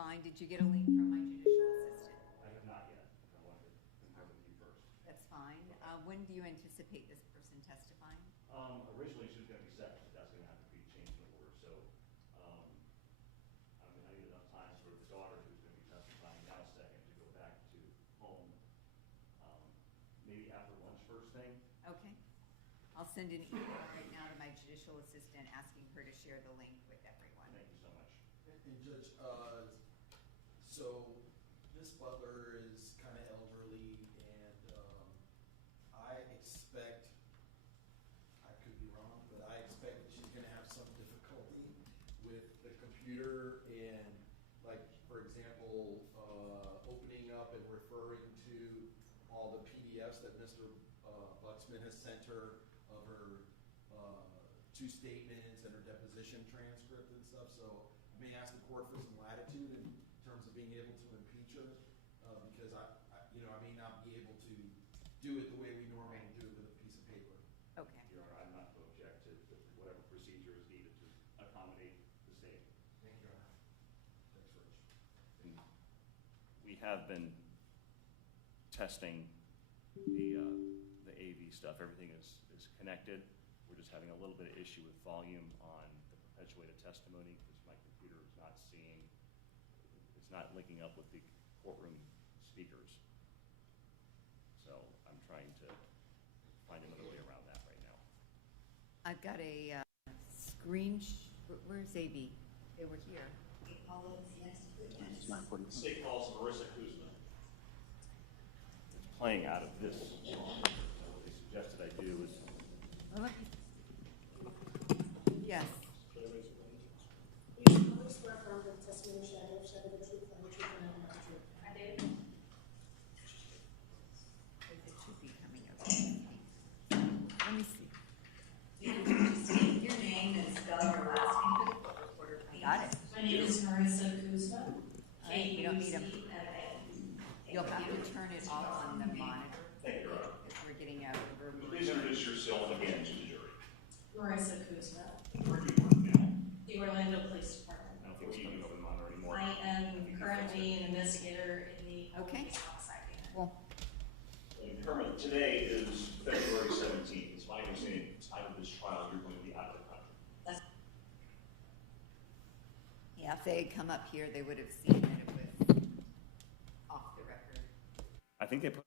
fine. Did you get a link from my judicial assistant? I have not yet. I wanted to confirm with you first. That's fine. When do you anticipate this person testifying? Originally she was going to be second, but that's going to have to be changed in order. So I need enough time for the daughter who's going to be testifying now second to go back to home. Maybe after lunch first thing. Okay. I'll send an email right now to my judicial assistant asking her to share the link with everyone. Thank you so much. And Judge, so Miss Butler is kind of elderly, and I expect, I could be wrong, but I expect that she's going to have some difficulty with the computer and, like, for example, opening up and referring to all the PDFs that Mr. Buxman has sent her of her two statements and her deposition transcript and stuff. So I may ask the court for some latitude in terms of being able to impeach her, because I may not be able to do it the way we normally do it with a piece of paper. Okay. Your Honor, I'm not to object to whatever procedure is needed to accommodate the state. Thank you, Your Honor. Thanks, Rich. We have been testing the AV stuff. Everything is connected. We're just having a little bit of issue with volume on the perpetuated testimony because my computer is not seeing, it's not linking up with the courtroom speakers. So I'm trying to find another way around that right now. I've got a where's AV? They were here. State calls Marissa Kuzma. It's playing out of this song. What they suggested I do is yes. It should be coming up. Let me see. You can state your name and spell your last name for the court reporter, please. Got it. My name is Marissa Kuzma. All right, we don't need them. You'll have to turn it off on the monitor. Thank you, Your Honor. If we're getting a verbal. Please introduce yourself again to the jury. Marissa Kuzma, Where do you work now? the Orlando Police Department. I don't think it's coming over the monitor anymore. I am currently an investigator in the Okay. police homicide unit. Well, Herman, today is February 17th. It's my understanding at the time of this trial, you're going to be out of the country. yeah, if they had come up here, they would have seen that it was off the record. I think they put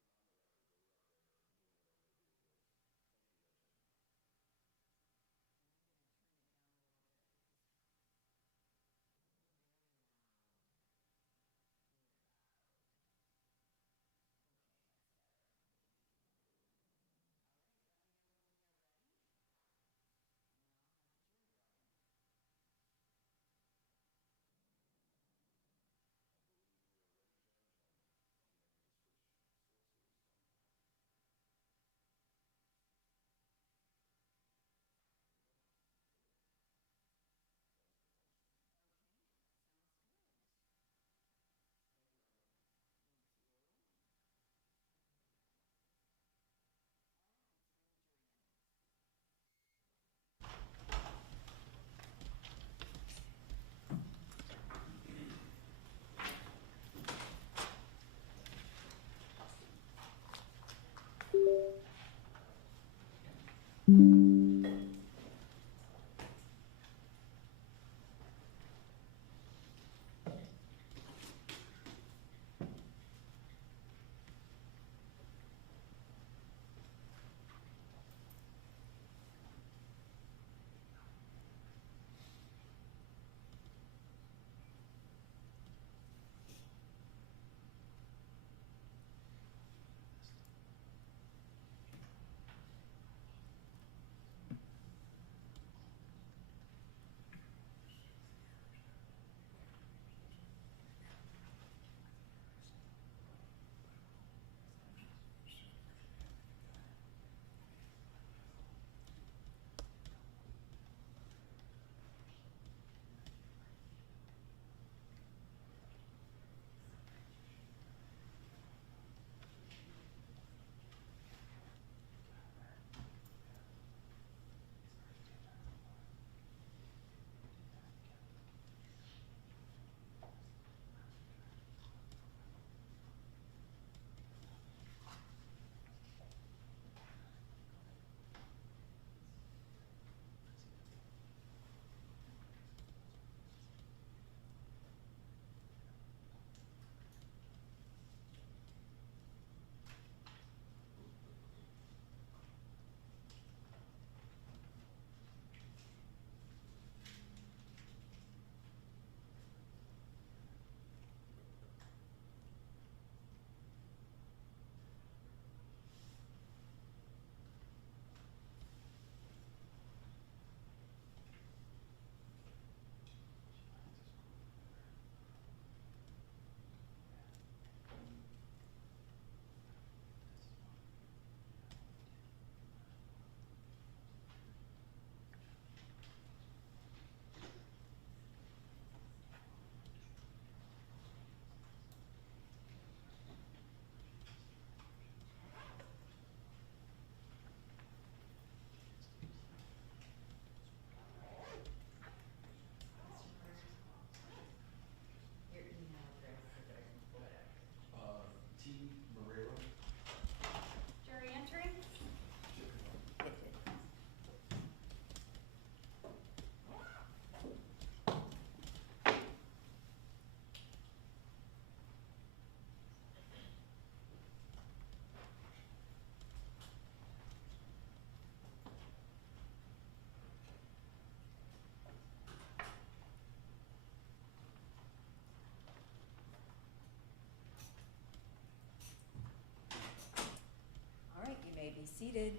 be seated.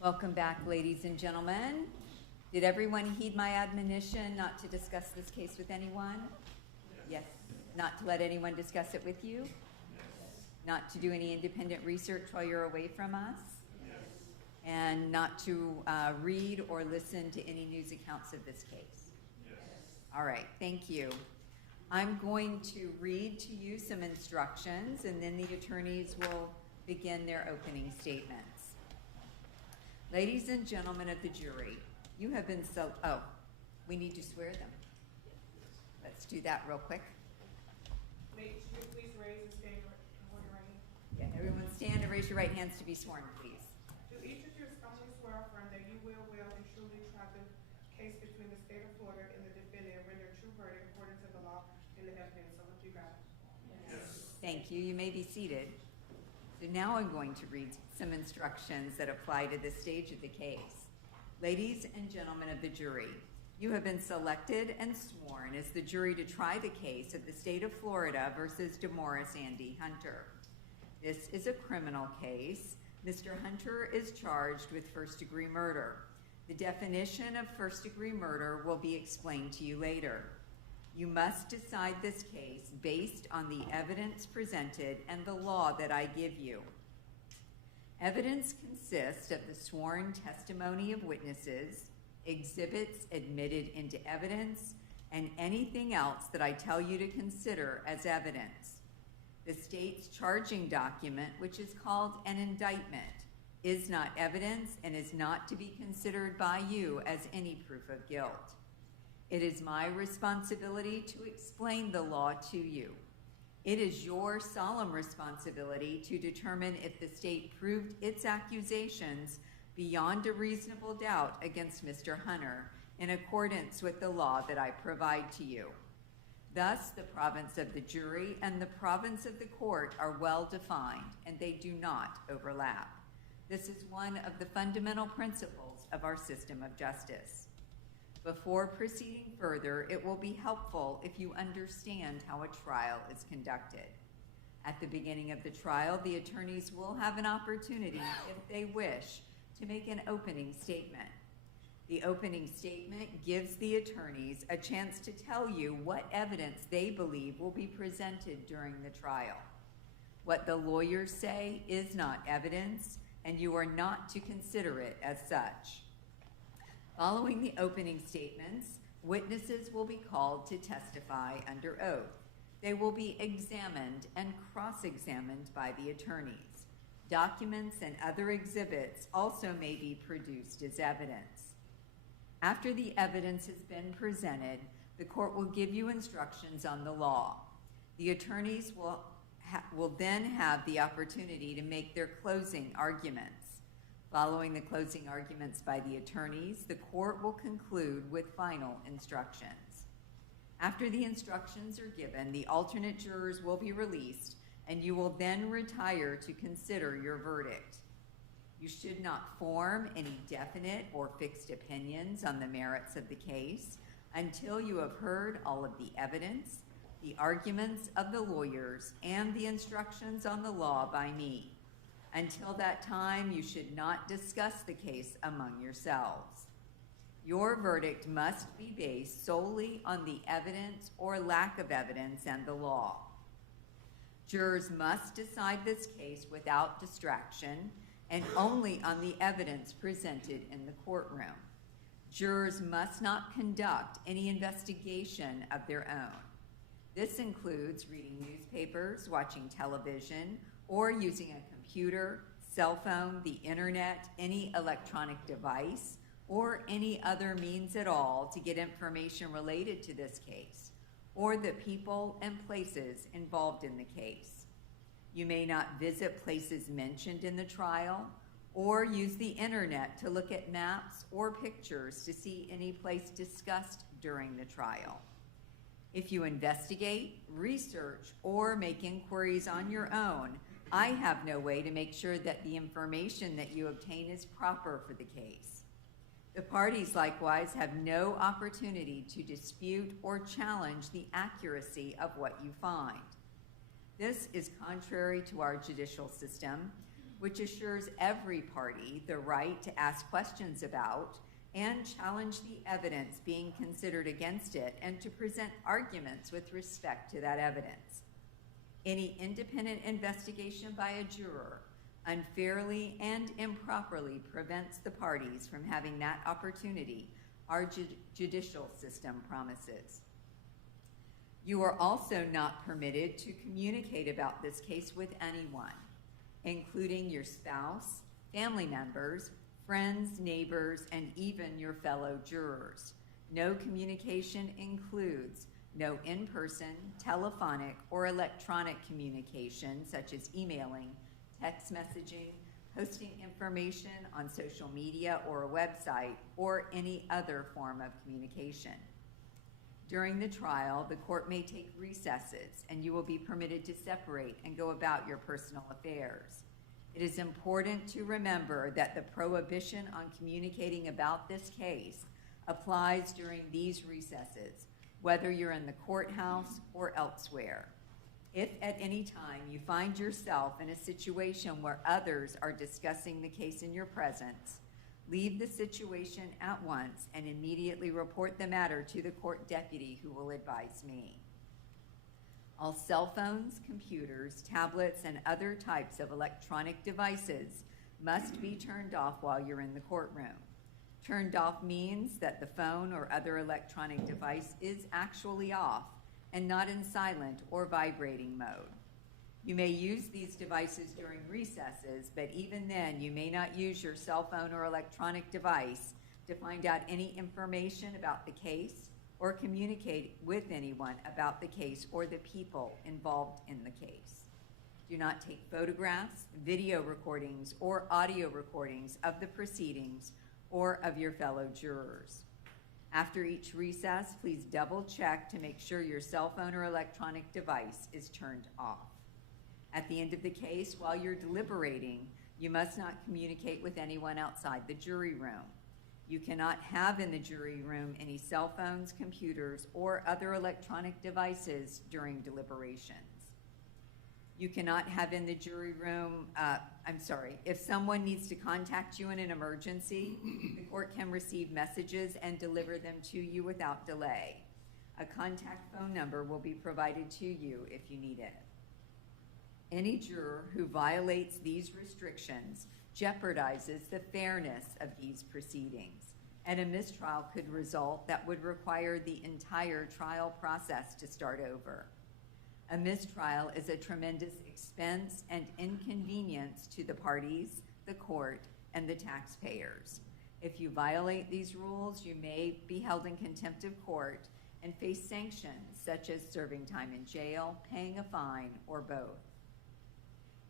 Welcome back, ladies and gentlemen. Did everyone heed my admonition not to discuss this case with anyone? Yes. Not to let anyone discuss it with you? Not to do any independent research while you're away from us? Yes. And not to read or listen to any news accounts of this case? Yes. All right, thank you. I'm going to read to you some instructions, and then the attorneys will begin their opening statements. Ladies and gentlemen of the jury, you have been we need to swear them. Let's do that real quick. Please raise and stand and hold your right hand. Yeah, everyone stand and raise your right hands to be sworn, please. Do each of you solemnly swear or affirm that you will well and truly try the case between the state of Florida and the defendant and render a true verdict according to the law and the evidence? So what you got? Yes. Thank you. You may be seated. So now I'm going to read some instructions that apply to this stage of the case. Ladies and gentlemen of the jury, you have been selected and sworn as the jury to try the case of the state of Florida versus Demorris Hunter. This is a criminal case. Mr. Hunter is charged with first-degree murder. The definition of first-degree murder will be explained to you later. You must decide this case based on the evidence presented and the law that I give you. Evidence consists of the sworn testimony of witnesses, exhibits admitted into evidence, and anything else that I tell you to consider as evidence. The state's charging document, which is called an indictment, is not evidence and is not to be considered by you as any proof of guilt. It is my responsibility to explain the law to you. It is your solemn responsibility to determine if the state proved its accusations beyond a reasonable doubt against Mr. Hunter in accordance with the law that I provide to you. Thus, the province of the jury and the province of the court are well defined, and they do not overlap. This is one of the fundamental principles of our system of justice. Before proceeding further, it will be helpful if you understand how a trial is conducted. At the beginning of the trial, the attorneys will have an opportunity, if they wish, to make an opening statement. The opening statement gives the attorneys a chance to tell you what evidence they believe will be presented during the trial. What the lawyers say is not evidence, and you are not to consider it as such. Following the opening statements, witnesses will be called to testify under oath. They will be examined and cross-examined by the attorneys. Documents and other exhibits also may be produced as evidence. After the evidence has been presented, the court will give you instructions on the law. The attorneys will then have the opportunity to make their closing arguments. Following the closing arguments by the attorneys, the court will conclude with final instructions. After the instructions are given, the alternate jurors will be released, and you will then retire to consider your verdict. You should not form any definite or fixed opinions on the merits of the case until you have heard all of the evidence, the arguments of the lawyers, and the instructions on the law by me. Until that time, you should not discuss the case among yourselves. Your verdict must be based solely on the evidence or lack of evidence and the law. Jurors must decide this case without distraction and only on the evidence presented in the courtroom. Jurors must not conduct any investigation of their own. This includes reading newspapers, watching television, or using a computer, cell phone, the internet, any electronic device, or any other means at all to get information related to this case, or the people and places involved in the case. You may not visit places mentioned in the trial, or use the internet to look at maps or pictures to see any place discussed during the trial. If you investigate, research, or make inquiries on your own, I have no way to make sure that the information that you obtain is proper for the case. The parties likewise have no opportunity to dispute or challenge the accuracy of what you find. This is contrary to our judicial system, which assures every party the right to ask questions about and challenge the evidence being considered against it and to present arguments with respect to that evidence. Any independent investigation by a juror unfairly and improperly prevents the parties from having that opportunity our judicial system promises. You are also not permitted to communicate about this case with anyone, including your spouse, family members, friends, neighbors, and even your fellow jurors. No communication includes no in-person, telephonic, or electronic communication, such as emailing, text messaging, posting information on social media or a website, or any other form of communication. During the trial, the court may take recesses, and you will be permitted to separate and go about your personal affairs. It is important to remember that the prohibition on communicating about this case applies during these recesses, whether you're in the courthouse or elsewhere. If at any time you find yourself in a situation where others are discussing the case in your presence, leave the situation at once and immediately report the matter to the court deputy who will advise me. All cell phones, computers, tablets, and other types of electronic devices must be turned off while you're in the courtroom. Turned off means that the phone or other electronic device is actually off and not in silent or vibrating mode. You may use these devices during recesses, but even then you may not use your cell phone or electronic device to find out any information about the case or communicate with anyone about the case or the people involved in the case. Do not take photographs, video recordings, or audio recordings of the proceedings or of your fellow jurors. After each recess, please double check to make sure your cell phone or electronic device is turned off. At the end of the case, while you're deliberating, you must not communicate with anyone outside the jury room. You cannot have in the jury room any cell phones, computers, or other electronic devices during deliberations. You cannot have in the jury room, if someone needs to contact you in an emergency, the court can receive messages and deliver them to you without delay. A contact phone number will be provided to you if you need it. Any juror who violates these restrictions jeopardizes the fairness of these proceedings, and a mistrial could result that would require the entire trial process to start over. A mistrial is a tremendous expense and inconvenience to the parties, the court, and the taxpayers. If you violate these rules, you may be held in contempt of court and face sanctions such as serving time in jail, paying a fine, or both.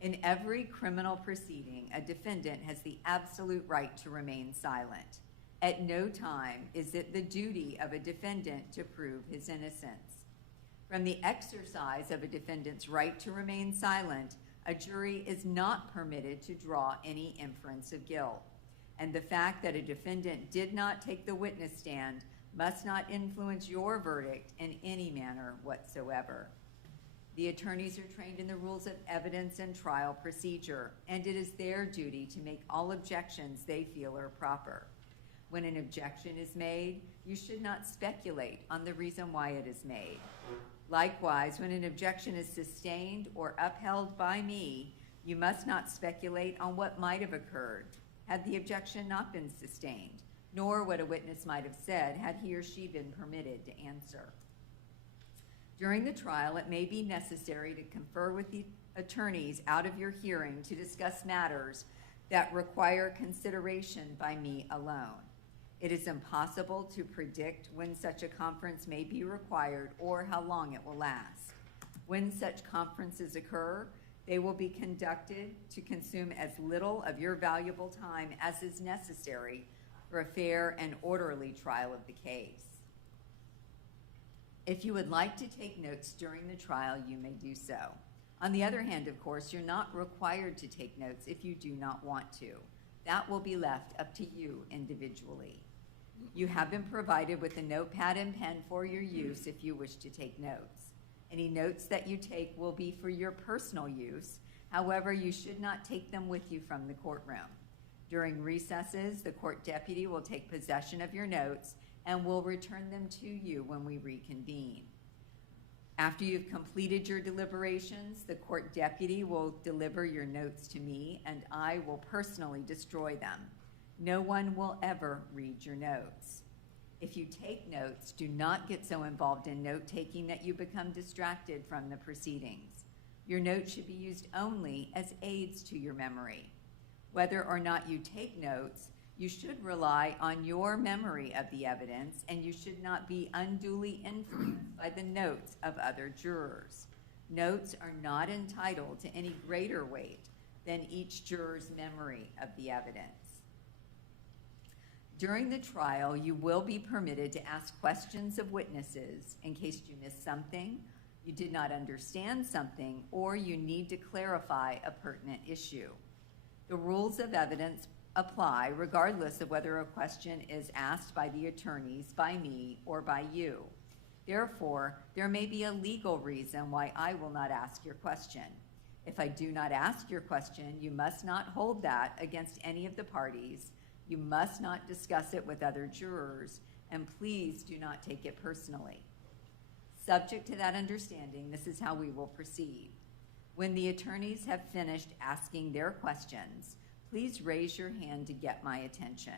In every criminal proceeding, a defendant has the absolute right to remain silent. At no time is it the duty of a defendant to prove his innocence. From the exercise of a defendant's right to remain silent, a jury is not permitted to draw any inference of guilt. And the fact that a defendant did not take the witness stand must not influence your verdict in any manner whatsoever. The attorneys are trained in the rules of evidence and trial procedure, and it is their duty to make all objections they feel are proper. When an objection is made, you should not speculate on the reason why it is made. Likewise, when an objection is sustained or upheld by me, you must not speculate on what might have occurred had the objection not been sustained, nor what a witness might have said had he or she been permitted to answer. During the trial, it may be necessary to confer with the attorneys out of your hearing to discuss matters that require consideration by me alone. It is impossible to predict when such a conference may be required or how long it will last. When such conferences occur, they will be conducted to consume as little of your valuable time as is necessary for a fair and orderly trial of the case. If you would like to take notes during the trial, you may do so. On the other hand, of course, you're not required to take notes if you do not want to. That will be left up to you individually. You have been provided with a notepad and pen for your use if you wish to take notes. Any notes that you take will be for your personal use. However, you should not take them with you from the courtroom. During recesses, the court deputy will take possession of your notes and will return them to you when we reconvene. After you've completed your deliberations, the court deputy will deliver your notes to me, and I will personally destroy them. No one will ever read your notes. If you take notes, do not get so involved in note-taking that you become distracted from the proceedings. Your notes should be used only as aids to your memory. Whether or not you take notes, you should rely on your memory of the evidence, and you should not be unduly influenced by the notes of other jurors. Notes are not entitled to any greater weight than each juror's memory of the evidence. During the trial, you will be permitted to ask questions of witnesses in case you missed something, you did not understand something, or you need to clarify a pertinent issue. The rules of evidence apply regardless of whether a question is asked by the attorneys, by me, or by you. Therefore, there may be a legal reason why I will not ask your question. If I do not ask your question, you must not hold that against any of the parties. You must not discuss it with other jurors, and please do not take it personally. Subject to that understanding, this is how we will proceed. When the attorneys have finished asking their questions, please raise your hand to get my attention.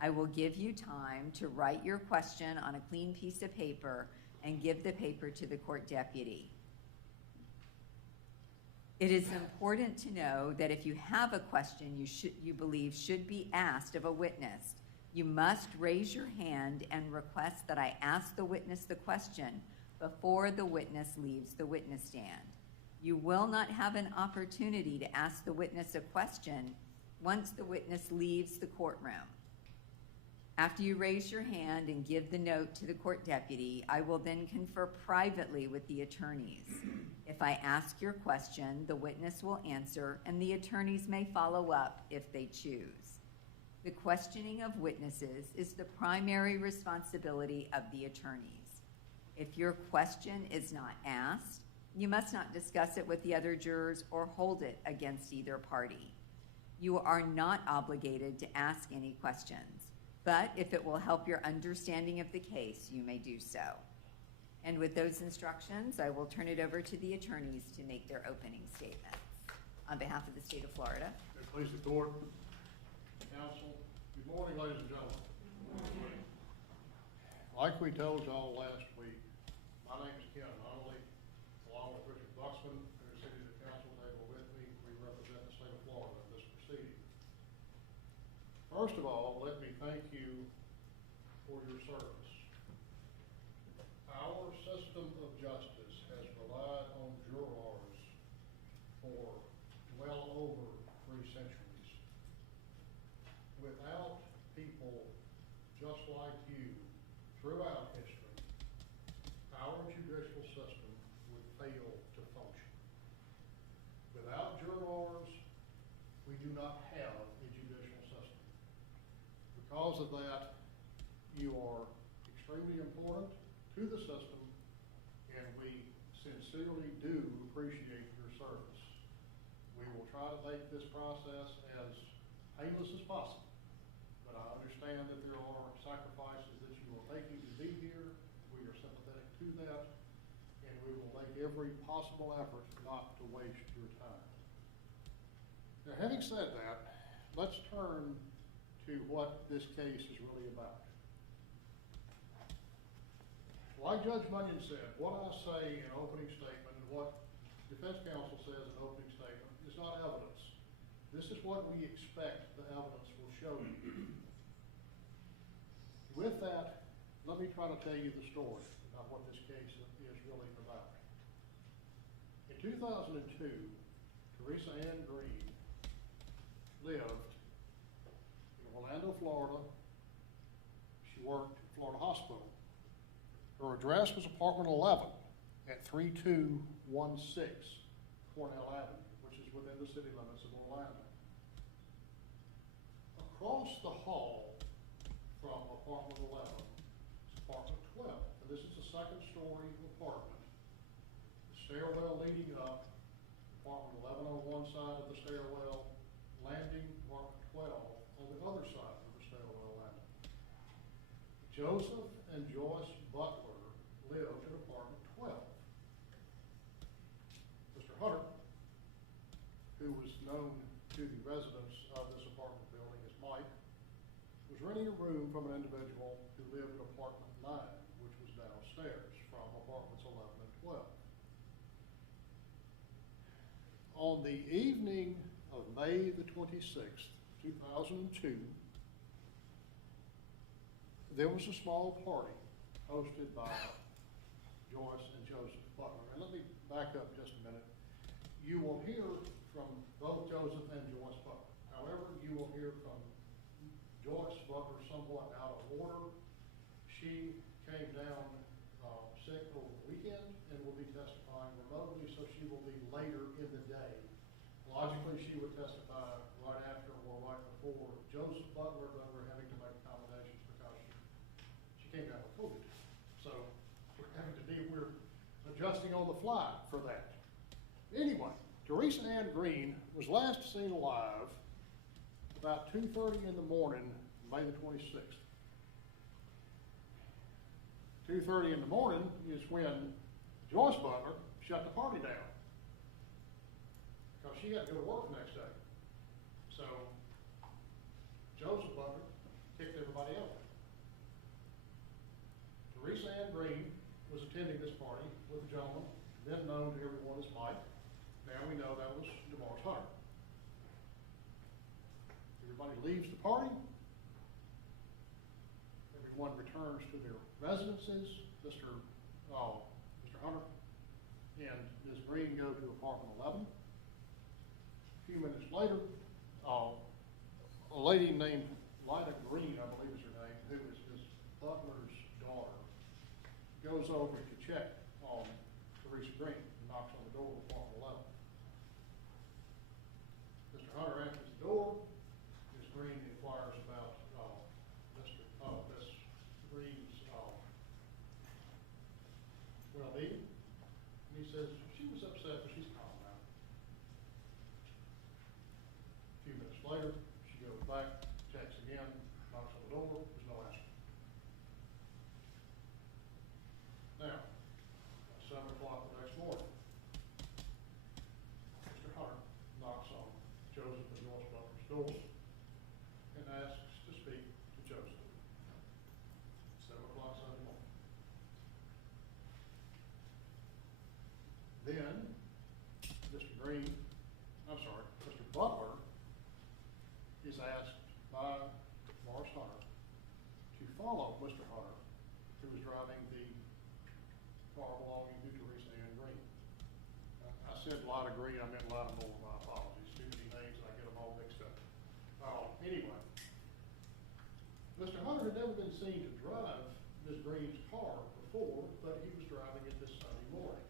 I will give you time to write your question on a clean piece of paper and give the paper to the court deputy. It is important to know that if you have a question you believe should be asked of a witness, you must raise your hand and request that I ask the witness the question before the witness leaves the witness stand. You will not have an opportunity to ask the witness a question once the witness leaves the courtroom. After you raise your hand and give the note to the court deputy, I will then confer privately with the attorneys. If I ask your question, the witness will answer, and the attorneys may follow up if they choose. The questioning of witnesses is the primary responsibility of the attorneys. If your question is not asked, you must not discuss it with the other jurors or hold it against either party. You are not obligated to ask any questions, but if it will help your understanding of the case, you may do so. And with those instructions, I will turn it over to the attorneys to make their opening statements. On behalf of the state of Florida. Please the court, counsel. Good morning, ladies and gentlemen. Like we told y'all last week, my name is Ken Hunley, along with Richard Buxman, who is sitting at the council table with me. We represent the state of Florida in this proceeding. First of all, let me thank you for your service. Our system of justice has relied on jurors for well over 3 centuries. Without people just like you throughout history, our judicial system would fail to function. Without jurors, we do not have a judicial system. Because of that, you are extremely important to the system, and we sincerely do appreciate your service. We will try to make this process as painless as possible, but I understand that there are sacrifices that you are making to be here. We are sympathetic to that, and we will make every possible effort not to waste your time. Now, having said that, let's turn to what this case is really about. Like Judge Munyon said, what I say in opening statement and what defense counsel says in opening statement is not evidence. This is what we expect the evidence will show you. With that, let me try to tell you the story about what this case is really about. In 2002, Theresa Green lived in Orlando, Florida. She worked at Florida Hospital. Her address was apartment 11 at 3216 Cornell Avenue, which is within the city limits of Orlando. Across the hall from apartment 11 to apartment 12. And this is a second-story apartment. The stairwell leading up, apartment 11 on one side of the stairwell, landing apartment 12 on the other side of the stairwell landing. Joseph and Joyce Butler lived in apartment 12. Mr. Hunter, who was known to the residents of this apartment building as Mike, was renting a room from an individual who lived in apartment 9, which was downstairs from apartments 11 and 12. On the evening of May the 26th, 2002, there was a small party hosted by Joyce and Joseph Butler. And let me back up just a minute. You will hear from both Joseph and Joyce Butler. However, you will hear from Joyce Butler somewhat out of order. She came down sick over the weekend and will be testifying remotely, so she will be later in the day. Logically, she would testify right after or right before Joseph Butler, but we're having to make accommodations because she came down with COVID. So we're adjusting on the fly for that. Anyway, Theresa Green was last seen alive about 2:30 in the morning, May the 26th. 2:30 in the morning is when Joyce Butler shut the party down because she had to go to work the next day. So Joseph Butler kicked everybody out. Theresa Green was attending this party with a gentleman then known to everyone as Mike. Now we know that was Demorris Hunter. Everybody leaves the party. Everyone returns to their residences. Mr. Hunter and Ms. Green go to apartment 11. A few minutes later, a lady named Lida Green, I believe is her name, who is Ms. Butler's daughter, goes over to check on Theresa Green and knocks on the door of apartment 11. Mr. Hunter answers the door. Ms. Green inquires about Ms. Green's well-being. And he says, she was upset, but she's calm now. A few minutes later, she goes back, checks again, knocks on the door, there's no answer. Now, at 7 o'clock the next morning, Mr. Hunter knocks on Joseph and Joyce Butler's door and asks to speak to Joseph. 7 o'clock Sunday morning. Then, Mr. Butler is asked by Demorris Hunter to follow Mr. Hunter, who was driving the car belonging to Theresa Green. I said Lida Green, I meant Lida Moore, my apologies. Too many names and I get them all mixed up. Anyway, Mr. Hunter had never been seen to drive Ms. Green's car before, but he was driving it this Sunday morning.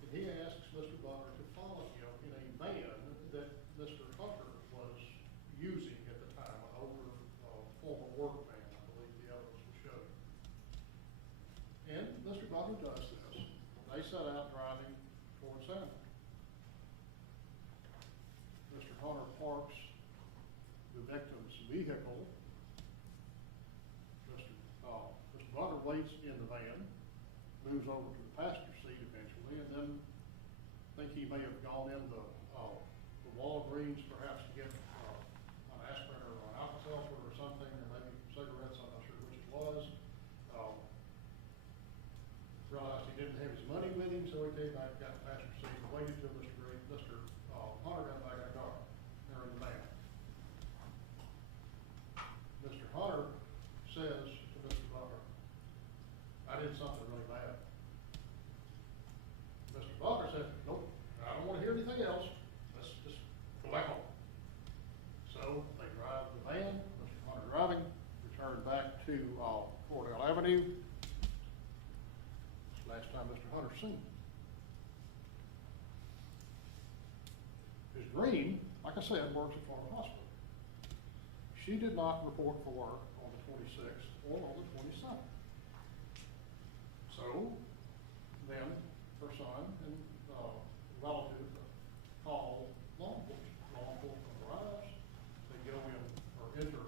And he asks Mr. Butler to follow him in a van that Mr. Hunter was using at the time, an older former work van, I believe the evidence will show. And Mr. Butler does this. They set out driving towards town. Mr. Hunter parks the victim's vehicle. Mr. Butler waits in the van, moves over to the passenger seat eventually, and then I think he may have gone in the Walgreens perhaps to get an aspirin or an Alka-Seltzer or something, or maybe cigarettes, I'm not sure which it was. Realized he didn't have his money with him, so he came back, got the passenger seat, and waited till Mr. Hunter got back in the car, or in the van. Mr. Hunter says to Mr. Butler, I did something really bad. Mr. Butler said, nope, I don't want to hear anything else. Let's just go back home. So they drive the van, Mr. Hunter driving, return back to Cordell Avenue. It's the last time Mr. Hunter's seen. Ms. Green, like I said, works at Florida Hospital. She did not report for work on the 26th or on the 27th. So then her son and relative call law enforcement. Law enforcement arrives, they go in or enter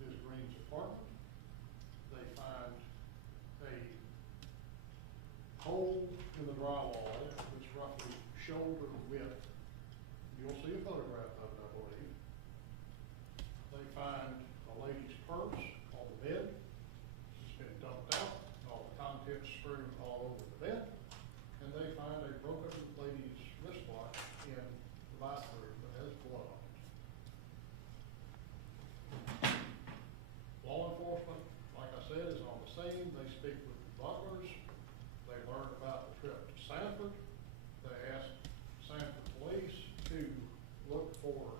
Ms. Green's apartment. They find a hole in the drywall that's roughly shoulder width. You'll see a photograph of it, I believe. They find a lady's purse on the bed. It's been dumped out, all the contents strewn all over the bed. And they find a broken lady's wristwatch in the bathroom that has blood on it. Law enforcement, like I said, is on the scene. They speak with the Butlers. They learn about the trip to Sanford. They ask Sanford police to look for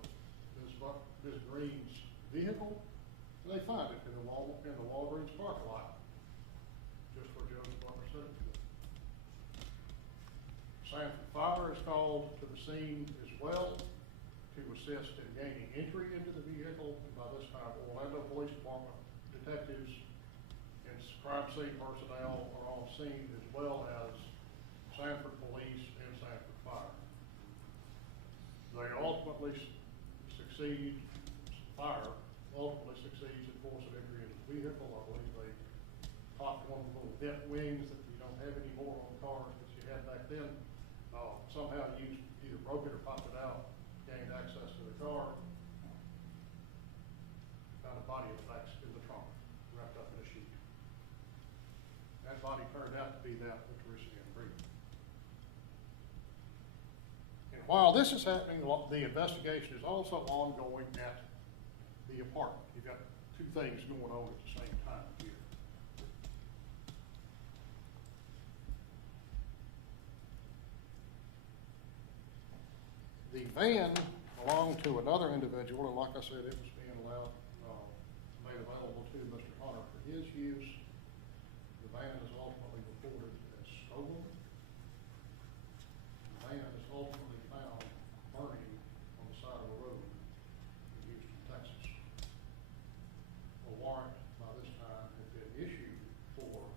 Ms. Green's vehicle, and they find it in the Walgreens parking lot, just where Joe's Butler said it would. Sanford Fire is called to the scene as well to assist in gaining entry into the vehicle. And by this time, Orlando Police Department detectives and crime scene personnel are on scene, as well as Sanford Police and Sanford Fire. They ultimately succeed, fire ultimately succeeds in forcing entry into the vehicle. I believe they popped one of the little vent wings that you don't have anymore on cars that you had back then. Somehow you either broke it or popped it out, gained access to the car. Found a body in the trunk, wrapped up in a sheet. That body turned out to be that of Theresa Green. And while this is happening, the investigation is also ongoing at the apartment. You've got two things going on at the same time here. The van belonged to another individual, and like I said, it was being made available to Mr. Hunter for his use. The van is ultimately reported as stolen. The van is ultimately found burning on the side of the road in Houston, Texas. A warrant by this time had been issued for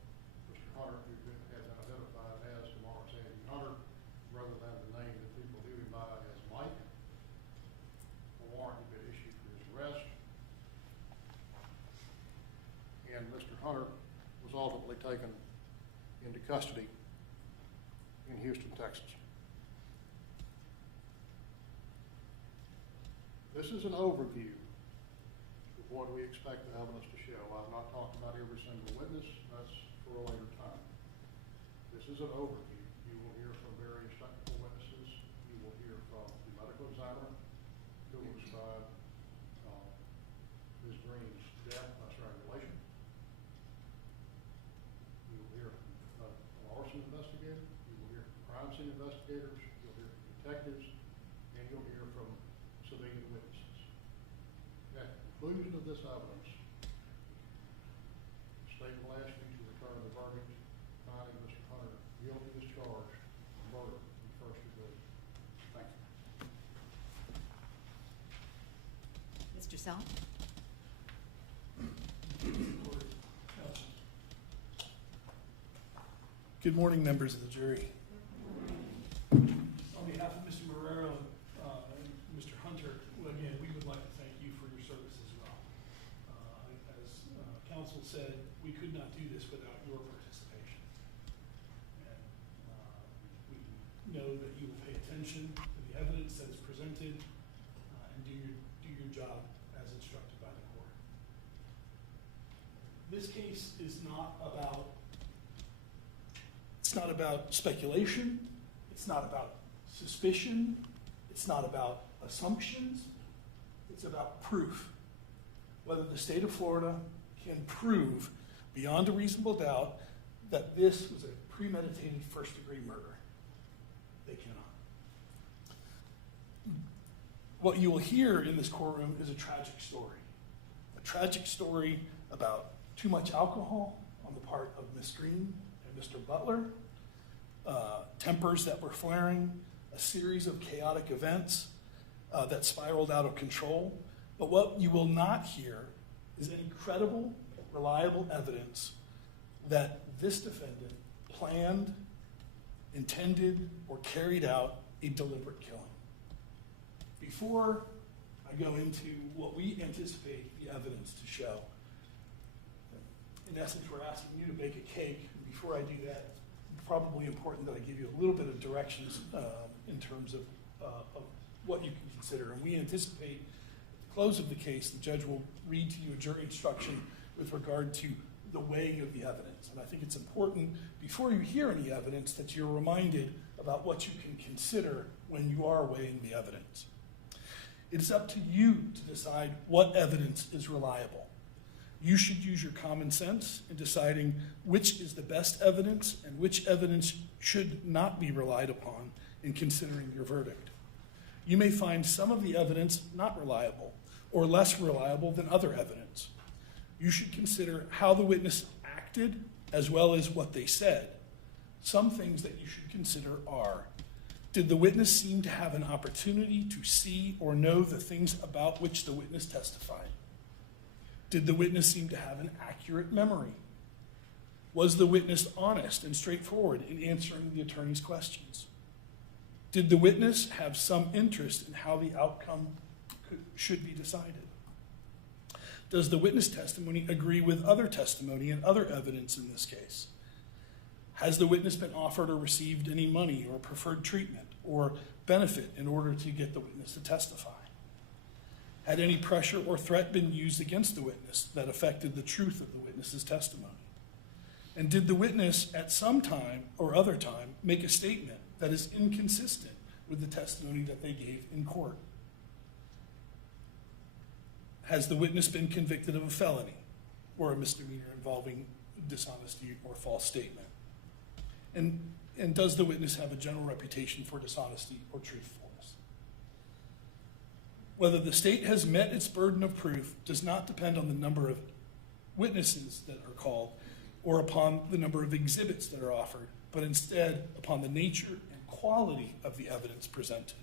Mr. Hunter, who had been identified as Demorris Hunter, rather than the name that people knew him by as Mike. A warrant had been issued for his arrest. And Mr. Hunter was ultimately taken into custody in Houston, Texas. This is an overview of what we expect the evidence to show. I've not talked about every single witness. That's for a later time. This is an overview. You will hear from various technical witnesses. You will hear from the medical examiner who will describe Ms. Green's death by strangulation. You will hear from an arson investigator. You will hear from crime scene investigators. You'll hear from detectives. And you'll hear from civilian witnesses. At the conclusion of this evidence, the state will ask you to return the verdict finding Mr. Hunter guilty as charged of murder in first degree. Thank you. Mr. Sell? Good morning, members of the jury. On behalf of Mr. Marrero and Mr. Hunter, again, we would like to thank you for your service as well. As counsel said, we could not do this without your participation. And we know that you will pay attention to the evidence that is presented and do your job as instructed by the court. This case is not about speculation. It's not about suspicion. It's not about assumptions. It's about proof. Whether the state of Florida can prove beyond a reasonable doubt that this was a premeditated first-degree murder. They cannot. What you will hear in this courtroom is a tragic story. A tragic story about too much alcohol on the part of Ms. Green and Mr. Butler, tempers that were flaring, a series of chaotic events that spiraled out of control. But what you will not hear is any credible, reliable evidence that this defendant planned, intended, or carried out a deliberate killing. Before I go into what we anticipate the evidence to show, in essence, we're asking you to bake a cake. Before I do that, it's probably important that I give you a little bit of directions in terms of what you can consider. And we anticipate at the close of the case, the judge will read to you a jury instruction with regard to the weighing of the evidence. And I think it's important, before you hear any evidence, that you're reminded about what you can consider when you are weighing the evidence. It's up to you to decide what evidence is reliable. You should use your common sense in deciding which is the best evidence and which evidence should not be relied upon in considering your verdict. You may find some of the evidence not reliable or less reliable than other evidence. You should consider how the witness acted as well as what they said. Some things that you should consider are: did the witness seem to have an opportunity to see or know the things about which the witness testified? Did the witness seem to have an accurate memory? Was the witness honest and straightforward in answering the attorney's questions? Did the witness have some interest in how the outcome should be decided? Does the witness testimony agree with other testimony and other evidence in this case? Has the witness been offered or received any money or preferred treatment or benefit in order to get the witness to testify? Had any pressure or threat been used against the witness that affected the truth of the witness's testimony? And did the witness at some time or other time make a statement that is inconsistent with the testimony that they gave in court? Has the witness been convicted of a felony or a misdemeanor involving dishonesty or false statement? And does the witness have a general reputation for dishonesty or truthfulness? Whether the state has met its burden of proof does not depend on the number of witnesses that are called or upon the number of exhibits that are offered, but instead upon the nature and quality of the evidence presented.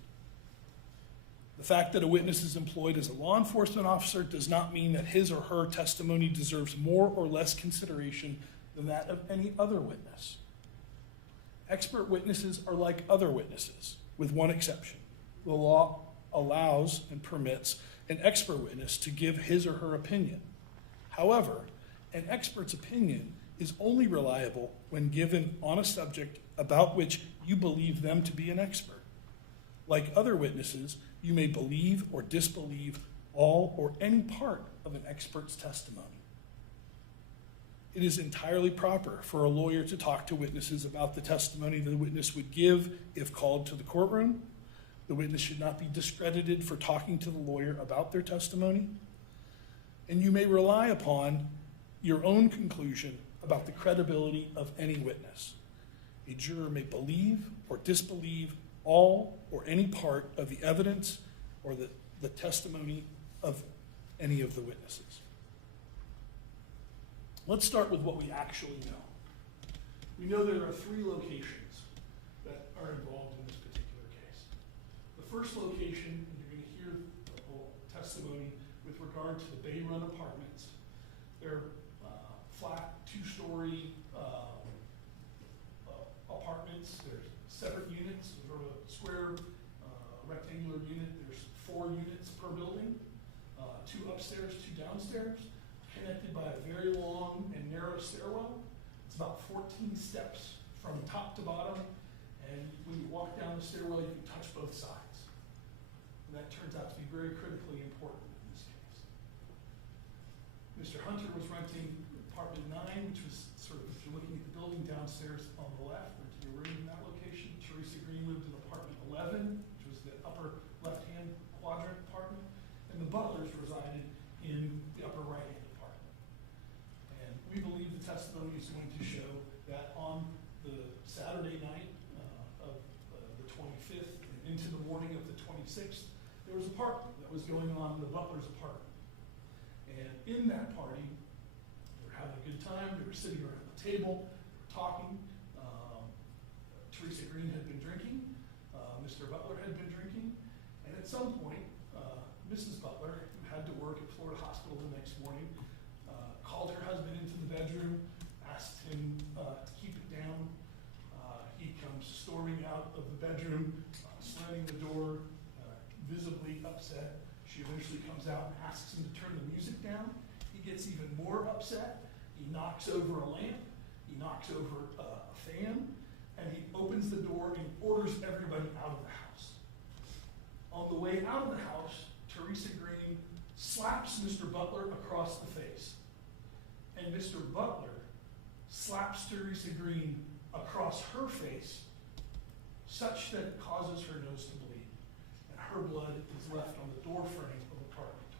The fact that a witness is employed as a law enforcement officer does not mean that his or her testimony deserves more or less consideration than that of any other witness. Expert witnesses are like other witnesses, with one exception. The law allows and permits an expert witness to give his or her opinion. However, an expert's opinion is only reliable when given on a subject about which you believe them to be an expert. Like other witnesses, you may believe or disbelieve all or any part of an expert's testimony. It is entirely proper for a lawyer to talk to witnesses about the testimony the witness would give if called to the courtroom. The witness should not be discredited for talking to the lawyer about their testimony. And you may rely upon your own conclusion about the credibility of any witness. A juror may believe or disbelieve all or any part of the evidence or the testimony of any of the witnesses. Let's start with what we actually know. We know there are 3 locations that are involved in this particular case. The first location, and you're going to hear the whole testimony with regard to the Bay Run apartments. They're flat, 2-story apartments. There's separate units. For a square rectangular unit, there's 4 units per building, 2 upstairs, 2 downstairs, connected by a very long and narrow stairwell. It's about 14 steps from top to bottom, and when you walk down the stairwell, you can touch both sides. And that turns out to be very critically important in this case. Mr. Hunter was renting apartment 9, which was sort of, if you're looking at the building downstairs on the left, renting a room in that location. Theresa Green lived in apartment 11, which was the upper left-hand quadrant apartment, and the Butlers resided in the upper right-hand apartment. And we believe the testimony is going to show that on the Saturday night of the 25th and into the morning of the 26th, there was a party that was going on in the Butler's apartment. And in that party, they were having a good time. They were sitting around the table, talking. Theresa Green had been drinking. Mr. Butler had been drinking. And at some point, Mrs. Butler, who had to work at Florida Hospital the next morning, asked him to keep it down. He comes storming out of the bedroom, slamming the door, visibly upset. She eventually comes out and asks him to turn the music down. He gets even more upset. He knocks over a lamp. He knocks over a fan. And he opens the door and orders everybody out of the house. On the way out of the house, Theresa Green slaps Mr. Butler across the face. And Mr. Butler slaps Theresa Green across her face, such that it causes her nose to bleed. And her blood is left on the door frame of apartment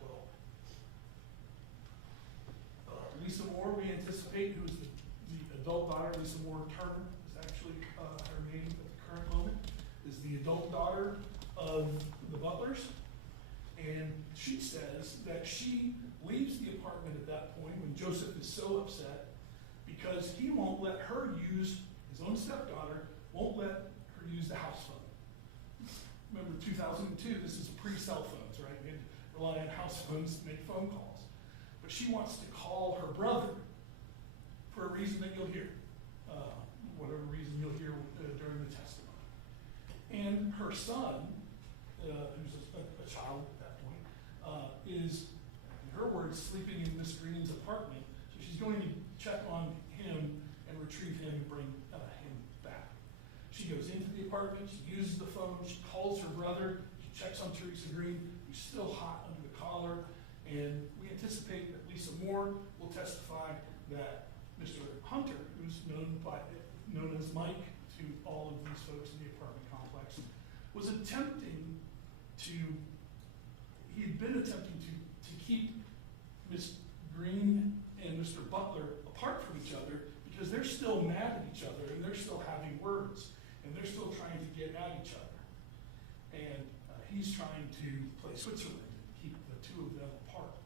12. Lisa Moore, we anticipate, who is the adult daughter, Lisa Moore Turner is actually her name at the current moment, is the adult daughter of the Butlers. And she says that she leaves the apartment at that point when Joseph is so upset because he won't let her use, his own stepdaughter, won't let her use the house phone. Remember 2002, this is pre-cell phones, right? We had to rely on house phones to make phone calls. But she wants to call her brother for a reason that you'll hear, whatever reason you'll hear during the testimony. And her son, who's a child at that point, is, in her words, sleeping in Miss Green's apartment. So she's going to check on him and retrieve him and bring him back. She goes into the apartment, she uses the phone, she calls her brother, she checks on Theresa Green, who's still hot under the collar, and we anticipate that Lisa Moore will testify that Mr. Hunter, who's known as Mike to all of these folks in the apartment complex, was attempting to, he had been attempting to keep Miss Green and Mr. Butler apart from each other because they're still mad at each other and they're still having words and they're still trying to get at each other. And he's trying to play Switzerland and keep the two of them apart.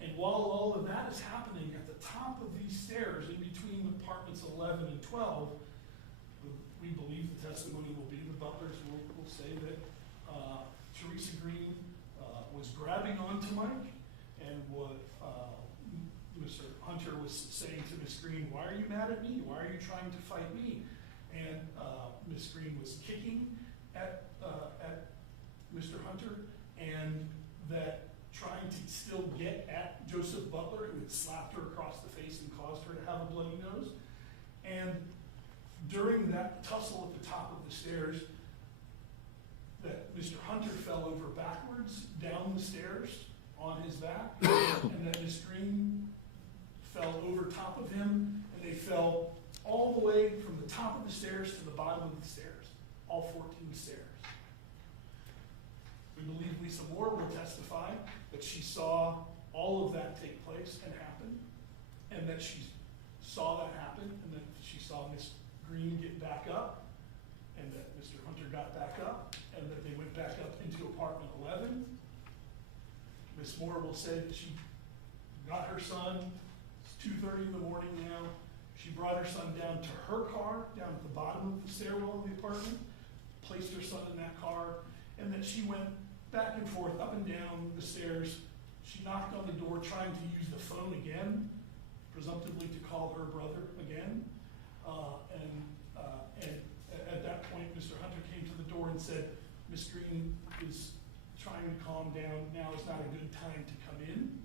And while all of that is happening at the top of these stairs in between apartments 11 and 12, we believe the testimony will be, the Butlers will say that Theresa Green was grabbing onto Mike, and what Mr. Hunter was saying to Miss Green, why are you mad at me? Why are you trying to fight me? And Miss Green was kicking at Mr. Hunter, and that trying to still get at Joseph Butler, who had slapped her across the face and caused her to have a bloody nose. And during that tussle at the top of the stairs, that Mr. Hunter fell over backwards down the stairs on his back, and that Miss Green fell over top of him, and they fell all the way from the top of the stairs to the bottom of the stairs, all 14 stairs. We believe Lisa Moore will testify that she saw all of that take place and happen, and that she saw that happen, and that she saw Miss Green get back up, and that Mr. Hunter got back up, and that they went back up into apartment 11. Miss Moore will say that she got her son, it's 2:30 in the morning now, she brought her son down to her car, down at the bottom of the stairwell of the apartment, placed her son in that car, and that she went back and forth, up and down the stairs. She knocked on the door trying to use the phone again, presumptively to call her brother again. And at that point, Mr. Hunter came to the door and said, Miss Green is trying to calm down. Now is not a good time to come in.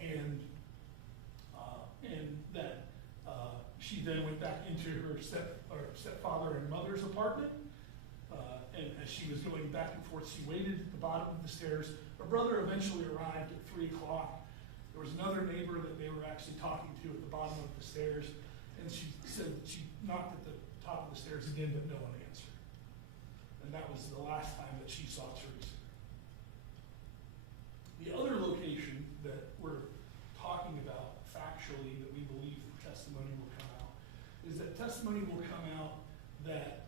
And that she then went back into her stepfather and mother's apartment. And as she was going back and forth, she waited at the bottom of the stairs. Her brother eventually arrived at 3 o'clock. There was another neighbor that they were actually talking to at the bottom of the stairs. And she said she knocked at the top of the stairs again, but no one answered. And that was the last time that she saw Theresa. The other location that we're talking about factually that we believe the testimony will come out is that testimony will come out that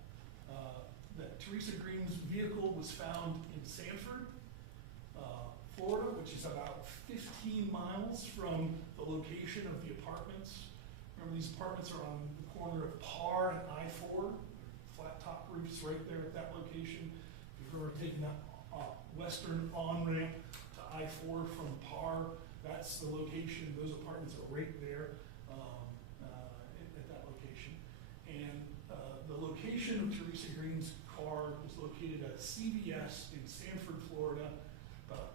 Theresa Green's vehicle was found in Sanford, Florida, which is about 15 miles from the location of the apartments. Remember, these apartments are on the corner of Parr and I-4, flat top roofs right there at that location. If you've ever taken that western on-ramp to I-4 from Parr, that's the location. Those apartments are right there. at that location. And the location of Theresa Green's car was located at CVS in Sanford, Florida, about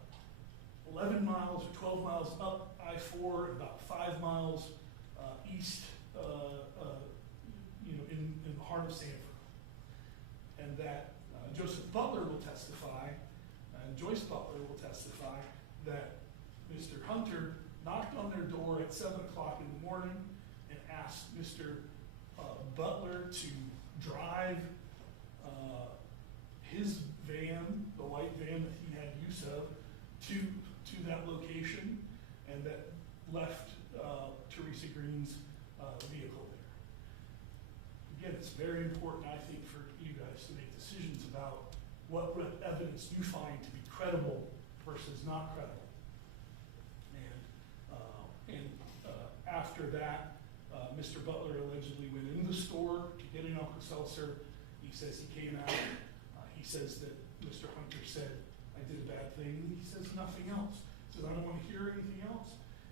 11 miles or 12 miles up I-4, about 5 miles east, in the heart of Sanford. And that Joseph Butler will testify, and Joyce Butler will testify, that Mr. Hunter knocked on their door at 7 o'clock in the morning and asked Mr. Butler to drive his van, the white van that he had use of, to that location, and that left Theresa Green's vehicle there. Again, it's very important, I think, for you guys to make decisions about what evidence you find to be credible versus not credible. And after that, Mr. Butler allegedly went in the store to get an Alka-Seltzer. He says he came out. He says that Mr. Hunter said, "I did a bad thing." He says nothing else. He says, "I don't want to hear anything else."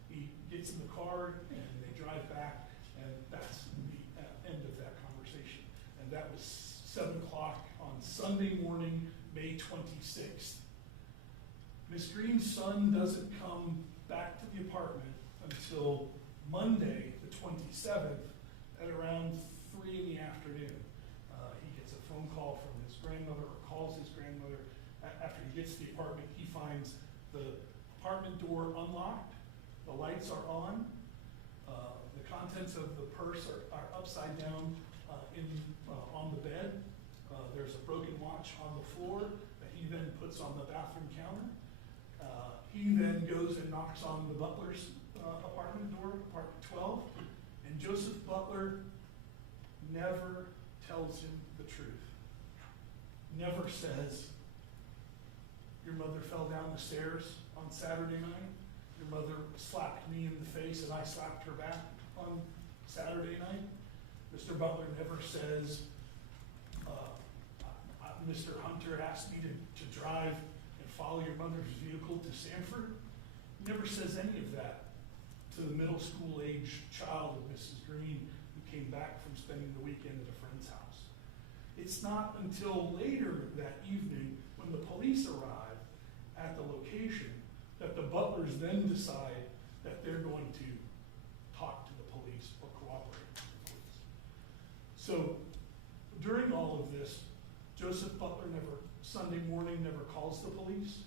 He gets in the car and they drive back, and that's the end of that conversation. And that was 7 o'clock on Sunday morning, May 26th. Miss Green's son doesn't come back to the apartment until Monday, the 27th, at around 3 in the afternoon. He gets a phone call from his grandmother, or calls his grandmother. After he gets to the apartment, he finds the apartment door unlocked, the lights are on, the contents of the purse are upside down on the bed. There's a broken watch on the floor that he then puts on the bathroom counter. He then goes and knocks on the Butler's apartment door, apartment 12, and Joseph Butler never tells him the truth. Never says, "Your mother fell down the stairs on Saturday night. Your mother slapped me in the face and I slapped her back on Saturday night." Mr. Butler never says, "Mr. Hunter asked me to drive and follow your mother's vehicle to Sanford." He never says any of that to the middle school age child of Mrs. Green who came back from spending the weekend at a friend's house. It's not until later that evening, when the police arrive at the location, that the Butlers then decide that they're going to talk to the police or cooperate with the police. So during all of this, Joseph Butler Sunday morning never calls the police.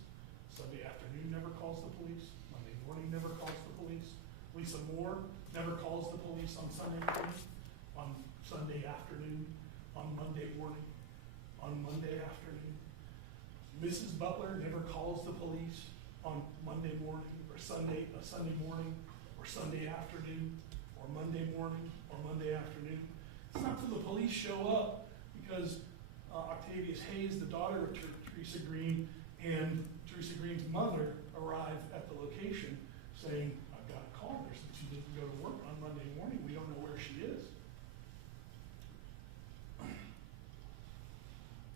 Sunday afternoon never calls the police. Monday morning never calls the police. Lisa Moore never calls the police on Sunday morning, on Sunday afternoon, on Monday morning, on Monday afternoon. Mrs. Butler never calls the police on Monday morning or Sunday morning or Sunday afternoon or Monday morning or Monday afternoon. It's not till the police show up, because Octavius Hayes, the daughter of Theresa Green, and Theresa Green's mother arrive at the location saying, "I've got a call. She didn't go to work on Monday morning. We don't know where she is."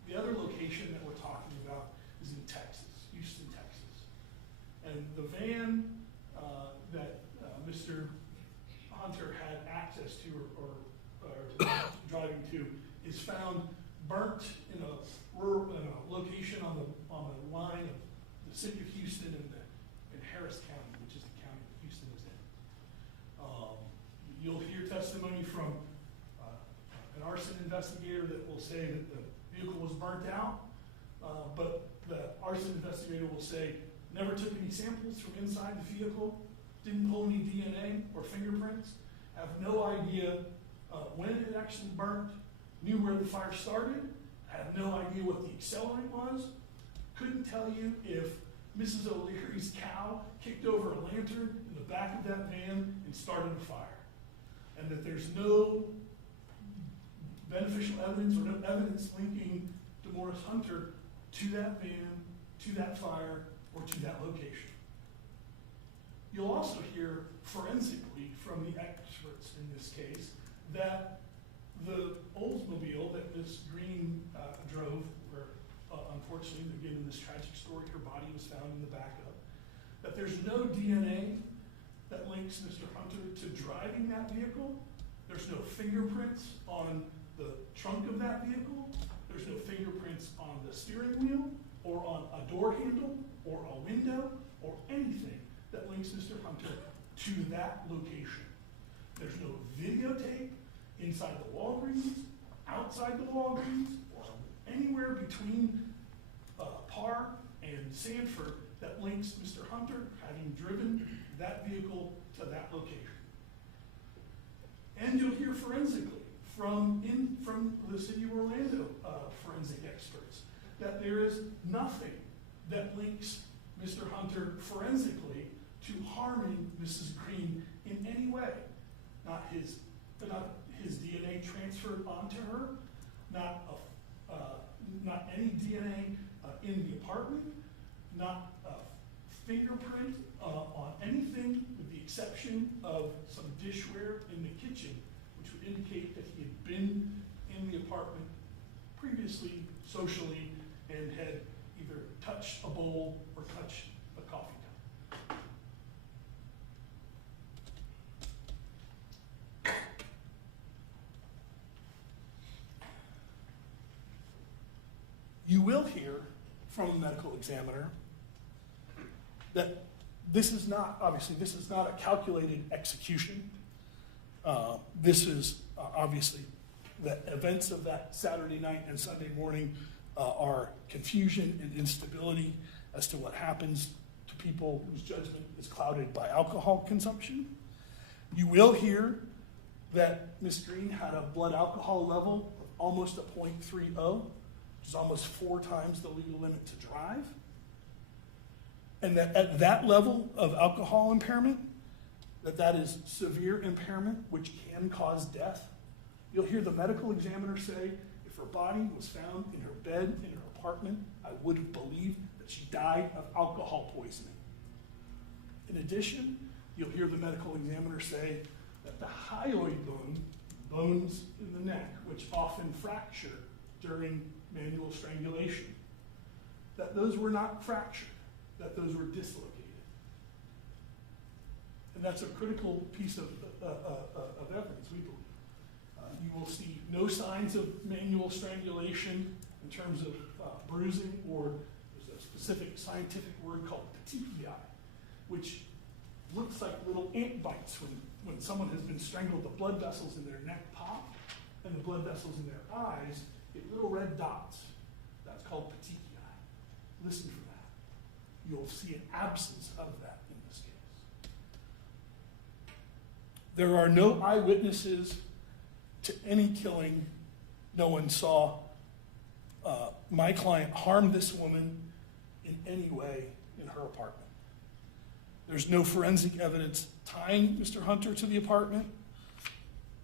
The other location that we're talking about is in Texas, Houston, Texas. And the van that Mr. Hunter had access to or driving to is found burnt in a location on the line of the city of Houston and Harris County, which is the county that Houston is in. You'll hear testimony from an arson investigator that will say that the vehicle was burnt out, but the arson investigator will say, never took any samples from inside the vehicle, didn't pull any DNA or fingerprints, have no idea when it actually burnt, knew where the fire started, had no idea what the accelerant was, couldn't tell you if Mrs. O'Leary's cow kicked over a lantern in the back of that van and started a fire. And that there's no beneficial evidence or no evidence linking Demorris Hunter to that van, to that fire, or to that location. You'll also hear forensically from the experts in this case that the Oldsmobile that Ms. Green drove, where unfortunately, again in this tragic story, her body was found in the back of, that there's no DNA that links Mr. Hunter to driving that vehicle. There's no fingerprints on the trunk of that vehicle. There's no fingerprints on the steering wheel or on a door handle or a window or anything that links Mr. Hunter to that location. There's no videotape inside the Walgreens, outside the Walgreens, or anywhere between Parr and Sanford that links Mr. Hunter having driven that vehicle to that location. And you'll hear forensically from the city of Orlando forensic experts that there is nothing that links Mr. Hunter forensically to harming Mrs. Green in any way. Not his DNA transferred onto her, not any DNA in the apartment, not a fingerprint on anything with the exception of some dishware in the kitchen, which would indicate that he had been in the apartment previously socially and had either touched a bowl or touched a coffee cup. You will hear from a medical examiner that this is not a calculated execution. This is obviously the events of that Saturday night and Sunday morning are confusion and instability as to what happens to people whose judgment is clouded by alcohol consumption. You will hear that Ms. Green had a blood alcohol level of almost a 0.30, which is almost 4 times the legal limit to drive. And that at that level of alcohol impairment, that is severe impairment, which can cause death. You'll hear the medical examiner say, if her body was found in her bed, in her apartment, I would have believed that she died of alcohol poisoning. In addition, you'll hear the medical examiner say that the hyoid bones in the neck, which often fracture during manual strangulation, that those were not fractured, that those were dislocated. And that's a critical piece of evidence, we believe. You will see no signs of manual strangulation in terms of bruising, or there's a specific scientific word called petechiae, which looks like little ant bites when someone has been strangled. The blood vessels in their neck pop, and the blood vessels in their eyes get little red dots. That's called petechiae. Listen for that. You'll see an absence of that in this case. There are no eyewitnesses to any killing. No one saw my client harm this woman in any way in her apartment. There's no forensic evidence tying Mr. Hunter to the apartment,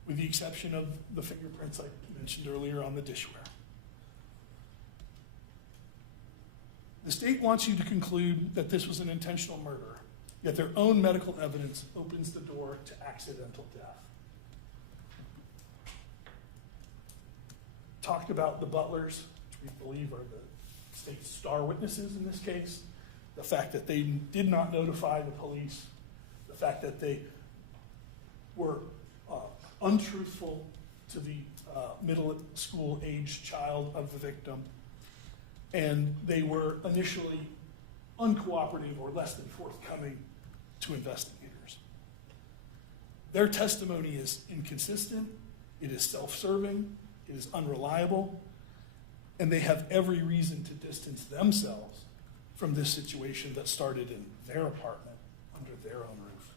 with the exception of the fingerprints I mentioned earlier on the dishware. The state wants you to conclude that this was an intentional murder, yet their own medical evidence opens the door to accidental death. Talked about the Butlers, which we believe are the state's star witnesses in this case, the fact that they did not notify the police, the fact that they were untruthful to the middle school age child of the victim, and they were initially uncooperative or less than forthcoming to investigators. Their testimony is inconsistent, it is self-serving, it is unreliable, and they have every reason to distance themselves from this situation that started in their apartment under their own roof.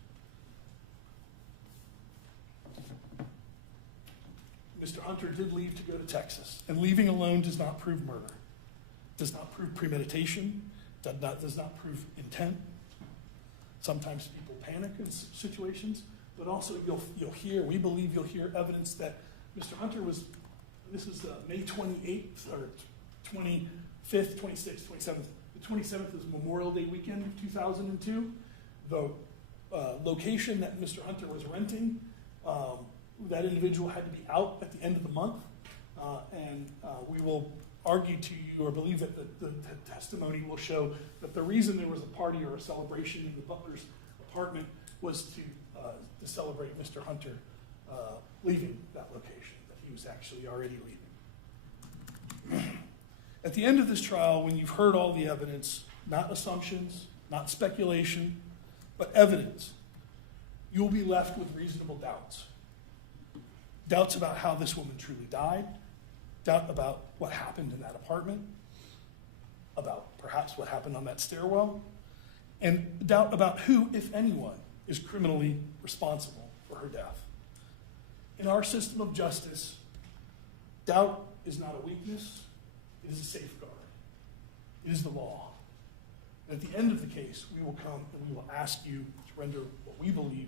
Mr. Hunter did leave to go to Texas, and leaving alone does not prove murder, does not prove premeditation, does not prove intent. Sometimes people panic in situations, but also you'll hear, we believe you'll hear evidence that Mr. Hunter was, this is May 28th or 25th, 26th, 27th. The 27th is Memorial Day weekend of 2002. The location that Mr. Hunter was renting, that individual had to be out at the end of the month. And we will argue to you, or believe that the testimony will show that the reason there was a party or a celebration in the Butler's apartment was to celebrate Mr. Hunter leaving that location, that he was actually already leaving. At the end of this trial, when you've heard all the evidence, not assumptions, not speculation, but evidence, you will be left with reasonable doubts. Doubts about how this woman truly died, doubt about what happened in that apartment, about perhaps what happened on that stairwell, and doubt about who, if anyone, is criminally responsible for her death. In our system of justice, doubt is not a weakness, it is a safeguard. It is the law. And at the end of the case, we will come and we will ask you to render what we believe is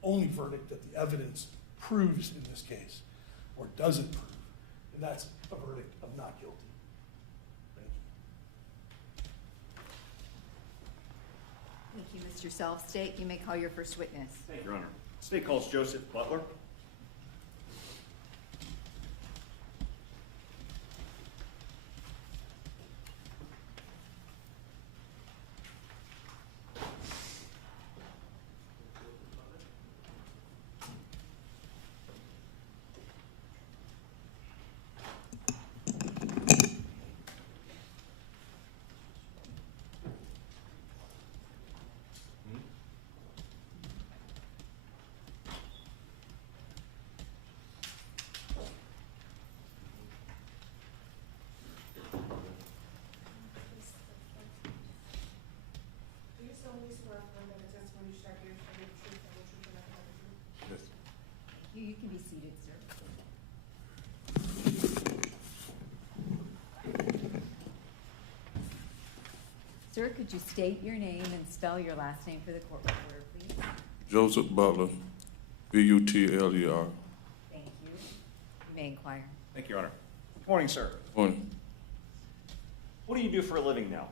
the only verdict that the evidence proves in this case, or doesn't prove, and that's a verdict of not guilty. Thank you. Thank you, Mr. Self-State. You may call your first witness. Thank you, Your Honor. State calls Joseph Butler. Do you solemnly swear affirm that the testimony you shall give shall be the truth and the truth and nothing but the truth? Yes. You can be seated, sir. Sir, could you state your name and spell your last name for the court reporter, please? Joseph Butler, Butler. Thank you. You may inquire. Thank you, Your Honor. Good morning, sir. Morning. What do you do for a living now?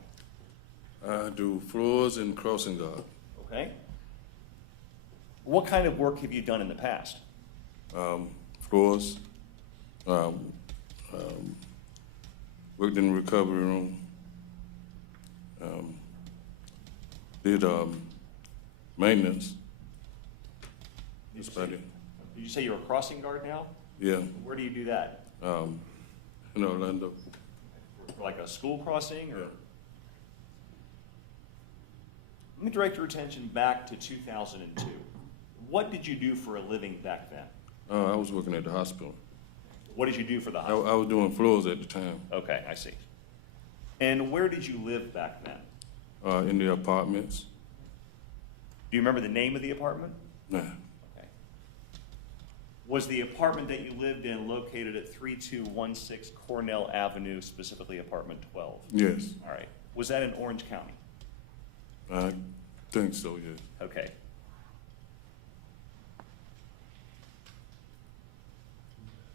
I do floors and crossing guard. Okay. What kind of work have you done in the past? Floors. Worked in the recovery room. Did maintenance. That's about it. Did you say you're a crossing guard now? Yeah. Where do you do that? In Orlando. For like a school crossing or? Yeah. Let me direct your attention back to 2002. What did you do for a living back then? I was working at the hospital. What did you do for the I hospital? was doing floors at the time. Okay, I see. And where did you live back then? In the apartments. Do you remember the name of the apartment? Nah. Okay. Was the apartment that you lived in located at 3216 Cornell Avenue, specifically apartment 12? Yes. All right. Was that in Orange County? I think so, yes. Okay.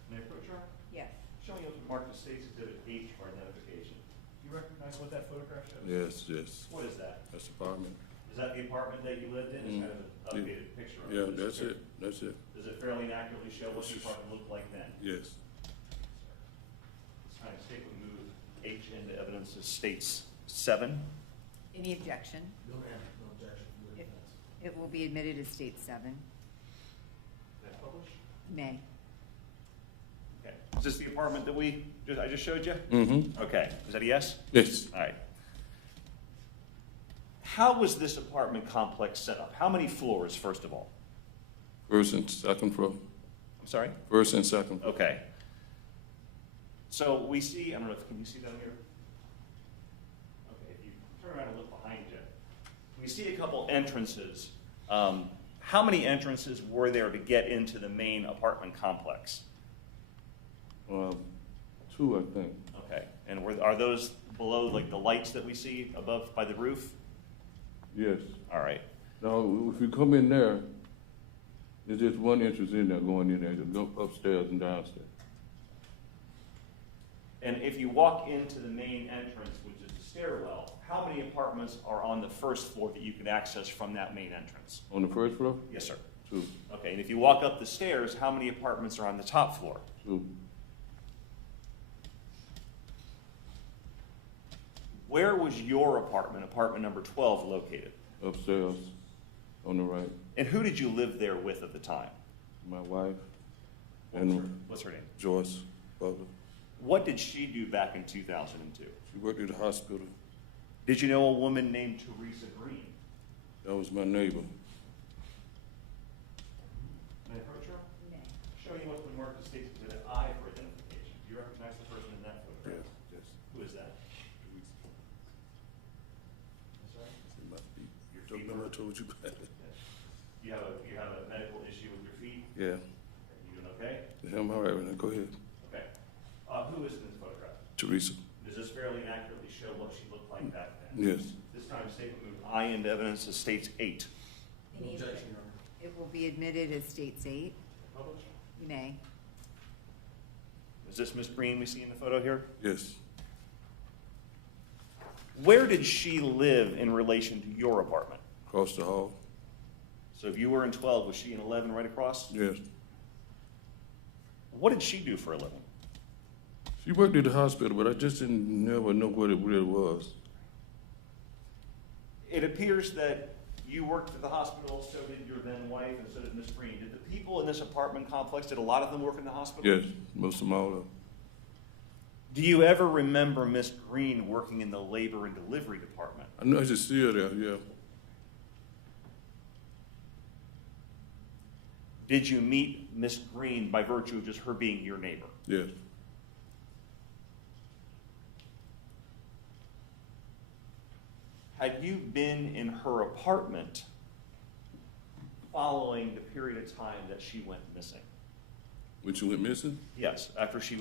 May I approach her? Yes. Showing up to mark the state's exhibit H for identification. Do you recognize what that photograph shows? Yes, yes. What is that? That's the apartment. Is that the apartment that you lived in? It's kind of an updated picture of it. Yeah, that's it. That's it. Does it fairly accurately show what the apartment looked like then? Yes. This time, state would move H into evidence as states 7. Any objection? No, ma'am, no objection. Your If- defense. It will be admitted as state 7. Is that published? May. Okay. Is this the apartment that I just showed you? Mm-hmm. Okay. Is that a yes? Yes. All right. How was this apartment complex set up? How many floors, first of all? First and second floor. I'm sorry? First and second floor. Okay. So we see, I don't know if, can you see down here? Okay, if you turn around and look behind you, we see a couple entrances. How many entrances were there to get into the main apartment complex? 2, I think. Okay, and are those below, like the lights that we see above by the roof? Yes. All right. Now, if you come in there, there's just one entrance in there going in there, to go upstairs and downstairs. And if you walk into the main entrance, which is the stairwell, how many apartments are on the first floor that you can access from that main entrance? On the first floor? Yes, sir. 2. Okay, and if you walk up the stairs, how many apartments are on the top floor? 2. Where was your apartment, apartment number 12, located? Upstairs. on the right. And who did you live there with at the time? My wife and What's her name? Joyce, Butler. What did she do back in 2002? She worked at the hospital. Did you know a woman named Theresa Green? That was my neighbor. May I approach her? Nay. Showing you what's been marked as State's Exhibit I for identification. Do you recognize the person in that photograph? Yes. Who is that? I'm sorry? It must be. Your Don't feet know were- I told you about it. You have a medical issue with your feet? Yeah. You doing okay? Yeah, I'm all right right now. Go ahead. Okay. Who is in this photograph? Teresa. Does this fairly accurately show what she looked like back then? Yes. This time, State will move I into evidence as State's 8. No objection, Your Honor. It will be admitted as State's 8. Publish. You may. Is this Miss Green we see in the photo here? Yes. Where did she live in relation to your apartment? Across the hall. So if you were in 12, was she in 11 right across? Yes. What did she do for a living? She worked at the hospital, but I just didn't never know what it really was. It appears that you worked at the hospital, so did your then wife, and so did Miss Green. Did the people in this apartment complex, did a lot of them work in the hospital? Yes, most of them all of them. Do you ever remember Miss Green working in the labor and delivery department? I know she's still there, yeah. Did you meet Miss Green by virtue of just her being your neighbor? Yes. Had you been in her apartment following the period of time that she went missing? When she went missing? Yes, after she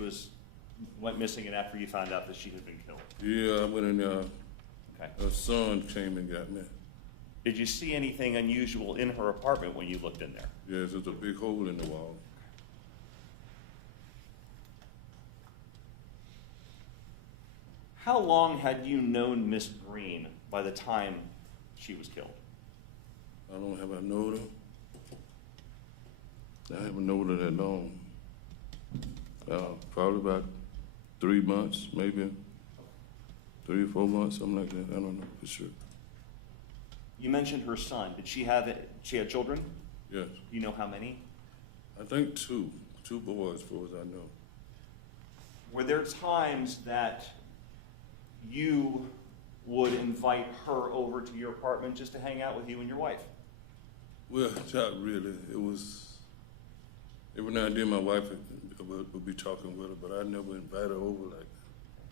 went missing and after you found out that she had been killed. Yeah, I went in there. Okay. Her son came and got me. Did you see anything unusual in her apartment when you looked in there? Yes, there's a big hole in the wall. How long had you known Miss Green by the time she was killed? I don't have a known her. I haven't known her that long. Probably about 3 months, maybe 3 or 4 months, something like that. I don't know for sure. You mentioned her son. Did she have children? Yes, Do you know how many? I think two boys, as far as I know. Were there times that you would invite her over to your apartment just to hang out with you and your wife? Well, not really. It was every now and then my wife would be talking with her, but I never invited her over like that.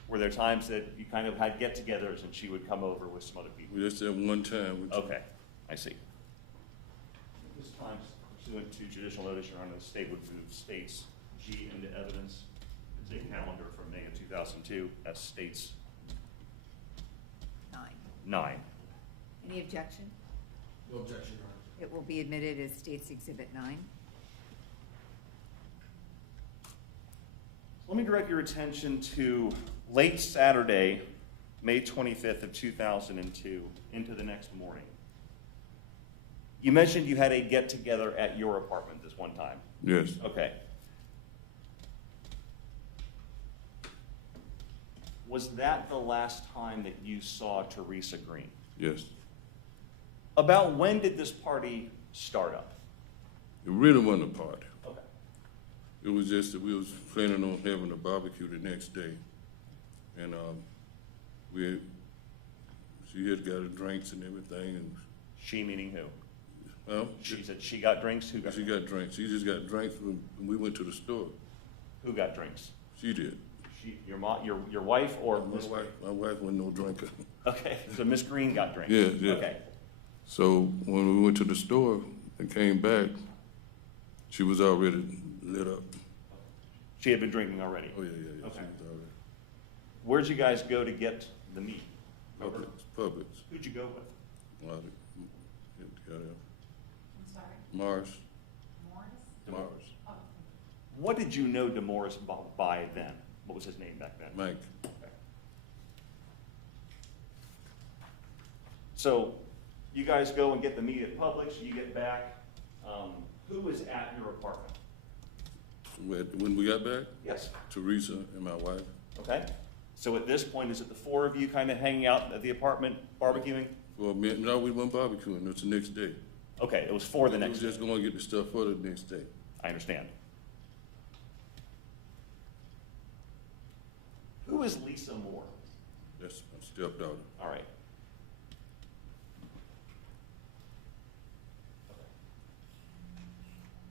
Were there times that you kind of had get-togethers and she would come over with some other people? We just had one time. Okay, I see. At this time, pursuant to judicial notice, Your Honor, the state would move States G into evidence. It's a calendar from May of 2002 as States 9. 9. Any objection? No objection, Your Honor. It will be admitted as State's Exhibit 9. Let me direct your attention to late Saturday, May 25th of 2002, into the next morning. You mentioned you had a get-together at your apartment this one time. Yes, Okay. Was that the last time that you saw Theresa Green? yes. About when did this party start up? It really wasn't a party. Okay. It was just that we was planning on having a barbecue the next day. And she had got her drinks and everything, and She meaning who? well, She said she got drinks. Who got she got drinks. She just got drinks when we went to the store. Who got drinks? She did. Your mom, your wife, or Miss Green? My wife wasn't no drinker. Okay, so Miss Green got drinks. Yeah, yeah. Okay. So when we went to the store and came back, she was already lit up. She had been drinking already. Oh, yeah, yeah, yeah. Okay. She was already. Where'd you guys go to get the meat? Publix. Who'd you go with? Well, I'm sorry, Mars. Morris? Oh, What did you know Demorris by then? What was his name back then? Mike. Okay. So you guys go and get the meat at Publix, you get back. Who was at your apartment? When we got back, Yes. Teresa and my wife. Okay. So at this point, is it the four of you kind of hanging out at the apartment, barbecuing? Well, no, we went barbecuing. It was the next day. Okay, it was for the It next was just day. going to get the stuff for the next day. I understand. Who is Lisa Moore? That's my stepdaughter. All right.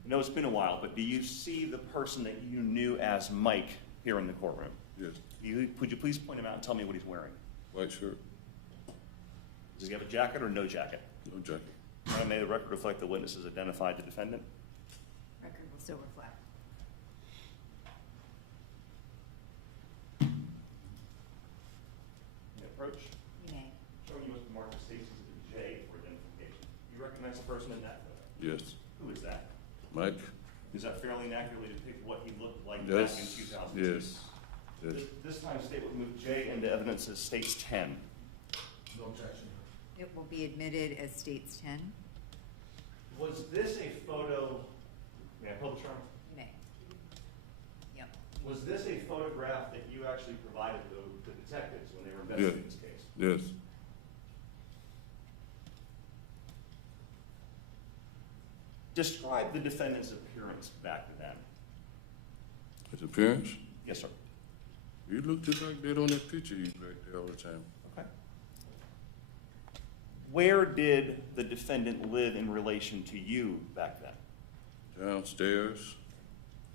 I know it's been a while, but do you see the person that you knew as Mike here in the courtroom? Yes. Would you please point him out and tell me what he's wearing? White shirt, Does he have a jacket or no jacket? no jacket. May the record reflect the witnesses identified the defendant? Record will still reflect. May I approach? You may. Showing you Mr. Marcus Stacy's J for identification. You recognize the person in that photo? Yes. Who is that? Mike? Does that fairly accurately depict what he looked like Yes. back in 2002? Yes. Yes. This time state would move J into evidence as states 10. No objection. It will be admitted as states 10. Was this a photo, may I publish on? You may. Yep. Was this a photograph that you actually provided to the detectives when they were investigating this case? Yes. Describe the defendant's appearance back then. His appearance? Yes, sir. He looked just like that on that picture he's back there all the time. Okay. Where did the defendant live in relation to you back then? Downstairs.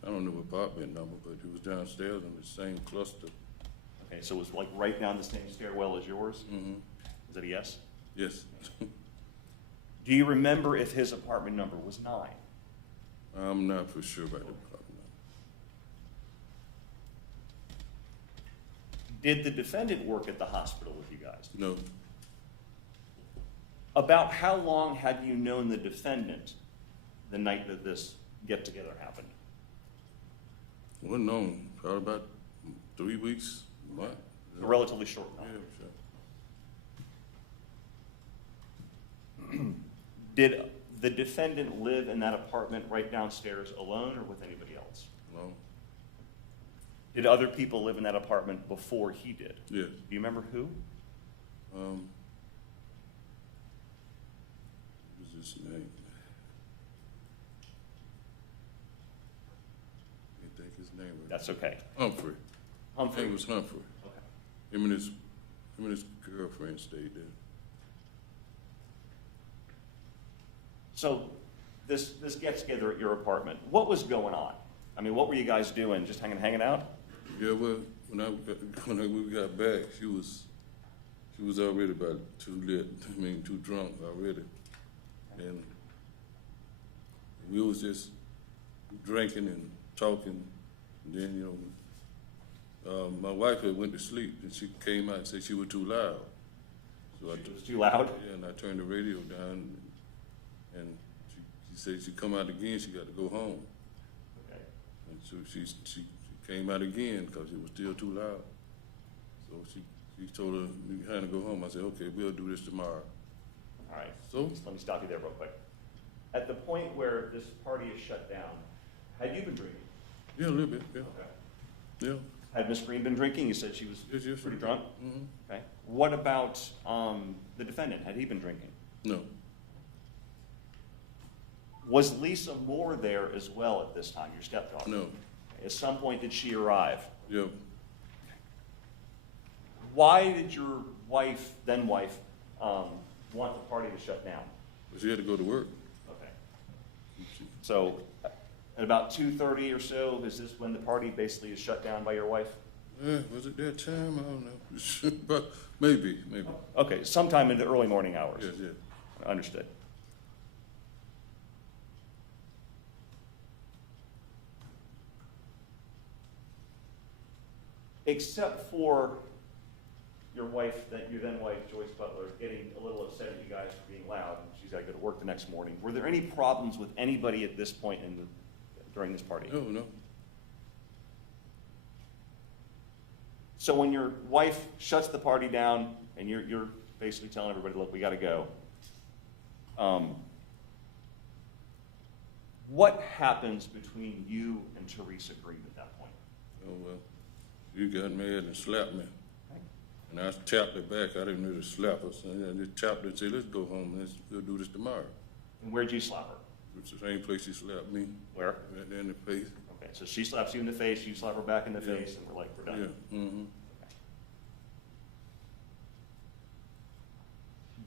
I don't know apartment number, but he was downstairs in the same cluster. Okay, so it was like right down the same stairwell as yours? Mm-hmm. Is that a yes? Yes. Do you remember if his apartment number was 9? I'm not for sure about the apartment number. Did the defendant work at the hospital with you guys? No. About how long had you known the defendant the night that this get-together happened? Wasn't known. Probably about 3 weeks. What? A relatively short time. Yeah, sure. Did the defendant live in that apartment right downstairs alone or with anybody else? No. Did other people live in that apartment before he did? Yes. Do you remember who? What was his name? Can't think his name right. That's okay. Humphrey. Humphrey. His name was Humphrey. Okay. Him and his girlfriend stayed there. So this get-together at your apartment, what was going on? I mean, what were you guys doing? Just hanging out? Yeah, well, when we got back, she was already about too drunk already, and we was just drinking and talking. And then my wife had went to sleep, and she came out and said she was too loud. So It was too loud? Yeah, and I turned the radio down, and she said she come out again. She got to go home. Okay. And so she came out again because it was still too loud. So she told her we had to go home. I said, okay, we'll do this tomorrow. All right. So Just let me stop you there real quick. At the point where this party is shut down, had you been drinking? yeah, a little bit, yeah, Okay. yeah. Had Miss Green been drinking? You said she was Yes, pretty drunk? Mm-hmm. Okay. What about the defendant? Had he been drinking? No, Was Lisa Moore there as well at this time, your stepdaughter? no, At some point, did she arrive? yeah. Why did your then wife, want the party to shut down? But she had to go to work. Okay. She- So at about 2:30 or so, is this when the party basically is shut down by your wife? was it that time? I don't know. But maybe. Okay, sometime in the early morning hours. Yes, yes. Understood. Except for your wife, your then wife, Joyce Butler, getting a little upset at you guys for being loud, and she's got to go to work the next morning. Were there any problems with anybody at this point during this party? No. So when your wife shuts the party down and you're basically telling everybody, look, we got to go, what happens between you and Theresa Green at that point? Oh, well, you got mad and slapped me. And I tapped her back. I didn't really slap her. So I just tapped her and said, let's go home. We'll do this tomorrow. And where'd you slap her? It's the same place she slapped me, Where? right there in the face. Okay, so she slaps you in the face, you slap her back in the Yeah. face, and we're like, we're done. Yeah, mm-hmm.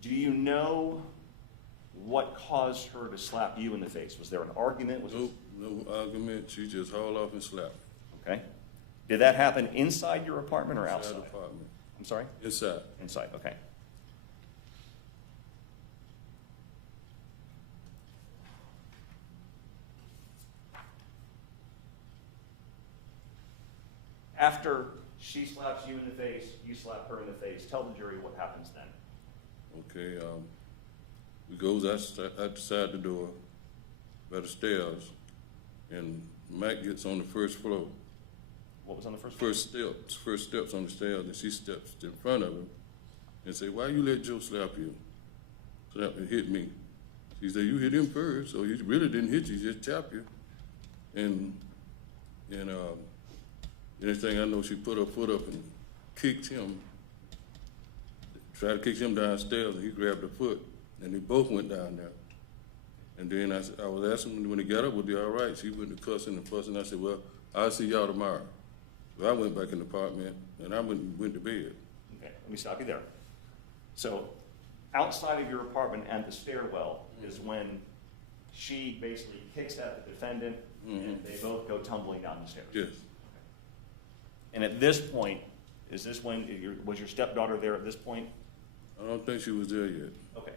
Do you know what caused her to slap you in the face? Was there an argument? Was No argument, she just hauled off and slapped. Okay. Did that happen inside your apartment or outside? Inside the apartment. I'm sorry? Inside. Inside, okay. After she slaps you in the face, you slap her in the face, tell the jury what happens then. Okay, we goes outside the door by the stairs, and Mac gets on the first floor. What was on the first floor? First steps on the stairs, and she steps in front of him and say, "Why you let Joe slap you? Slap and hit me." She said, "You hit him first, so he really didn't hit you, he just tapped you." And the next thing I know, she put her foot up and kicked him, tried to kick him downstairs, and he grabbed her foot, and they both went down there. And then I was asking him when he got up, was he all right? She went to cussing and fussing. I said, "Well, I'll see y'all tomorrow." So I went back in the apartment, and I went to bed. Okay, let me stop you there. So outside of your apartment and the stairwell is when she basically kicks at the defendant, and they both go tumbling down the stairs. Yes. And at this point, is this when, was your stepdaughter there at this point? I don't think she was there yet. Okay.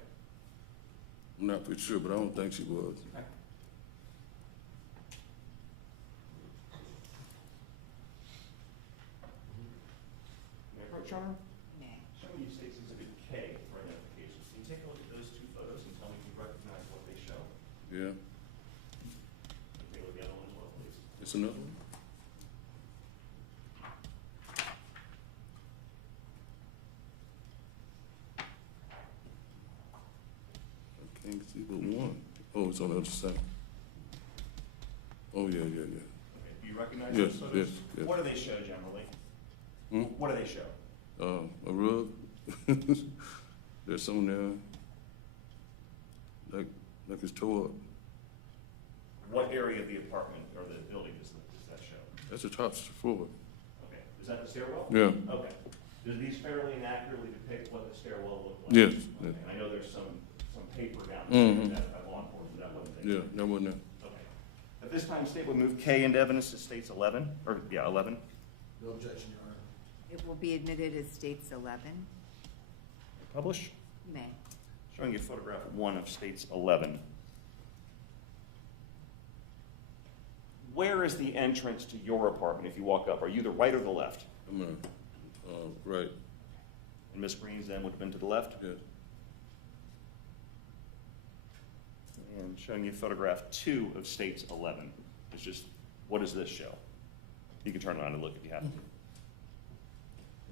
I'm not pretty sure, but I don't think she was. Okay. May I approach, Your Honor? Nay. Show me State's Exhibit K for identification. Can you take a look at those two photos and tell me if you recognize what they show? Yeah. Take a look at the other one as well, please. It's another one? I can't see but one. Oh, it's on the other side. Oh, yeah. Okay, do you recognize Yes, those photos? yes. What do they show generally? Hmm? What do they show? A rug. There's some there, like it's tore up. What area of the apartment or the building does that show? That's the top floor. Okay, is that the stairwell? Yeah. Okay. Do these fairly and accurately depict what the stairwell looked like? Yes. Okay, Yes. and I know there's some paper down there Mhm. that law enforcement, that wasn't there. Yeah, that wasn't there. Okay. At this time, State would move K into evidence to State's 11, or, yeah, 11. No objection, Your Honor. It will be admitted as States 11. Publish. May. Showing you photograph 1 of State's 11. Where is the entrance to your apartment if you walk up? Are you the right or the left? I'm right. And Miss Green's then would have been to the left? Yeah. And showing you photograph 2 of State's 11. It's just, what does this show? You can turn around and look if you have to.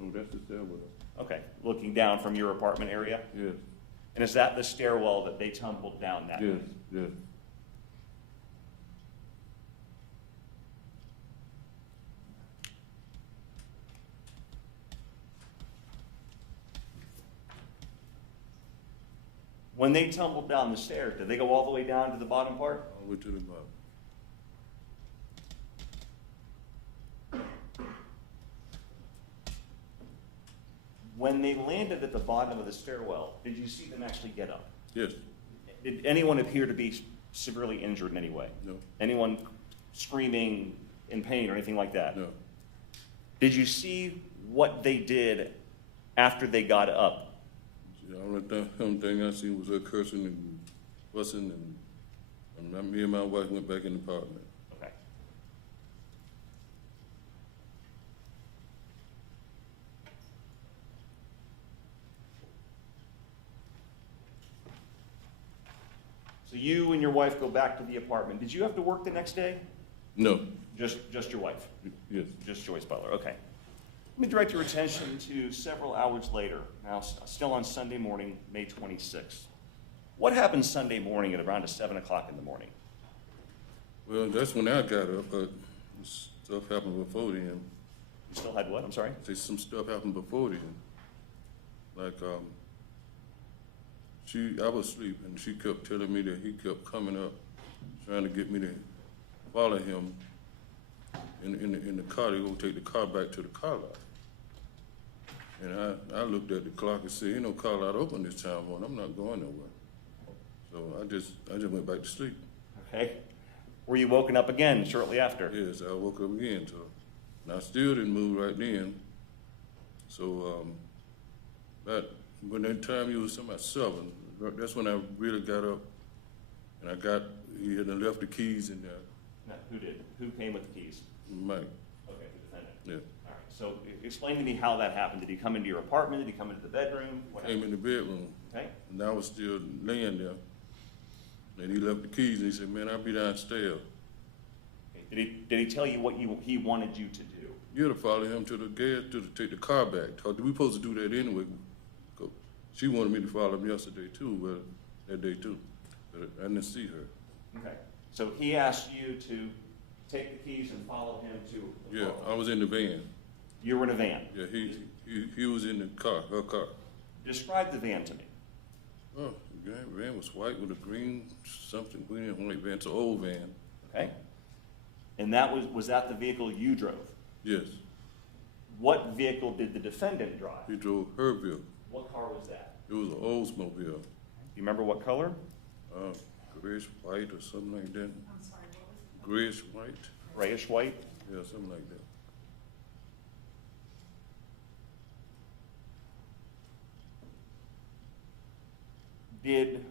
Oh, that's the stairwell. Okay, looking down from your apartment area? Yes. And is that the stairwell that they tumbled down that Yes. way? Yes. When they tumbled down the stairs, did they go all the way down to the bottom part? All the way to the bottom. When they landed at the bottom of the stairwell, did you see them actually get up? Yes. Did anyone appear to be severely injured in any way? No. Anyone screaming in pain or anything like that? No. Did you see what they did after they got up? The only thing I seen was her cursing and fussing, and me and my wife went back in the apartment. Okay. So you and your wife go back to the apartment. Did you have to work the next day? No. Just your wife? Yes. Just Joyce Butler, okay. Let me direct your attention to several hours later, now still on Sunday morning, May 26th. What happened Sunday morning at around 7 o'clock in the morning? Well, that's when I got up, but stuff happened before then. You still had what, I'm sorry? Say some stuff happened before then. Like, I was asleep, and she kept telling me that he kept coming up, trying to get me to follow him in the car to go take the car back to the car lot. And I looked at the clock and said, ain't no car lot open this time on. I'm not going nowhere. So I just went back to sleep. Okay. Were you woken up again shortly after? Yes, I woke up again. So, and I still didn't move right then. So, but when that time you was talking about 7, that's when I really got up, and he had left the keys in there. No, who did? Who came with the keys? Mike. Okay, the defendant. Yeah. All right. So explain to me how that happened. Did he come into your apartment? Did he come into the bedroom? What Came happened? in the bedroom. Okay. And I was still laying there. And he left the keys, and he said, man, I'll be downstairs. Okay. Did he tell you what he wanted you to do? You had to follow him to the gas to take the car back. We supposed to do that anyway. She wanted me to follow him yesterday too, but that day too. But I didn't see her. Okay. So he asked you to take the keys and follow him to the Yeah, car. I was in the van. You were in a van. Yeah, he was in the car, her car. Describe the van to me. Oh, the van was white with a green something, green and white van. It's an old van. Okay. And was that the vehicle you drove? Yes, What vehicle did the defendant drive? he drove her vehicle. What car was that? It was an Oldsmobile, Do you remember what color? grayish white or something like that. I'm sorry, what was it? Grayish white, Grayish white? yeah, something like that. Did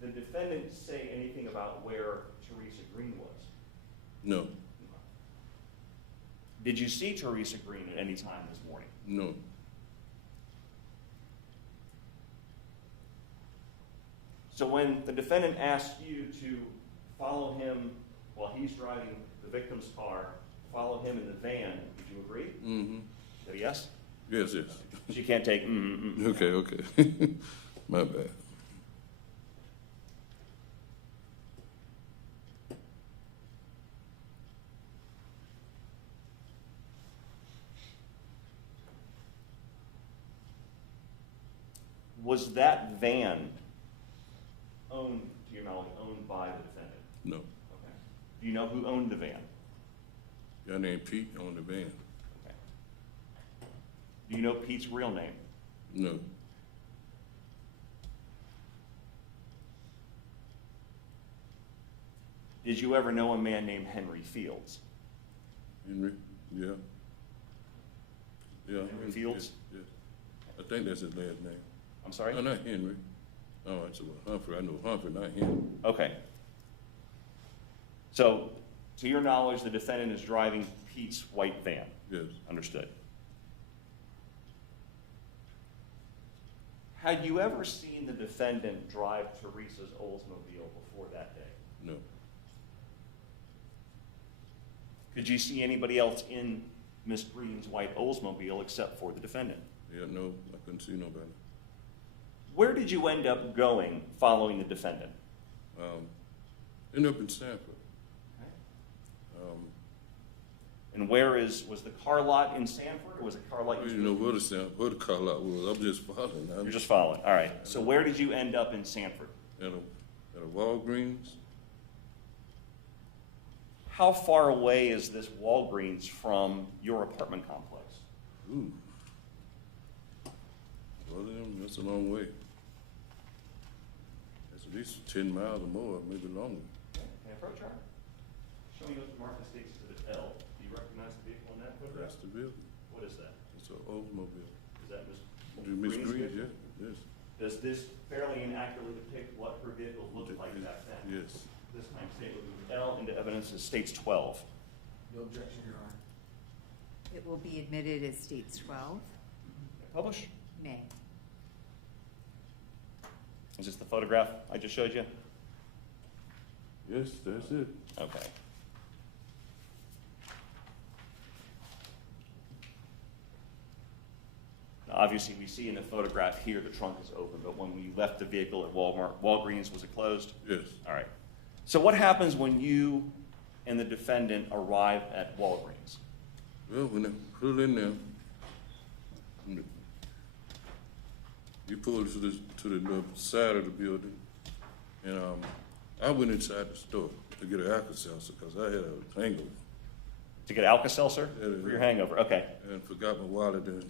the defendant say anything about where Theresa Green was? No, Did you see Theresa Green at any time this morning? no, So when the defendant asked you to follow him while he's driving the victim's car, follow him in the van, did you agree? mm-hmm, Is that a yes? yes, yes. She can't take Okay, my bad. Was that van owned, to your knowledge, owned by the defendant? No, Okay. Do you know who owned the van? guy named Pete on the van. Okay. Do you know Pete's real name? No, Did you ever know a man named Henry Fields? Henry, yeah. Yeah. Henry Fields? Yeah. I think that's his last name. I'm sorry? No, not Henry. Oh, it's Humphrey. I know Humphrey, not Henry. Okay. So, to your knowledge, the defendant is driving Pete's white van. Yes. Understood. Had you ever seen the defendant drive Teresa's Oldsmobile before that day? No. Could you see anybody else in Miss Green's white Oldsmobile except for the defendant? Yeah, no, I couldn't see nobody. Where did you end up going following the defendant? Ended up in Sanford. And was the car lot in Sanford, or was the car lot? I didn't know where the car lot was. I'm just following. You're just following. All right. So where did you end up in Sanford? At a Walgreens. How far away is this Walgreens from your apartment complex? Ooh. Well, that's a long way. That's at least 10 miles or more, maybe longer. Can I approach her? Show me what the marker states exhibit L. Do you recognize the vehicle in that photograph? That's the building. What is that? It's an Oldsmobile. Is that Miss Green's Green, vehicle? yeah, yes. Does this fairly inaccurately depict what her vehicle looked like back then? Yes. This time statement L into evidence as states 12. No objection, Your Honor. It will be admitted as states 12. Publish. May. Is this the photograph I just showed you? Yes, that's it. Okay. Now, obviously, we see in the photograph here the trunk is open, but when we left the vehicle at Walgreens, was it closed? Yes. All right. So what happens when you and the defendant arrive at Walgreens? Well, when they put it in there, He pulled to the little side of the building, and I went inside the store to get an Alka-Seltzer because I had a hangover To get Alka-Seltzer Yeah, for yeah. your hangover? Okay. and forgot my wallet and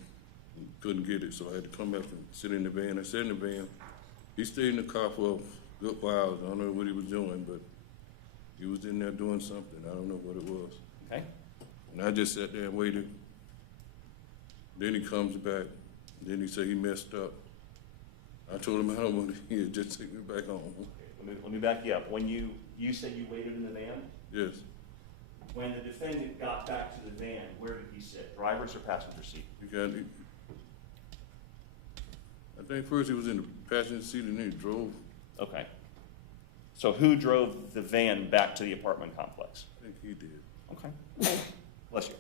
couldn't get it, so I had to come back and sit in the van. I sat in the van. He stayed in the car for a good while. I don't know what he was doing, but he was in there doing something. I don't know what it was. Okay. And I just sat there and waited. Then he comes back. Then he said he messed up. I told him I don't want to hear. Just take me back home. Let me back you up. When you said you waited in the van, Yes. when the defendant got back to the van, where did he sit? Driver's or passenger seat? He got it. I think first he was in the passenger seat and then he drove. Okay. So who drove the van back to the apartment complex? I think he did. Okay. Bless you.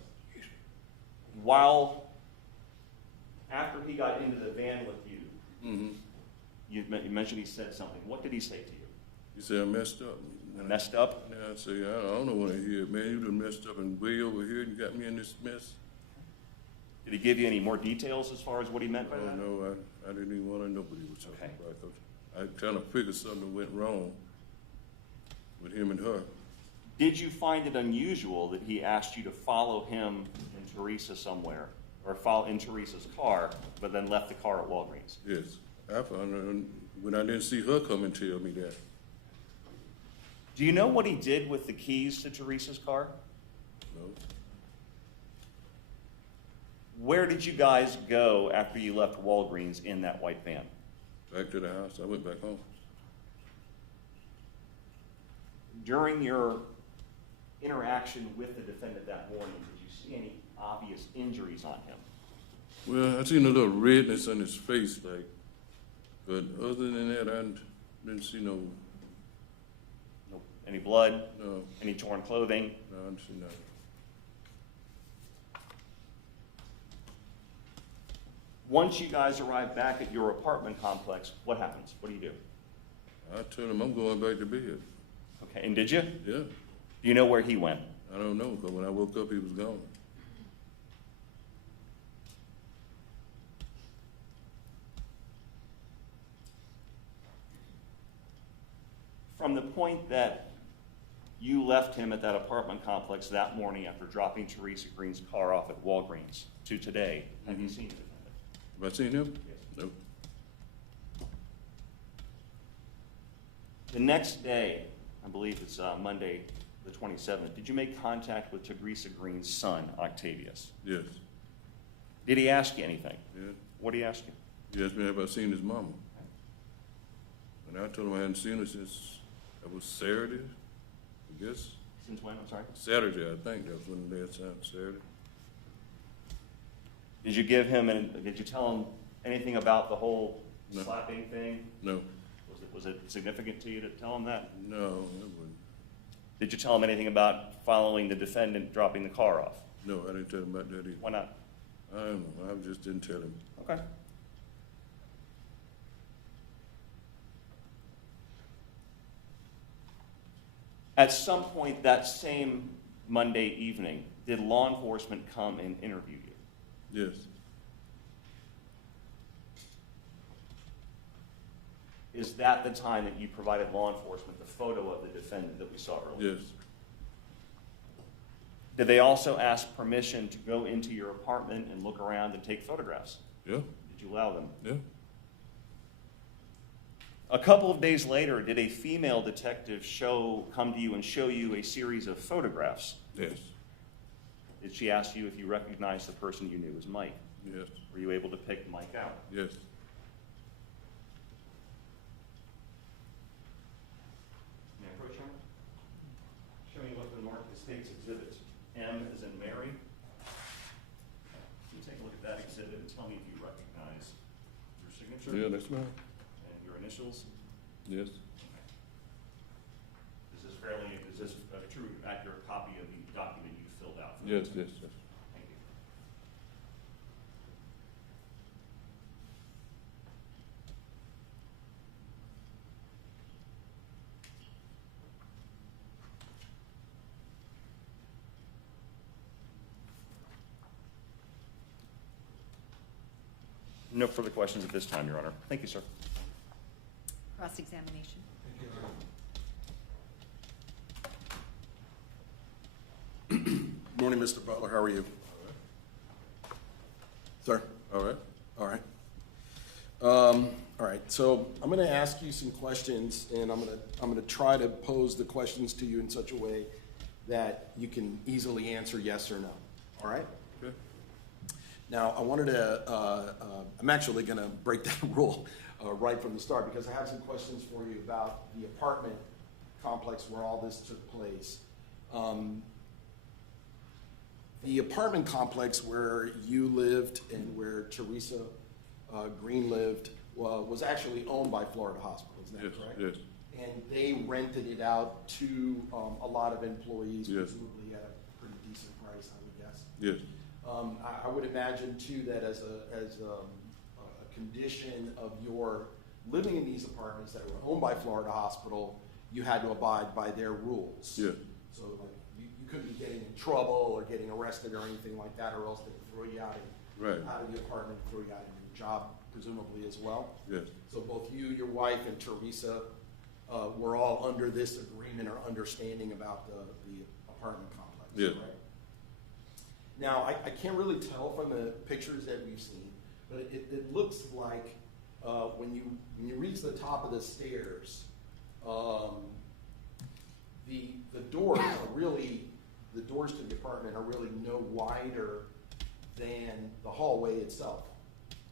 After he got into the van with you, Mm-hmm. you mentioned he said something. What did he say to you? He said I messed up. Messed up? Yeah, I say I don't know what I hear. Man, you done messed up and way over here and you got me in this mess. Did he give you any more details as far as what he meant by Oh that? no, I didn't even want to know what he was talking Okay. about. 'Cause I kind of figured something went wrong with him and her. Did you find it unusual that he asked you to follow him and Theresa somewhere, or follow in Theresa's car, but then left the car at Walgreens? Yes, I found out when I didn't see her come and tell me that. Do you know what he did with the keys to Theresa's car? No, Where did you guys go after you left Walgreens in that white van? back to the house. I went back home. During your interaction with the defendant that morning, did you see any obvious injuries on him? Well, I seen a little redness on his face, like, but other than that, I didn't see no. Any blood? No, Any torn clothing? no, I didn't see nothing. Once you guys arrive back at your apartment complex, what happens? What do you do? I told him I'm going back to bed. Okay, and did you? Yeah, Do you know where he went? I don't know, because when I woke up, he was gone. From the point that you left him at that apartment complex that morning after dropping Theresa Green's car off at Walgreens to today, have you seen the defendant? Have I seen him? Yes. Nope. The next day, I believe it's Monday the 27th, did you make contact with Theresa Green's son, Octavius? Yes. Did he ask you anything? Yeah. What did he ask you? He asked me have I seen his mama. And I told him I hadn't seen her since it was Saturday, I guess. Since when? I'm sorry. Saturday, I think that was when the last time, Saturday. Did you tell him anything about the whole No. slapping thing? No, Was it significant to you to tell him that? no, it wasn't. Did you tell him anything about following the defendant dropping the car off? No, I didn't tell him about that either. Why not? I don't know, I just didn't tell him. Okay. At some point that same Monday evening, did law enforcement come and interview you? Yes, Is that the time that you provided law enforcement the photo of the defendant that we saw earlier? yes, Did they also ask permission to go into your apartment and look around and take photographs? yeah, Did you allow them? yeah. A couple of days later, did a female detective come to you and show you a series of photographs? Yes, Did she ask you if you recognized the person you knew as Mike? yes, Were you able to pick Mike out? yes, May I approach him? Show me what the marked the state's exhibit. M as in Mary. Can you take a look at that exhibit and tell me if you recognize your signature? yeah, that's right, And your initials? yes, Is this a true, accurate copy of the document you filled out? yes, yes, yes. Thank you. No further questions at this time, Your Honor. Thank you, sir. Cross-examination. Morning, Mr. Butler. How are you? Sir? All right? All right. All right. So I'm going to ask you some questions, and I'm going to try to pose the questions to you in such a way that you can easily answer yes or no. All right? Okay. Now, I wanted to, I'm actually going to break that rule right from the start because I have some questions for you about the apartment complex where all this took place. The apartment complex where you lived and where Theresa Green lived was actually owned by Florida Hospital, isn't that Yes, correct? yes. And they rented it out to a lot of employees, Yes. presumably at a pretty decent price, I would guess. Yes, I would imagine too that as a condition of your living in these apartments that were owned by Florida Hospital, you had to abide by their rules. yeah, So like you couldn't be getting in trouble or getting arrested or anything like that, or else they would throw you out right, of the apartment, throw you out of your job presumably as well. yes, So both you, your wife, and Theresa were all under this agreement or understanding about the apartment complex, Yeah. right? Now, I can't really tell from the pictures that we've seen, but it looks like when you reach the top of the stairs, the doors are really, the doors to the apartment are really no wider than the hallway itself,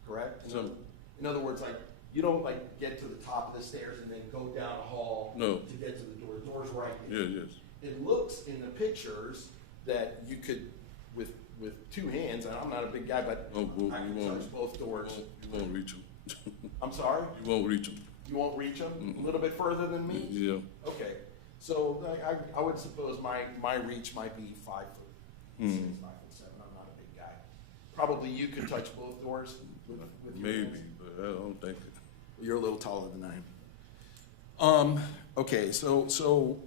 correct? In other words, like, you don't like get to the top of the stairs and then go down a hall No. to get to the door. The door's right there. yeah, yes. It looks in the pictures that you could, with two hands, and I'm not a big guy, but Oh, well, I can you won't- touch both doors. You won't reach them. I'm sorry? You won't reach them. You won't reach them? A little bit further than me? Yeah, Okay, so I would suppose my reach might be 5 foot 6, 5 foot 7. I'm not a big guy. Probably you could touch both doors with your maybe, hands. but I don't think it. You're a little taller than I am. Okay, so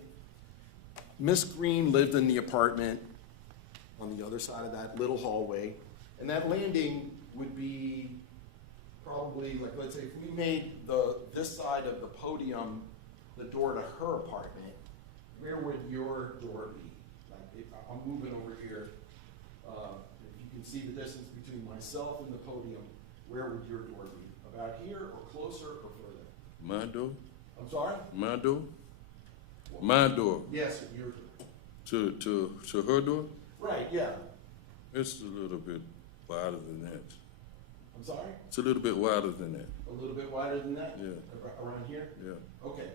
Miss Green lived in the apartment on the other side of that little hallway, and that landing would be probably, like, let's say if we made this side of the podium the door to her apartment, where would your door be? Like, if I'm moving over here, if you can see the distance between myself and the podium, where would your door be? About here, or closer, or further? My door? I'm sorry? My door? My door Yes, your door. to her door? Right, yeah. It's a little bit wider than that. I'm sorry? It's a little bit wider than that. A little bit wider than that? Yeah. Around here? Yeah, Okay.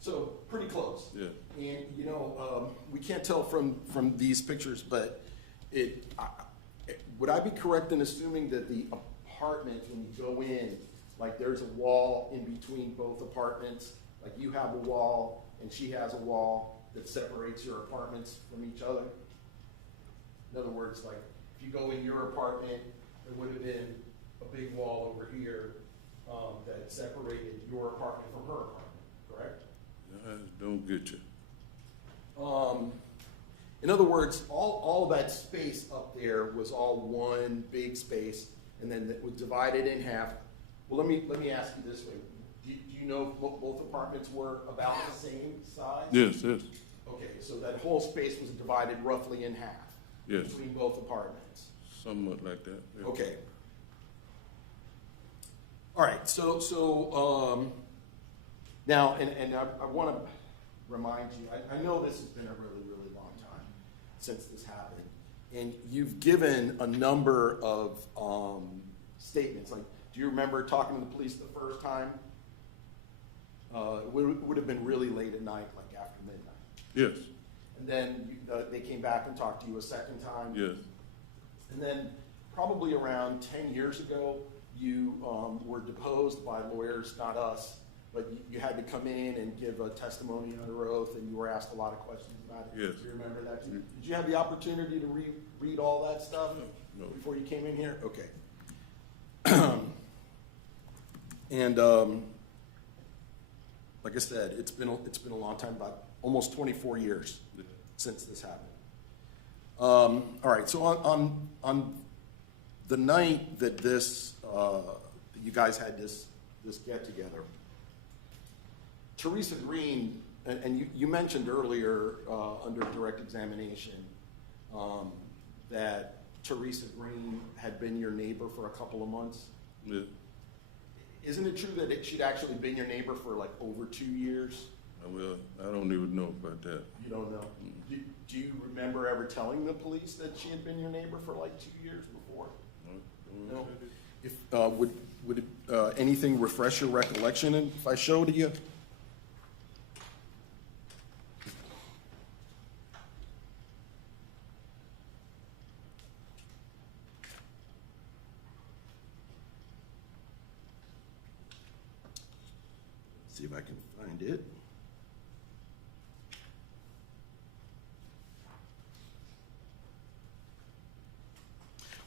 So, pretty close. yeah. And, you know, we can't tell from these pictures, but would I be correct in assuming that the apartment, when you go in, like there's a wall in between both apartments? Like you have a wall and she has a wall that separates your apartments from each other? In other words, like if you go in your apartment, there would have been a big wall over here that separated your apartment from her apartment, correct? I don't get you. In other words, all of that space up there was all one big space, and then it was divided in half. Well, let me ask you this way: do you know if both apartments were about the same size? Yes, yes, Okay, so that whole space was divided roughly in half yes. between both apartments. Somewhat like that. Yeah. Okay. All right. So now, and I want to remind you. I know this has been a really, really long time since this happened, and you've given a number of statements. Like, do you remember talking to the police the first time? It would have been really late at night, like after midnight. Yes, And then they came back and talked to you a second time. yes, And then probably around 10 years ago, you were deposed by lawyers, not us, but you had to come in and give a testimony under oath, and you were asked a lot of questions about it. Yes. Do you remember that too? Did you have the opportunity to read all that stuff No. before you came in here? Okay. And like I said, it's been a long time, about almost 24 years since this happened. All right, so on the night that this you guys had this get together. Theresa Green, and you mentioned earlier under direct examination that Theresa Green had been your neighbor for a couple of months. Yeah. Isn't it true that she'd actually been your neighbor for like over 2 years? Well, I don't even know about that. You don't know? Do you remember ever telling the police that she had been your neighbor for like 2 years before? No. If would anything refresh your recollection if I showed it you? See if I can find it.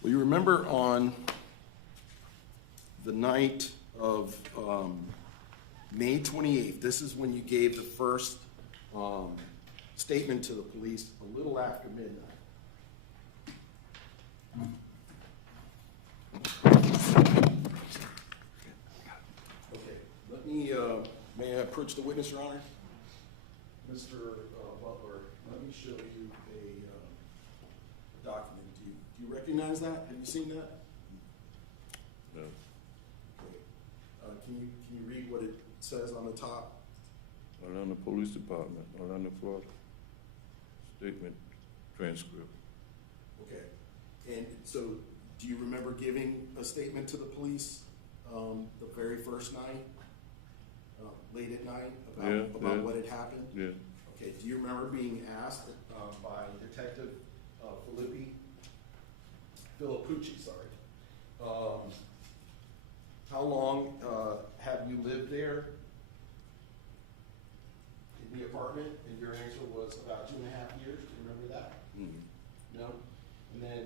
Well, you remember on the night of May 28th, this is when you gave the first statement to the police a little after midnight. Okay, let me, may I approach the witness, Your Honor? Mr. Butler, let me show you a document. Do you recognize that? Have you seen that? No. Okay. Can you read what it says on the top? Orlando Police Department, Orlando, Florida. Statement transcript. Okay. And so, do you remember giving a statement to the police the very first night, late at night, about what had happened? Yeah. Okay. Do you remember being asked by Detective Philippi, how long have you lived there in the apartment? And your answer was about 2.5 years. Do you remember that? Mm-hmm. No? And then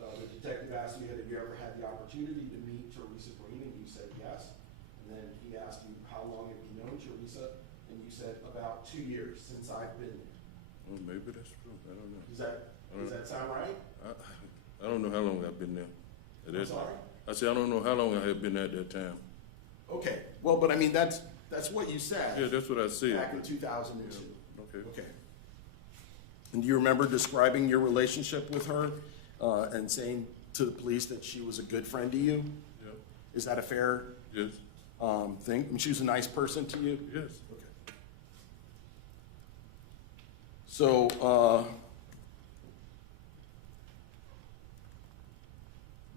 the detective asked you, have you ever had the opportunity to meet Theresa Green? And you said yes. And then he asked you, how long have you known Theresa? And you said about 2 years since I've been there. Well, maybe that's true. I don't know. Does that sound right? I don't know how long I've been there. I'm sorry? I said, I don't know how long I have been at that time. Okay. Well, but I mean, that's what you said. Yeah, that's what I said. Back in 2002. Okay. Okay. And do you remember describing your relationship with her and saying to the police that she was a good friend to you? Yeah. Is that a fair Yes. thing? I mean, she was a nice person to you? Yes. Okay. So,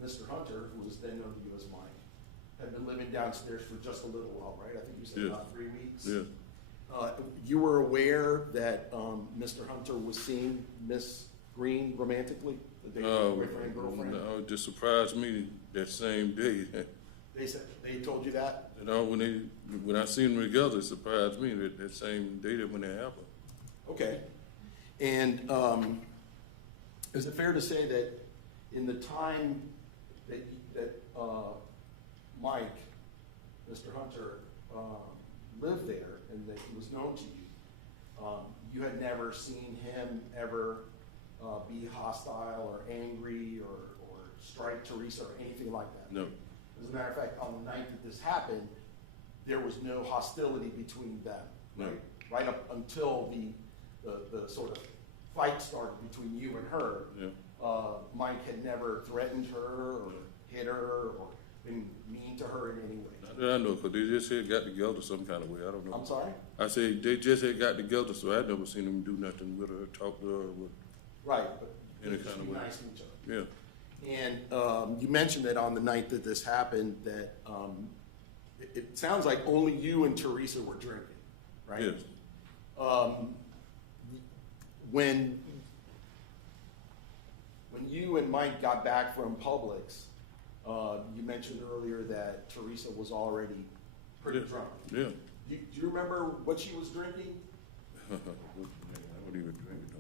Mr. Hunter, who was then known to you as Mike, had been living downstairs for just a little while, right? I think you said Yes. about 3 weeks? Yes. You were aware that Mr. Hunter was seeing Miss Green romantically? That they were boyfriend, girlfriend? No, it just surprised me that same day. They told you that? You know, when I seen them together, it surprised me that same day that when it happened. Okay. And is it fair to say that in the time that Mike, Mr. Hunter, lived there and that he was known to you, you had never seen him ever be hostile or angry or strike Theresa or anything like that? No. As a matter of fact, on the night that this happened, there was no hostility between them, right? No. Right up until the sort of fight started between you and her. Yeah. Mike had never threatened her or hit her or been mean to her in any way. Not that I know, because they just had got together some kind of way. I don't know. I'm sorry? I said they just had got together, so I'd never seen them do nothing with her, talk to her, with Right, but any just kind of be way. nice to each other. Yeah. And you mentioned that on the night that this happened, that it sounds like only you and Theresa were drinking, right? Yes. When you and Mike got back from Publix, you mentioned earlier that Theresa was already pretty drunk. Yeah. Do you remember what she was drinking? I would even drink it.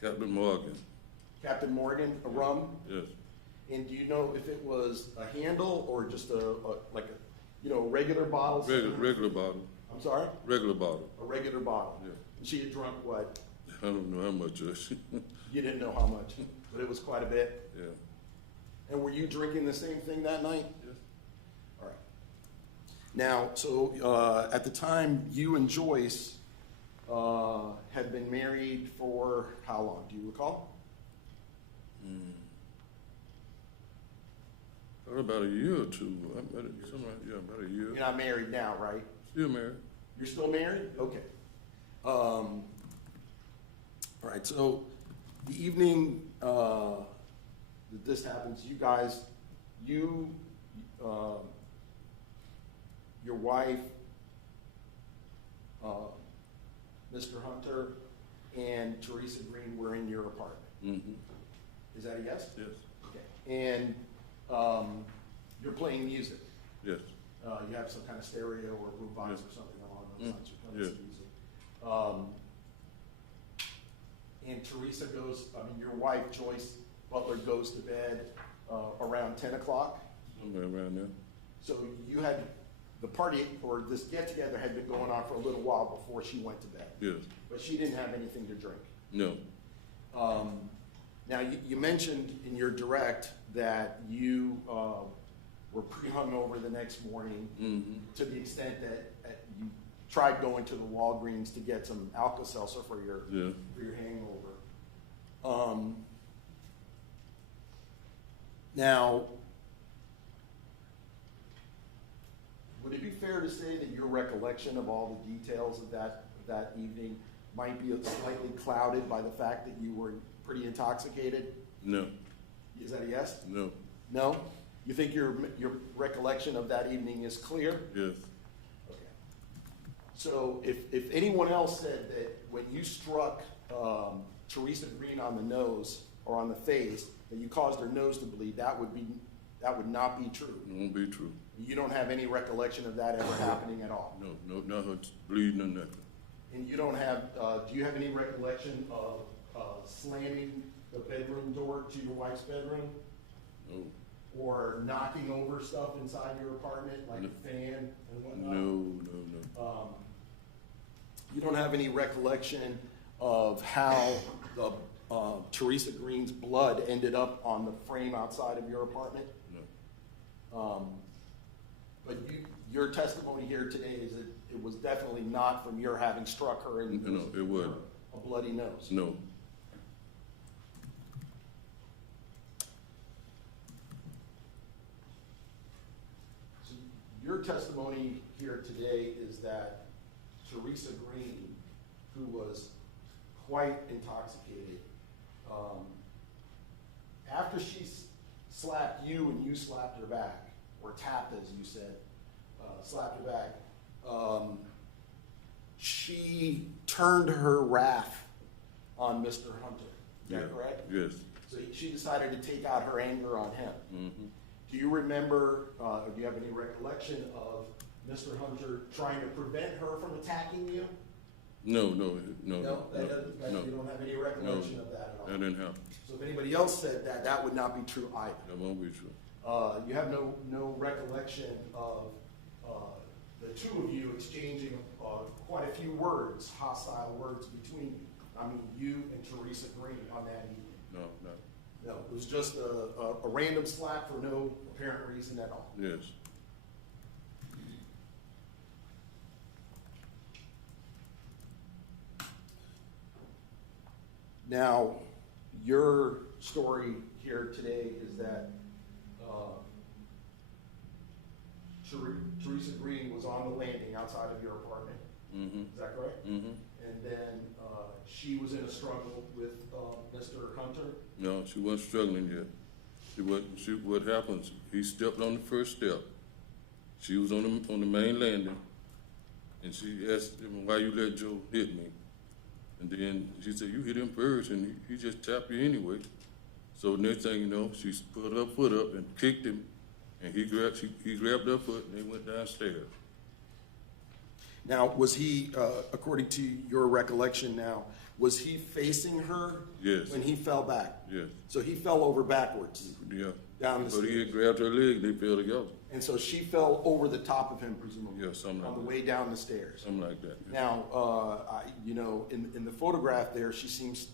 Captain Morgan. Captain Morgan, a rum? Yes. And do you know if it was a handle or just a regular bottle? Regular bottle. I'm sorry? Regular bottle. A regular bottle. Yeah. And she had drunk what? I don't know how much. You didn't know how much, but it was quite a bit. Yeah. And were you drinking the same thing that night? Yes. All right. Now, so at the time, you and Joyce had been married for how long? Do you recall? Probably about a year or two. About a year. You're not married now, right? Still married. You're still married? Okay. All right, so the evening that this happens, you guys, your wife, Mr. Hunter, and Theresa Green were in your apartment. Mm-hmm. Is that a yes? Yes. Okay. And you're playing music. Yes. You have some kind of stereo or boombox Yes. or something along those lines. You're playing Yes. some music. And Theresa goes, your wife, Joyce Butler, goes to bed around 10 o'clock. Somewhere around there. So you had, the party, or this get-together had been going on for a little while before she went to bed. Yes. But she didn't have anything to drink. No. Now, you mentioned in your direct that you were pretty hungover the next morning, Mm-hmm. to the extent that you tried going to the Walgreens to get some Alka-Seltzer for your hangover. Now, would it be fair to say that your recollection of all the details of that evening might be slightly clouded by the fact that you were pretty intoxicated? No. Is that a yes? No. No? You think your recollection of that evening is clear? Yes. Okay. So if anyone else said that when you struck Theresa Green on the nose or on the face, that you caused her nose to bleed, that would not be true. It won't be true. You don't have any recollection of that ever happening at all? No, not her bleeding or nothing. And you don't have, do you have any recollection of slamming the bedroom door to your wife's bedroom? No. Or knocking over stuff inside your apartment, like No. a fan and whatnot? No. You don't have any recollection of how the Theresa Green's blood ended up on the frame outside of your apartment? No. But your testimony here today is that it was definitely not from your having struck her and No, it wasn't. a bloody nose. No. So your testimony here today is that Theresa Green, who was quite intoxicated, after she slapped you and you slapped her back, or tapped, as you said, slapped her back, she turned her wrath on Mr. Hunter. Is that correct? Yes. So she decided to take out her anger on him. Mm-hmm. Do you remember, or do you have any recollection of Mr. Hunter trying to prevent her from attacking you? No. You don't have any recollection of that at all? That didn't happen. So if anybody else said that, that would not be true either. That won't be true. You have no recollection of the two of you exchanging quite a few words, hostile words between you. I mean, you and Theresa Green on that evening. No. No, it was just a random slap for no apparent reason at all. Yes. Now, your story here today is that Theresa Green was on the landing outside of your apartment. Mm-hmm. Is that correct? Mm-hmm. And then she was in a struggle with Mr. Hunter. No, she wasn't struggling yet. What happens, he stepped on the first step. She was on the main landing, and she asked him, why you let Joe hit me? And then she said, you hit him first, and he just tapped you anyway. So next thing you know, she put her foot up and kicked him, and he grabbed her foot, and they went downstairs. Now, was he, according to your recollection now, was he facing her? Yes. When he fell back? Yes. So he fell over backwards? Yeah. Down the But he stairs. had grabbed her leg, and they fell together. And so she fell over the top of him, presumably? Yeah, something like on the that. way down the stairs? Something like that. Yeah. Now, in the photograph there, she seems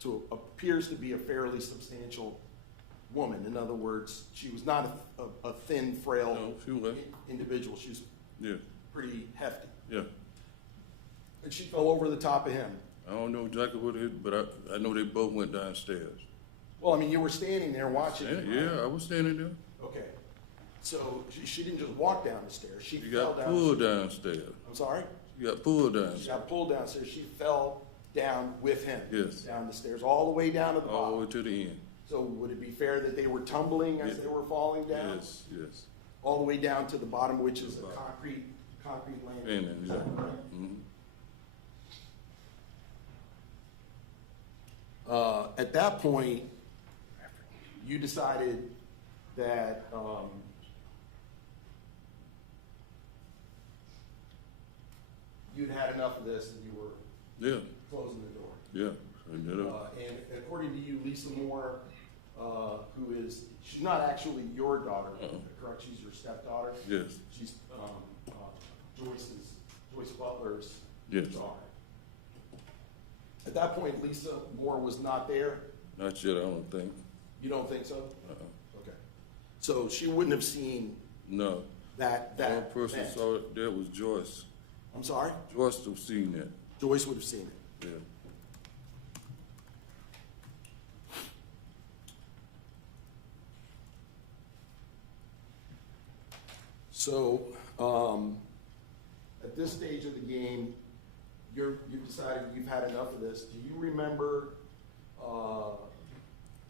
to, appears to be a fairly substantial woman. In other words, she was not a thin, frail No, she was. individual. She was Yeah, pretty hefty. yeah. And she fell over the top of him. I don't know exactly what it is, but I know they both went downstairs. Well, I mean, you were standing there watching. Yeah, I was standing there. Okay. So she didn't just walk down the stairs. She She fell got pulled downstairs. downstairs. I'm sorry? She got pulled She downstairs. got pulled downstairs. She fell down with him. Yes. Down the stairs, all the way down to the All the bottom. way to the end. So would it be fair that they were tumbling as Yeah. they were falling down? Yes, yes. All the way down to the bottom, which is a The bottom. concrete landing. Landing, Is yeah. that right? Mhm. At that point, you decided that, you'd had enough of this and you were Yeah, closing the door. yeah. So, you know, And according to you, Lisa Moore, who is, she's not actually your daughter, correct? She's your stepdaughter? yes, She's Joyce Butler's Yes. daughter. At that point, Lisa Moore was not there? not yet, I don't think. You don't think so? Uh-uh. Okay. So she wouldn't have seen No. that One person event. saw it, that was Joyce. I'm sorry? Joyce have seen that, Joyce would have seen it. yeah. So, at this stage of the game, you've decided you've had enough of this. Do you remember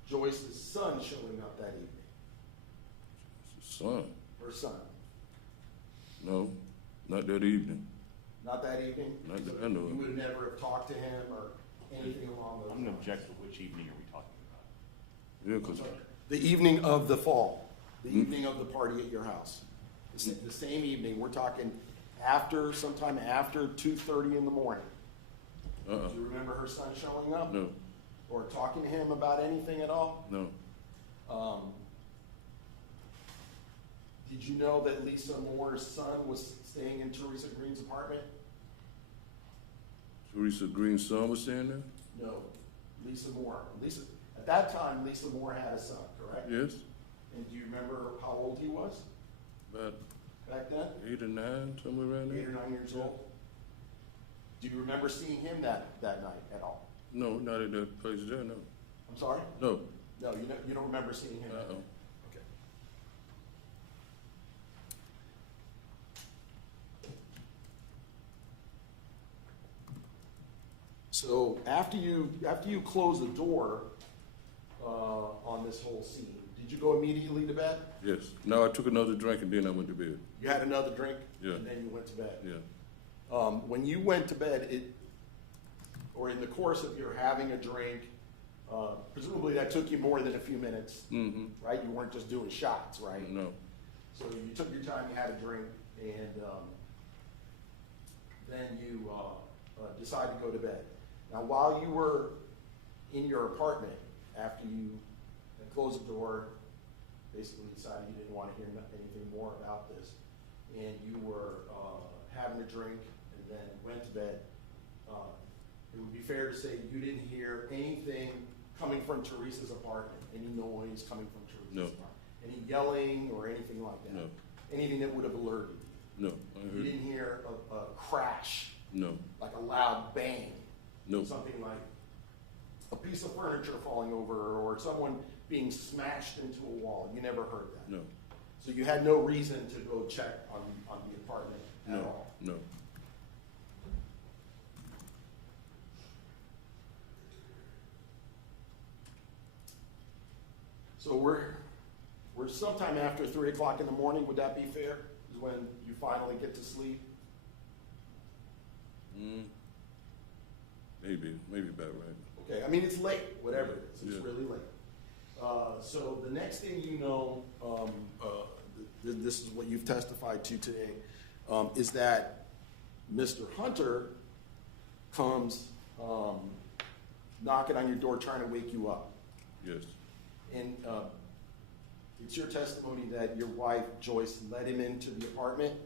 Joyce's son showing up that evening? Son, Her son? no, not that evening. Not that evening? Not that I know of. You would never have talked to him or anything along those I'm gonna lines? object to which evening are we talking about? Yeah, I'm 'cause sorry? The evening of the fall, the evening of the party at your house. The same evening, we're talking sometime after 2:30 in the morning. Do you remember her son showing up? no, Or talking to him about anything at all? no, Did you know that Lisa Moore's son was staying in Theresa Green's apartment? Theresa Green's son was staying there? No, Lisa Moore. At that time, Lisa Moore had a son, correct? Yes, And do you remember how old he was about back then? 8 or 9, somewhere around 8 or there. 9 years old? Do you remember seeing him that night at all? No, not at that place there, no. I'm sorry? No, No, you don't remember seeing him that Uh-uh. night? Okay. So after you close the door on this whole scene, did you go immediately to bed? yes. No, I took another drink and then I went to bed. You had another drink? Yeah. And then you went to bed? Yeah, When you went to bed, or in the course of your having a drink, presumably that took you more than a few minutes, mm-hmm, right? You weren't just doing shots, right? no, So you took your time, you had a drink, and then you decided to go to bed. Now, while you were in your apartment, after you had closed the door, basically decided you didn't want to hear anything more about this, and you were having a drink and then went to bed, it would be fair to say you didn't hear anything coming from Teresa's apartment, any noise coming from Teresa's No. apartment, any yelling or anything like that? No. Anything that would have alerted you? no. I You heard, didn't hear a crash, no, like a loud bang? no, Something like a piece of furniture falling over or someone being smashed into a wall? You never heard that? no, So you had no reason to go check on the apartment at no, all? no. So we're sometime after 3 o'clock in the morning, would that be fair? Is when you finally get to sleep? Maybe about right. Okay, I mean, it's late, whatever it is, it's Yeah. really late. So the next thing you know, this is what you've testified to today, is that Mr. Hunter comes knocking on your door trying to wake you up. Yes, And it's your testimony that your wife, Joyce, let him into the apartment?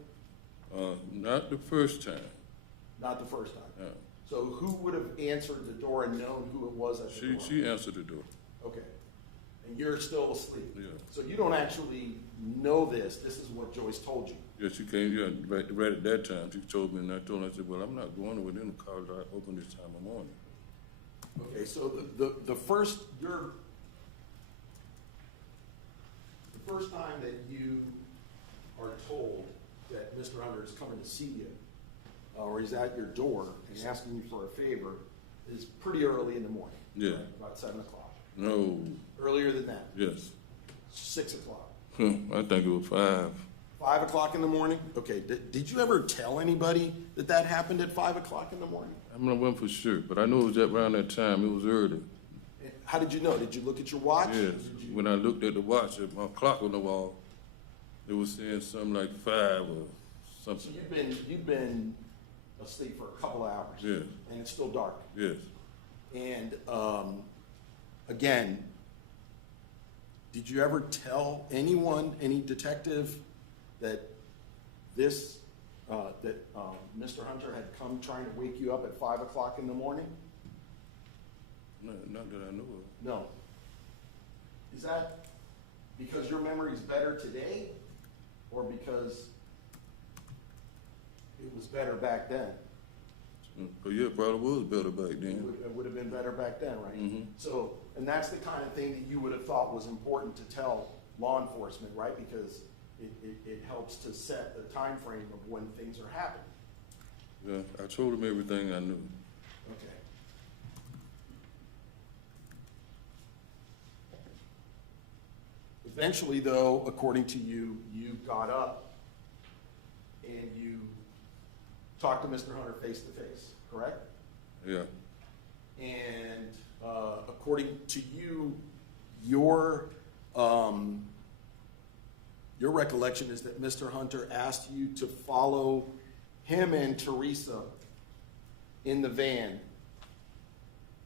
not the first time. Not the first time. Uh, So who would have answered the door and known who it was at the door? she answered the door. Okay. and you're still asleep. Yeah. So you don't actually know this. This is what Joyce told you. Yeah, she came, yeah, right at that time, she told me, and I told her, I said, well, I'm not going within the car that I open this time of morning. Okay, so the first time that you are told that Mr. Hunter is coming to see you, or he's at your door and asking you for a favor, is pretty early in the morning. Yeah. Right? About 7 o'clock. No, Earlier than that, yes. 6 o'clock. I think it was 5. 5 o'clock in the morning? Okay, did you ever tell anybody that happened at 5 o'clock in the morning? I'm not one for sure, but I know it was around that time, it was early. How did you know? Did you look at your watch? Yes, Did you- when I looked at the watch, my clock on the wall, it was saying something like 5 or So something. you've been asleep for a couple of hours. Yeah. And it's still dark. Yes, And again, did you ever tell anyone, any detective, that this Mr. Hunter had come trying to wake you up at 5 o'clock in the morning? not that I know of. No. Is that because your memory is better today, or because it was better back then? But yeah, it probably was better back then. It would have been better back then, right? Mhm. So, and that's the kind of thing that you would have thought was important to tell law enforcement, right? Because it helps to set the time frame of when things are happening. Yeah, I told him everything I knew. Okay. Eventually, though, according to you, you got up and you talked to Mr. Hunter face to face, correct? Yeah, And according to you, your recollection is that Mr. Hunter asked you to follow him and Theresa in the van,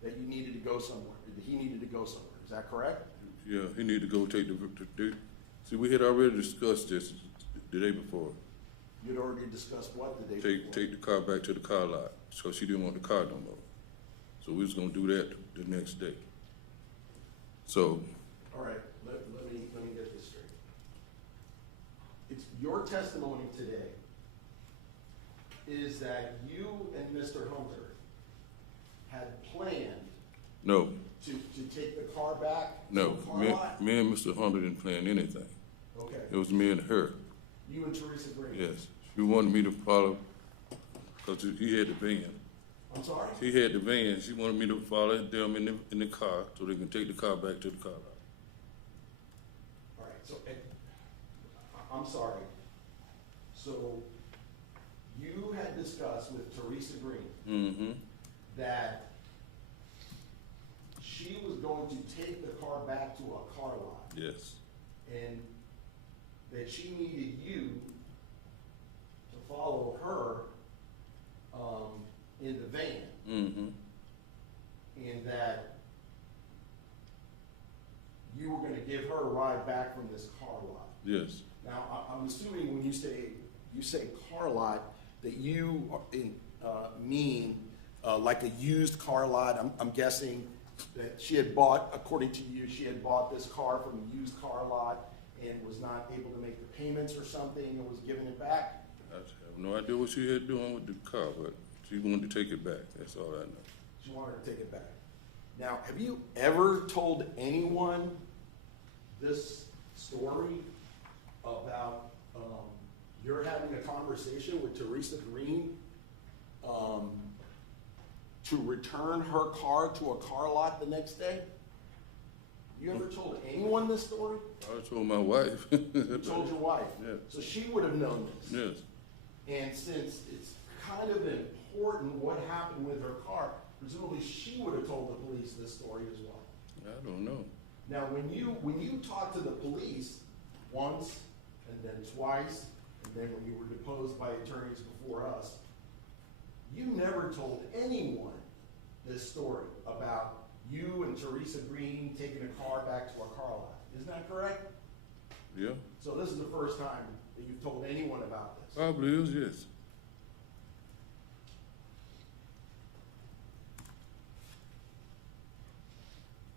that you needed to go somewhere, that he needed to go somewhere. Is that correct? yeah, he need to go take see, we had already discussed this the day before. You'd already discussed what the day before? Take the car back to the car lot, so she didn't want the car no more. So we was gonna do that the next day. So, All right, let me get this straight. It's your testimony today is that you and Mr. Hunter had planned no, to take the car back to no, the car me, lot? me and Mr. Hunter didn't plan anything. Okay, It was me and her, you and Theresa Green? yes. She wanted me to follow, cause he had the van. I'm sorry? He had the van, she wanted me to follow them in the car, so they can take the car back to the car lot. All right, so, I'm sorry. So, you had discussed with Theresa Green Mm-hmm, that she was going to take the car back to a car lot, yes, and that she needed you to follow her in the van, mm-hmm, and that you were gonna give her a ride back from this car lot. yes, Now, I'm assuming when you say car lot, that you mean like a used car lot. I'm guessing that she had bought, according to you, she had bought this car from a used car lot and was not able to make the payments or something and was giving it back. I have no idea what she had doing with the car, but she wanted to take it back, that's all I know. She wanted to take it back. Now, have you ever told anyone this story about you're having a conversation with Theresa Green to return her car to a car lot the next day? You ever told anyone this story? I told my wife. You told your wife? Yeah. So she would have known this? Yes, And since it's kind of important what happened with her car, presumably she would have told the police this story as well. I don't know. Now, when you talked to the police once and then twice, and then when you were deposed by attorneys before us, you never told anyone this story about you and Theresa Green taking a car back to a car lot. Isn't that correct? Yeah, So this is the first time that you've told anyone about this. probably is, yes.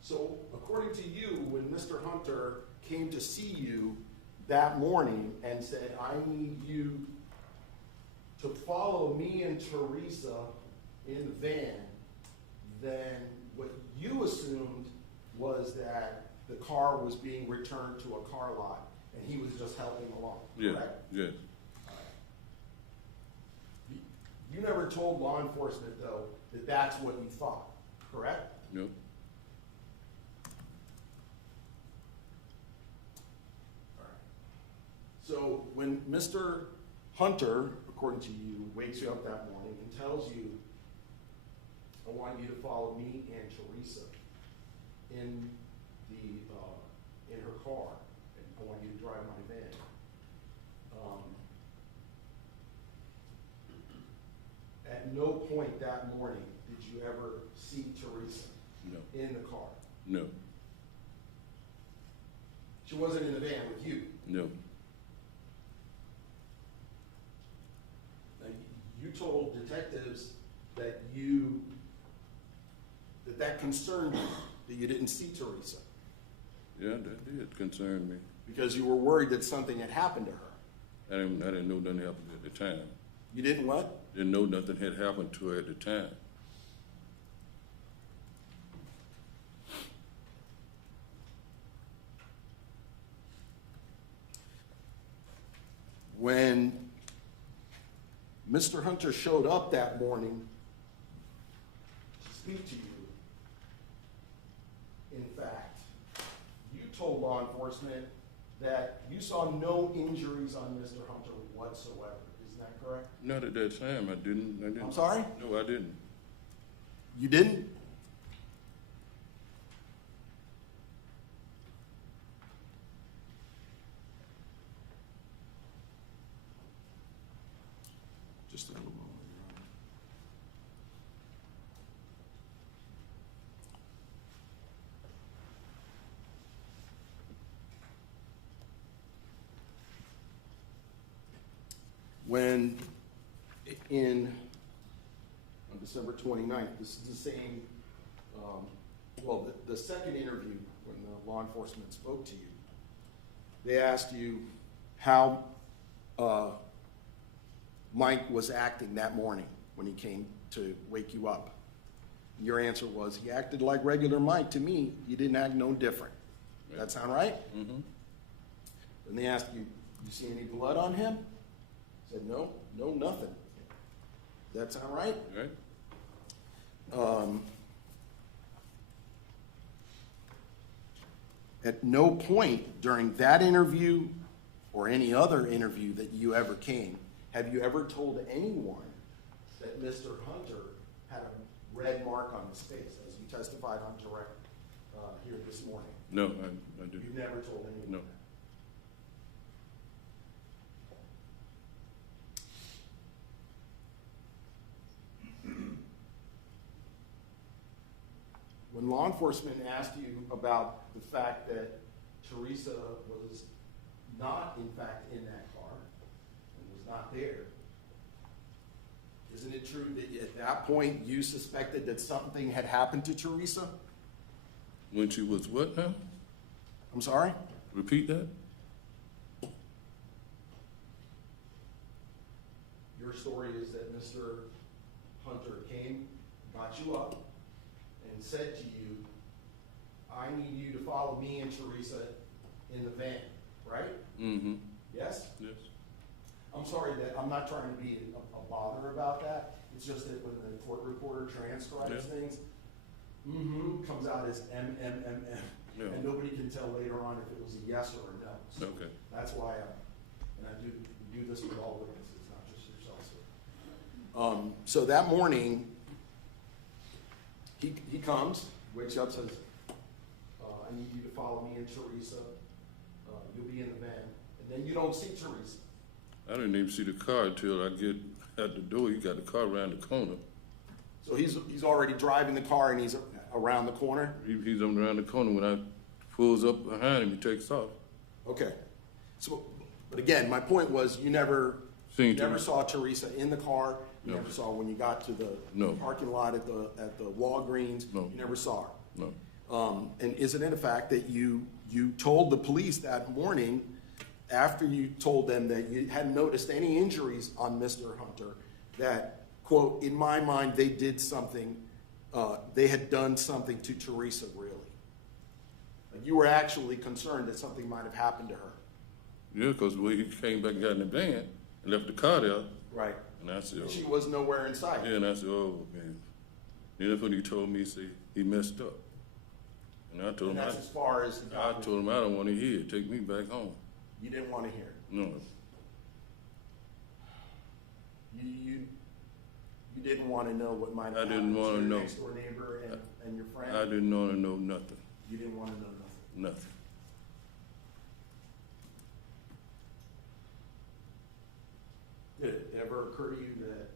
So according to you, when Mr. Hunter came to see you that morning and said, I need you to follow me and Theresa in the van, then what you assumed was that the car was being returned to a car lot and he was just helping along, Yeah, correct? yes. You never told law enforcement, though, that that's what you thought, correct? No. So when Mr. Hunter, according to you, wakes you up that morning and tells you, I want you to follow me and Theresa in in her car, and I want you to drive my van. At no point that morning did you ever see Theresa No. in the car. No. She wasn't in the van with you. No. Now, you told detectives that that concerned you, that you didn't see Theresa, Yeah, that did concern me. because you were worried that something had happened to her. I didn't know nothing happened at the time. You didn't what? Didn't know nothing had happened to her at the time. When Mr. Hunter showed up that morning to speak to you, in fact, you told law enforcement that you saw no injuries on Mr. Hunter whatsoever. Isn't that correct? Not at that time. I didn't. I'm sorry? No, I didn't. You didn't? Just a little moment, Your Honor. When on December 29th, this is the same, the second interview when the law enforcement spoke to you, they asked you how Mike was acting that morning when he came to wake you up. Your answer was, he acted like regular Mike to me. He didn't act no different. That sound right? Mm-hmm. And they asked you, you see any blood on him? Said, no, nothing. That sound right? Right? At no point during that interview or any other interview that you ever came, have you ever told anyone that Mr. Hunter had a red mark on his face, as you testified on direct here this morning? No, I didn't. You've never told anyone No. that? When law enforcement asked you about the fact that Theresa was not, in fact, in that car and was not there, isn't it true that at that point you suspected that something had happened to Theresa? When she was what now? I'm sorry? Repeat that? Your story is that Mr. Hunter came, got you up, and said to you, I need you to follow me and Theresa in the van, right? Mm-hmm. Yes? Yes. I'm sorry that, I'm not trying to be a bother about that. It's just that when the court reporter transcribes things, comes out as M. Yeah. And nobody can tell later on if it was a yes or a no. So Okay. that's why and I do this with all witnesses, not just yourself. So that morning, he comes, wakes up, says, I need you to follow me and Theresa. You'll be in the van. And then you don't see Theresa. I didn't even see the car until I get at the door. You got the car around the corner. So he's already driving the car and he's around the corner? He's around the corner. When I pulls up behind him, he takes off. Okay. So, but again, my point was you never saw Theresa in the car. You No. never saw when you got to the No. parking lot at the Walgreens. No. You never saw her. No. And isn't it a fact that you told the police that morning, after you told them that you hadn't noticed any injuries on Mr. Hunter, that, quote, in my mind, they did something, they had done something to Theresa, really? Like, you were actually concerned that something might have happened to her? Yeah, because he came back and got in the van and left the car there. Right. And I said, And oh. she was nowhere in sight? Yeah, and I said, oh, man. Then that's when he told me, he messed up. And I told And him, that's as far as the I told him I don't want to hear it. Take me back home. You didn't want to hear it? No. You didn't want to know what might have I happened didn't to want to your know. next door neighbor and your friend? I didn't want to know nothing. You didn't want to know nothing? Nothing. Did it ever occur to you that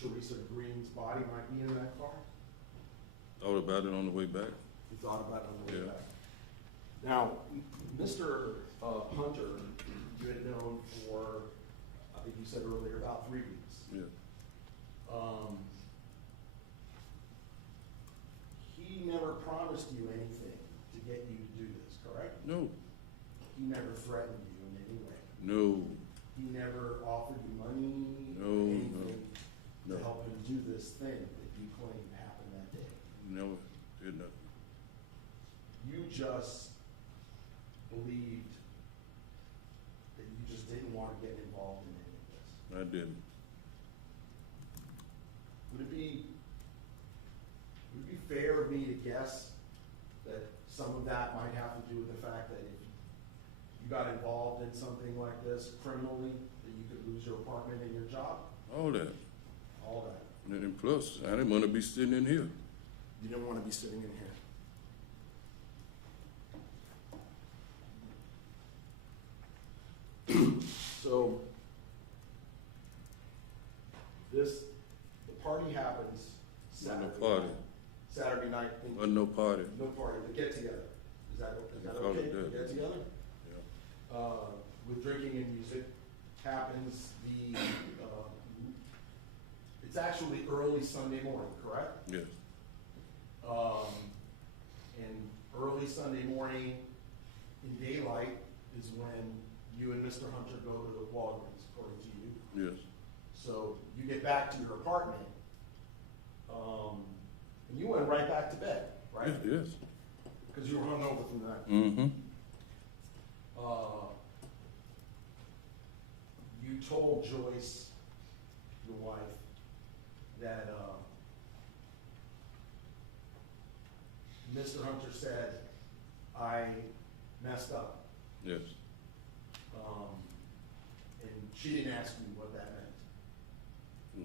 Theresa Green's body might be in that car? Thought about it on the way back. You thought about it on the way Yeah. back? Now, Mr. Hunter, you had known for, I think you said earlier, about 3 weeks. Yeah. He never promised you anything to get you to do this, correct? No. He never threatened you in any way? No. He never offered you money No, or anything no. to help him do this thing that you claim happened that day? Never did nothing. You just believed that you just didn't want to get involved in any of this? I didn't. Would it be fair of me to guess that some of that might have to do with the fact that if you got involved in something like this criminally, that you could lose your apartment and your job? All that. All that. And plus, I didn't want to be sitting in here. You didn't want to be sitting in here. So, the party happens Wasn't Saturday. no party. Saturday night. Wasn't no party. No party, the get together. Is that Call okay? it The that. get together? Yeah. With drinking and music happens it's actually early Sunday morning, correct? Yes. And early Sunday morning in daylight is when you and Mr. Hunter go to the Walgreens, according to you. Yes. So you get back to your apartment, and you went right back to bed, right? Yes. Because you were hungover from the night. Mm-hmm. You told Joyce, your wife, that Mr. Hunter said, I messed up. Yes. And she didn't ask you what that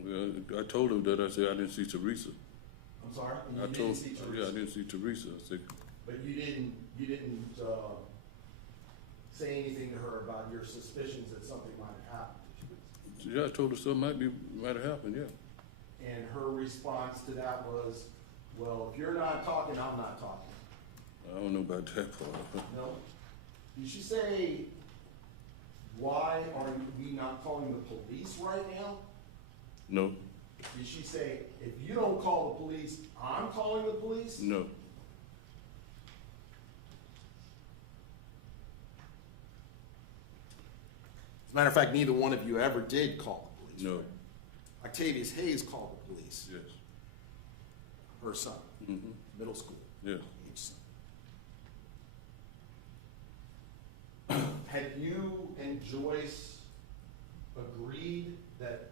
meant. Well, I told her that. I said I didn't see Theresa. I'm sorry? I You told. didn't see Yeah, I Theresa. didn't see Theresa. I said, But you didn't say anything to her about your suspicions that something might have happened to Theresa. yeah, I told her something might have happened. Yeah. And her response to that was, well, if you're not talking, I'm not talking. I don't know about that part. No? Did she say, why are we not calling the police right now? No. Did she say, if you don't call the police, I'm calling the police? No. As a matter of fact, neither one of you ever did call the police. No. right? Octavius Hayes called the police. Yes. Her son, Mm-hmm. middle school Yes. age son. Had you and Joyce agreed that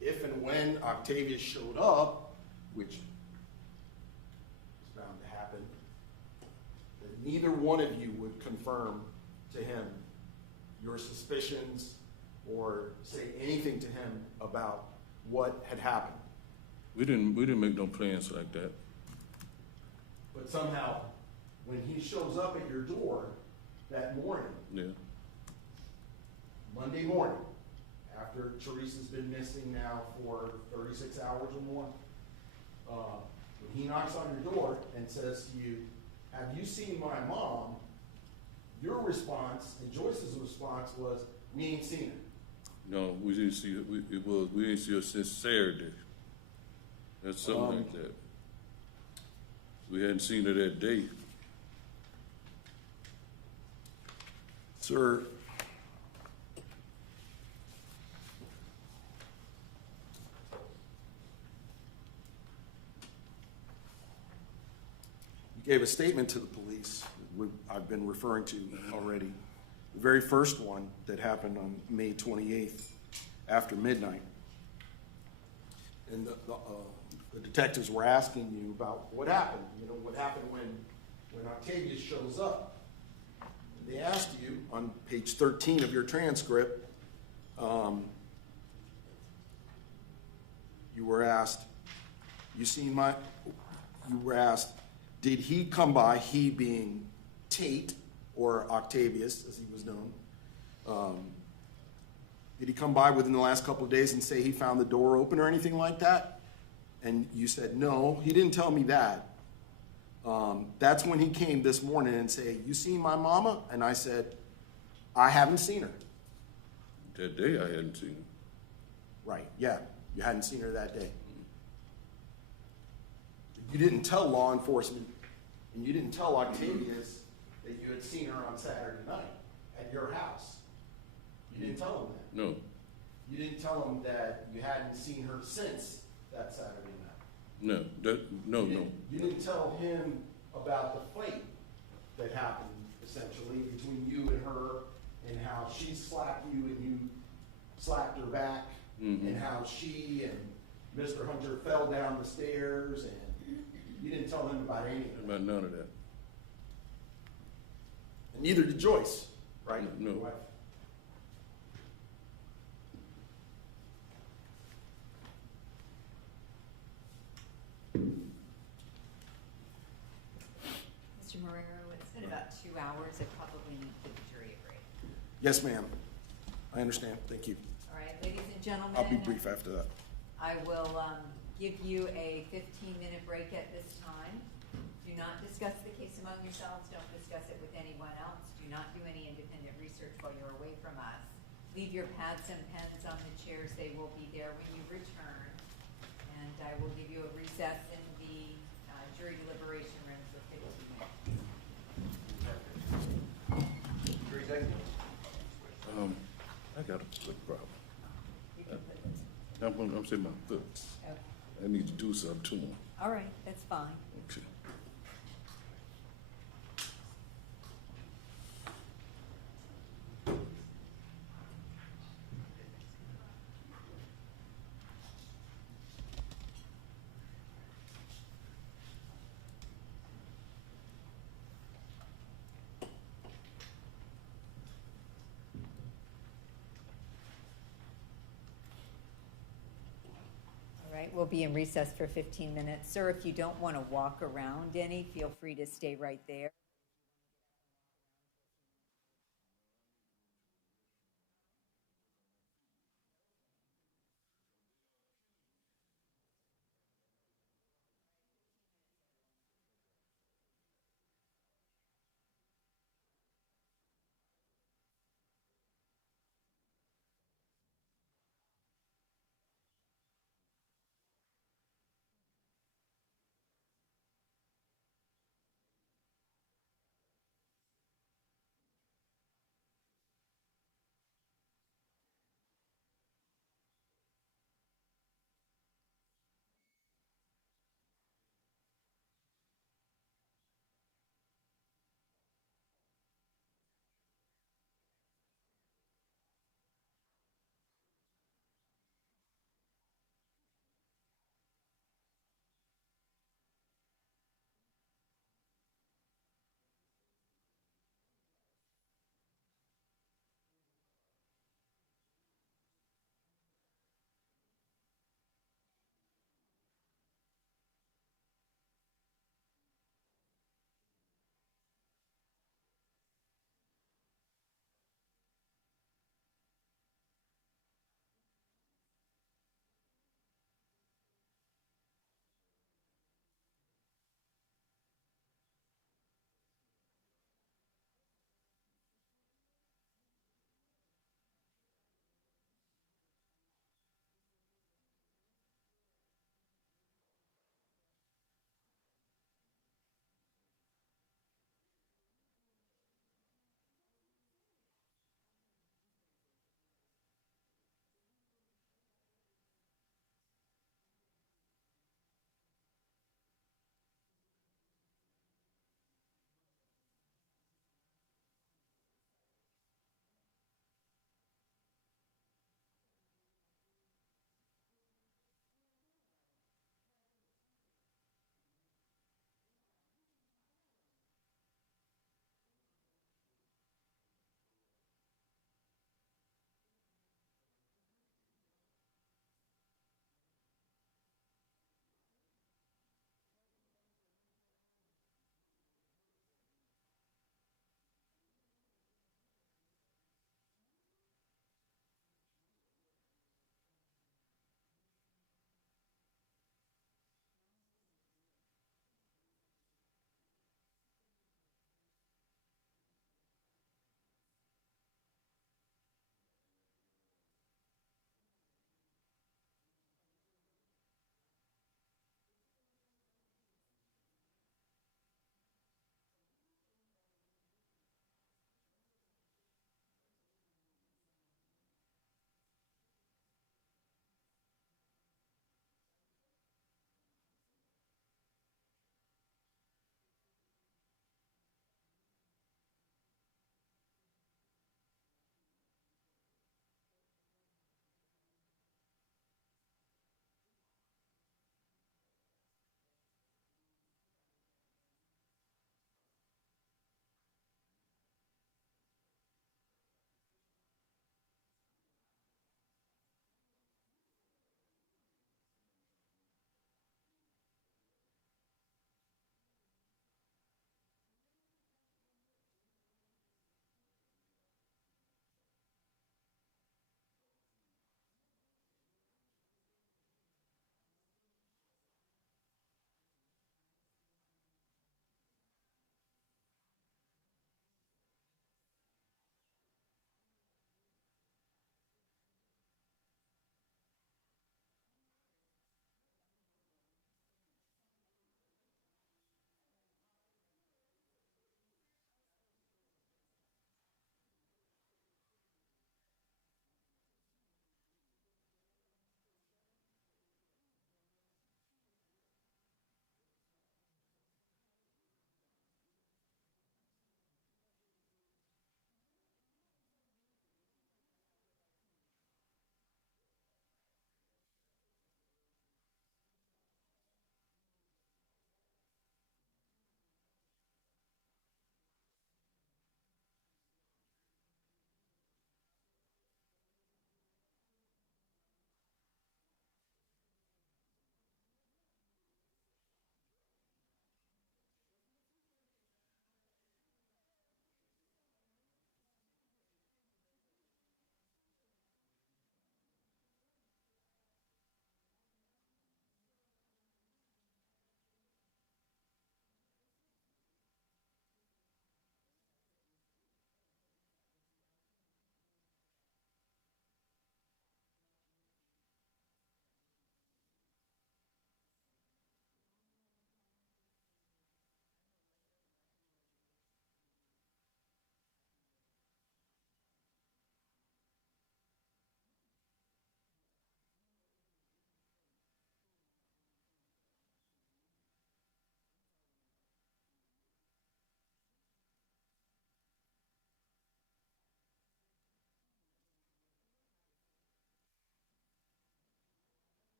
if and when Octavius showed up, which is bound to happen, that neither one of you would confirm to him your suspicions or say anything to him about what had happened? We didn't make no plans like that. But somehow, when he shows up at your door that morning, Yeah. Monday morning, after Theresa's been missing now for 36 hours or more, when he knocks on your door and says to you, have you seen my mom? Your response and Joyce's response was, we ain't seen her. No, we didn't see it. We didn't see her since Saturday. That's something like that. We hadn't seen her that day. Sir, you gave a statement to the police, I've been referring to already. The very first one that happened on May 28th after midnight. And the detectives were asking you about what happened, what happened when Octavius shows up. They asked you on page 13 of your transcript, you were asked, did he come by, he being Tate, or Octavius, as he was known, did he come by within the last couple of days and say he found the door open or anything like that? And you said, no, he didn't tell me that. That's when he came this morning and said, you seen my mama? And I said, I haven't seen her. That day I hadn't seen her. Right, yeah, you hadn't seen her that day. You didn't tell law enforcement, and you didn't tell Octavius that you had seen her on Saturday night at your house. You didn't tell him that. No, You didn't tell him that you hadn't seen her since that Saturday night. no. You didn't tell him about the fight that happened essentially between you and her, and how she slapped you and you slapped her back, and how she and Mr. Hunter fell down the stairs, and you didn't tell him about any of that. About none of that. And neither did Joyce, right? No. Your wife. Mr. Marrero, it's been about 2 hours. I probably need to give the jury a break. Yes, ma'am. I understand. Thank you. All right, ladies and gentlemen. I'll be brief after that. I will give you a 15-minute break at this time. Do not discuss the case among yourselves. Don't discuss it with anyone else. Do not do any independent research while you're away from us. Leave your pads and pens on the chairs. They will be there when you return. And I will give you a recess in the jury deliberation room for 15 minutes. I got a foot problem. You can put this. I'm saying my foot. Okay. I need to do something to him. All right, that's fine. Okay. All right, we'll be in recess for 15 minutes. Sir, if you don't want to walk around any, feel free to stay right there.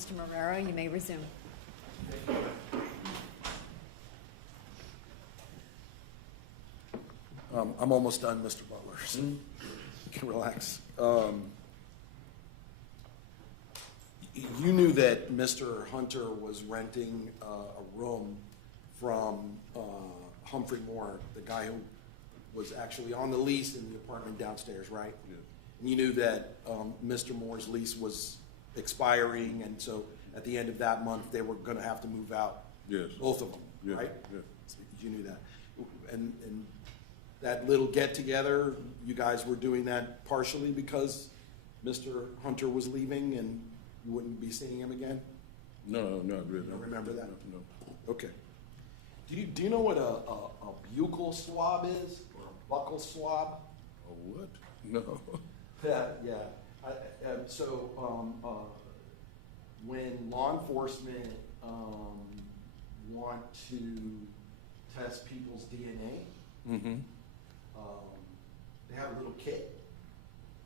Mr. Marrero, you may resume. I'm almost done, Mr. Butler, so you can relax. You knew that Mr. Hunter was renting a room from Humphrey Moore, the guy who was actually on the lease in the apartment downstairs, right? Yes. And you knew that Mr. Moore's lease was expiring, and so at the end of that month, they were going to have to move out. Yes. Both of them, Yes. right? Yes. So you knew that. And that little get-together, you guys were doing that partially because Mr. Hunter was leaving and you wouldn't be seeing him again? No, not really. You don't remember that? No. Okay. Do you know what a buccal swab is, or a buccal swab? A what? No. Yeah. When law enforcement want to test people's DNA, Mm-hmm. they have a little kit,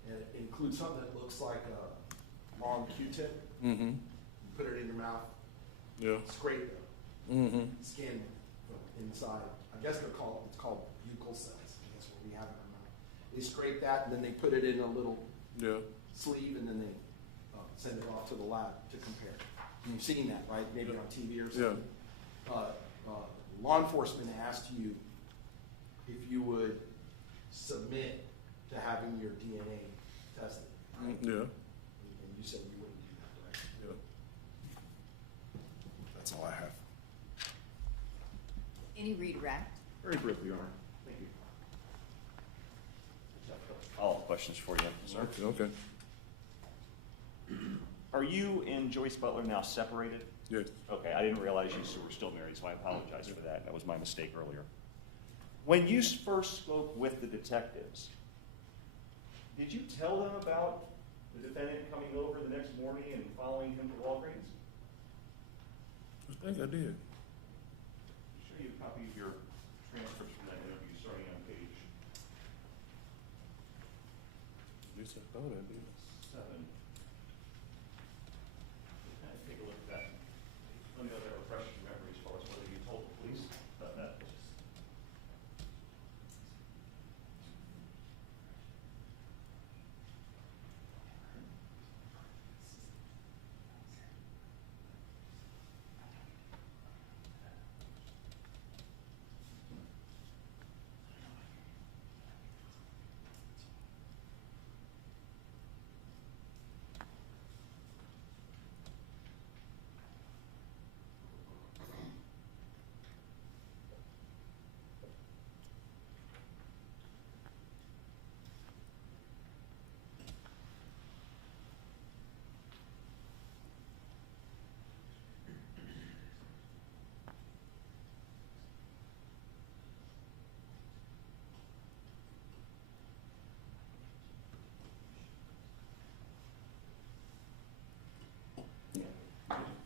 and it includes something that looks like a long Q-tip. Mm-hmm. You put it in your mouth, Yeah. scrape the Mm-hmm. skin from inside. I guess it's called buccal cells. That's what we have in our mouth. They scrape that, and then they put it in a little Yeah. sleeve, and then they send it off to the lab to compare. You've seen that, right? Maybe on TV or something. Law enforcement asked you if you would submit to having your DNA tested, right? Yeah. And you said you wouldn't do that, right? Yeah. That's all I have. Any redirect? Very briefly, Your Honor. Thank you. Follow-up questions for you, sir. Okay. Are you and Joyce Butler now separated? Yes. Okay, I didn't realize you were still married, so I apologize for that. That was my mistake earlier. When you first spoke with the detectives, did you tell them about the defendant coming over the next morning and following him to Walgreens? I think I did. I'll show you a copy of your transcripts from that interview starting on page At least I thought I did. 7. Take a look at that. Let me know that refresh your memory as far as whether you told the police about that.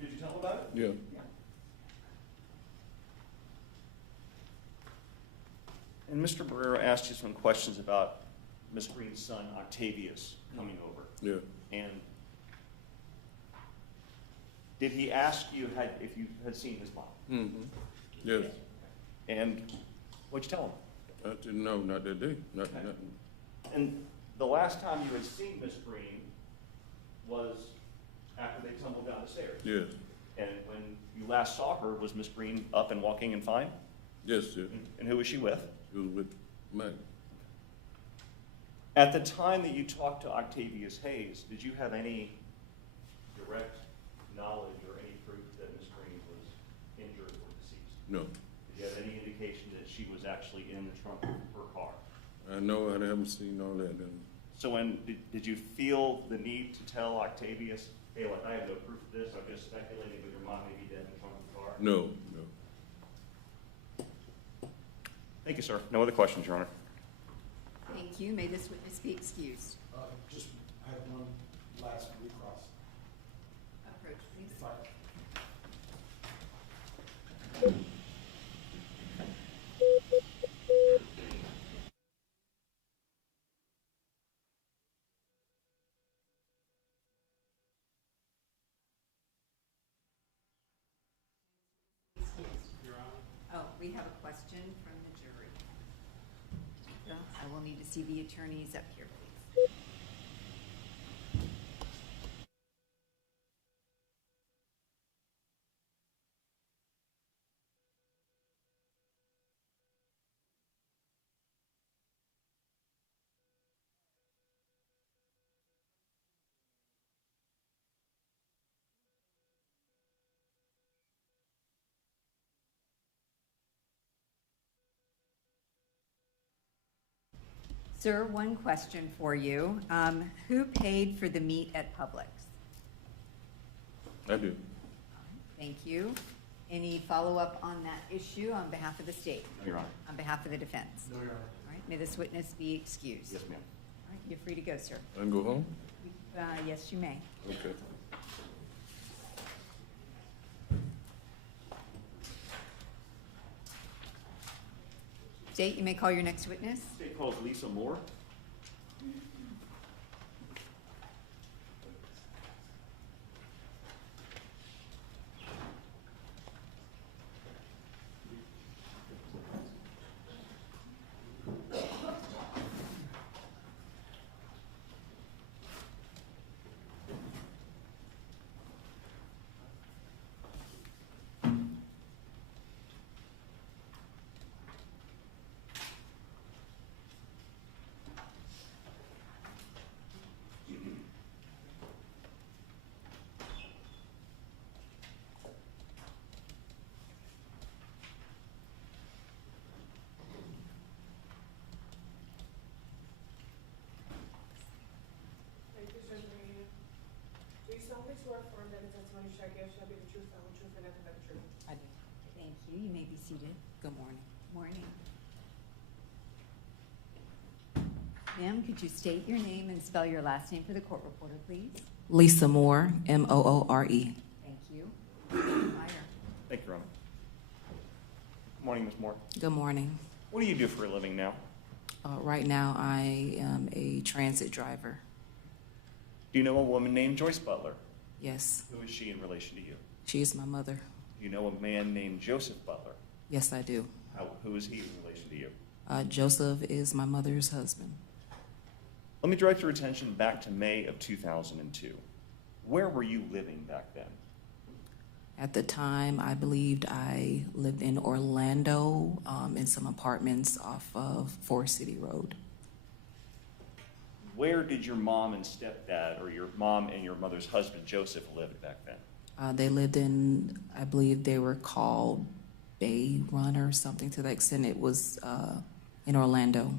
Did you tell them about it? Yeah. And Mr. Barrera asked you some questions about Ms. Green's son, Octavius, coming over. Yeah. And did he ask you if you had seen his mom? Mm-hmm. Yes. And what'd you tell him? I didn't know, not that day. Not. And the last time you had seen Ms. Green was after they tumbled down the stairs. Yes. And when you last saw her, was Ms. Green up and walking and fine? Yes, sir. And who was she with? It was with Mike. At the time that you talked to Octavius Hayes, did you have any direct knowledge or any proof that Ms. Green was injured or deceased? No. Did you have any indication that she was actually in the trunk of her car? I know I haven't seen all that. So did you feel the need to tell Octavius, hey, look, I have no proof of this, I'm just speculating that your mom may be dead in the trunk of the car? No. Thank you, sir. No other questions, Your Honor. Thank you. May this witness be excused. Just, I have one last recross. Approach, please. If I- question from the jury? Well, I will need to see the attorneys up here, please. Sir, one question for you. Who paid for the meat at Publix? I do. Thank you. Any follow-up on that issue on behalf of the state? No, Your Honor. On behalf of the defense? No, Your Honor. All right, may this witness be excused? Yes, ma'am. All right, you're free to go, sir. I can go home? Yes, you may. Okay. State, you may call your next witness. State calls Lisa Moore. Thank you, Judge Green. Do you solemnly swear or affirm that the testimony you shall give shall be the truth, the whole truth, and nothing but the truth? I do. Thank you. You may be seated. Good morning. Morning. Ma'am, could you state your name and spell your last name for the court reporter, please? Lisa Moore, Moore. Thank you. Fire. Thank you, Your Honor. Good morning, Ms. Moore. Good morning. What do you do for a living now? Right now, I am a transit driver. Do you know a woman named Joyce Butler? Yes, Who is she in relation to you? she is my mother. Do you know a man named Joseph Butler? Yes, I do. Who is he in relation to you? Joseph is my mother's husband. Let me direct your attention back to May of 2002. Where were you living back then? At the time, I believed I lived in Orlando, in some apartments off of Forest City Road. Where did your mom and stepdad, or your mom and your mother's husband, Joseph, live back then? They lived in, I believe they were called Bay Run or something to that extent. It was in Orlando.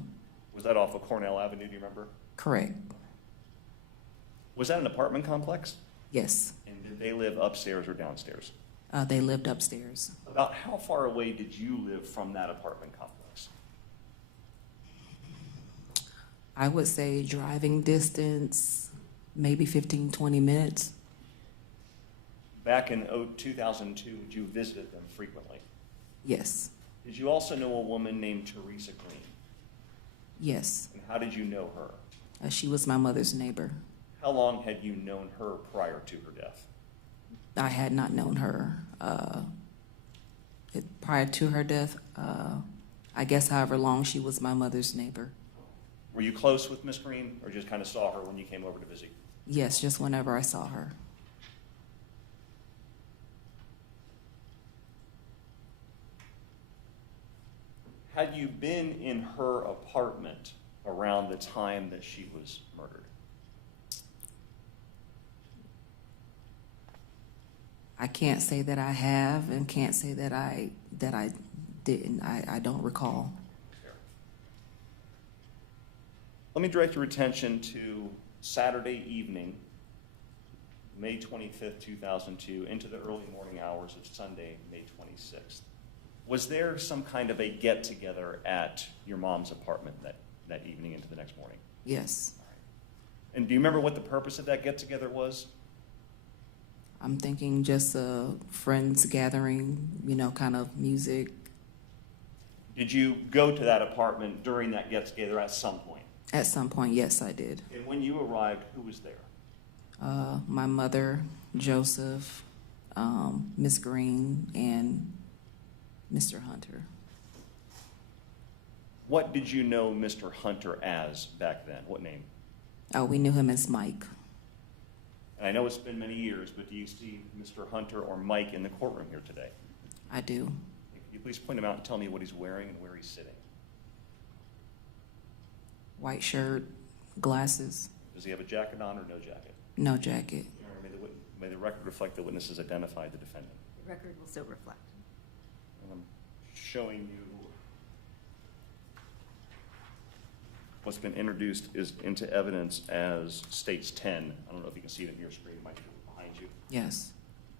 Was that off of Cornell Avenue, do you remember? Correct. Was that an apartment complex? Yes. And did they live upstairs or downstairs? They lived upstairs. About how far away did you live from that apartment complex? I would say driving distance, maybe 15, 20 minutes. Back in 2002, you visited them frequently. Yes. Did you also know a woman named Theresa Green? Yes. And how did you know her? She was my mother's neighbor. How long had you known her prior to her death? I had not known her prior to her death. I guess however long she was my mother's neighbor. Were you close with Miss Green, or just kind of saw her when you came over to visit? Yes, just whenever I saw her. Had you been in her apartment around the time that she was murdered? I can't say that I have and can't say that I didn't. I don't recall. Let me direct your attention to Saturday evening, May 25th, 2002, into the early morning hours of Sunday, May 26th. Was there some kind of a get-together at your mom's apartment that evening into the next morning? Yes. And do you remember what the purpose of that get-together was? I'm thinking just a friends gathering, kind of music. Did you go to that apartment during that get-together at some point? At some point, yes, I did. And when you arrived, who was there? My mother, Joseph, Miss Green, and Mr. Hunter. What did you know Mr. Hunter as back then? What name? Oh, we knew him as Mike. And I know it's been many years, but do you see Mr. Hunter or Mike in the courtroom here today? I do. Could you please point him out and tell me what he's wearing and where he's sitting? White shirt, glasses, Does he have a jacket on or no jacket? no jacket. May the record reflect the witnesses identified the defendant. The record will so reflect. And I'm showing you what's been introduced is into evidence as states 10. I don't know if you can see it in your screen, it might be behind you. Yes,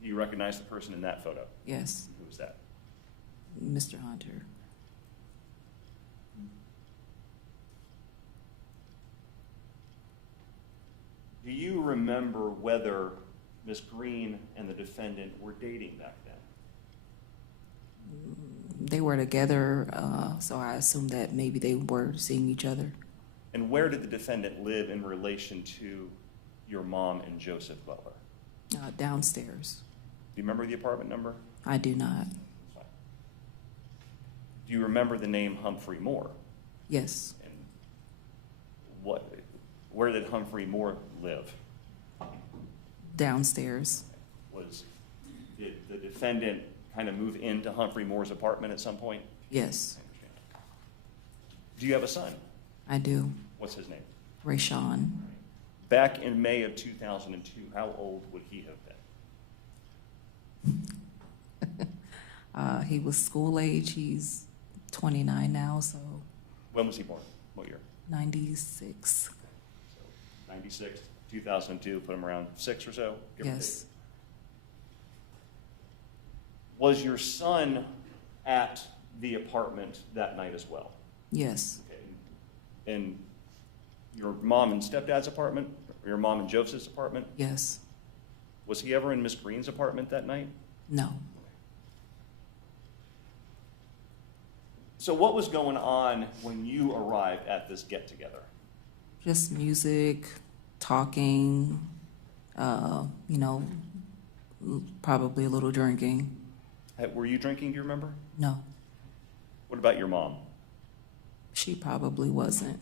Do you recognize the person in that photo? yes, Who is that? Mr. Hunter. Do you remember whether Ms. Green and the defendant were dating back then? They were together, so I assume that maybe they were seeing each other. And where did the defendant live in relation to your mom and Joseph Butler? Downstairs. Do you remember the apartment number? I do not. Do you remember the name Humphrey Moore? Yes, And where did Humphrey Moore live? downstairs. Did the defendant kind of move into Humphrey Moore's apartment at some point? Yes, Do you have a son? I do. What's his name? Rayshawn. Back in May of 2002, how old would he have been? He was school age. He's 29 now, so When was he born? What year? 96. So 96, 2002, put him around 6 or so? give or Yes, take. Was your son at the apartment that night as well? yes, Okay. In your mom and stepdad's apartment, or your mom and Joseph's apartment? yes. Was he ever in Miss Green's apartment that night? No. So what was going on when you arrived at this get-together? Just music, talking, you know, probably a little drinking. Were you drinking, do you remember? No, What about your mom? she probably wasn't.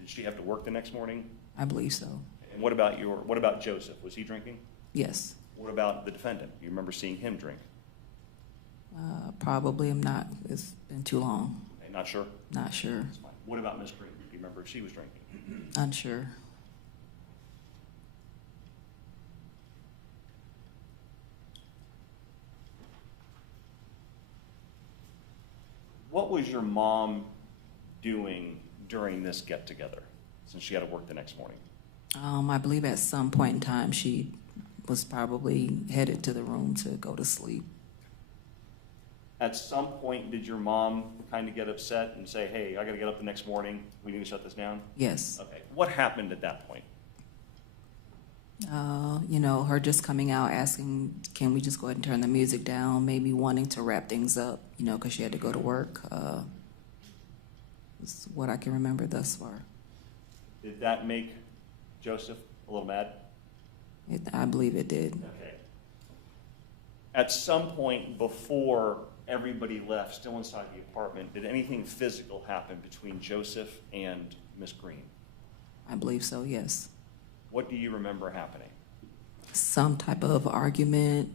Did she have to work the next morning? I believe so. And what about Joseph? Was he drinking? Yes, What about the defendant? You remember seeing him drink? probably. I'm not. It's been too long. Okay, not sure? Not sure. That's fine. What about Miss Green? Do you remember if she was drinking? Unsure. What was your mom doing during this get-together, since she had to work the next morning? I believe at some point in time she was probably headed to the room to go to sleep. At some point, did your mom kind of get upset and say, hey, I got to get up the next morning, we need to shut this down? Yes. Okay, what happened at that point? You know, her just coming out asking, can we just go ahead and turn the music down, maybe wanting to wrap things up, you know, because she had to go to work. Is what I can remember thus far. Did that make Joseph a little mad? I believe it did. Okay. At some point before everybody left, still inside the apartment, did anything physical happen between Joseph and Miss Green? I believe so, yes. What do you remember happening? Some type of argument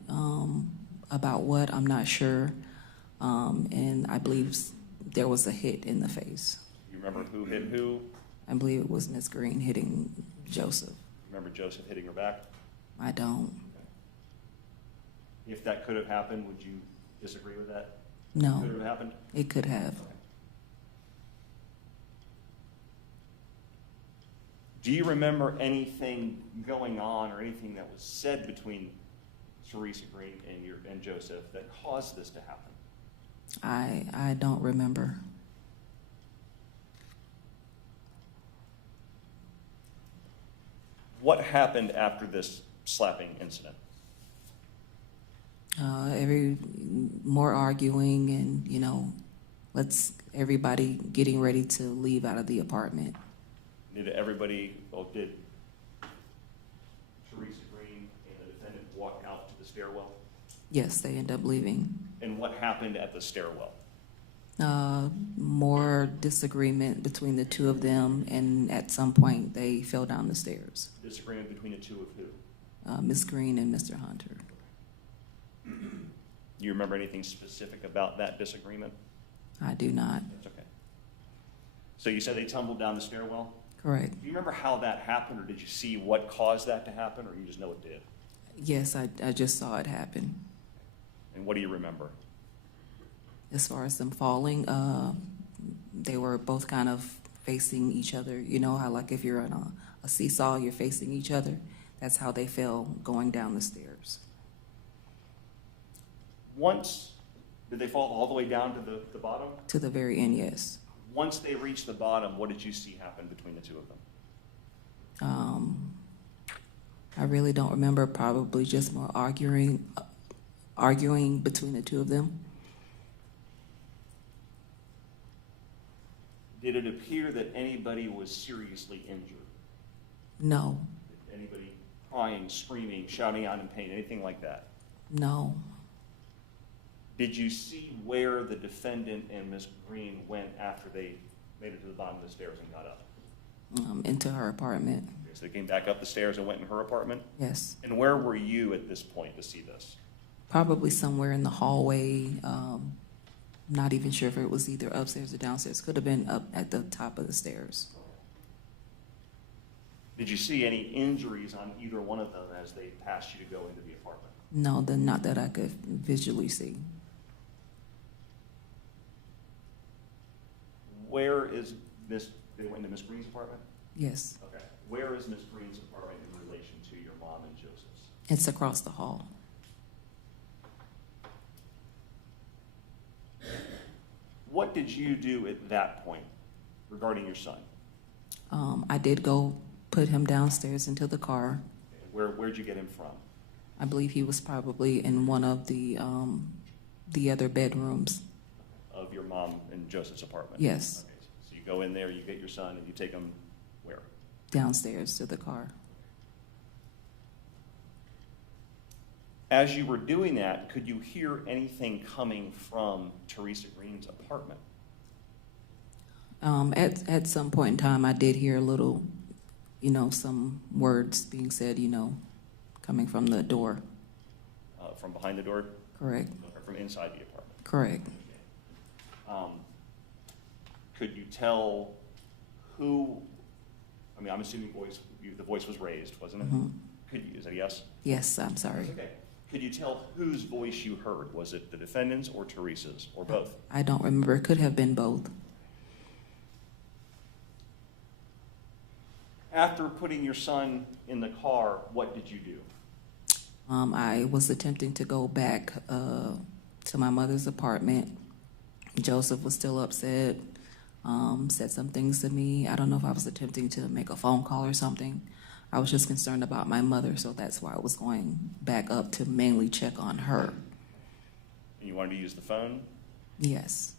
about what, I'm not sure. And I believe there was a hit in the face. You remember who hit who? I believe it was Miss Green hitting Joseph. Remember Joseph hitting her back? I don't. If that could have happened, would you disagree with that? No, Could have happened? it could have. Do you remember anything going on or anything that was said between Theresa Green and Joseph that caused this to happen? I don't remember. What happened after this slapping incident? More arguing and, you know, everybody getting ready to leave out of the apartment. Did Theresa Green and the defendant walk out to the stairwell? Yes, they end up leaving. And what happened at the stairwell? More disagreement between the two of them, and at some point they fell down the stairs. Disagreement between the two of who? Ms. Green and Mr. Hunter. Do you remember anything specific about that disagreement? I do not. That's okay. So you said they tumbled down the stairwell? Correct. Do you remember how that happened, or did you see what caused that to happen, or you just know it did? Yes, I just saw it happen. And what do you remember? As far as them falling, they were both kind of facing each other. You know how, like, if you're on a seesaw, you're facing each other? That's how they fell going down the stairs. Did they fall all the way down to the bottom? To the very end, yes. Once they reached the bottom, what did you see happen between the two of them? I really don't remember. Probably just more arguing between the two of them. Did it appear that anybody was seriously injured? No, Anybody crying, screaming, shouting out in pain, anything like that? no. Did you see where the defendant and Ms. Green went after they made it to the bottom of the stairs and got up? Into her apartment. Okay, so they came back up the stairs and went in her apartment? Yes. And where were you at this point to see this? Probably somewhere in the hallway. Not even sure if it was either upstairs or downstairs. Could have been up at the top of the stairs. Did you see any injuries on either one of them as they passed you to go into the apartment? No, not that I could visually see. Where is they went into Ms. Green's apartment? Yes. Okay. Where is Ms. Green's apartment in relation to your mom and Joseph's? It's across the hall. What did you do at that point regarding your son? I did go put him downstairs into the car. Where'd you get him from? I believe he was probably in one of the other bedrooms. Of your mom and Joseph's apartment? Yes. Okay. So you go in there, you get your son, and you take him where? Downstairs to the car. As you were doing that, could you hear anything coming from Theresa Green's apartment? At some point in time, I did hear a little, some words being said, coming from the door. From behind the door? Correct. Or from inside the apartment? Correct. Could you tell who, I'm assuming the voice was raised, wasn't it? Mm-hmm. Is that a yes? Yes, I'm sorry. That's okay. Could you tell whose voice you heard? Was it the defendant's or Theresa's, or both? I don't remember. It could have been both. After putting your son in the car, what did you do? I was attempting to go back to my mother's apartment. Joseph was still upset, said some things to me. I don't know if I was attempting to make a phone call or something. I was just concerned about my mother, so that's why I was going back up to mainly check on her. And you wanted to use the phone? Yes.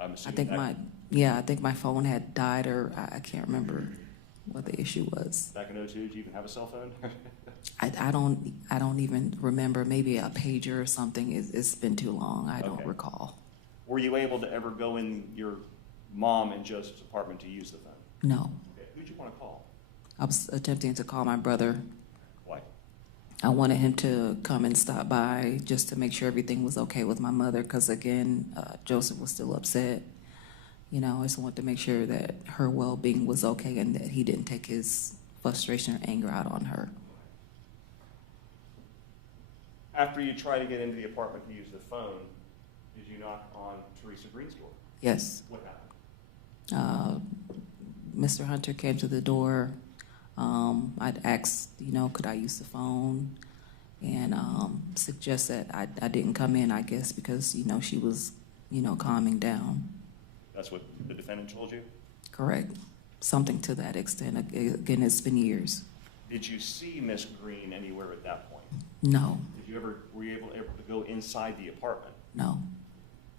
I'm assuming I think my phone had died, or I can't remember what the issue was. Back in '02, did you even have a cell phone? I don't even remember. Maybe a pager or something. It's been too long. I don't recall. Were you able to ever go in your mom and Joseph's apartment to use the phone? No. Okay. Who'd you want to call? I was attempting to call my brother. Why? I wanted him to come and stop by just to make sure everything was okay with my mother, because again, Joseph was still upset. I just wanted to make sure that her well-being was okay and that he didn't take his frustration or anger out on her. After you tried to get into the apartment to use the phone, did you knock on Theresa Green's door? Yes. What happened? Mr. Hunter came to the door. I'd asked, could I use the phone, and suggest that I didn't come in, I guess, because, she was, calming down. That's what the defendant told you? Correct. Something to that extent. Again, it's been years. Did you see Miss Green anywhere at that point? No. Were you able to go inside the apartment? No.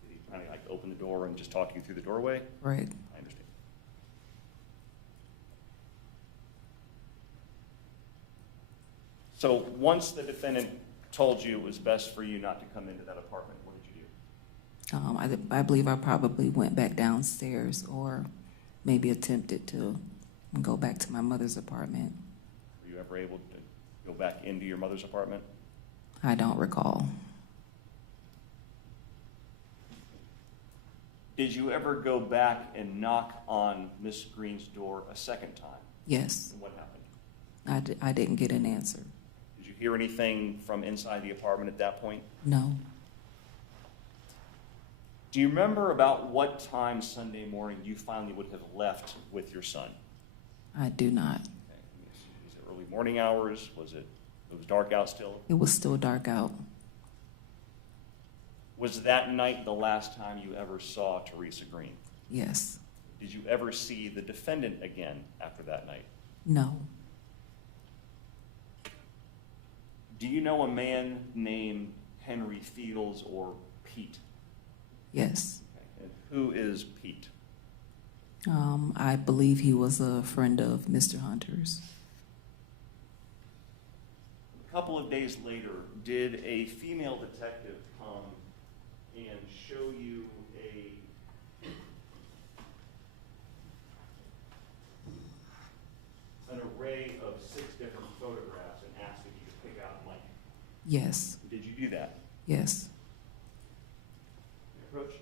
Did he kind of open the door and just talk you through the doorway? Right. I understand. So once the defendant told you it was best for you not to come into that apartment, what did you do? I believe I probably went back downstairs or maybe attempted to go back to my mother's apartment. Were you ever able to go back into your mother's apartment? I don't recall. Did you ever go back and knock on Miss Green's door a second time? Yes, And what happened? I didn't get an answer. Did you hear anything from inside the apartment at that point? No, Do you remember about what time Sunday morning you finally would have left with your son? I do not. Okay. Is it early morning hours? Was it dark out still? It was still dark out. Was that night the last time you ever saw Theresa Green? Yes. Did you ever see the defendant again after that night? No. Do you know a man named Henry Fields or Pete? Yes. Okay. And who is Pete? I believe he was a friend of Mr. Hunter's. A couple of days later, did a female detective come and show you an array of 6 different photographs and asked if you could pick out Mike? Yes. Did you do that? Yes. Approach.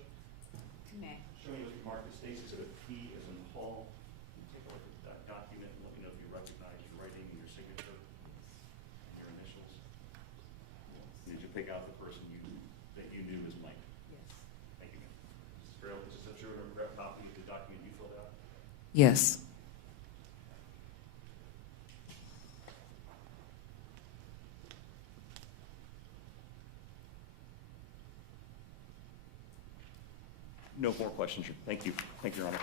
May. Show me what you marked as Stacy, so that P is in Paul. Can you take a look at that document and let me know if you recognize your writing and your signature and your initials? Did you pick out the person that you knew as Mike? Yes. Thank you. Mrs. Farrell, is this your copy of the document you filled out? Yes. No more questions. Thank you. Thank you, Your Honor.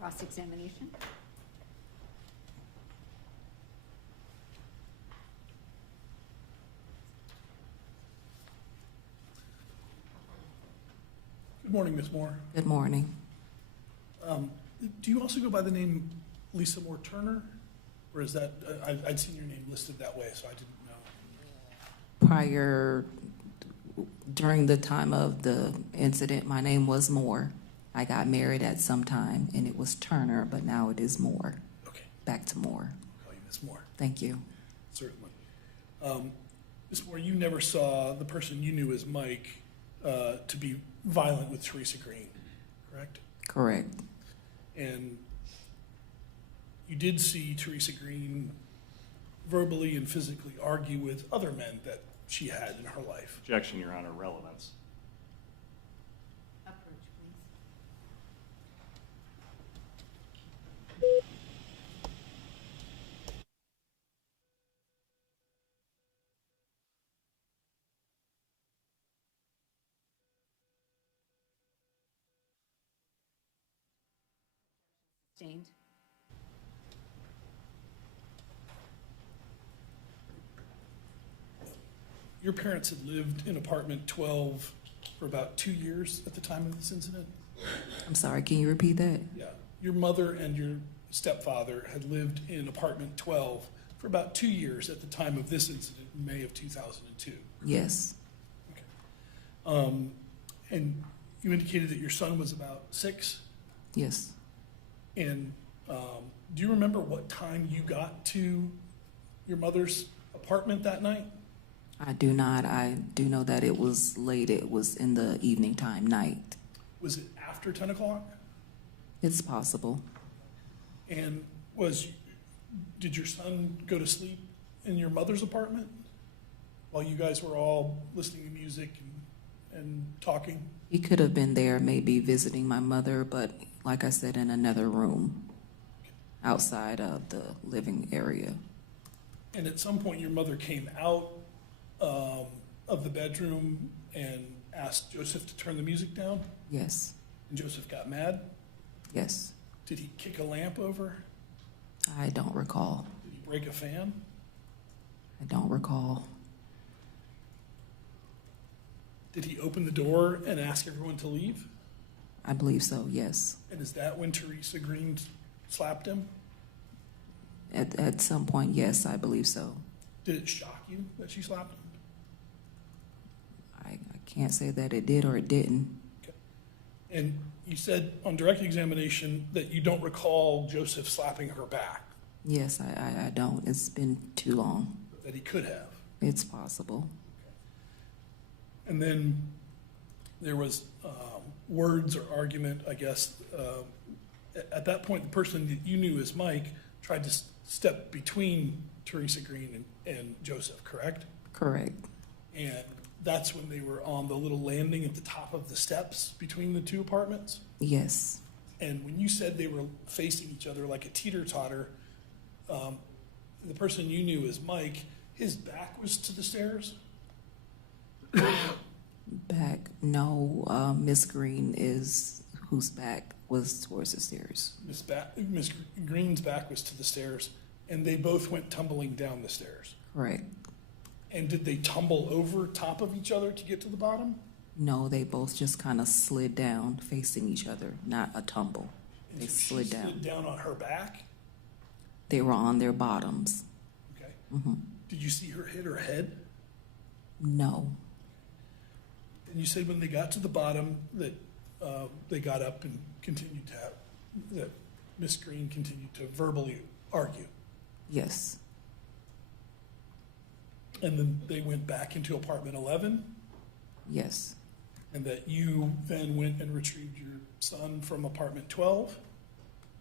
Cross-examination? Good morning, Ms. Moore. Good morning. Do you also go by the name Lisa Moore Turner? Or is that, I'd seen your name listed that way, so I didn't know. During the time of the incident, my name was Moore. I got married at some time, and it was Turner, but now it is Moore. Okay, Back to Moore. I'll call you Ms. Moore. Thank you. Certainly. Ms. Moore, you never saw the person you knew as Mike to be violent with Theresa Green, correct? Correct. And you did see Theresa Green verbally and physically argue with other men that she had in her life. Objection, Your Honor. Relevance. Approach, please. Sustained. Your parents had lived in apartment 12 for about 2 years at the time of this incident? I'm sorry, can you repeat that? Yeah. Your mother and your stepfather had lived in apartment 12 for about 2 years at the time of this incident in May of 2002. Yes. Okay. And you indicated that your son was about 6? Yes. And do you remember what time you got to your mother's apartment that night? I do not. I do know that it was late. It was in the evening time, night. Was it after 10 o'clock? It's possible. And did your son go to sleep in your mother's apartment while you guys were all listening to music and talking? He could have been there maybe visiting my mother, but like I said, in another room outside of the living area. And at some point, your mother came out of the bedroom and asked Joseph to turn the music down? Yes. And Joseph got mad? Yes. Did he kick a lamp over? I don't recall. Did he break a fan? I don't recall. Did he open the door and ask everyone to leave? I believe so, yes. And is that when Theresa Green slapped him? At some point, yes, I believe so. Did it shock you that she slapped him? I can't say that it did or it didn't. And you said on direct examination that you don't recall Joseph slapping her back, Yes, I don't. It's been too long. that he could have. It's possible. And then there was words or argument, I guess. At that point, the person that you knew as Mike tried to step between Theresa Green and Joseph, correct? Correct. And that's when they were on the little landing at the top of the steps between the two apartments? Yes. And when you said they were facing each other like a teeter-totter, the person you knew as Mike, his back was to the stairs? Back, no, Miss Green is, whose back was towards the stairs. Miss Green's back was to the stairs, and they both went tumbling down the stairs. Correct. And did they tumble over top of each other to get to the bottom? No, they both just kind of slid down facing each other, not a tumble. And They so slid she down. slid down on her back? They were on their bottoms. Okay. Hmm. Did you see her hit her head? No. And you said when they got to the bottom that they got up and continued to have, that Miss Green continued to verbally argue. Yes. And then they went back into apartment 11, Yes. and that you then went and retrieved your son from apartment 12,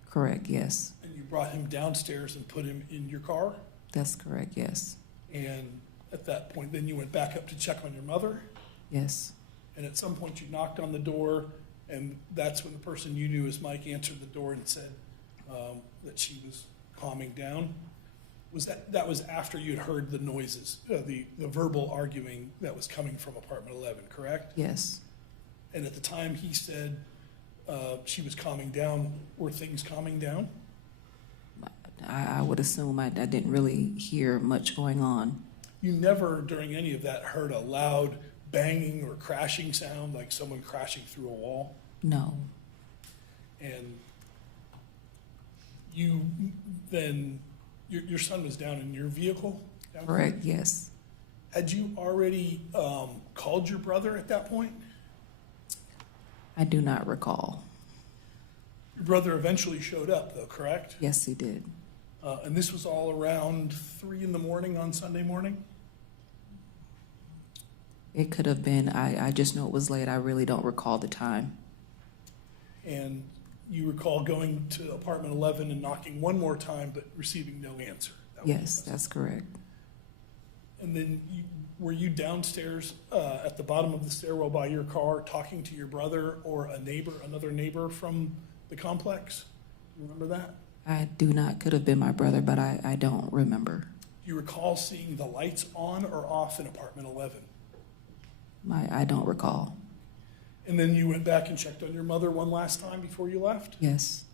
Correct. Yes. and you brought him downstairs and put him in your car. That's correct. Yes. And at that point, then you went back up to check on your mother. Yes. And at some point, you knocked on the door, and that's when the person you knew as Mike answered the door and said that she was calming down. That was after you had heard the noises, the verbal arguing that was coming from apartment 11, correct? Yes. And at the time he said she was calming down, were things calming down? I would assume I didn't really hear much going on. You never, during any of that, heard a loud banging or crashing sound, like someone crashing through a wall? No. And you then, your son was down in your vehicle? down there? Correct. Yes. Had you already called your brother at that point? I do not recall. Your brother eventually showed up, though, correct? Yes, he did. And this was all around 3 in the morning on Sunday morning? It could have been. I just know it was late. I really don't recall the time. And you recall going to apartment 11 and knocking one more time, but receiving no answer? Yes, that's correct. And then were you downstairs at the bottom of the stairwell by your car talking to your brother or a neighbor, another neighbor from the complex? You remember that? I do not. Could have been my brother, but I don't remember. Do you recall seeing the lights on or off in apartment 11? I don't recall. And then you went back and checked on your mother one last time before you left? Yes.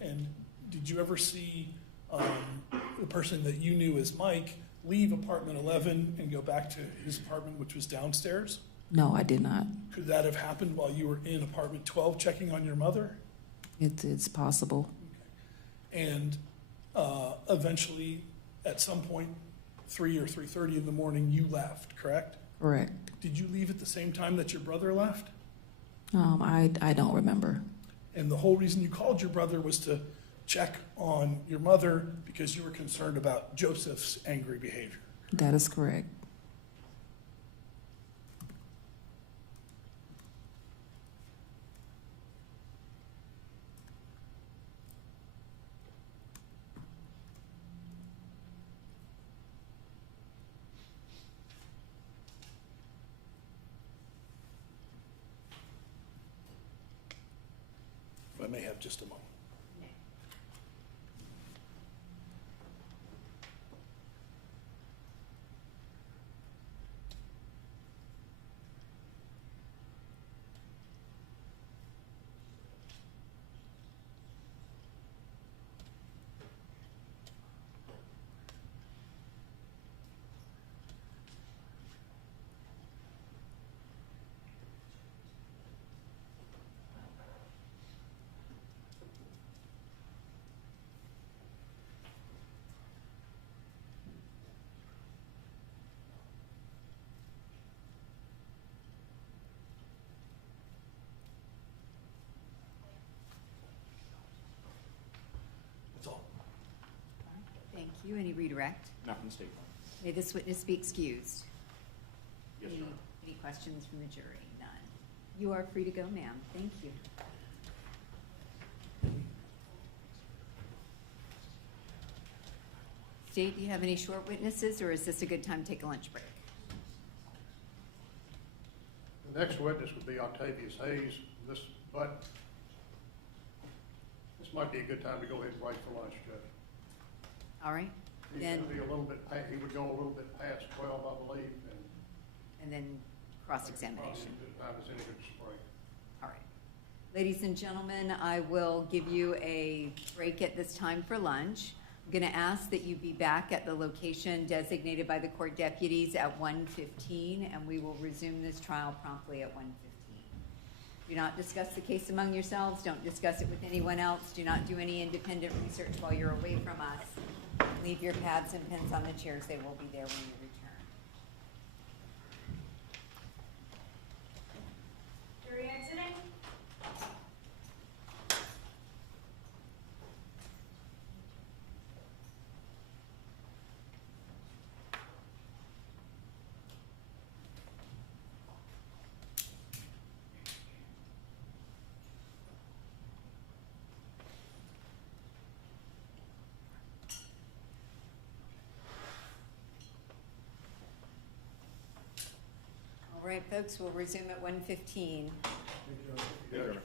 And did you ever see the person that you knew as Mike leave apartment 11 and go back to his apartment, which was downstairs? No, I did not. Could that have happened while you were in apartment 12 checking on your mother? It's possible. And eventually, at some point, 3 or 3:30 in the morning, you left, correct? Correct. Did you leave at the same time that your brother left? I don't remember. And the whole reason you called your brother was to check on your mother because you were concerned about Joseph's angry behavior. That is correct. If I may have just a moment. You any redirect? Not from the state. May this witness be excused. Yes, Your Honor. Any questions from the jury? None. You are free to go, ma'am. Thank you. State, do you have any short witnesses, or is this a good time to take a lunch break? The next witness would be Octavius Hayes, but this might be a good time to go ahead and break for lunch, Judge. All right. He's Then, gonna be a little bit, he would go a little bit past 12, I believe, and then cross-examination. Probably as good a time as any good break. All right. Ladies and gentlemen, I will give you a break at this time for lunch. I'm going to ask that you be back at the location designated by the court deputies at 1:15, and we will resume this trial promptly at 1:15. Do not discuss the case among yourselves. Don't discuss it with anyone else. Do not do any independent research while you're away from us. Leave your pads and pens on the chairs. They will be there when you return. Jury exiting. All right, folks, we'll resume at 1:15. Yes, Your Honor.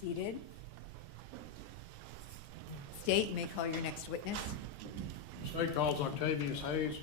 Seated. State, you may call your next witness. State calls Octavius Hayes.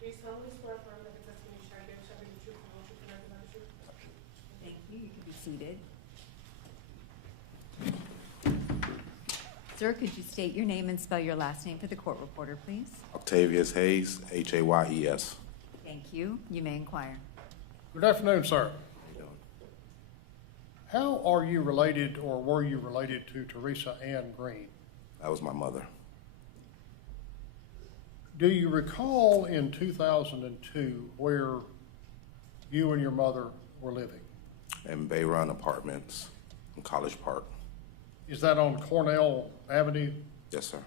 Do you solemnly swear or affirm that the testimony you shall give shall be the truth and the whole truth and nothing but the truth? Thank you. You can be seated. Sir, could you state your name and spell your last name for the court reporter, please? Octavius Hayes, Hayes. Thank you. You may inquire. Good afternoon, sir. How are you related or were you related to Theresa Green? That was my mother. Do you recall in 2002 where you and your mother were living? In Bay Run Apartments in College Park. Is that on Cornell Avenue? Yes, sir.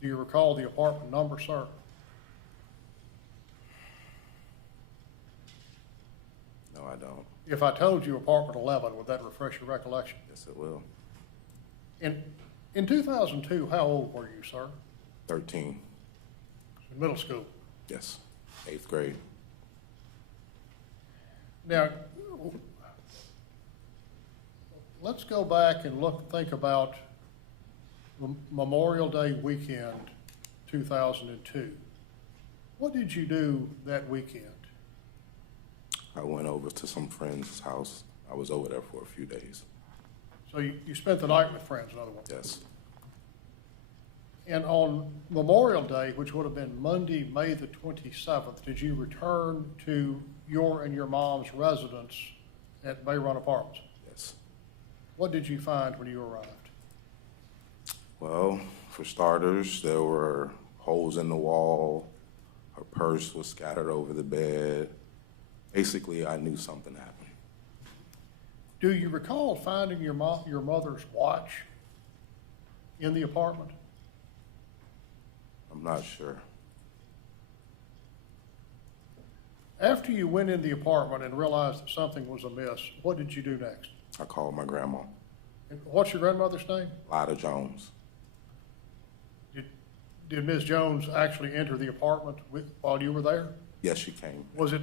Do you recall the apartment number, sir? No, I don't. If I told you apartment 11, would that refresh your recollection? Yes, it will. In 2002, how old were you, sir? 13. In middle school. Yes. 8th grade. Now, let's go back and think about Memorial Day weekend, 2002. What did you do that weekend? I went over to some friend's house. I was over there for a few days. So you spent the night with friends, in other words? Yes. And on Memorial Day, which would have been Monday, May the 27th, did you return to your and your mom's residence at Bay Run Apartments? Yes. What did you find when you arrived? Well, for starters, there were holes in the wall. Her purse was scattered over the bed. Basically, I knew something happened. Do you recall finding your mother's watch in the apartment? I'm not sure. After you went in the apartment and realized that something was amiss, what did you do next? I called my grandma, And what's your grandmother's name? Lida Jones. Did Ms. Jones actually enter the apartment while you were there? Yes, she came. Was it,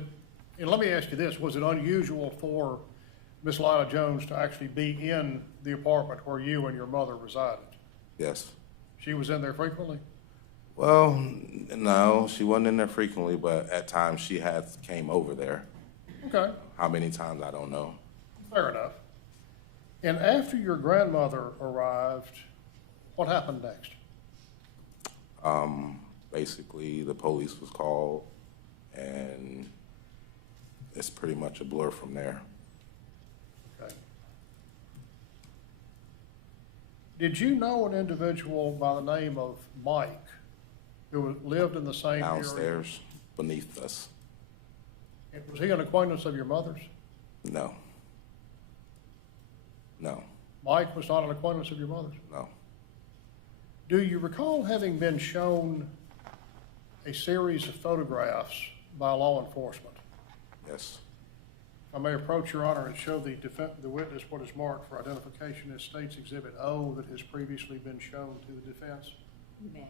and let me ask you this, was it unusual for Ms. Lida Jones to actually be in the apartment where you and your mother resided? Yes. She was in there frequently? Well, no, she wasn't in there frequently, but at times she came over there. Okay, How many times, I don't know. fair enough. And after your grandmother arrived, what happened next? Basically, the police was called, and it's pretty much a blur from there. Okay. Did you know an individual by the name of Mike who lived in the same area? Downstairs, beneath us. Was he an acquaintance of your mother's? No. No, Mike was not an acquaintance of your mother's? no. Do you recall having been shown a series of photographs by law enforcement? Yes. If I may approach, Your Honor, and show the witness what is marked for identification as State's Exhibit O that has previously been shown to the defense. You may.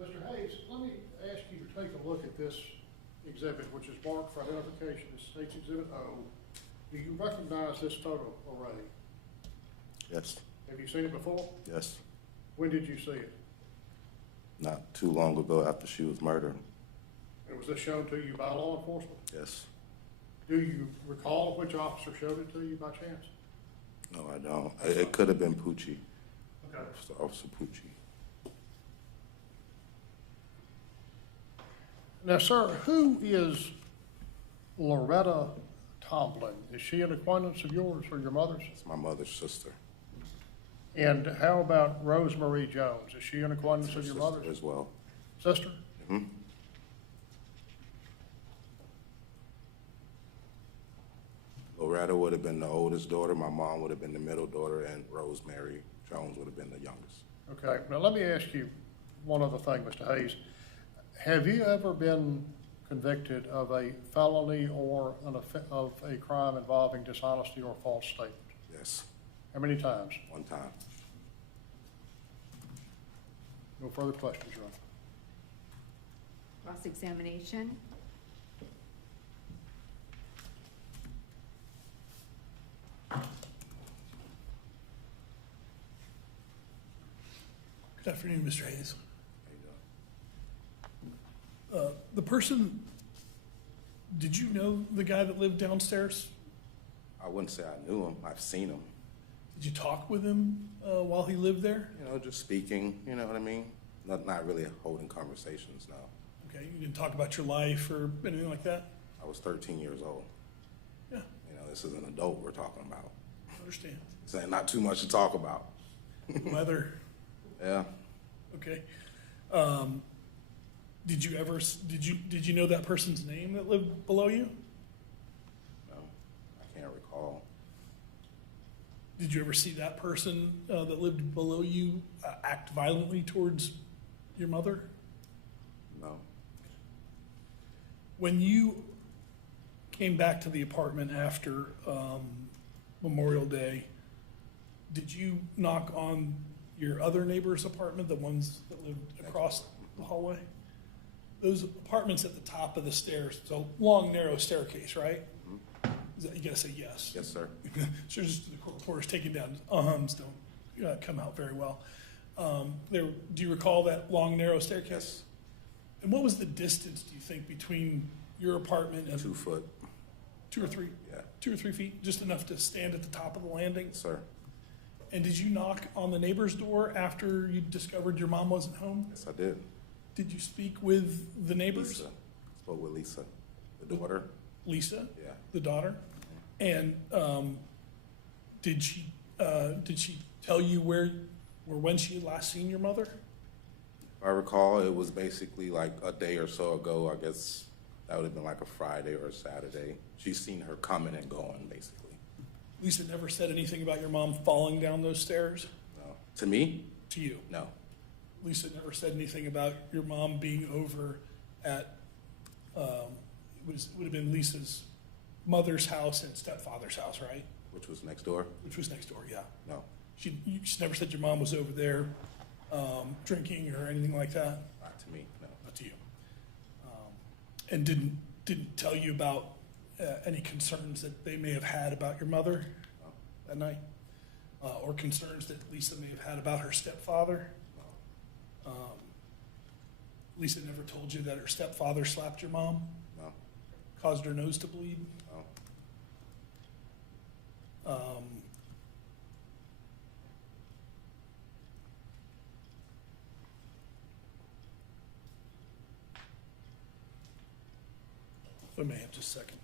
Mr. Hayes, let me ask you to take a look at this exhibit, which is marked for identification as State's Exhibit O. Do you recognize this photo array? Yes. Have you seen it before? Yes. When did you see it? Not too long ago after she was murdered. And was this shown to you by law enforcement? Yes. Do you recall which officer showed it to you by chance? No, I don't. It could have been Pucci. Okay. Officer Pucci. Now, sir, who is Loretta Tomlin? Is she an acquaintance of yours or your mother's? It's my mother's sister. And how about Rosemary Jones? Is she an acquaintance of your Sister mother's? as well. Sister? Mhm. Loretta would have been the oldest daughter, my mom would have been the middle daughter, and Rosemary Jones would have been the youngest. Okay, now let me ask you one other thing, Mr. Hayes. Have you ever been convicted of a felony or of a crime involving dishonesty or false statement? Yes, How many times? one time. No further questions, Your Honor. Cross-examination. Good afternoon, Mr. Hayes. How you doing? The person, did you know the guy that lived downstairs? I wouldn't say I knew him. I've seen him. Did you talk with him while he lived there? You know, just speaking, you know what I mean? Not really holding conversations, no. Okay, you didn't talk about your life or anything like that? I was 13 years old. Yeah, You know, this is an adult we're talking about. I understand. Saying not too much to talk about. Weather, Yeah. okay. Did you know that person's name that lived below you? No, I can't recall. Did you ever see that person that lived below you act violently towards your mother? No. When you came back to the apartment after Memorial Day, did you knock on your other neighbor's apartment, the ones that lived across the hallway? Those apartments at the top of the stairs, it's a long, narrow staircase, right? You gotta say yes. Yes, sir. So just the court reporter's taking down ums don't come out very well. Do you recall that long, narrow staircase? Yes. And what was the distance, do you think, between your apartment and 2 foot. 2 or 3? Yeah. 2 or 3 feet, just enough to stand at the top of the landing? Yes, sir. And did you knock on the neighbor's door after you discovered your mom wasn't home? Yes, I did. Did you speak with the neighbors? Lisa. Spoke with Lisa, the daughter. Lisa, Yeah. the daughter? And did she tell you where or when she had last seen your mother? If I recall, it was basically like a day or so ago. I guess that would have been like a Friday or a Saturday. She's seen her coming and going, basically. Lisa never said anything about your mom falling down those stairs No. To me? to you? No. Lisa never said anything about your mom being over at, would have been Lisa's mother's house and stepfather's house, right? Which was next door? Which was next door, yeah. No. She never said your mom was over there drinking or anything like that? Not to me, no. Not to you. And didn't tell you about any concerns that they may have had about your mother No. that night? Or concerns that Lisa may have had about her stepfather? No. Lisa never told you that her stepfather slapped your mom, No. caused her nose to bleed? No. If I may have just a second.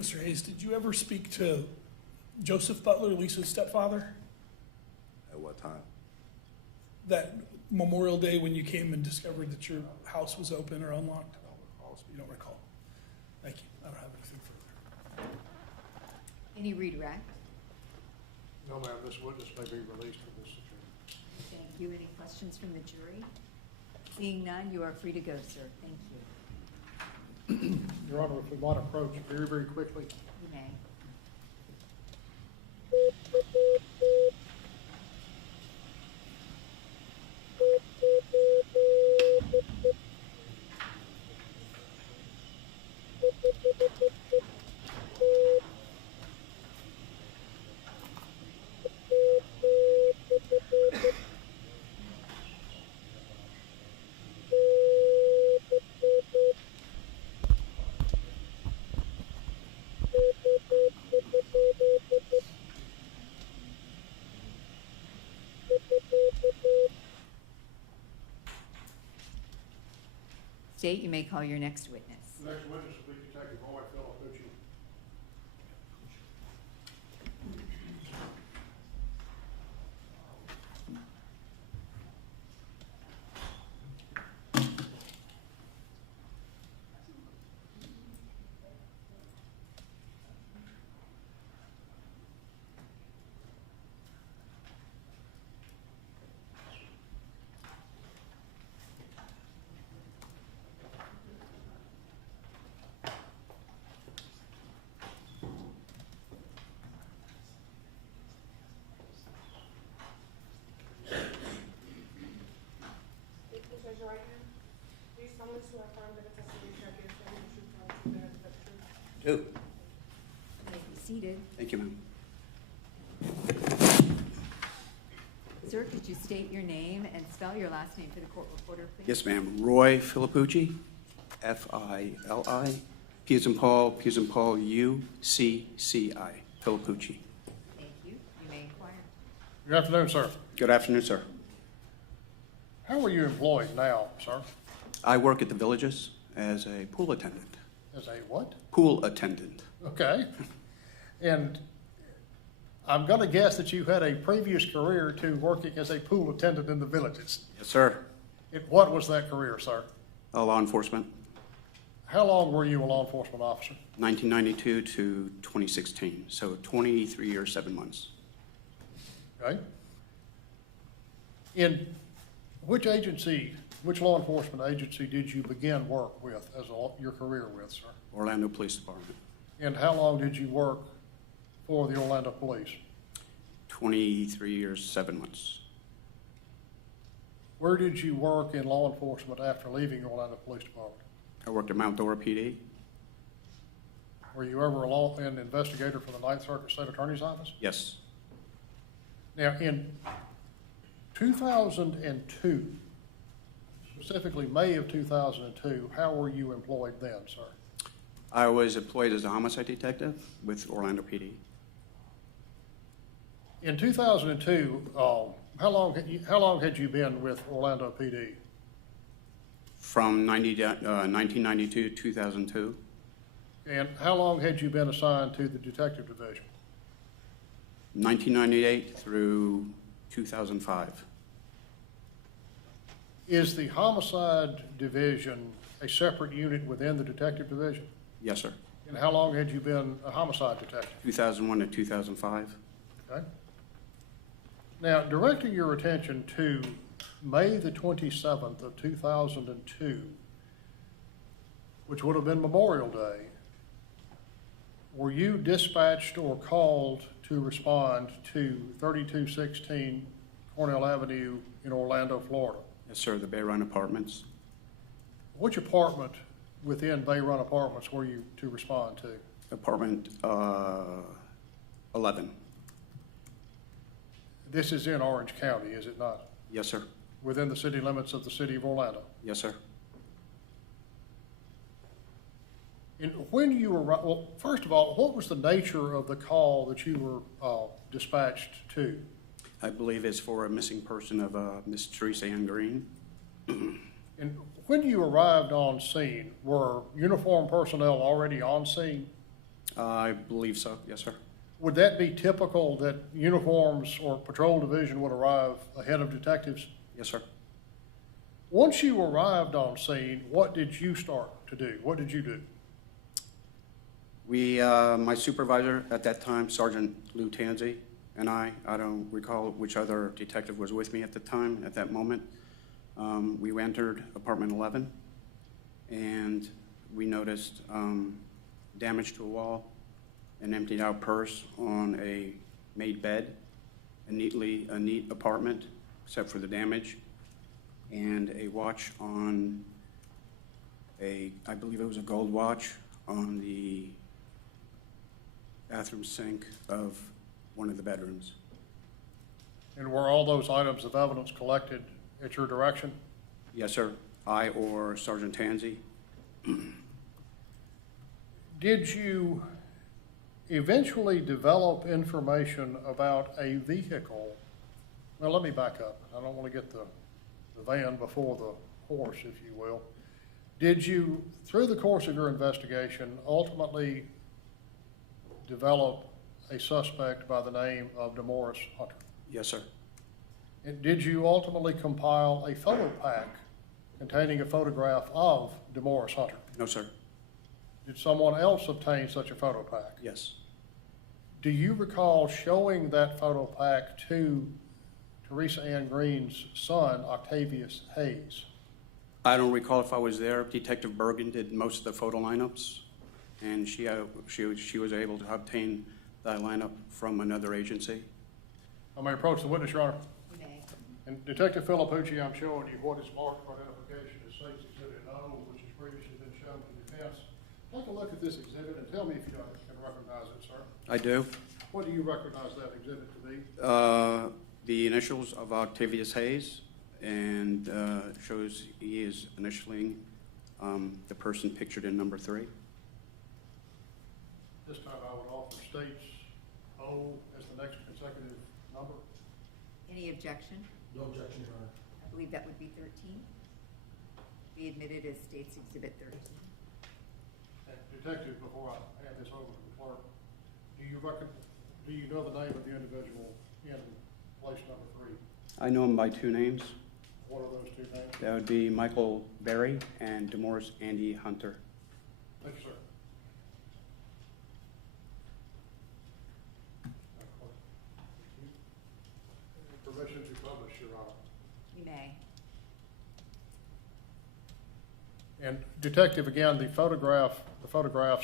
Mr. Hayes, did you ever speak to Joseph Butler, Lisa's stepfather? At what time? That Memorial Day when you came and discovered that your house was open or unlocked? I don't recall. You don't recall? Thank you. I don't have anything further. Any redirect? No, ma'am, this witness may be released from this attorney. Thank you. Any questions from the jury? Seeing none, you are free to go, sir. Thank you. Your Honor, if we might approach very, very quickly. You may. State, you may call your next witness. The next witness will be Detective Roy Philippi. to affirm that the testimony you shall give shall be the truth, the whole truth, and nothing but the truth? Do. You may be seated. Thank you, ma'am. Sir, could you state your name and spell your last name for the court reporter, please? Yes, ma'am. Roy Philippi, F-I-L-I, P as in Paul, U-C-C-I, Philippi. Thank you. You may inquire. Good afternoon, sir. Good afternoon, sir. How are you employed now, sir? I work at the Villages as a pool attendant. As a what? Pool attendant. Okay. And I'm going to guess that you had a previous career to working as a pool attendant in the Villages. Yes, sir. What was that career, sir? Law enforcement, How long were you a law enforcement officer? 1992 to 2016, so 23 years, 7 months. Okay. In which agency, which law enforcement agency did you begin work with as your career with, sir? Orlando Police Department, And how long did you work for the Orlando Police? 23 years, 7 months. Where did you work in law enforcement after leaving Orlando Police Department? I worked at Mount Dora PD. Were you ever an investigator for the Ninth Circuit State Attorney's Office? Yes. Now, in 2002, specifically May of 2002, how were you employed then, sir? I was employed as a homicide detective with Orlando PD. In 2002, how long had you been with Orlando PD? From 1992 to 2002, And how long had you been assigned to the detective division? 1998 through 2005. Is the homicide division a separate unit within the detective division? Yes, sir. And how long had you been a homicide detective? 2001 to 2005. Okay. Now, directing your attention to May the 27th of 2002, which would have been Memorial Day, were you dispatched or called to respond to 3216 Cornell Avenue in Orlando, Florida? Yes, sir. The Bay Run Apartments. Which apartment within Bay Run Apartments were you to respond to? Apartment 11. This is in Orange County, is it not? Yes, sir. Within the city limits of the city of Orlando? Yes, sir. And when you were, well, first of all, what was the nature of the call that you were dispatched to? I believe it's for a missing person of Miss Theresa Green. And when you arrived on scene, were uniformed personnel already on scene? I believe so. Yes, sir. Would that be typical that uniforms or patrol division would arrive ahead of detectives? Yes, sir. Once you arrived on scene, what did you start to do? What did you do? My supervisor at that time, Sergeant Lou Tanzi, and I don't recall which other detective was with me at the time, at that moment. We entered apartment 11, and we noticed damage to a wall, an emptied out purse on a made bed, a neat apartment, except for the damage, and a watch on I believe it was a gold watch on the bathroom sink of one of the bedrooms. And were all those items of evidence collected at your direction? Yes, sir. I or Sergeant Tanzi. Did you eventually develop information about a vehicle? Well, let me back up. I don't want to get the van before the horse, if you will. Did you, through the course of your investigation, ultimately develop a suspect by the name of Demorris Hunter? Yes, sir. And did you ultimately compile a photo pack containing a photograph of Demorris Hunter? No, sir. Did someone else obtain such a photo pack? Yes. Do you recall showing that photo pack to Theresa Ann Green's son, Octavius Hayes? I don't recall if I was there. Detective Bergen did most of the photo lineups, and she was able to obtain that lineup from another agency. I may approach the witness, Your Honor. You may. And Detective Philippi, I'm showing you what is marked for identification as State's Exhibit O, which is defense. Take a look at this exhibit and tell me if you can recognize it, sir. I do. What do you recognize that exhibit to be? The initials of Octavius Hayes, and shows he is initialing the person pictured in number 3. This time I would offer states O as the next consecutive number. Any objection? No objection, Your Honor. I believe that would be 13. Be admitted as State's Exhibit 13. And Detective, before I hand this over to the clerk, do you know the name of the individual in place number 3? I know him by 2 names. What are those 2 names? That would be Michael Berry and Demorris Andy Hunter. Thank you, sir. Permission to publish, Your Honor. You may. And Detective, again, the photographs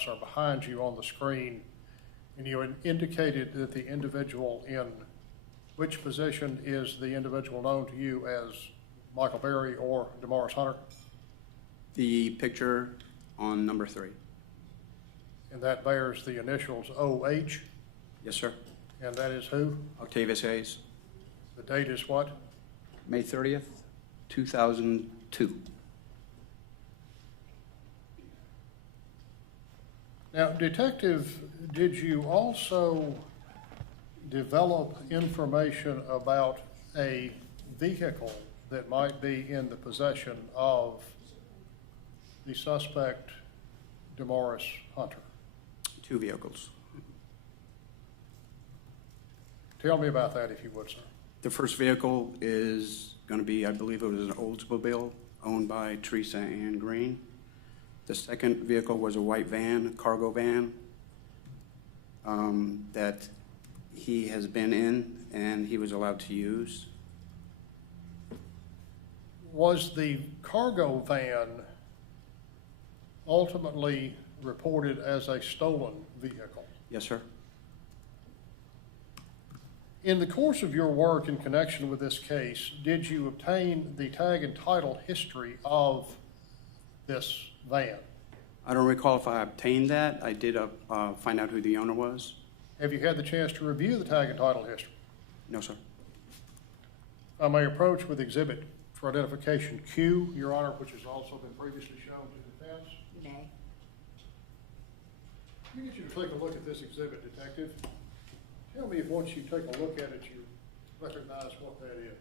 are behind you on the screen, and you indicated that the individual in which position is the individual known to you as Michael Berry or Demorris Hunter? The picture on number 3. And that bears the initials OH, Yes, sir. and that is who? Octavius Hayes, The date is what? May 30th, 2002. Now, Detective, did you also develop information about a vehicle that might be in the possession of the suspect, Demorris Hunter? 2 vehicles. Tell me about that, if you would, sir. The first vehicle is going to be, I believe it was an Oldsmobile owned by Theresa Green. The second vehicle was a white van, a cargo van, that he has been in and he was allowed to use. Was the cargo van ultimately reported as a stolen vehicle? Yes, sir. In the course of your work in connection with this case, did you obtain the tag and title history of this van? I don't recall if I obtained that. I did find out who the owner was. Have you had the chance to review the tag and title history? No, sir. I may approach with exhibit for identification Q, Your Honor, which has also been previously shown to defense. You may. Let me get you to take a look at this exhibit, Detective. Tell me if once you take a look at it, you recognize what that is.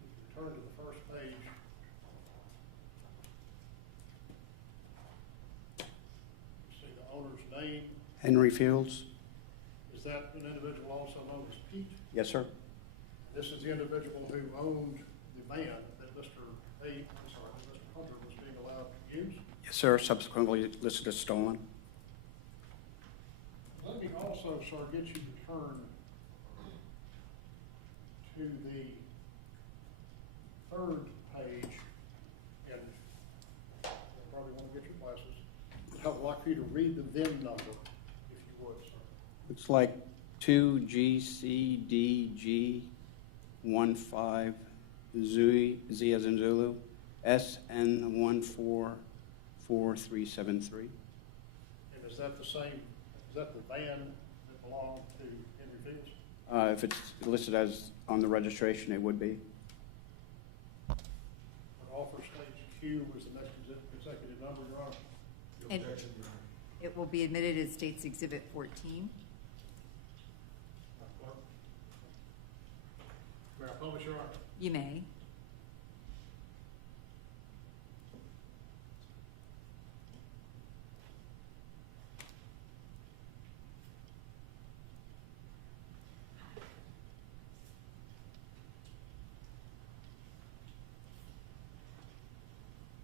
If you turn to the first page, you see the owner's name. Henry Fields? Is that an individual also known as Pete? Yes, sir. This is the individual who owned the van that Mr. Hunter was being allowed to use. Yes, sir. Subsequently listed as stolen. Let me also, sir, get you to turn to the third page, and you probably want to get your glasses. I would like for you to read the VIN number, if you would, sir. Looks like 2GCDG15 Z as in Zulu, SN144373. And is that the same, is that the van that belonged to Henry Fields? If it's listed as on the registration, it would be. But offer states Q was the next consecutive number, Your Honor. And it will be admitted as State's Exhibit 14. May I publish, Your Honor? You may.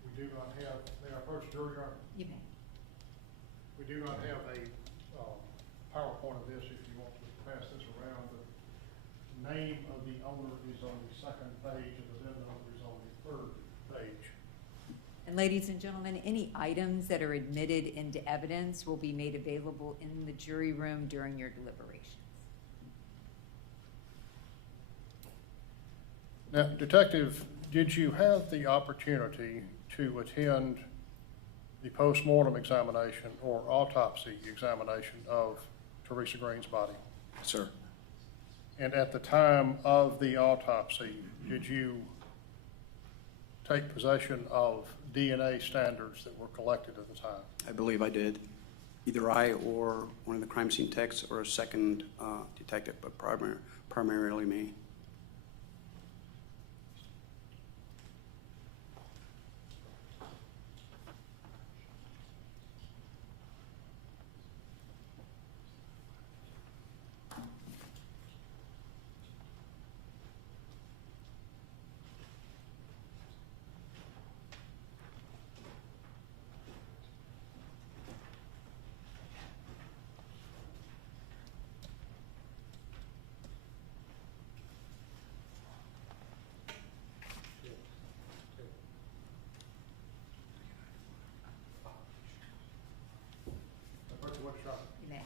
We do not have, may I approach jury, Your Honor? You may. We do not have a PowerPoint of this if you want to pass this around. The name of the owner is on the second page and the VIN number is on the third page. And ladies and gentlemen, any items that are admitted into evidence will be made available in the jury room during your deliberations. Now, Detective, did you have the opportunity to attend the postmortem examination or autopsy examination of Theresa Green's body? Sir. And at the time of the autopsy, did you take possession of DNA standards that were collected at the time? I believe I did. Either I or one of the crime scene techs or a second detective, but primarily me. You may.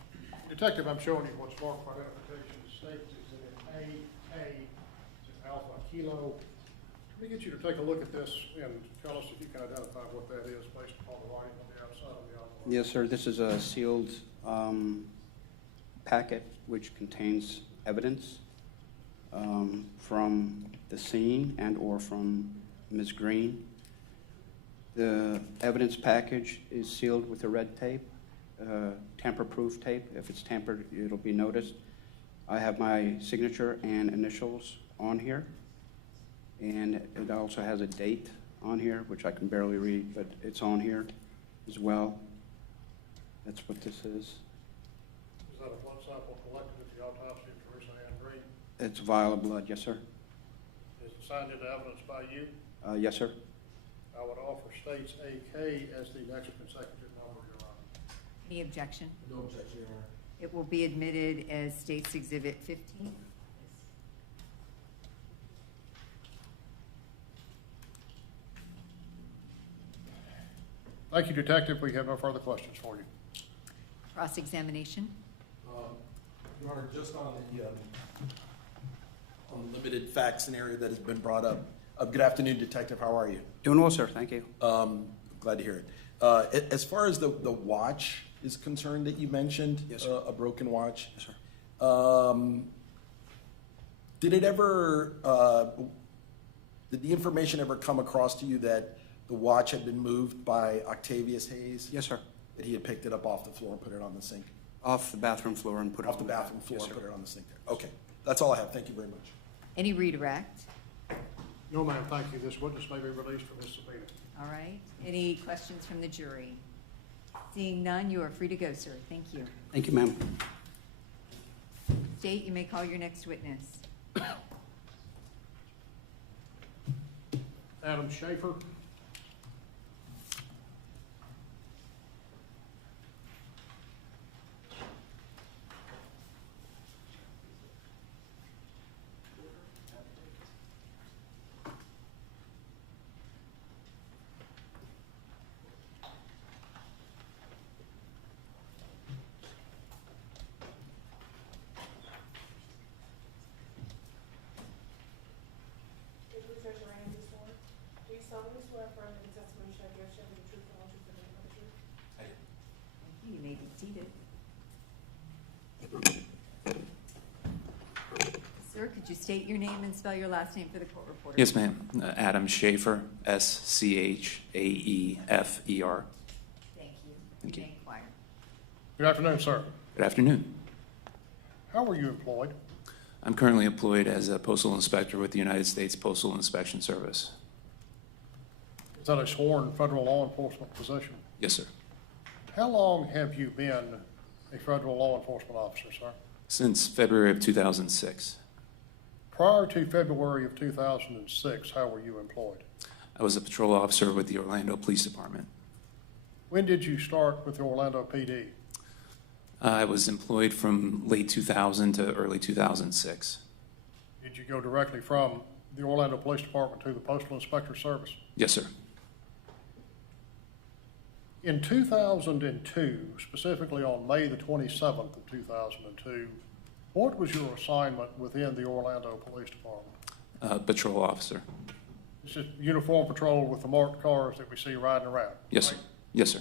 Detective, I'm showing you what's marked for identification. The state exhibit A, Alpha Kilo. Let me get you to take a look at this and tell us if you can identify what that is based upon the writing on the outside of the envelope. Yes, sir. This is a sealed packet which contains evidence from the scene and or from Ms. Green. The evidence package is sealed with a red tape, tamper-proof tape. If it's tampered, it'll be noticed. I have my signature and initials on here, and it also has a date on here, which I can barely read, but it's on here as well. That's what this is. Is that a blood sample collected at the autopsy of Theresa Ann Green? It's a vial of blood, yes, sir. Is it signed into evidence by you? Yes, sir. I would offer states AK as the next consecutive number, Your Honor. Any objection? No objection, Your Honor. It will be admitted as State's Exhibit 15. Thank you, Detective. We have no further questions for you. Cross-examination. Your Honor, just on the limited fact scenario that has been brought up. Good afternoon, Detective. How are you? Doing well, sir. Thank you. Glad to hear it. As far as the watch is concerned that you mentioned, Yes, sir. A broken watch. Yes, sir. Did it ever? Did the information ever come across to you that the watch had been moved by Octavius Hayes? Yes, sir. That he had picked it up off the floor and put it on the sink? Off the bathroom floor and put it Off the on bathroom floor Yes, and sir. put it on the sink there? Okay. That's all I have. Thank you very much. Any redirect? No, ma'am, thank you. This witness may be released from his subpoena. All right. Any questions from the jury? Seeing none, you are free to go, sir. Thank you. Thank you, ma'am. State, you may call your next witness. Adam Schaefer. Do you solemnly swear affirm that the testimony you shall give shall be the truth, the whole truth, and nothing but the truth? Thank you. You may be seated. Sir, could you state your name and spell your last name for the court reporter? Yes, ma'am. Adam Schaefer, S-C-H-A-E-F-E-R. Thank you. Thank you. may inquire. Good afternoon, sir. Good afternoon. How were you employed? I'm currently employed as a postal inspector with the United States Postal Inspection Service. Is that a sworn federal law enforcement position? Yes, sir. How long have you been a federal law enforcement officer, sir? Since February of 2006. Prior to February of 2006, how were you employed? I was a patrol officer with the Orlando Police Department. When did you start with the Orlando PD? I was employed from late 2000 to early 2006. Did you go directly from the Orlando Police Department to the Postal Inspector Service? Yes, sir. In 2002, specifically on May the 27th of 2002, what was your assignment within the Orlando Police Department? Patrol officer. It's just uniform patrol with the marked cars that we see riding around? Yes, sir. right? Yes, sir.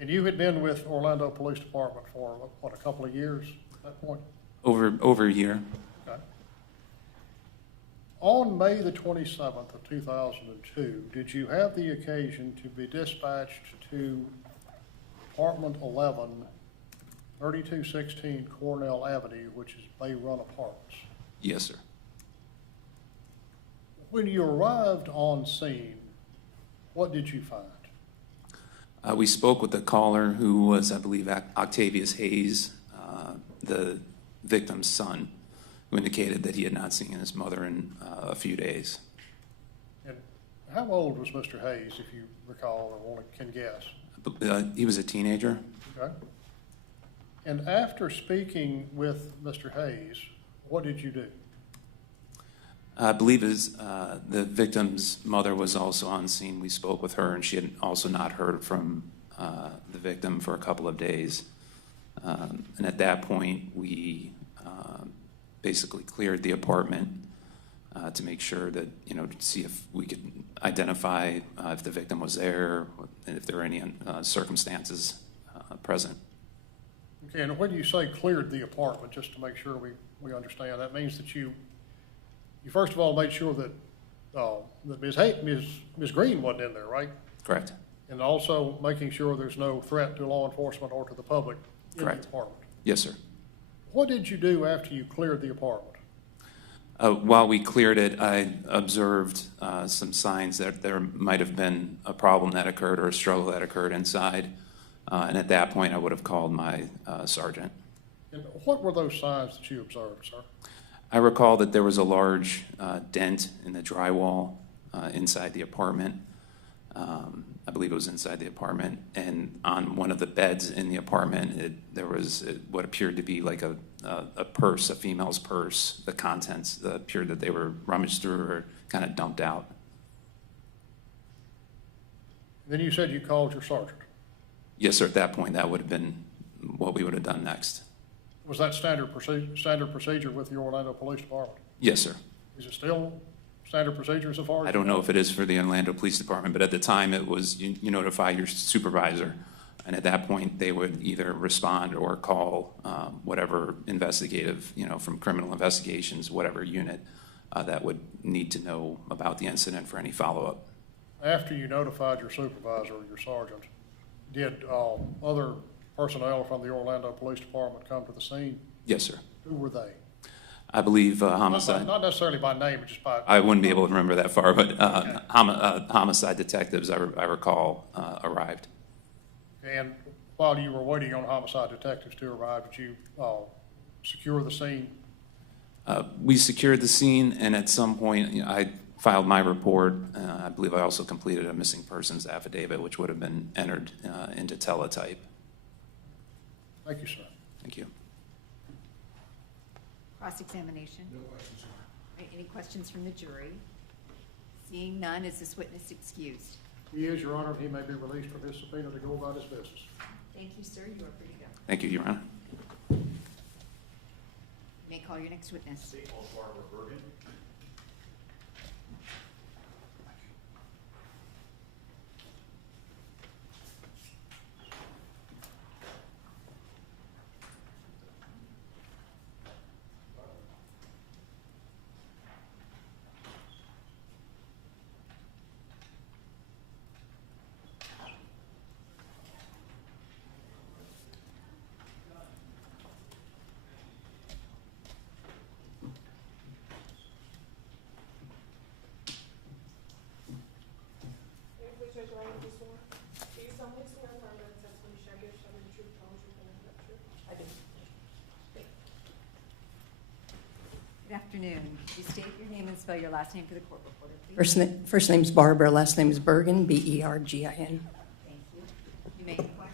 And you had been with Orlando Police Department for, what, a couple of years at that point? Over a year. Okay. On May the 27th of 2002, did you have the occasion to be dispatched to Apartment 11, 3216 Cornell Avenue, which is Bay Run Apartments? Yes, sir. When you arrived on scene, what did you find? We spoke with the caller, who was, I believe, Octavius Hayes, the victim's son, who indicated that he had not seen his mother in a few days. And how old was Mr. Hayes, if you recall or can guess? He was a teenager. Okay. And after speaking with Mr. Hayes, what did you do? I believe the victim's mother was also on scene. We spoke with her, and she had also not heard from the victim for a couple of days. And at that point, we basically cleared the apartment to make sure that, to see if we could identify if the victim was there and if there were any circumstances present. Okay, and when you say cleared the apartment, just to make sure we understand, that means that you first of all made sure that Ms. Green wasn't in there, right? Correct. And also making sure there's no threat to law enforcement or to the public in Correct. the apartment. Yes, sir. What did you do after you cleared the apartment? While we cleared it, I observed some signs that there might have been a problem that occurred or a struggle that occurred inside. And at that point, I would have called my sergeant. And what were those signs that you observed, sir? I recall that there was a large dent in the drywall inside the apartment. I believe it was inside the apartment. And on one of the beds in the apartment, there was what appeared to be like a purse, a female's purse. The contents appeared that they were rummaged through or kind of dumped out. Then you said you called your sergeant. Yes, sir. At that point, that would have been what we would have done next. Was that standard procedure with the Orlando Police Department? Yes, sir. Is it still standard procedure so far? I don't know if it is for the Orlando Police Department, but at the time it was you notify your supervisor, and at that point they would either respond or call whatever investigative, from criminal investigations, whatever unit that would need to know about the incident for any follow-up. After you notified your supervisor or your sergeant, did other personnel from the Orlando Police Department come to the scene? Yes, sir. Who were they? I believe homicide. Not necessarily by name, but just by... I wouldn't be able to remember that far, but homicide detectives, I recall, arrived. And while you were waiting on homicide detectives to arrive, did you secure the scene? We secured the scene, and at some point, I filed my report. I believe I also completed a missing persons affidavit, which would have been entered into teletype. Thank you, sir. Thank you. Cross-examination? No questions, Your Honor. Any questions from the jury? Seeing none, is this witness excused? He is, Your Honor. He may be released from his subpoena to go about his business. Thank you, sir. You are free to go. Thank you, Your Honor. You may call your next witness. Judge Ryan, do you swear? Do you solemnly swear affirm that the testimony you shall give shall be the truth, the whole truth, and nothing but the truth? I do. Good afternoon. Could you state your name and spell your last name for the court reporter, please? First name's Barbara, last name is Bergen, B-E-R-G-I-N. Thank you. You may inquire.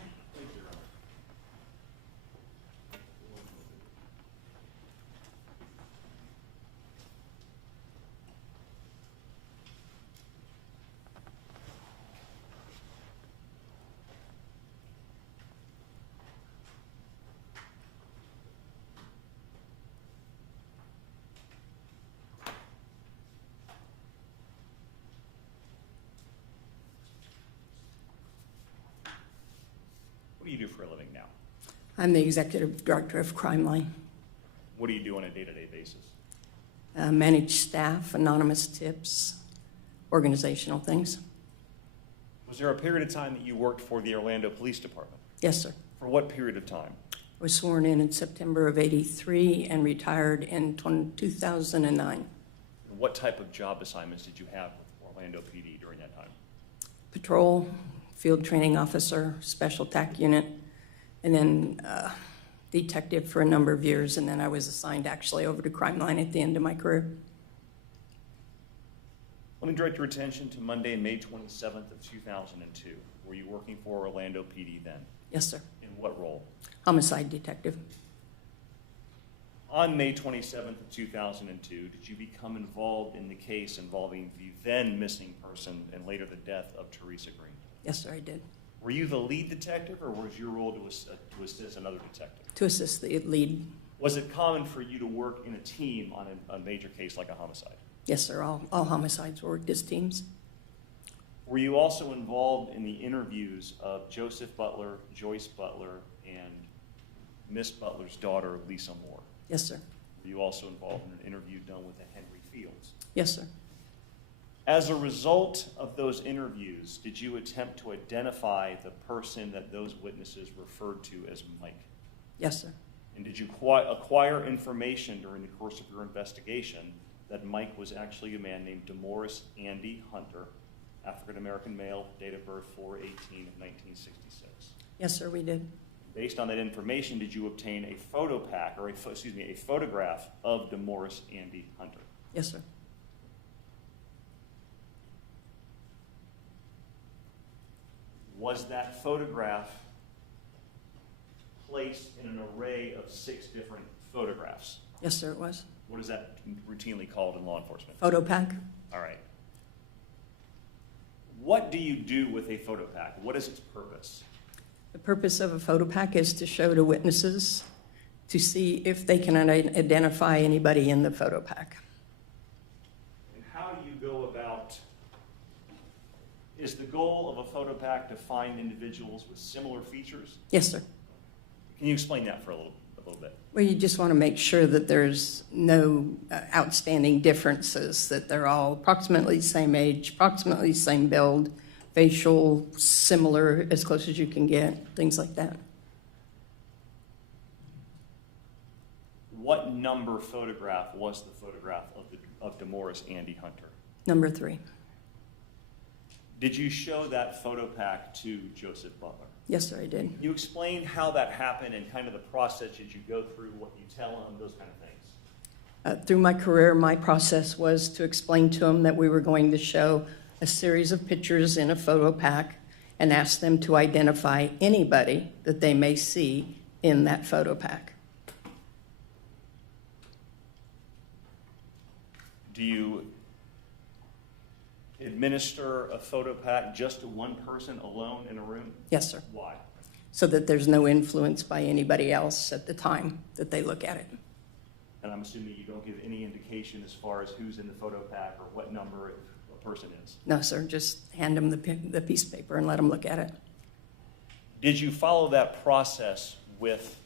do you do for a living now? I'm the executive director of Crime Line. What do you do on a day-to-day basis? Manage staff, anonymous tips, organizational things. Was there a period of time that you worked for the Orlando Police Department? Yes, sir. For what period of time? I was sworn in September of '83 and retired in 2009. And what type of job assignments did you have with Orlando PD during that time? Patrol, field training officer, special TAC unit, and then detective for a number of years, and then I was assigned actually over to Crime Line at the end of my career. Let me direct your attention to Monday, May 27th of 2002. Were you working for Orlando PD then? Yes, sir. In what role? Homicide detective. On May 27th of 2002, did you become involved in the case involving the then missing person and later the death of Theresa Green? Yes, sir, I did. Were you the lead detective, or was your role to assist another detective? To assist the lead. Was it common for you to work in a team on a major case like a homicide? Yes, sir. All homicides worked as teams. Were you also involved in the interviews of Joseph Butler, Joyce Butler, and Miss Butler's daughter, Lisa Moore? Yes, sir. Were you also involved in an interview done with the Henry Fields? Yes, sir. As a result of those interviews, did you attempt to identify the person that those witnesses referred to as Mike? Yes, sir. And did you acquire information during the course of your investigation that Mike was actually a man named Demorris Andy Hunter, African-American male, date of birth 4/18 of 1966? Yes, sir, we did. Based on that information, did you obtain a photo pack, or a photograph of Demorris Andy Hunter? Yes, sir. Was that photograph placed in an array of 6 different photographs? Yes, sir, it was. What is that routinely called in law enforcement? Photo pack. All right. What do you do with a photo pack? What is its purpose? The purpose of a photo pack is to show to witnesses to see if they can identify anybody in the photo pack. And how do you go about, is the goal of a photo pack to find individuals with similar features? Yes, sir. Can you explain that for a little bit? Well, you just want to make sure that there's no outstanding differences, that they're all approximately the same age, approximately the same build, facial, similar as close as you can get, things like that. What number photograph was the photograph of Demorris Andy Hunter? Number 3. Did you show that photo pack to Joseph Butler? Yes, sir, I did. Can you explain how that happened and kind of the process that you go through, what you tell them, those kind of things? Through my career, my process was to explain to them that we were going to show a series of pictures in a photo pack and ask them to identify anybody that they may see in that photo pack. Do you administer a photo pack just to one person alone in a room? Yes, sir. Why? So that there's no influence by anybody else at the time that they look at it. And I'm assuming you don't give any indication as far as who's in the photo pack or what number a person is. No, sir, just hand them the piece of paper and let them look at it. Did you follow that process with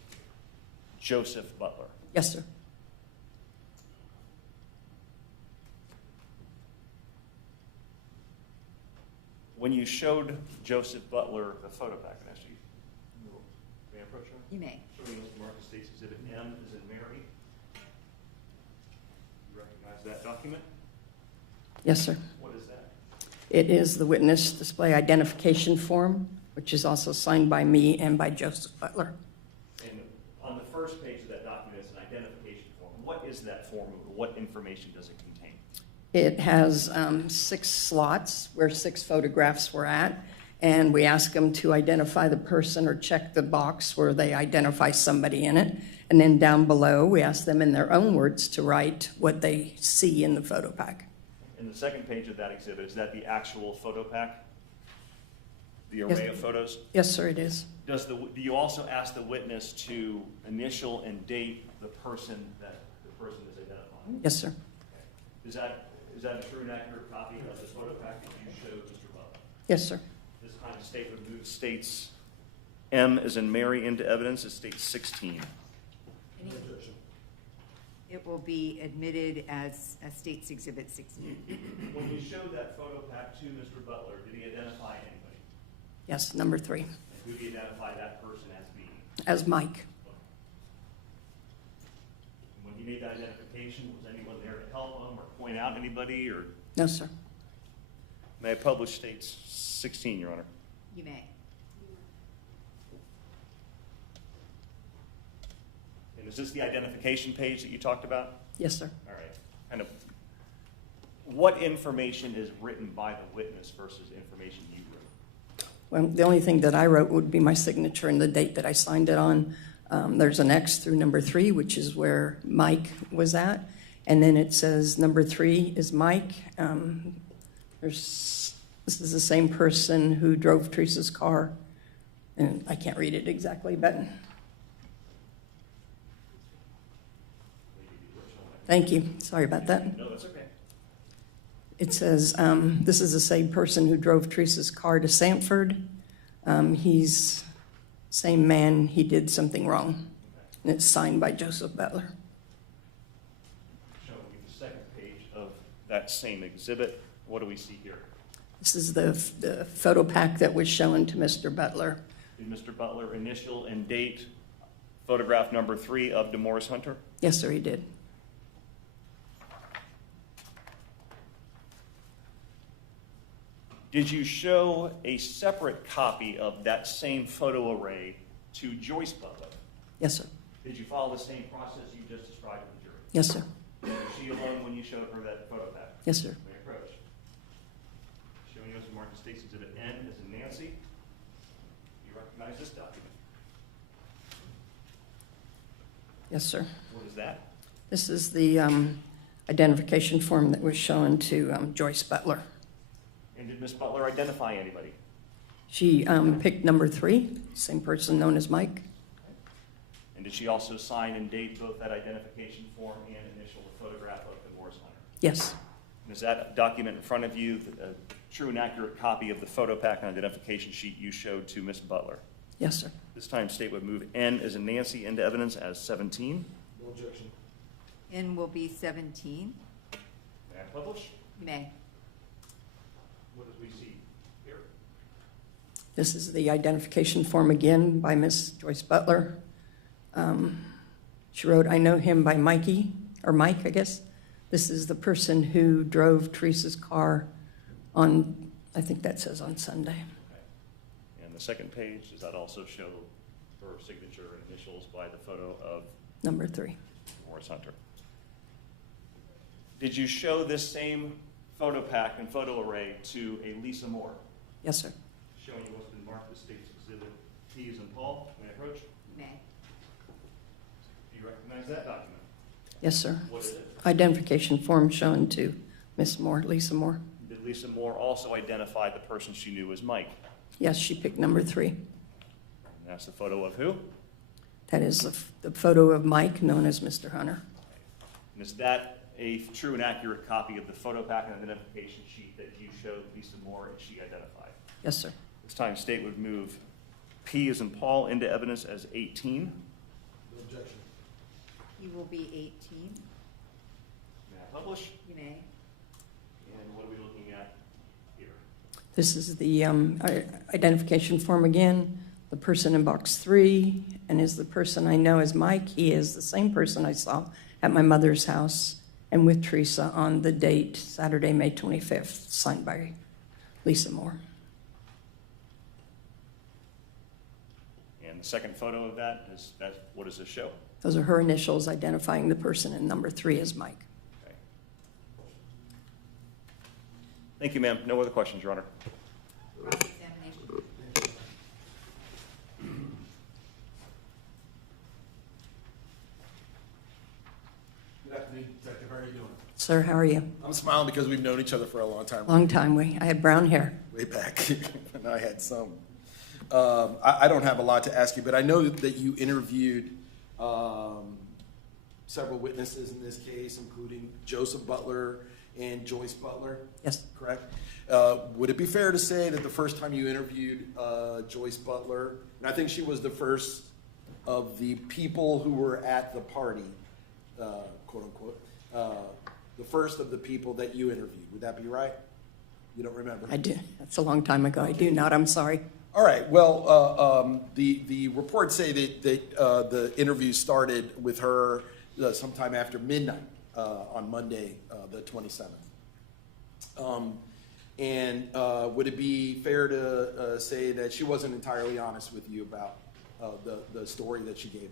Joseph Butler? Yes, sir. When you showed Joseph Butler the photo pack, and actually, may I approach her? You may. Showing us Marcus States Exhibit M is in Mary. You recognize that document? Yes, sir. What is that? It is the witness display identification form, which is also signed by me and by Joseph Butler. And on the first page of that document is an identification form. What is that form? What information does it contain? It has 6 slots where 6 photographs were at, and we ask them to identify the person or check the box where they identify somebody in it. And then down below, we ask them in their own words to write what they see in the photo pack. And the second page of that exhibit, is that the actual photo pack? The array of photos? Yes, sir, it is. Do you also ask the witness to initial and date the person that the person is identifying? Yes, sir. Okay. Is that a true and accurate copy of the photo pack that you showed Mr. Butler? Yes, sir. This kind of statement states M as in Mary into evidence as State 16. Any- It will be admitted as State's Exhibit 16. When you showed that photo pack to Mr. Butler, did he identify anybody? Yes, number 3, And who did he identify that person as being? as Mike. When he made that identification, was anyone there to help him or point out anybody, or? No, sir. May I publish States 16, Your Honor? You may. And is this the identification page that you talked about? Yes, sir. All right. Kind of, what information is written by the witness versus information you wrote? Well, the only thing that I wrote would be my signature and the date that I signed it on. There's an X through number 3, which is where Mike was at. And then it says number 3 is Mike. This is the same person who drove Teresa's car. And I can't read it exactly, but thank you. Sorry about that. No, that's okay. It says, this is the same person who drove Teresa's car to Sanford. He's same man, he did something wrong. And it's signed by Joseph Butler. Showing me the second page of that same exhibit. What do we see here? This is the photo pack that was shown to Mr. Butler. Did Mr. Butler initial and date photograph number 3 of Demorris Hunter? Yes, sir, he did. Did you show a separate copy of that same photo array to Joyce Butler? Yes, sir. Did you follow the same process you just described to the jury? Yes, sir. Was she alone when you showed her that photo pack? Yes, sir. May I approach? Showing you as a marked State's Exhibit N as in Nancy. You recognize this document? Yes, sir. What is that? This is the identification form that was shown to Joyce Butler. And did Ms. Butler identify anybody? She picked number 3, same person known as Mike. And did she also sign and date both that identification form and initial the photograph of Demorris Hunter? Yes. And is that document in front of you a true and accurate copy of the photo pack and identification sheet you showed to Ms. Butler? Yes, sir. This time, State would move N as in Nancy into evidence as 17. No objection. N will be 17. May I publish? You may. What did we see here? This is the identification form again by Miss Joyce Butler. She wrote, I know him by Mikey, or Mike, I guess. This is the person who drove Teresa's car on, I think that says on Sunday. Okay. And the second page, does that also show her signature and initials by the photo of Number 3. Demorris Hunter? Did you show this same photo pack and photo array to a Lisa Moore? Yes, sir. Showing you what's been marked as State's Exhibit P as in Paul. May I approach? You may. Do you recognize that document? Yes, sir. What is it? Identification form shown to Miss Moore, Lisa Moore. Did Lisa Moore also identify the person she knew as Mike? Yes, she picked number 3. And that's the photo of who? That is the photo of Mike, known as Mr. Hunter. And is that a true and accurate copy of the photo pack and identification sheet that you showed Lisa Moore and she identified? Yes, sir. This time, State would move P as in Paul into evidence as 18. No objection. You will be 18. May I publish? You may. And what are we looking at here? This is the identification form again. The person in box 3 and is the person I know as Mike. He is the same person I saw at my mother's house and with Teresa on the date, Saturday, May 25th, signed by Lisa Moore. And the second photo of that, what does this show? Those are her initials identifying the person, and number 3 is Mike. Okay. Thank you, ma'am. No other questions, Your Honor. Examination. Good afternoon, Detective. How are you doing? Sir, how are you? I'm smiling because we've known each other for a long time. Long time. I had brown hair. Way back, and I had some. I don't have a lot to ask you, but I know that you interviewed several witnesses in this case, including Joseph Butler and Joyce Butler? Yes. Correct? Would it be fair to say that the first time you interviewed Joyce Butler, and I think she was the first of the people who were at the party, quote unquote, the first of the people that you interviewed, would that be right? You don't remember? I do. That's a long time ago. I do not. I'm sorry. All right. Well, the reports say that the interview started with her sometime after midnight on Monday, the 27th. And would it be fair to say that she wasn't entirely honest with you about the story that she gave you?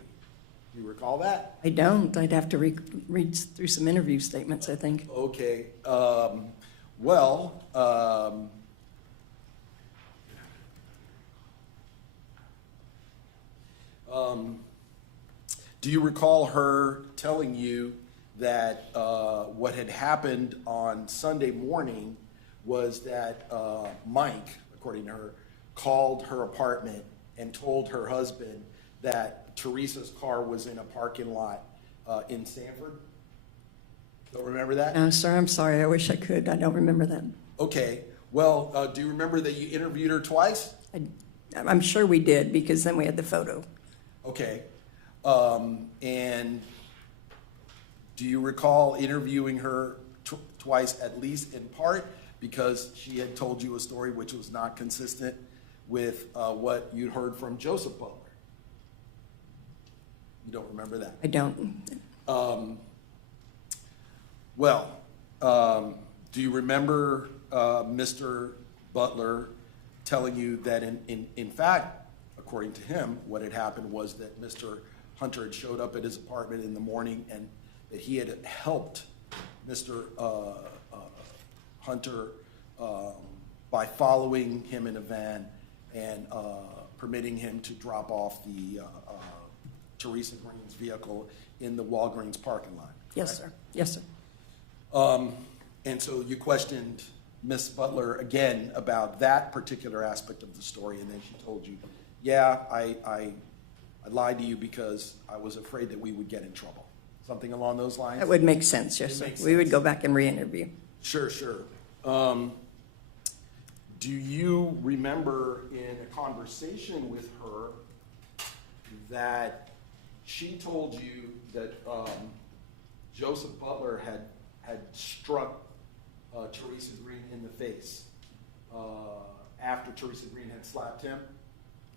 Do you recall that? I don't. I'd have to read through some interview statements, I think. Okay. Do you recall her telling you that what had happened on Sunday morning was that Mike, according to her, called her apartment and told her husband that Theresa's car was in a parking lot in Sanford? Don't remember that? No, sir, I'm sorry. I wish I could. I don't remember that. Okay. Well, do you remember that you interviewed her twice? I'm sure we did, because then we had the photo. Okay. And do you recall interviewing her twice, at least in part, because she had told you a story which was not consistent with what you'd heard from Joseph Butler? You don't remember that? I don't. Do you remember Mr. Butler telling you that in fact, according to him, what had happened was that Mr. Hunter had showed up at his apartment in the morning and that he had helped Mr. Hunter by following him in a van and permitting him to drop off the Theresa Green's vehicle in the Walgreens parking lot? Yes, sir. Yes, sir. And so you questioned Miss Butler again about that particular aspect of the story, and then she told you, yeah, I lied to you because I was afraid that we would get in trouble. Something along those lines? That would make sense, yes, sir. We would go back and re-interview. Sure. Do you remember in a conversation with her that she told you that Joseph Butler had struck Theresa Green in the face after Theresa Green had slapped him?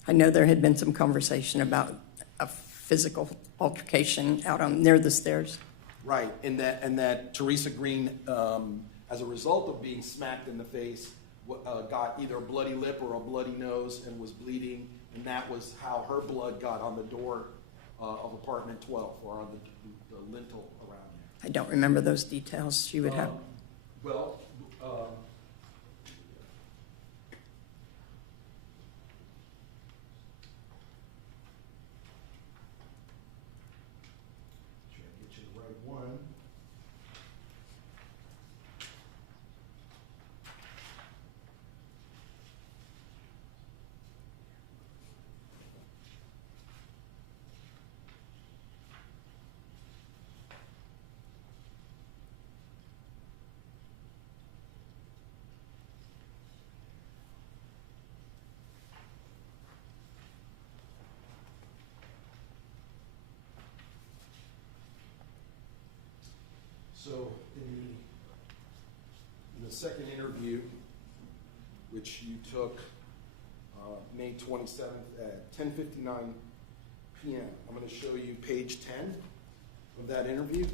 I know there had been some conversation about a physical altercation out on near the stairs. Right, and that Theresa Green, as a result of being smacked in the face, got either a bloody lip or a bloody nose and was bleeding, and that was how her blood got on the door of apartment 12 or on the lintel around there. I don't remember those details. She would have. One. So in the second interview, which you took May 27th at 10:59 p.m., I'm going to show you page 10 of that interview.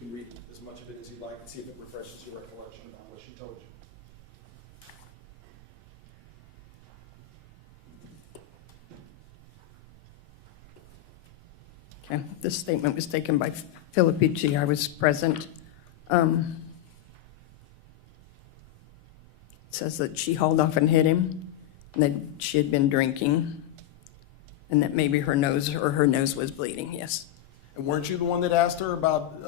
You can read as much of it as you like and see if it refreshes your recollection about what she told you. Okay. This statement was taken by Philippi. I was present. It says that she hauled off and hit him, and that she had been drinking, and that maybe her nose was bleeding. Yes. And weren't you the one that asked her about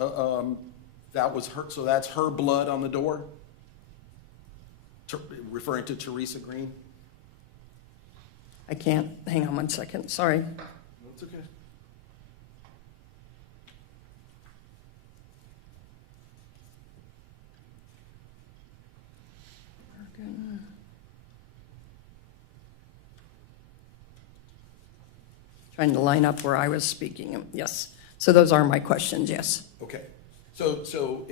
that was her? So that's her blood on the door, referring to Theresa Green. I can't. Hang on one second. Sorry. That's okay. trying to line up where I was speaking. Yes. So those are my questions, yes. Okay. So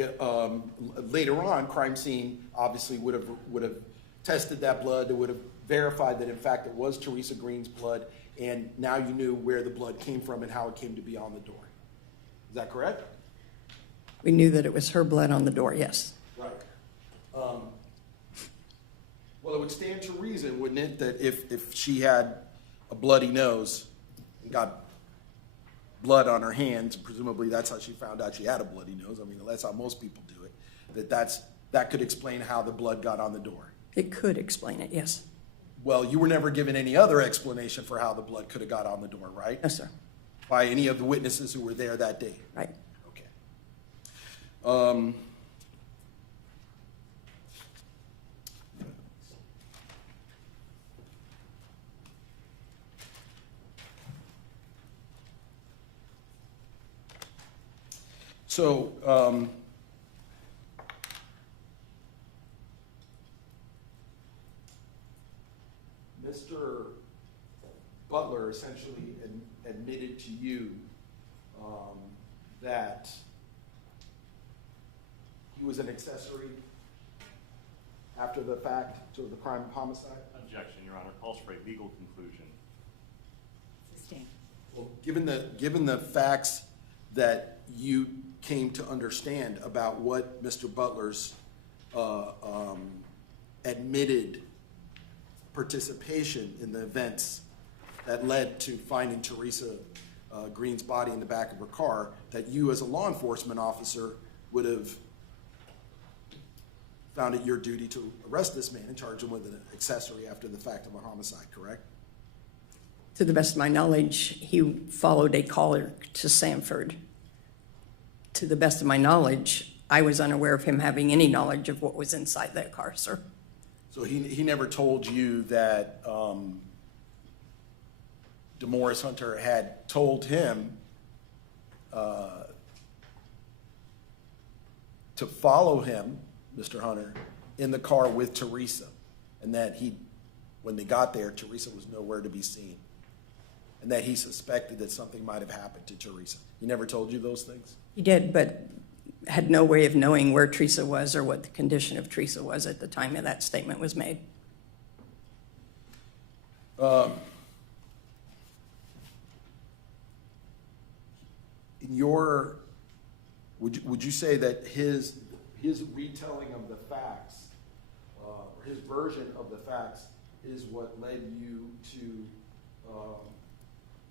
later on, crime scene obviously would have tested that blood. They would have verified that in fact it was Theresa Green's blood, and now you knew where the blood came from and how it came to be on the door. Is that correct? We knew that it was her blood on the door, yes. Right. Well, it would stand to reason, wouldn't it, that if she had a bloody nose and got blood on her hands, presumably that's how she found out she had a bloody nose. I mean, that's how most people do it. That could explain how the blood got on the door. It could explain it, yes. Well, you were never given any other explanation for how the blood could have got on the door, right? Yes, sir. By any of the witnesses who were there that day? Right. Okay. So, Mr. Butler essentially admitted to you that he was an accessory after the fact to the crime of homicide? Objection, Your Honor. Calls for a legal conclusion. Sustained. Well, given the facts that you came to understand about what Mr. Butler's admitted participation in the events that led to finding Theresa Green's body in the back of her car, that you as a law enforcement officer would have found it your duty to arrest this man and charge him with an accessory after the fact of a homicide, correct? To the best of my knowledge, he followed a caller to Sanford. To the best of my knowledge, I was unaware of him having any knowledge of what was inside that car, sir. So he never told you that Demorris Hunter had told him to follow him, Mr. Hunter, in the car with Theresa, and that when they got there, Theresa was nowhere to be seen, and that he suspected that something might have happened to Theresa. He never told you those things? He did, but had no way of knowing where Theresa was or what the condition of Theresa was at the time that that statement was made. Would you say that his retelling of the facts, or his version of the facts, is what led you to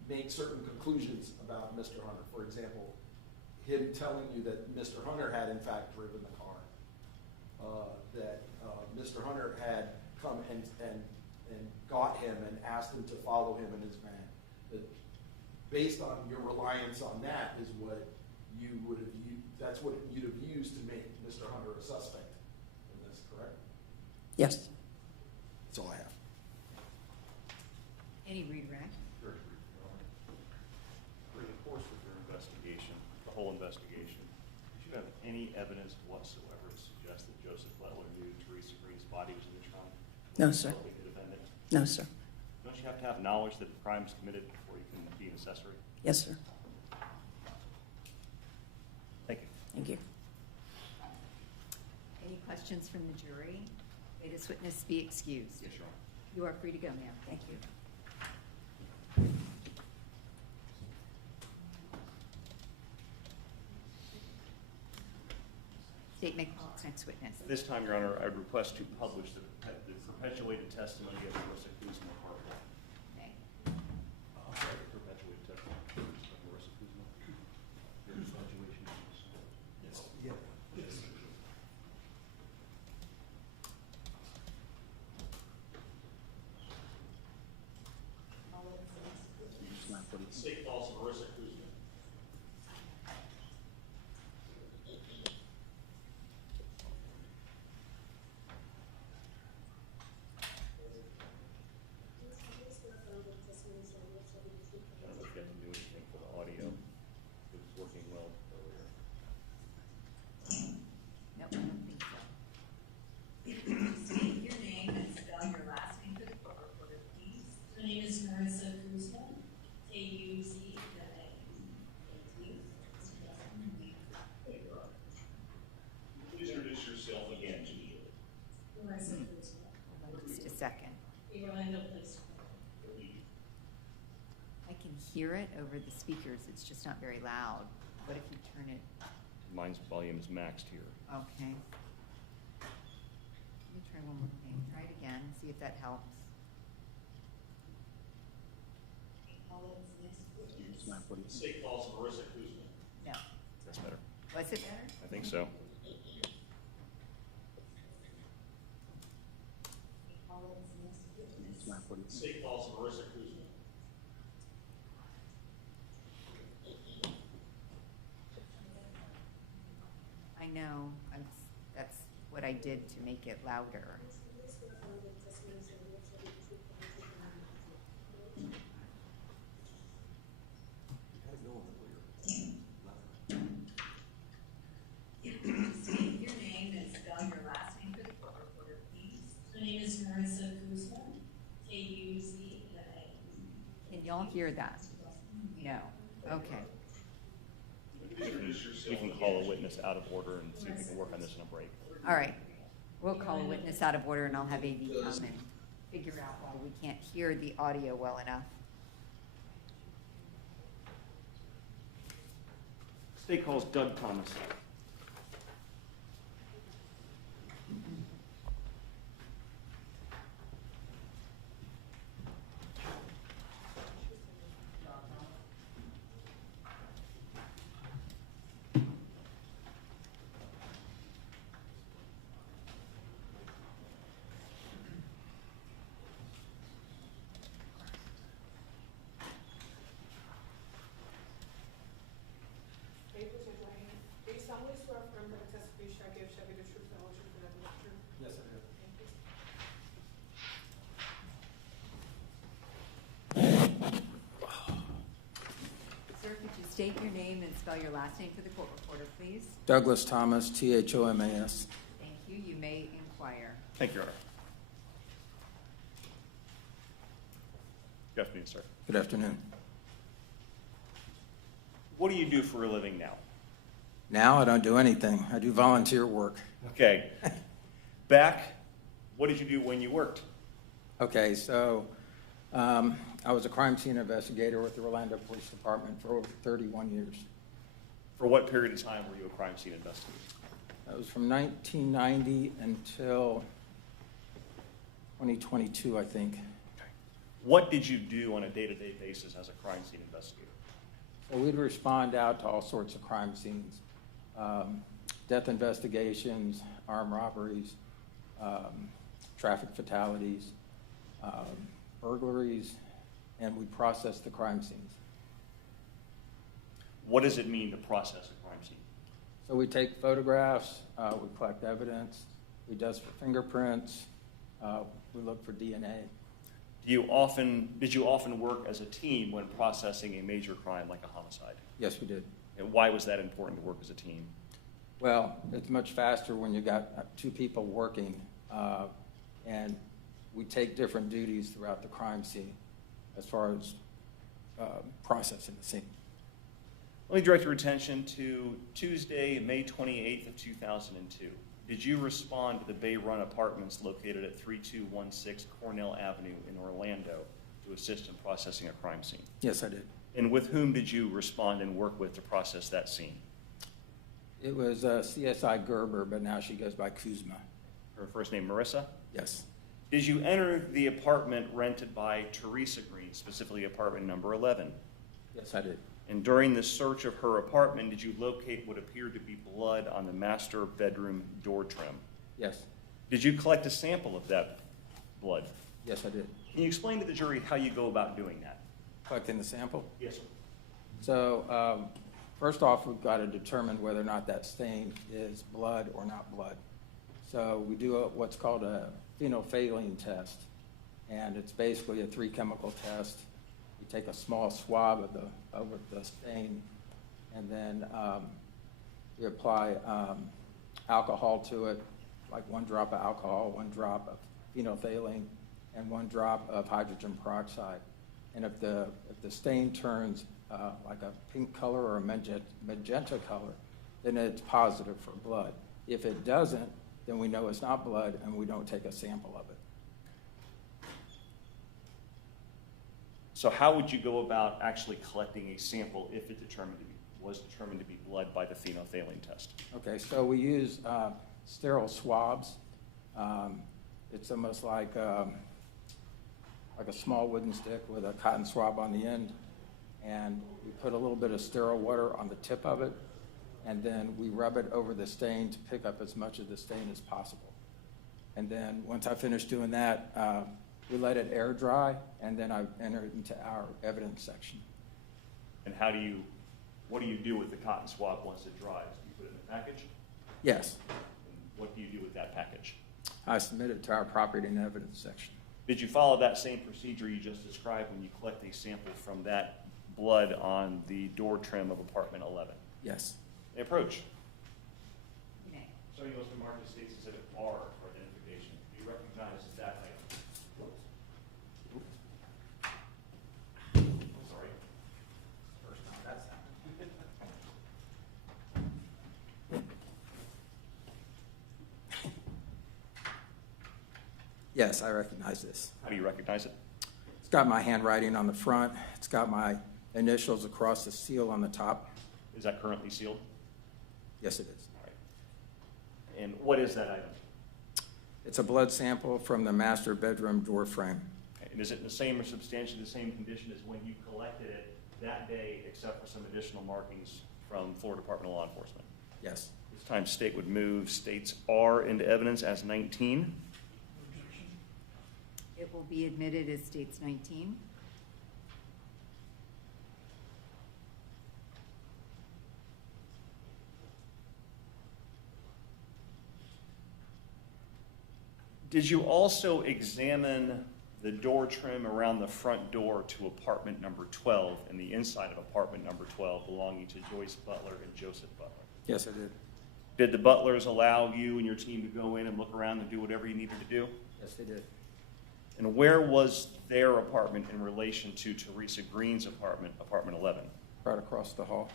make certain conclusions about Mr. Hunter? For example, him telling you that Mr. Hunter had in fact driven the car, that Mr. Hunter had come and got him and asked him to follow him in his van. That based on your reliance on that is what you would have used, that's what you'd have used to make Mr. Hunter a suspect in this, correct? Yes. That's all I have. Any redirect? During the course of your investigation, the whole investigation, did you have any evidence whatsoever to suggest that Joseph Butler knew Theresa Green's body was in the trunk? No, sir. No, sir. Don't you have to have knowledge that the crime was committed before you can be an accessory? Yes, sir. Thank you. Thank you. Any questions from the jury? May this witness be excused. Yes, Your Honor. You are free to go, ma'am. Thank you. State may call its next witness. This time, Your Honor, I would request to publish the perpetuated testimony of Theresa Kuzma. Okay. Perpetuated testimony of Theresa Kuzma. Perpetuation. Yes. Yeah. Yes. State false of Theresa Kuzma. I don't think I can do anything for the audio. It was working well earlier. No, I don't think so. State your name and spell your last name for the court reporter, please. My name is Marissa Kuzma, K-U second. Orlando Police. I can hear it over the speakers, it's just not very loud. What if you turn it, Mine's volume is maxed here. okay. Let me try one more thing, try it again, see if that helps. State calls Marissa Kuzma. No, That's better. was it better? I think so. State calls Marissa Kuzma. I know, that's what I did to make it louder. State your name and spell your last name for the court reporter, please. My name is Marissa Kuzma, K-U-Z-M-A. Can y'all hear that? No, okay. We can call a witness out of order and see if we can work on this in a break. All right, we'll call a witness out of order and I'll have AV come and figure out why we can't hear the audio well enough. State calls Doug Thomas. Do you solemnly swear affirm that the testimony shall give shall be the truth and whole truth and nothing but the truth? Yes, I do. Thank you. Sir, could you state your name and spell your last name for the court reporter, please? Douglas Thomas, Thomas. Thank you. You may inquire. Thank you, Your Honor. Good afternoon, sir. Good afternoon. What do you do for a living now? Now I don't do anything. I do volunteer work. Okay. Back, what did you do when you worked? Okay, so I was a crime scene investigator with the Orlando Police Department for over 31 years. For what period of time were you a crime scene investigator? That was from 1990 until 2022, I think. What did you do on a day-to-day basis as a crime scene investigator? So we'd respond out to all sorts of crime scenes, death investigations, armed robberies, traffic fatalities, burglaries, and we process the crime scenes. What does it mean to process a crime scene? So we take photographs, we collect evidence, we test for fingerprints, we look for DNA. Did you often work as a team when processing a major crime like a homicide? Yes, we did. And why was that important to work as a team? Well, it's much faster when you got two people working, and we take different duties throughout the crime scene as far as processing the scene. Let me direct your attention to Tuesday, May 28th of 2002. Did you respond to the Bay Run Apartments located at 3216 Cornell Avenue in Orlando to assist in processing a crime scene? Yes, I did. And with whom did you respond and work with to process that scene? It was CSI Gerber, but now she goes by Kuzma. Her first name, Marissa? Yes. Did you enter the apartment rented by Theresa Green, specifically apartment number 11? Yes, I did. And during the search of her apartment, did you locate what appeared to be blood on the master bedroom door trim? Yes. Did you collect a sample of that blood? Yes, I did. Can you explain to the jury how you go about doing that? Collecting the sample? Yes, sir. So first off, we've got to determine whether or not that stain is blood or not blood. So we do what's called a phenolphthalein test, and it's basically a 3-chemical test. We take a small swab of the stain, and then we apply alcohol to it, like 1 drop of alcohol, 1 drop of phenolphthalein, and 1 drop of hydrogen peroxide. And if the stain turns like a pink color or a magenta color, then it's positive for blood. If it doesn't, then we know it's not blood and we don't take a sample of it. So how would you go about actually collecting a sample if it was determined to be blood by the phenolphthalein test? Okay, so we use sterile swabs. It's almost like a small wooden stick with a cotton swab on the end, and we put a little bit of sterile water on the tip of it, and then we rub it over the stain to pick up as much of the stain as possible. And then once I finish doing that, we let it air dry, and then I enter it into our evidence section. And what do you do with the cotton swab once it dries? Do you put it in a package? Yes, And what do you do with that package? I submit it to our property and evidence section. Did you follow that same procedure you just described when you collect a sample from that blood on the door trim of apartment 11? Yes. They approach. You may. So you must mark the state's exhibit R for identification. Do you recognize that item? I'm sorry. First time that's happened. Yes, I recognize this. How do you recognize it? It's got my handwriting on the front. It's got my initials across the seal on the top. Is that currently sealed? Yes, it is. All right. And what is that item? It's a blood sample from the master bedroom door frame. Okay. And is it in the same or substantially the same condition as when you collected it that day, except for some additional markings from Florida Department of Law Enforcement? Yes. This time, state would move states R into evidence as 19. It will be admitted as states 19. Did you also examine the door trim around the front door to apartment number 12 and the inside of apartment number 12 belonging to Joyce Butler and Joseph Butler? Yes, I did. Did the Butlers allow you and your team to go in and look around and do whatever you needed to do? Yes, they did. And where was their apartment in relation to Theresa Green's apartment, apartment 11? Right across the hall.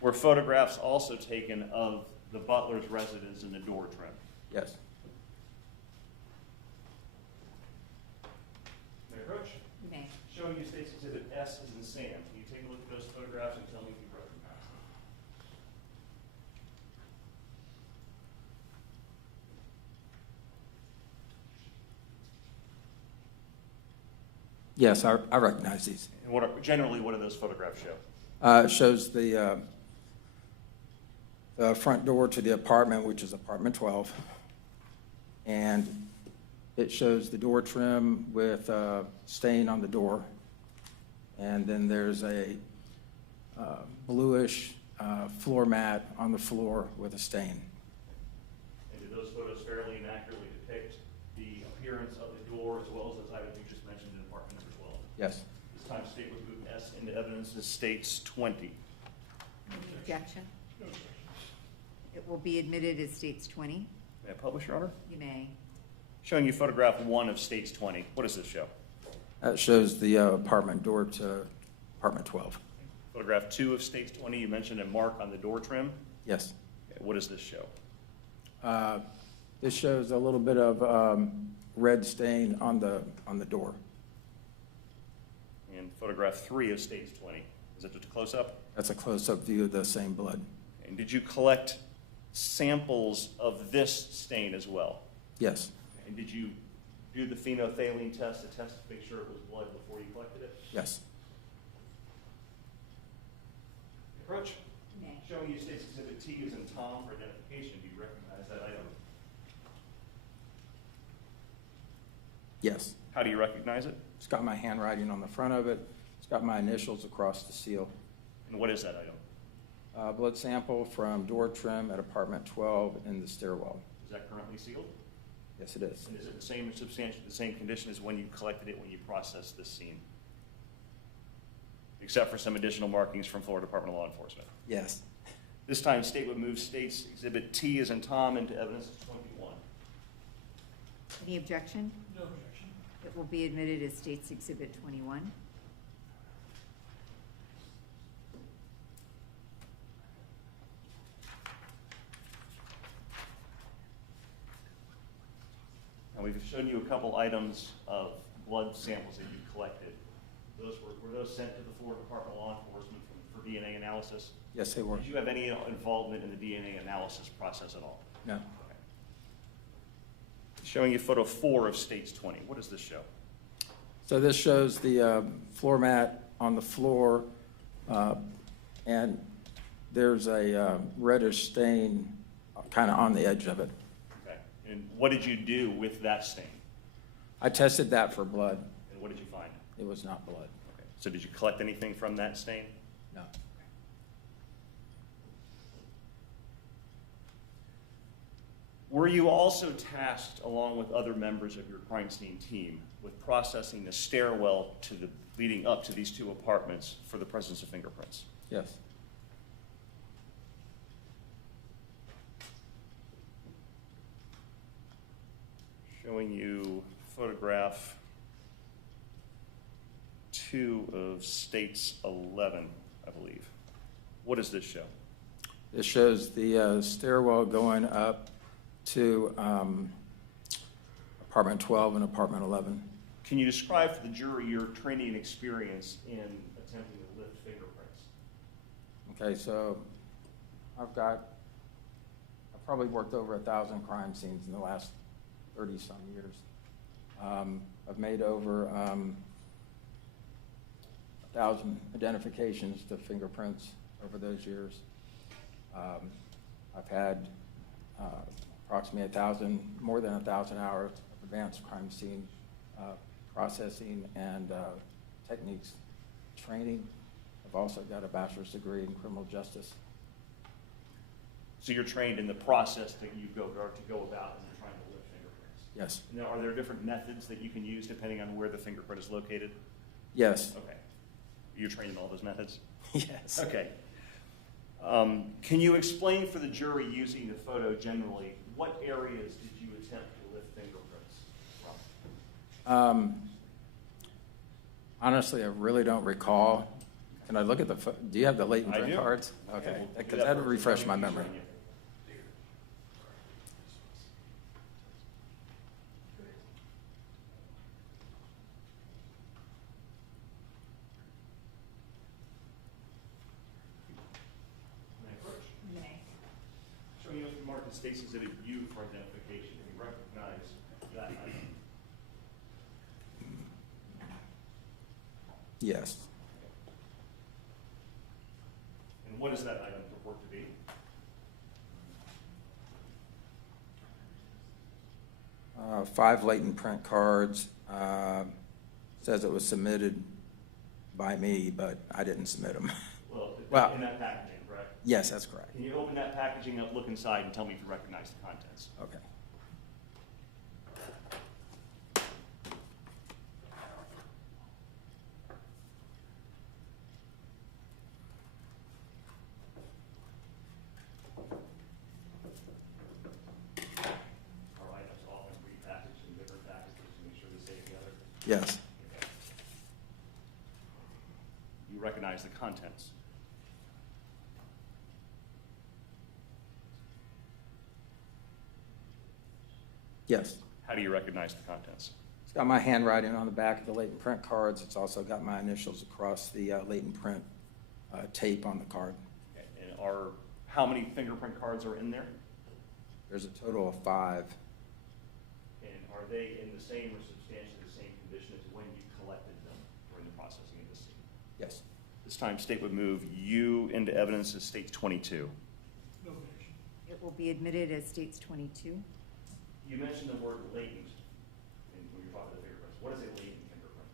Were photographs also taken of the Butler's residence in the door trim? Yes. May I approach? You may. Showing you state's exhibit S as in Sam. Can you take a look at those photographs and tell me if you recognize them? Yes, I recognize these. And generally, what do those photographs show? It shows the front door to the apartment, which is apartment 12. And it shows the door trim with stain on the door. And then there's a bluish floor mat on the floor with a stain. And did those photos fairly and accurately depict the appearance of the door as well as those items you just mentioned in apartment number 12? Yes. This time, state would move S into evidence as states 20. Any objection? No objections. It will be admitted as states 20. May I publish, Your Honor? You may. Showing you photograph 1 of states 20. What does this show? That shows the apartment door to apartment 12. Photograph 2 of states 20, you mentioned a mark on the door trim. Yes. Okay, what does this show? This shows a little bit of red stain on the door. And photograph 3 of states 20. Is that just a close-up? That's a close-up view of the same blood. And did you collect samples of this stain as well? Yes. And did you do the phenolphthalein test to make sure it was blood before you collected it? Yes. Approach. You may. Showing you state's exhibit T is in Tom for identification. Do you recognize that item? Yes. How do you recognize it? It's got my handwriting on the front of it. It's got my initials across the seal. And what is that item? Blood sample from door trim at apartment 12 in the stairwell. Is that currently sealed? Yes, it is. And is it the same, substantially the same condition as when you collected it when you processed this scene? Except for some additional markings from Florida Department of Law Enforcement. Yes. This time, state would move state's exhibit T as in Tom into evidence as 21. Any objection? No objection. It will be admitted as states exhibit 21. And we've shown you a couple items of blood samples that you collected, were those sent to the Florida Department of Law Enforcement for DNA analysis? Yes, they were. Did you have any involvement in the DNA analysis process at all? No. Okay. Showing you photo 4 of States 20. What does this show? So this shows the floor mat on the floor, and there's a reddish stain kind of on the edge of it. Okay. And what did you do with that stain? I tested that for blood. And what did you find? It was not blood. Okay. So did you collect anything from that stain? No. Were you also tasked, along with other members of your crime scene team, with processing the stairwell leading up to these 2 apartments for the presence of fingerprints? Yes. Showing you photograph 2 of States 11, I believe. What does this show? This shows the stairwell going up to apartment 12 and apartment 11. Can you describe for the jury your training and experience in attempting to lift fingerprints? Okay, so I've probably worked over 1,000 crime scenes in the last 30-some years. I've made over 1,000 identifications to fingerprints over those years. I've had approximately more than 1,000 hours of advanced crime scene processing and techniques training. I've also got a bachelor's degree in criminal justice. So you're trained in the process that you go about when you're trying to lift fingerprints? Yes. Now, are there different methods that you can use depending on where the fingerprint is located? Yes. Okay. You're trained in all those methods? Yes. Okay. Can you explain for the jury, using the photo generally, what areas did you attempt to lift fingerprints from? Honestly, I really don't recall. Can I look at do you have the latent I print do. cards? Okay, Okay, we'll do because that that would first. refresh my memory. Showing you the marked States Exhibit U for identification. Can you recognize that item? Yes. And what does that item purport to be? Five latent print cards. Says it was submitted by me, but I didn't submit them. Well, in that packaging, correct? Yes, that's correct. Can you open that packaging up, look inside, and tell me if you recognize the contents? Okay. Our items are often repackaged in different packages to make sure they stay together? Yes. Okay. You recognize the contents? Yes. How do you recognize the contents? It's got my handwriting on the back of the latent print cards. It's also got my initials across the latent print tape on the card. Okay. And how many fingerprint cards are in there? There's a total of 5. And are they in the same or substantially the same condition as when you collected them during the processing of the scene? Yes. This time, State would move you into evidence as States 22. No objection. It will be admitted as States 22. You mentioned the word latent when you're talking about fingerprints. What is a latent fingerprint?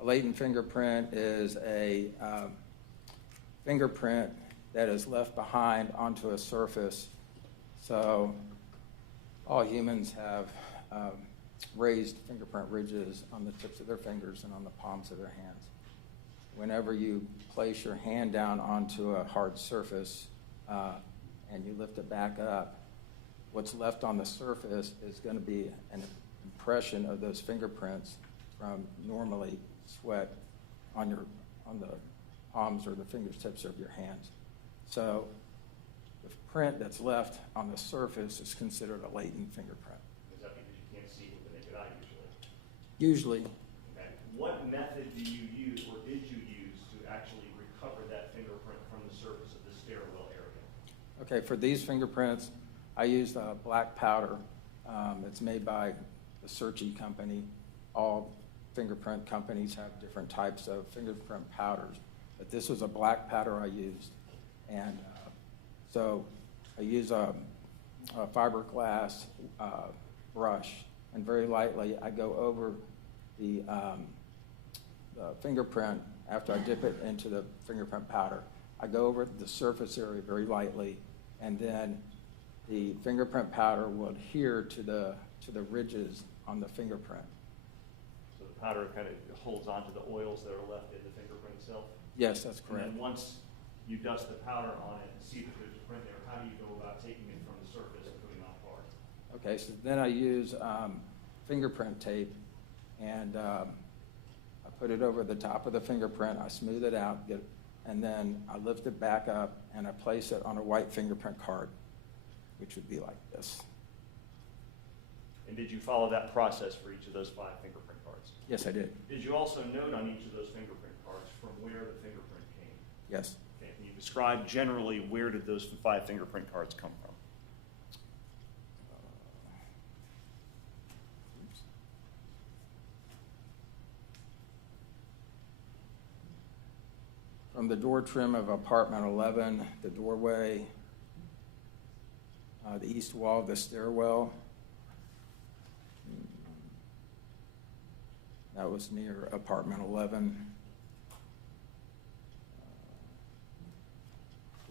A latent fingerprint is a fingerprint that is left behind onto a surface. So all humans have raised fingerprint ridges on the tips of their fingers and on the palms of their hands. Whenever you place your hand down onto a hard surface and you lift it back up, what's left on the surface is going to be an impression of those fingerprints from normally sweat on the palms or the fingertips of your hands. So the print that's left on the surface is considered a latent fingerprint. Is that because you can't see with the naked eye usually? Usually, What method do you use, or did you use, to actually recover that fingerprint from the surface of the stairwell area? Okay, for these fingerprints, I used black powder. It's made by the Searchy company. All fingerprint companies have different types of fingerprint powders, but this was a black powder I used. And so I use a fiberglass brush, and very lightly I go over the fingerprint. After I dip it into the fingerprint powder, I go over the surface area very lightly, and then the fingerprint powder will adhere to the ridges on the fingerprint. So the powder kind of holds onto the oils that are left in the fingerprint itself? Yes, that's correct. And then once you dust the powder on it and see that there's a print there, how do you go about taking it from the surface and putting it on part? Okay, so then I use fingerprint tape, and I put it over the top of the fingerprint. I smooth it out, and then I lift it back up, and I place it on a white fingerprint card, which would be like this. And did you follow that process for each of those 5 fingerprint cards? Yes, I did. Did you also note on each of those fingerprint cards from where the fingerprint came? Yes. Okay, can you describe generally where did those 5 fingerprint cards come from? From the door trim of apartment 11, the doorway, the east wall of the stairwell. That was near apartment 11.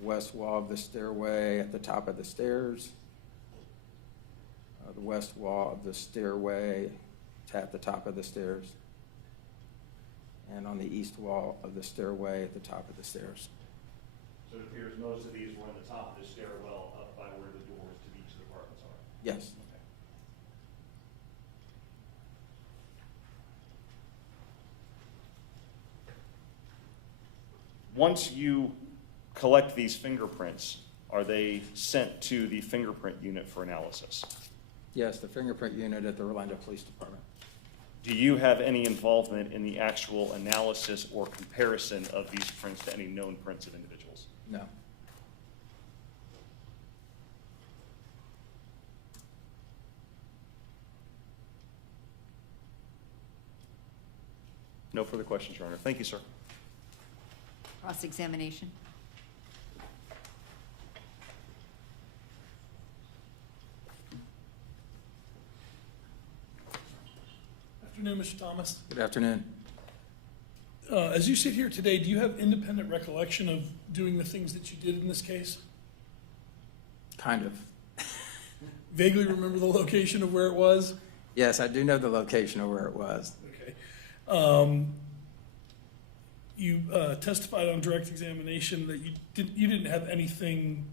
West wall of the stairway at the top of the stairs. The west wall of the stairway at the top of the stairs. And on the east wall of the stairway at the top of the stairs. So it appears most of these were on the top of the stairwell up by where the doors to each of the apartments are? Yes. Okay. Once you collect these fingerprints, are they sent to the fingerprint unit for analysis? Yes, the fingerprint unit at the Orlando Police Department. Do you have any involvement in the actual analysis or comparison of these prints to any known prints of individuals? No. No further questions, Your Honor. Thank you, sir. Cross-examination. Afternoon, Mr. Thomas. Good afternoon. As you sit here today, do you have independent recollection of doing the things that you did in this case? Kind of. Vaguely remember the location of where it was? Yes, I do know the location of where it was. Okay. You testified on direct examination that you didn't have anything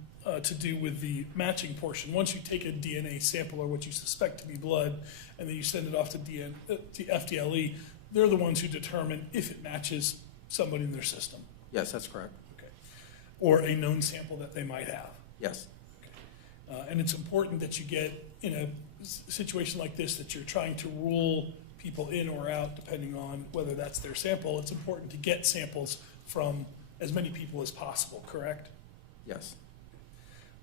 to do with the matching portion. Once you take a DNA sample or what you suspect to be blood, and then you send it off to FDLE, they're the ones who determine if it matches somebody in their system. Yes, that's correct. Okay. Or a known sample that they might have. Yes. Okay. And it's important that you get, in a situation like this, that you're trying to rule people in or out depending on whether that's their sample. It's important to get samples from as many people as possible, correct? Yes.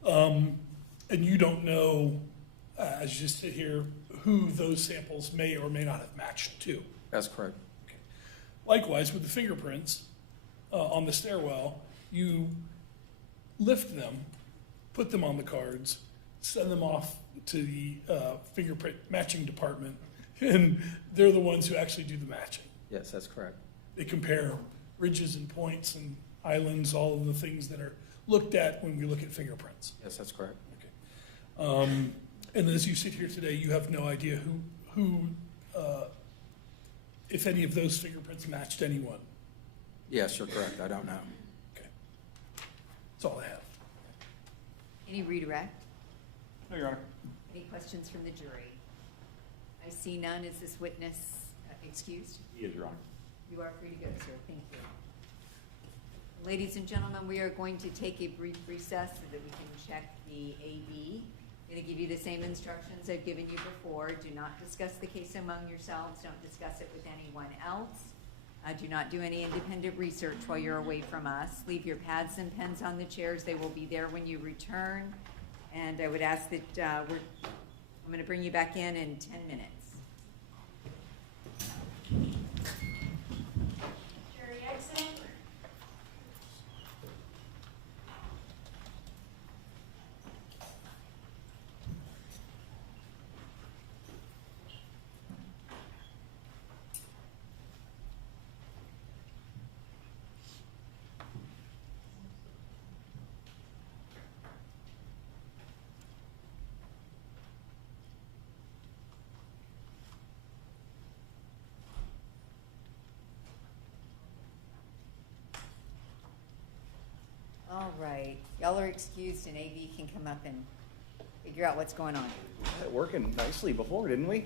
And you don't know, as you sit here, who those samples may or may not have matched to. That's correct. Okay. Likewise, with the fingerprints on the stairwell, you lift them, put them on the cards, send them off to the fingerprint matching department, and they're the ones who actually do the matching. Yes, that's correct. They compare ridges and points and islands, all of the things that are looked at when we look at fingerprints. Yes, that's correct. Okay. And as you sit here today, you have no idea who if any of those fingerprints matched anyone. Yes, you're correct. I don't know. Okay. That's all I have. Any redirect? No, Your Honor. Any questions from the jury? I see none. Is this witness excused? He is, Your Honor. You are free to go, sir. Thank you. Ladies and gentlemen, we are going to take a brief recess so that we can check the AV I'm going to give you the same instructions I've given you before. Do not discuss the case among yourselves. Don't discuss it with anyone else. Do not do any independent research while you're away from us. Leave your pads and pens on the chairs. They will be there when you return. And I would ask that I'm going to bring you back in 10 minutes. Jury exit. All right. Y'all are excused, and AV can come up and figure out what's going on. Had it working nicely before, didn't we?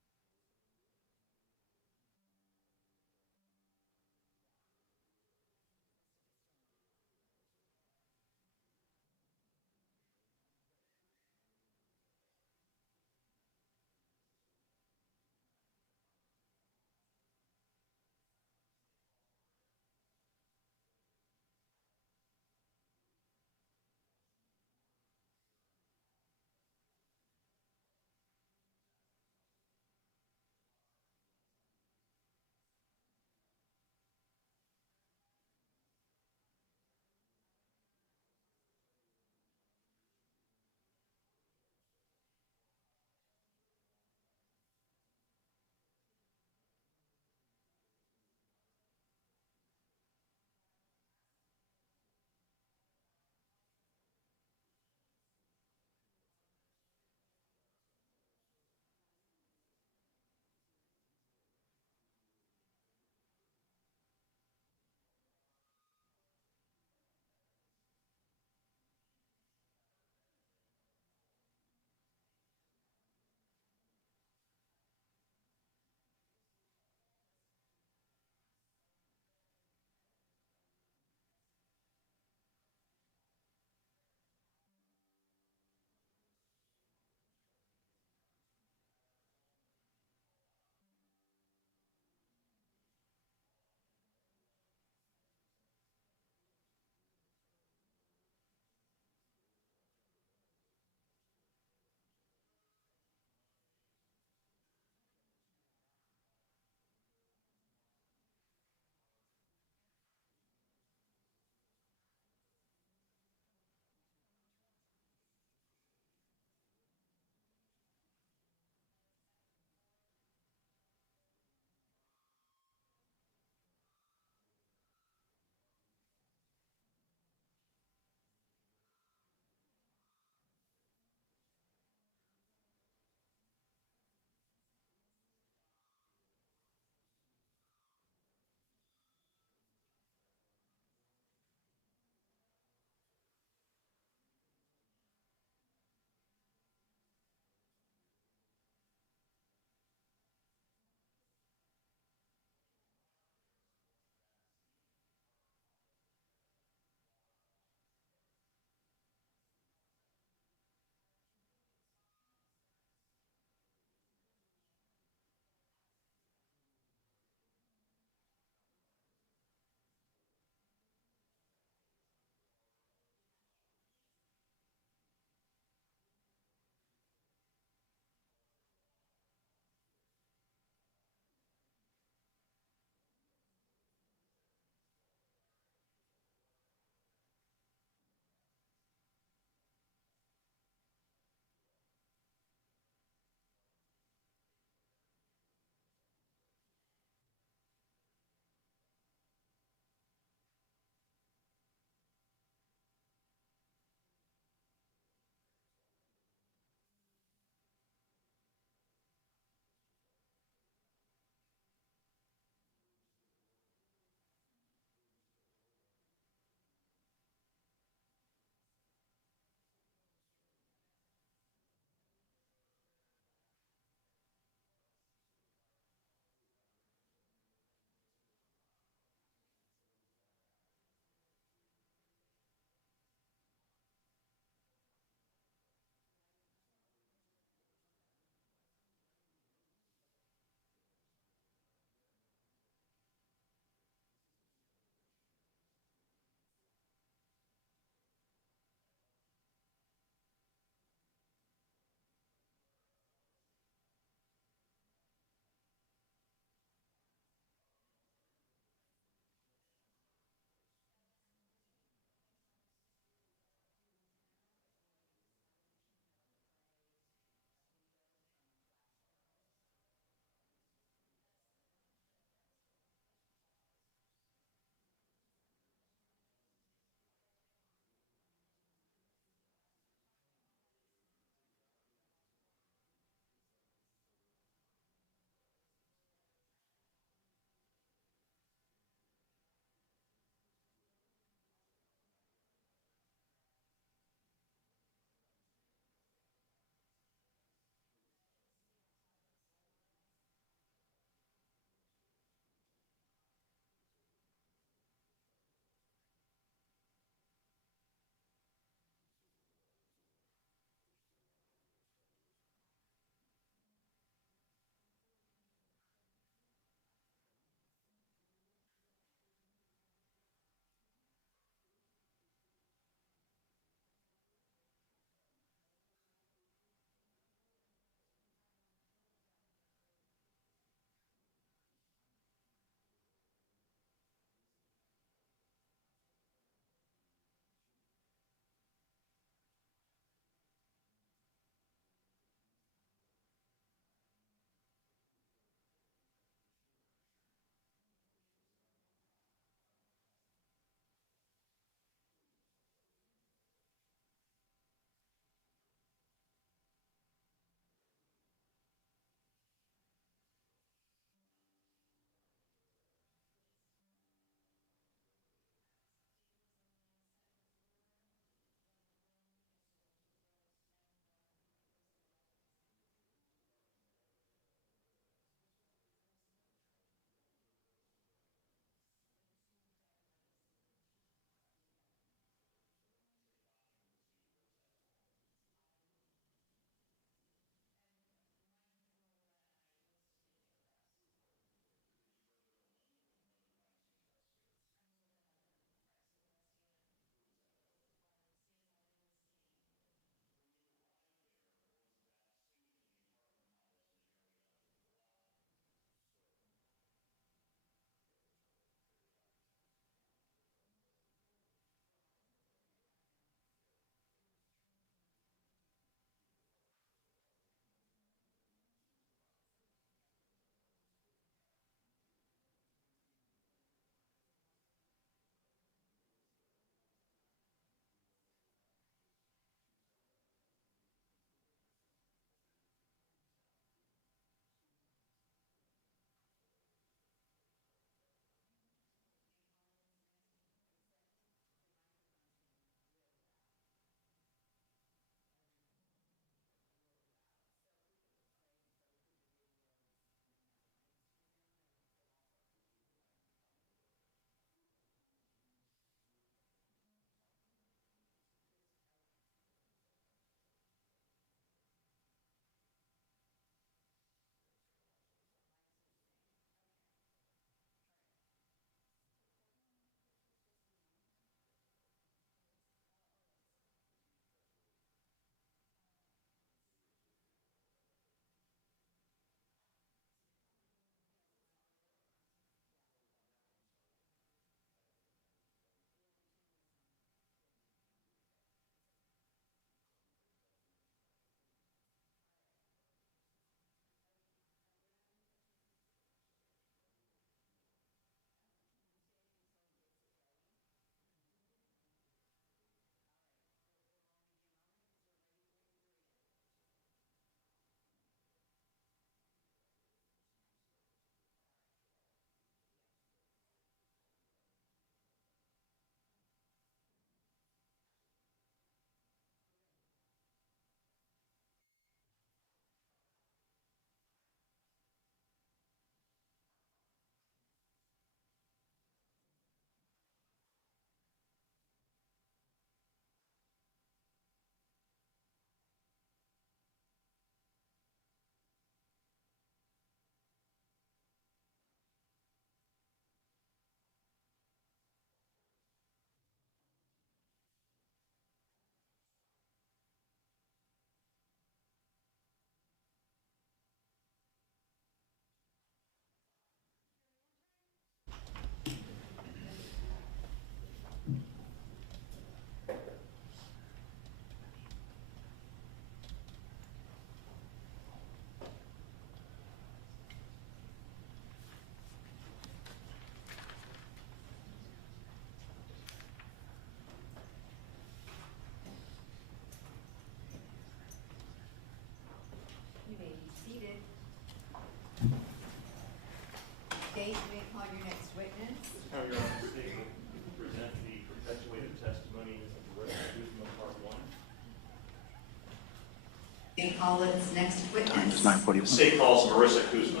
And call its next witness. It's 9:41. The state calls Marissa Kuzma.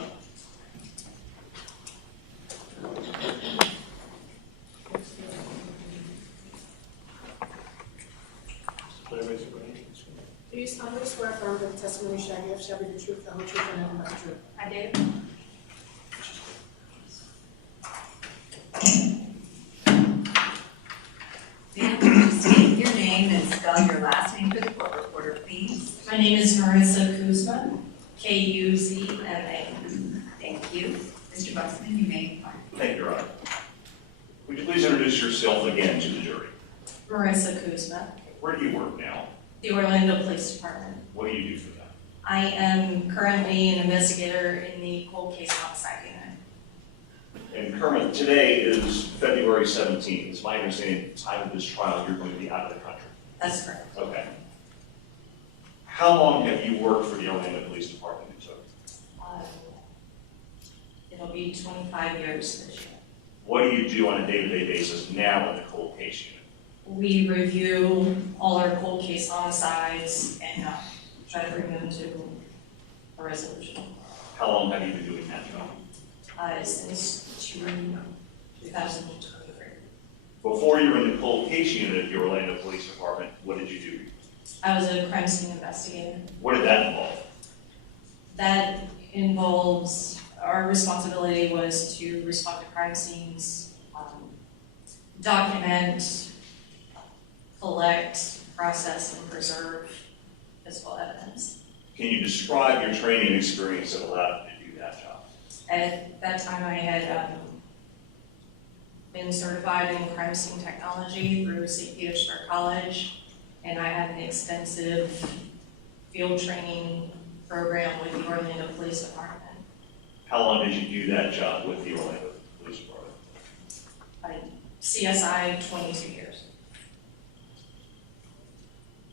Do you solemnly swear affirm that the testimony you shall give shall be the truth, the whole truth, and nothing but the truth? I do. Ma'am, would you state your name and spell your last name for the court reporter, please? My name is Marissa Kuzma, Kuzma. Thank you. Mr. Buxman, you may. Thank you, Your Honor. Would you please introduce yourself again to the jury? Marissa Kuzma, Where do you work now? the Orlando Police Department. What do you do for them? I am currently an investigator in the cold case homicide unit. And Kermit, today is February 17th. It's my understanding at the time of this trial, you're going to be out of the country. That's correct. Okay. How long have you worked for the Orlando Police Department in total? It'll be 25 years this year. What do you do on a day-to-day basis now in the cold case unit? We review all our cold case homicides and try to bring them to a resolution. How long have you been doing that job? Since 2023. Before you were in the cold case unit at the Orlando Police Department, what did you do? I was a crime scene investigator. What did that involve? That involves, our responsibility was to respond to crime scenes, document, collect, process, and preserve physical evidence. Can you describe your training experience that allowed you to do that job? At that time, I had been certified in crime scene technology through St. Petersburg College, and I had an extensive field training program with the Orlando Police Department. How long did you do that job with the Orlando Police Department? CSI, 22 years.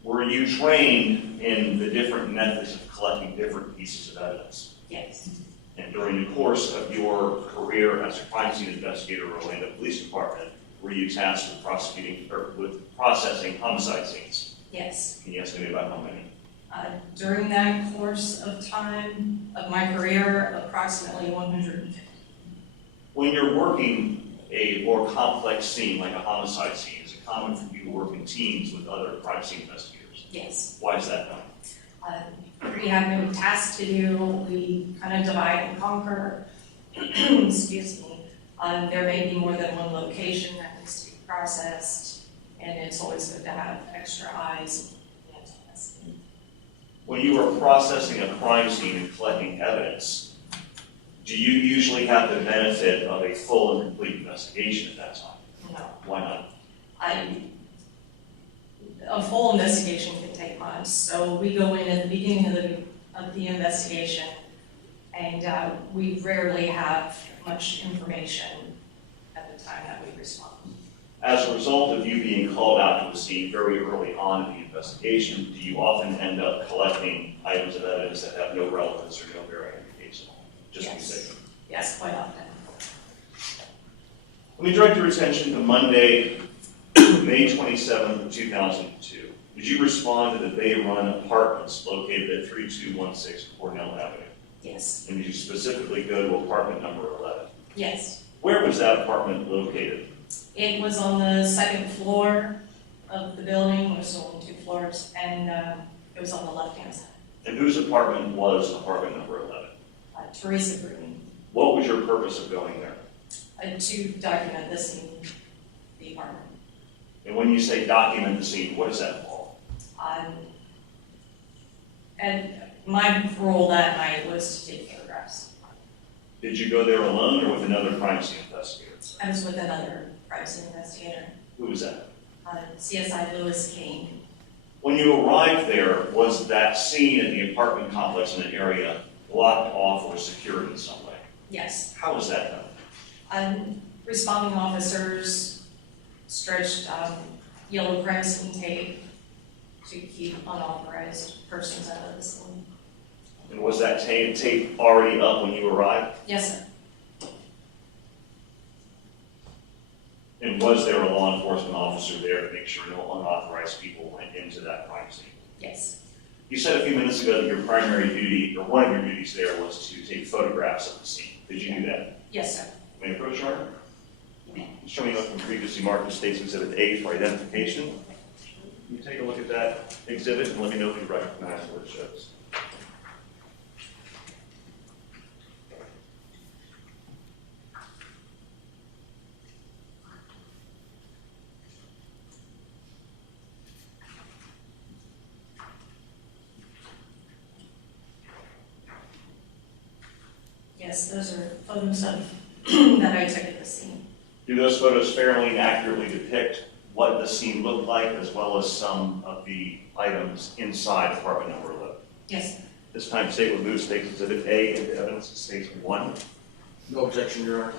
Were you trained in the different methods of collecting different pieces of evidence? Yes. And during the course of your career as a crime scene investigator at Orlando Police Department, were you tasked with prosecuting or with processing homicide scenes? Yes. Can you estimate about how many? During that course of time of my career, approximately 150. When you're working a more complex scene, like a homicide scene, is it common for you to work in teams with other crime scene investigators? Yes. Why is that done? We have no tasks to do. We kind of divide and conquer. Excuse me. There may be more than one location that needs to be processed, and it's always good to have extra eyes. When you are processing a crime scene and collecting evidence, do you usually have the benefit of a full and complete investigation at that time? No. Why not? A full investigation can take months. So we go in at the beginning of the investigation, and we rarely have much information at the time that we respond. As a result of you being called out to a scene very early on in the investigation, do you often end up collecting items of evidence that have no relevance or no bearing on the case at all? Just to be safe. Yes, quite often. Let me direct your attention to Monday, May 27th of 2002. Did you respond to the Bay Run Apartments located at 3216 Cornell Avenue? Yes. And did you specifically go to apartment number 11? Yes. Where was that apartment located? It was on the second floor of the building. It was only 2 floors, and it was on the left-hand side. And whose apartment was apartment number 11? Theresa Green. What was your purpose of going there? To document the scene, the apartment. And when you say document the scene, what does that involve? And my role that night was to take photographs. Did you go there alone or with another crime scene investigator? I was with another crime scene investigator, Who was that? CSI Lewis King. When you arrived there, was that scene in the apartment complex in an area blocked off or secured in some way? Yes. How was that done? Responding officers stretched yellow crime scene tape to keep unauthorized persons out of the scene. And was that tape already up when you arrived? Yes, sir. And was there a law enforcement officer there to make sure no unauthorized people went into that crime scene? Yes. You said a few minutes ago that your primary duty, or one of your duties there, was to take photographs of the scene. Did you do that? Yes, sir. May I approach, Your Honor? Showing up from previously marked as State's Exhibit A for identification. You take a look at that exhibit and let me know if you recognize what it shows. Yes, those are photos of that I took at the scene. Do those photos fairly and accurately depict what the scene looked like, as well as some of the items inside apartment number 11? Yes, sir. This time, State will move State's Exhibit A into evidence of State 1. No objection, Your Honor.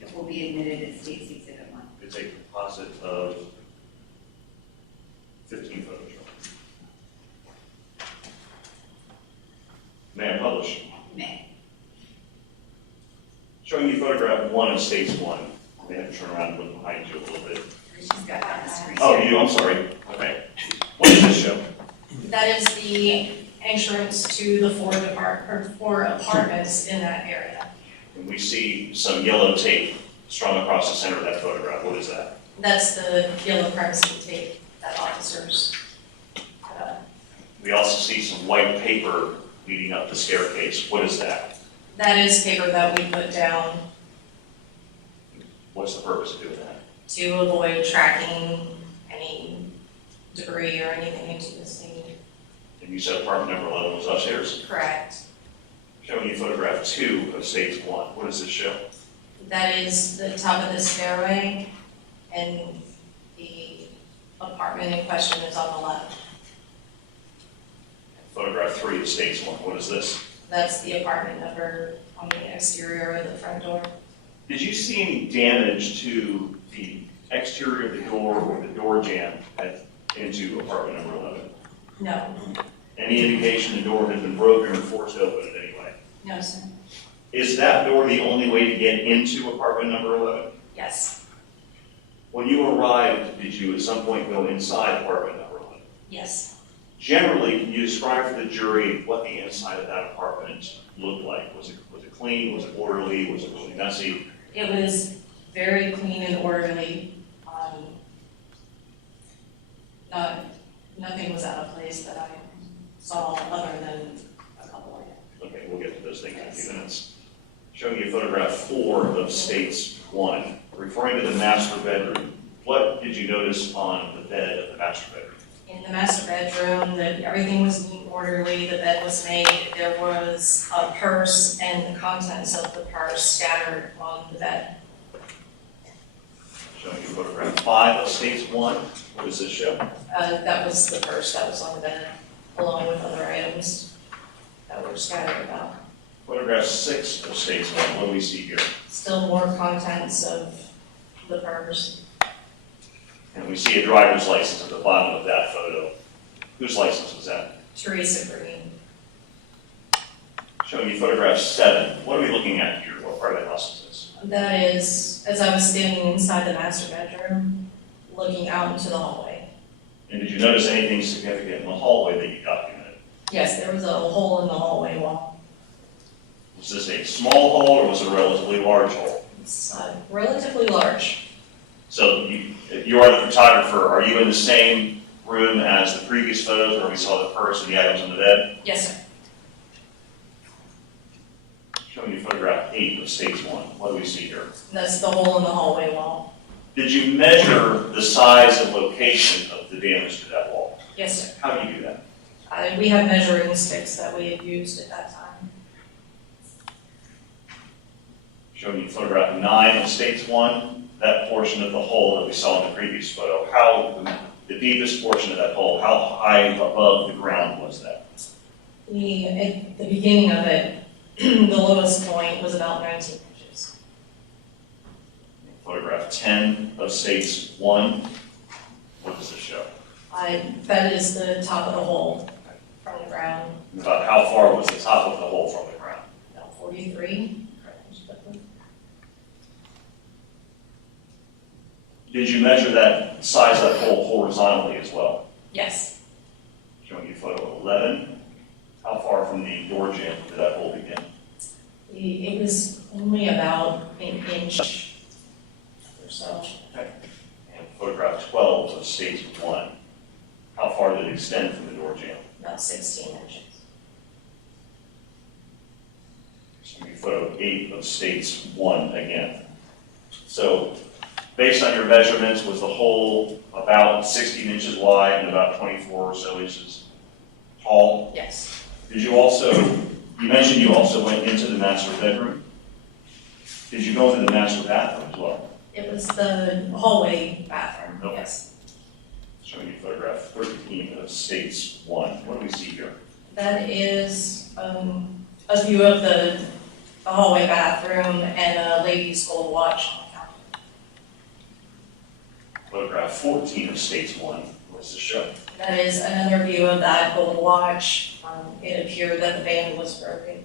It will be admitted as State's Exhibit 1. It's a composite of 15 photos. May I publish? May. Showing you photograph 1 of State's 1. I may have to turn around and look behind you a little bit. She's got that on the screen. Oh, you do? I'm sorry. Okay. What does this show? That is the entrance to the four apartments in that area. And we see some yellow tape strung across the center of that photograph. What is that? That's the yellow privacy tape that officers We also see some white paper leading up the staircase. What is that? that is paper that we put down What's the purpose of doing that? to avoid tracking any debris or anything into the scene. And you said apartment number 11 was upstairs. Correct. Showing you photograph 2 of State's 1. What does this show? That is the top of the stairway, and the apartment in question is on the left. Photograph 3 of State's 1. What is this? That's the apartment number on the exterior of the front door. Did you see any damage to the exterior of the door or the door jamb into apartment number 11? No, Any indication the door had been broken or forced open in any way? no, sir. Is that door the only way to get into apartment number 11? Yes, When you arrived, did you at some point go inside apartment number 11? yes. Generally, can you describe for the jury what the inside of that apartment looked like? Was it clean? Was it orderly? Was it really messy? It was very clean and orderly. Nothing was out of place that I saw other than a couple of. Okay, we'll get to those things in a few minutes. Showing you photograph 4 of State's 1. Referring to the master bedroom, what did you notice on the bed of the master bedroom? In the master bedroom, everything was neat and orderly, the bed was made, there was a purse and the contents of the purse scattered on the bed. Showing you photograph 5 of State's 1. What does this show? That was the purse that was on the bed, along with other items that were scattered about. Photograph 6 of State's 1. What do we see here? Still more contents of the purse. And we see a driver's license at the bottom of that photo. Whose license was that? Theresa Green. Showing you photograph 7. What are we looking at here? What part of the house is this? That is, as I was standing inside the master bedroom, looking out into the hallway. And did you notice anything significant in the hallway that you documented? Yes, there was a hole in the hallway wall. Was this a small hole or was it a relatively large hole? It's relatively large. So you are the photographer. Are you in the same room as the previous photos where we saw the purse and the items on the bed? Yes, sir. Showing you photograph 8 of State's 1. What do we see here? That's the hole in the hallway wall. Did you measure the size and location of the damage to that wall? Yes, sir. How do you do that? We have measuring sticks that we had used at that time. Showing you photograph 9 of State's 1, that portion of the hole that we saw in the previous photo. The deepest portion of that hole, how high above the ground was that? At the beginning of it, the lowest point was about 19 inches. Photograph 10 of State's 1. What does this show? That is the top of the hole from the ground, About how far was the top of the hole from the ground? about 43. Did you measure that size of that hole horizontally as well? Yes. Showing you photo 11. How far from the door jamb did that hole begin? It was only about an inch or so. Okay. And photograph 12 of stage 1. How far did it extend from the door jamb? About 16 inches. Showing you photo 8 of stage 1 again. So, based on your measurements, was the hole about 16 inches wide and about 24 or so inches tall? Yes. Did you also, you mentioned you also went into the master bedroom. Did you go into the master bathroom as well? It was the hallway bathroom, Okay. yes. Showing you photograph 13 of States 1. What do we see here? That is a view of the hallway bathroom and a lady's gold watch on the counter. Photograph 14 of States 1. What's the show? That is another view of that gold watch. It appeared that the band was broken.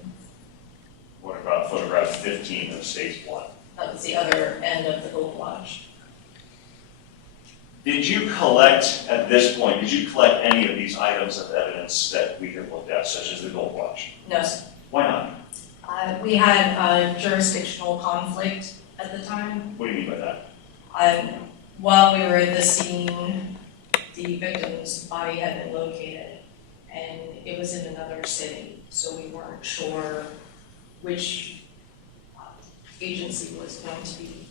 What about photograph 15 of States 1? That was the other end of the gold watch. Did you collect, at this point, did you collect any of these items of evidence that we have looked at, such as the gold watch? No, sir. Why not? We had a jurisdictional conflict at the time. What do you mean by that? While we were at the scene, the victim's body had been located, and it was in another city, so we weren't sure which agency was going to be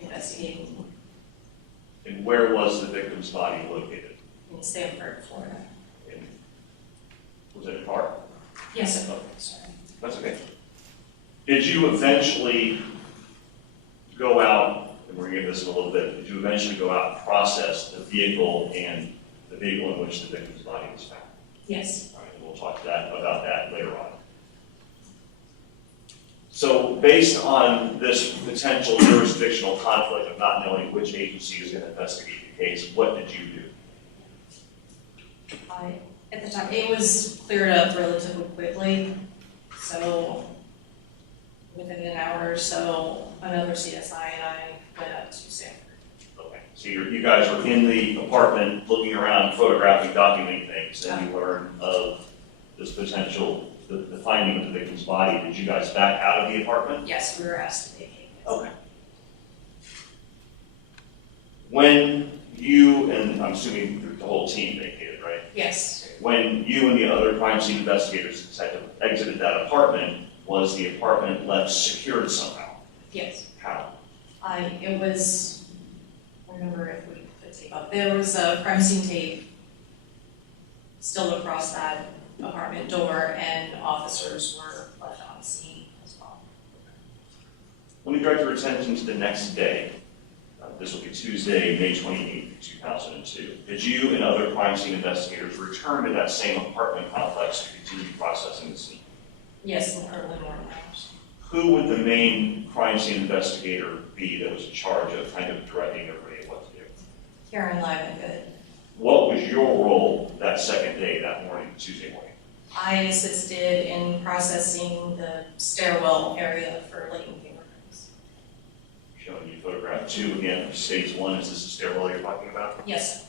investigating And where was the victim's body located? in Stanford, Florida. Was it in a car? Yes, sir. Sorry. That's okay. Did you eventually go out, and we're going to get this in a little bit, did you eventually go out and process the vehicle and the vehicle in which the victim's body was found? Yes. All right, and we'll talk about that later on. So based on this potential jurisdictional conflict of not knowing which agency is going to investigate the case, what did you do? At the time, it was cleared up relatively quickly, so within an hour or so, another CSI and I went up to Stanford. Okay, so you guys were in the apartment looking around, photographing, documenting things, and you learned of this potential, the finding of the victim's body. Did you guys back out of the apartment? Yes, we were asked to vacate. Okay. When you, and I'm assuming the whole team vacated, right? Yes. When you and the other crime scene investigators exited that apartment, was the apartment left secured somehow? Yes. How? It was, I remember if we put tape up, there was a crime scene tape still across that apartment door, and officers were left on scene as well. Let me direct your attention to the next day. This will be Tuesday, May 28th, 2002. Did you and other crime scene investigators return to that same apartment complex to continue processing the scene? Yes, in the early morning hours. Who would the main crime scene investigator be that was in charge of kind of directing everybody what to do? Karen Livengood. What was your role that second day, that morning, Tuesday morning? I assisted in processing the stairwell area for latent fingerprints. Showing you photograph 2 again of stage 1. Is this the stairwell you're talking about? Yes, sir.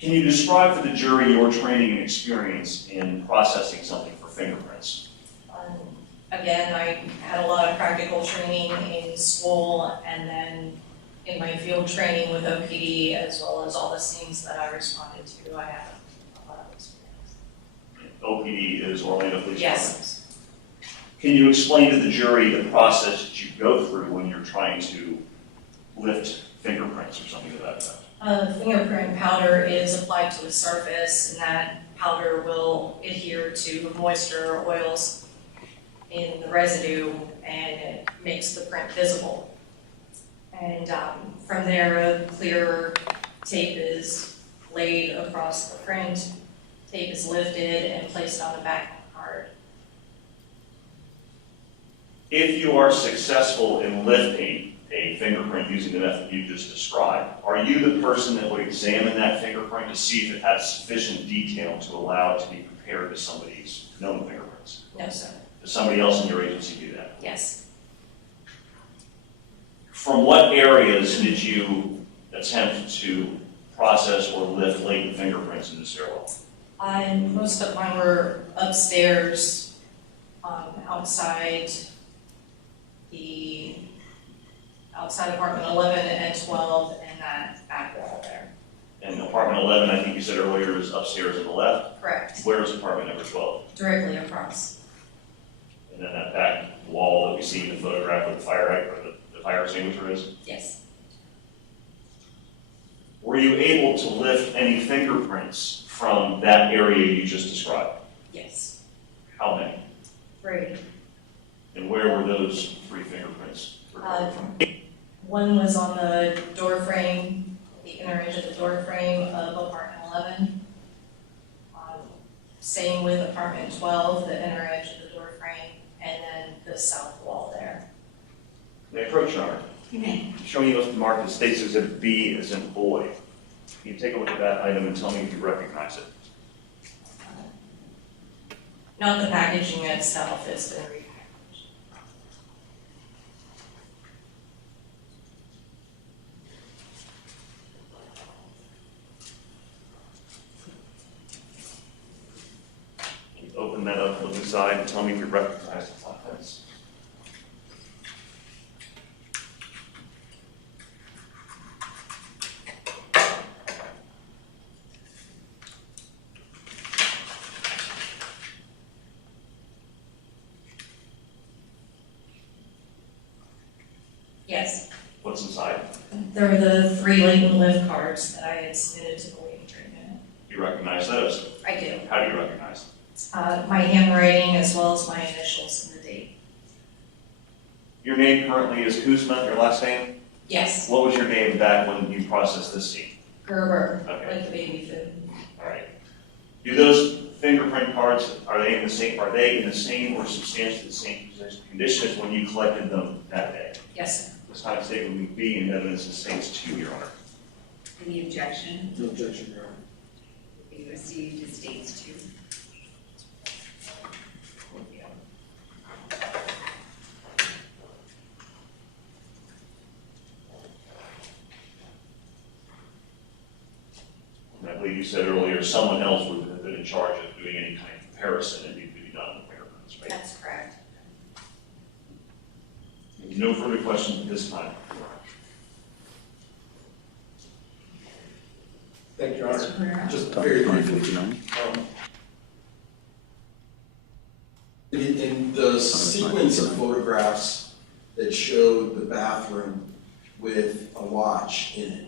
Can you describe for the jury your training and experience in processing something for fingerprints? Again, I had a lot of practical training in school, and then in my field training with OPD, as well as all the scenes that I responded to, I have a lot of experience. OPD is Orlando Police Department? Yes. Can you explain to the jury the process that you go through when you're trying to lift fingerprints or something of that type? Fingerprint powder is applied to a surface, and that powder will adhere to moisture or oils in the residue, and it makes the print visible. And from there, a clear tape is laid across the print, tape is lifted and placed on the back card. If you are successful in lifting a fingerprint using the method you just described, are you the person that would examine that fingerprint to see if it has sufficient detail to allow it to be compared to somebody's known fingerprints? No, sir. Does somebody else in your agency do that? Yes. From what areas did you attempt to process or lift latent fingerprints in the stairwell? Most of mine were upstairs, outside apartment 11 and 12 and that back wall there. And apartment 11, I think you said earlier, is upstairs on the left. Correct. Where is apartment number 12? Directly across. And then that back wall that we see in the photograph with the fire hydrant, or the fire extinguisher is? Yes. Were you able to lift any fingerprints from that area you just described? Yes. How many? 3. And where were those 3 fingerprints? One was on the door frame, the inner edge of the door frame of apartment 11. Same with apartment 12, the inner edge of the door frame, and then the south wall there. May I approach, Your Honor? You may. Showing you what's marked as states exhibit B as in boy. Can you take a look at that item and tell me if you recognize it? Not the packaging itself, it's been repackaged. Can you open that up, look inside, and tell me if you recognize the contents? Yes. What's inside? There were the 3 latent lift cards that I had submitted to the waiting treatment. Do you recognize those? I do. How do you recognize them? My handwriting as well as my initials and the date. Your name currently is Kuzma, your last name? Yes. What was your name back when you processed this scene? Gerber, Okay. like the baby food. All right. Do those fingerprint cards, are they in the same or substantially the same condition as when you collected them that day? Yes, sir. This time statement would be in evidence of states 2, Your Honor. Any objection? No objection, Your Honor. Be received as states 2. And I believe you said earlier someone else would have been in charge of doing any kind of comparison and needed to be done with fingerprints, right? That's correct. No further questions at this time. Thank you, Your Honor. Mr. Pereira? Just very briefly. In the sequence of photographs that showed the bathroom with a watch in it,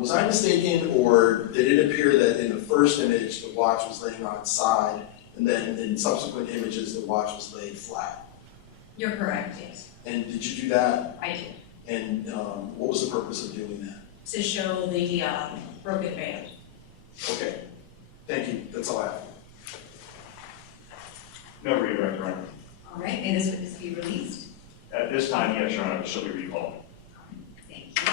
was I mistaken, or did it appear that in the first image the watch was laying on its side, and then in subsequent images the watch was laid flat? You're correct, yes. And did you do that? I did. And what was the purpose of doing that? To show the broken band. Okay, thank you. That's all I have. No redirect, Your Honor. All right, may this witness be released? At this time, yes, Your Honor, she'll be recalled. Thank you.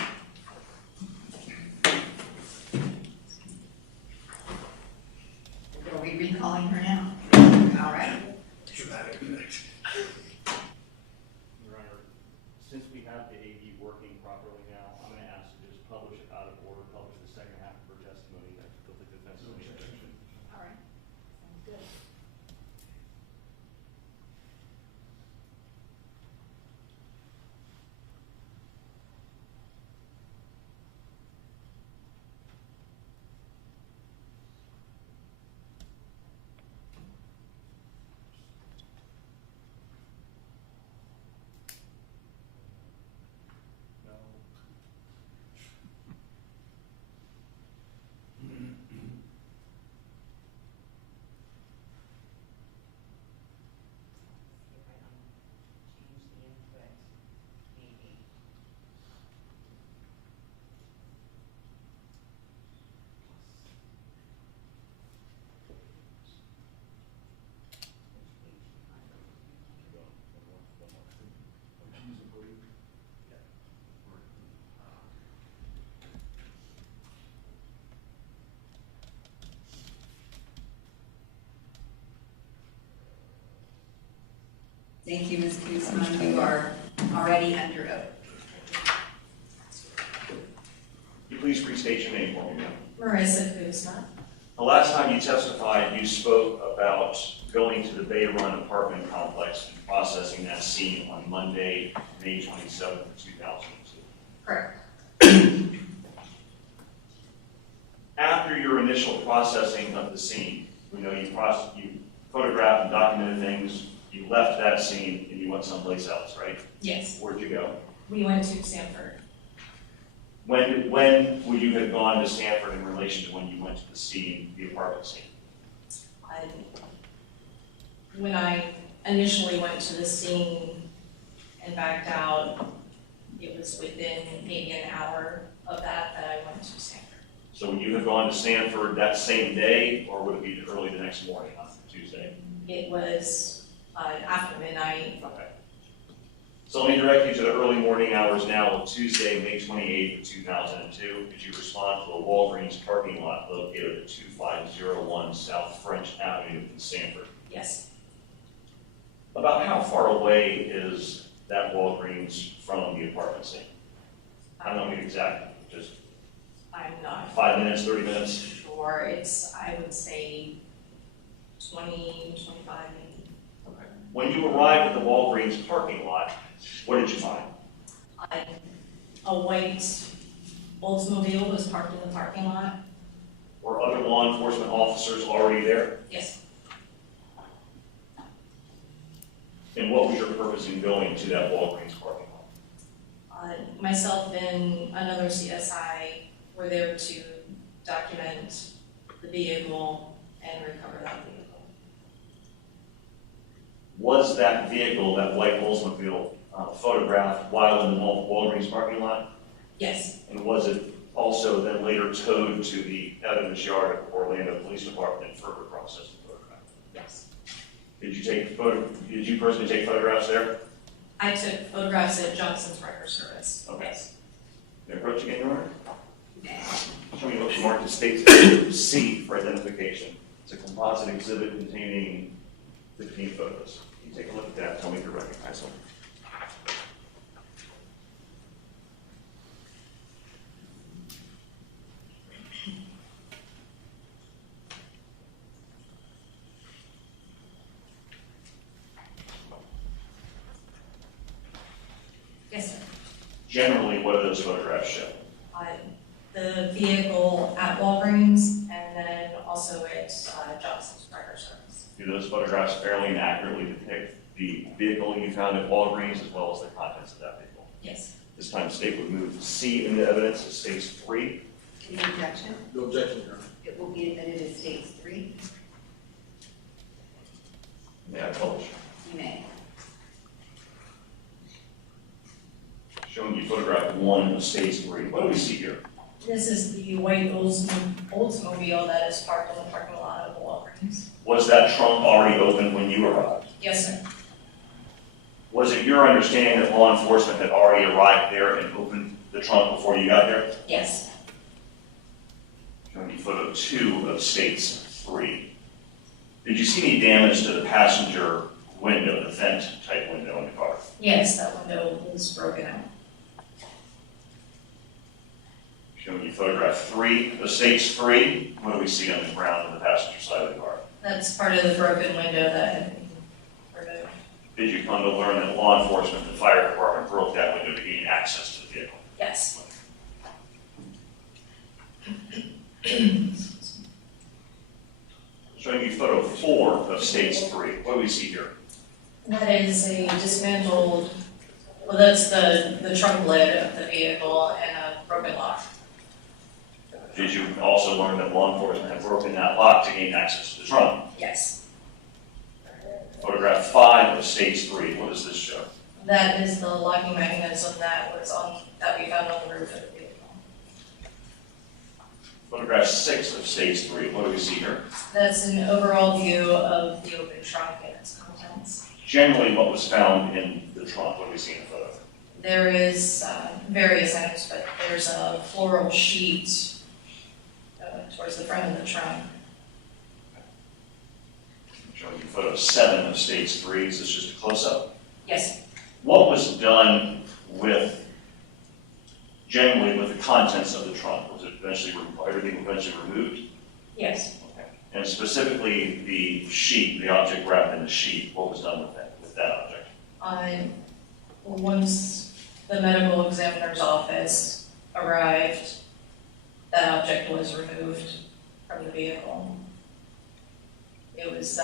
Are we recalling her now? All right. Your Honor, since we have the AV working properly now, I'm going to ask to just publish it out of order, publish the second half of her testimony. I feel the defense of the objection. All right. Sounds good. Thank you, Ms. Guzman. You are already under oath. You please restate your name for me, ma'am? Marissa Kuzma. The last time you testified, you spoke about going to the Bay Run apartment complex and processing that scene on Monday, May 27th, 2002. Correct. After your initial processing of the scene, we know you photographed and documented things, you left that scene and you went someplace else, right? Yes. Where'd you go? We went to Sanford. When would you have gone to Stanford in relation to when you went to the scene, the apartment scene? When I initially went to the scene and backed out, it was within maybe an hour of that I went to Sanford. So would you have gone to Stanford that same day, or would it be early the next morning on Tuesday? It was after midnight. Okay. So let me direct you to the early morning hours now of Tuesday, May 28th of 2002. Did you respond to a Walgreens parking lot located at 2501 South French Avenue in Sanford? Yes. About how far away is that Walgreens from the apartment scene? I don't know exactly, just I'm not 5 minutes, 30 minutes? sure. It's, I would say, 20, 25 maybe. Okay. When you arrived at the Walgreens parking lot, what did you find? A white Oldsmobile was parked in the parking lot. Were other law enforcement officers already there? Yes. And what was your purpose in going to that Walgreens parking lot? Myself and another CSI were there to document the vehicle and recover that vehicle. Was that vehicle, that white Oldsmobile, photographed while in the Walgreens parking lot? Yes. And was it also then later towed to the evidence yard of Orlando Police Department and further processed and photographed? Yes. Did you personally take photographs there? I took photographs at Johnson's Record Service. Okay. Yes. The approach again, Your Honor? Show me what marked the state's C for identification. It's a composite exhibit containing 15 photos. You take a look at that, tell me if you recognize them. Yes, sir. Generally, what do those photographs show? The vehicle at Walgreens and then also at Johnson's Record Service. Do those photographs fairly and accurately depict the vehicle you found at Walgreens as well as the contents of that vehicle? Yes. This time, the state would move C into evidence as State's 3. Any objection? No objection, Your Honor. It will be admitted as States 3. May I publish? You may. Showing you photograph 1 of State's 3. What do we see here? This is the white Oldsmobile that is parked in the parking lot of Walgreens. Was that trunk already open when you arrived? Yes, sir. Was it your understanding that law enforcement had already arrived there and opened the trunk before you got there? Yes. Showing you photo 2 of State's 3. Did you see any damage to the passenger window, the vent type window in the car? Yes, that window was broken out. Showing you photograph 3 of State's 3. What do we see on the ground on the passenger side of the car? That's part of the broken window that had been removed. Did you come to learn that law enforcement and the fire department broke that window to gain access to the vehicle? Yes. Showing you photo 4 of State's 3. What do we see here? That is a dismantled, well, that's the trunk lid of the vehicle and a broken lock. Did you also learn that law enforcement had broken that lock to gain access to the trunk? Yes. Photograph 5 of State's 3. What does this show? That is the locking mechanism that we found on the roof of the vehicle. Photograph 6 of State's 3. What do we see here? That's an overall view of the open trunk and its contents. Generally, what was found in the trunk? What do we see in the photo? There is various items, but there's a floral sheet towards the front of the trunk. Showing you photo 7 of State's 3. Is this just a close-up? Yes. What was done with generally with the contents of the trunk? Was it everything eventually removed? Yes. Okay. And specifically the sheet, the object wrapped in the sheet, what was done with that object? Once the medical examiner's office arrived, that object was removed from the vehicle. It was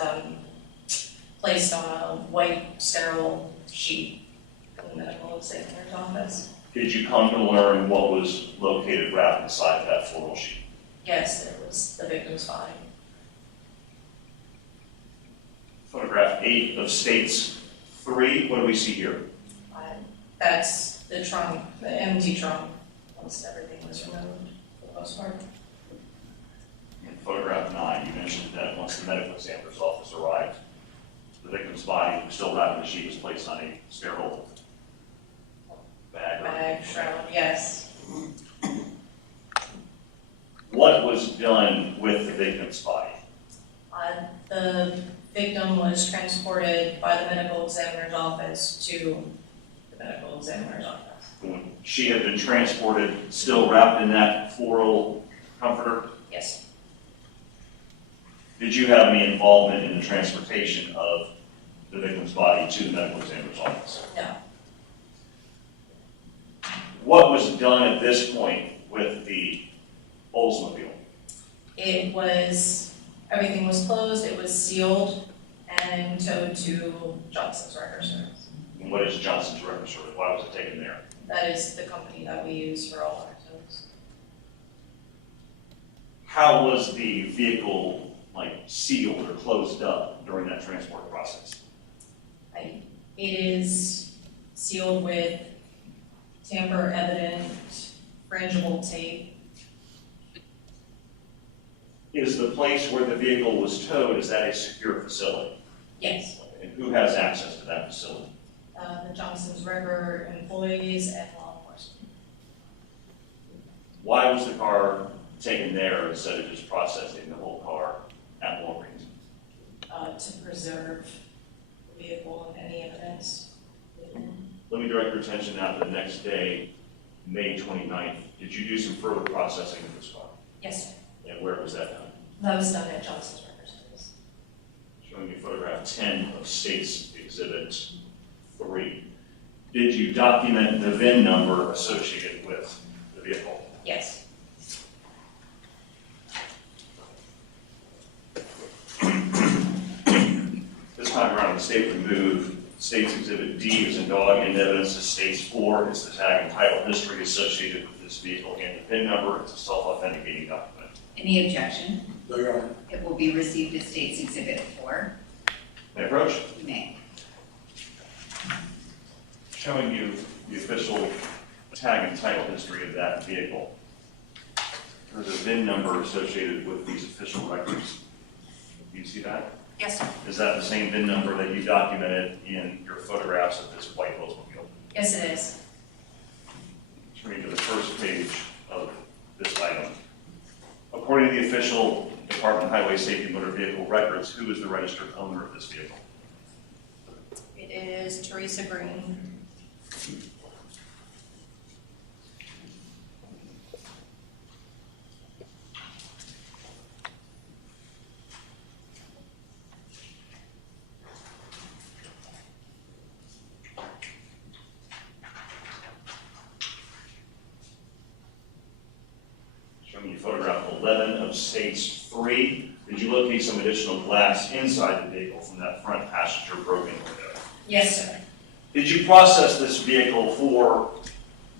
placed on a white sterile sheet in the medical examiner's office. Did you come to learn what was located wrapped inside that floral sheet? Yes, it was the victim's body. Photograph 8 of States 3, what do we see here? That's the trunk, the empty trunk, once everything was removed for the most part. In photograph 9, you mentioned that once the medical examiner's office arrived, the victim's body, still wrapped in the sheet, was placed on a sterile bag. Shroud, yes. What was done with the victim's body? The victim was transported by the medical examiner's office to the medical examiner's office. When she had been transported, still wrapped in that floral comforter? Yes. Did you have any involvement in the transportation of the victim's body to the medical examiner's office? No. What was done at this point with the Oldsmobile? Everything was closed, it was sealed, and towed to Johnson's Record Service. And what is Johnson's Record Service? Why was it taken there? That is the company that we use for all our tows. How was the vehicle sealed or closed up during that transport process? It is sealed with tamper-evident frangible tape. Is the place where the vehicle was towed, is that a secure facility? Yes. And who has access to that facility? The Johnson's River employees and law enforcement. Why was the car taken there instead of just processing the whole car at Walgreens? To preserve the vehicle and any evidence. Let me direct your attention now to the next day, May 29th. Did you do some further processing of this car? Yes, sir. And where was that done? That was done at Johnson's Record Service. Showing you photograph 10 of States Exhibit 3. Did you document the VIN number associated with the vehicle? Yes. This time around, the state removed States Exhibit D as in dog, and evidence is States 4. It's the tag and title history associated with this vehicle and the VIN number. It's a self-authenticating document. Any objection? No, Your Honor. It will be received as State's Exhibit 4. May I approach? You may. Showing you the official tag and title history of that vehicle. There's a VIN number associated with these official records. Do you see that? Yes, sir. Is that the same VIN number that you documented in your photographs of this white Oldsmobile? Yes, it is. Turning to the first page of this item. According to the official Department of Highway Safety Motor Vehicle records, who is the registered owner of this vehicle? It is Theresa Green. Showing you photograph 11 of States 3. Did you locate some additional glass inside the vehicle from that front passenger broken window? Yes, sir. Did you process this vehicle for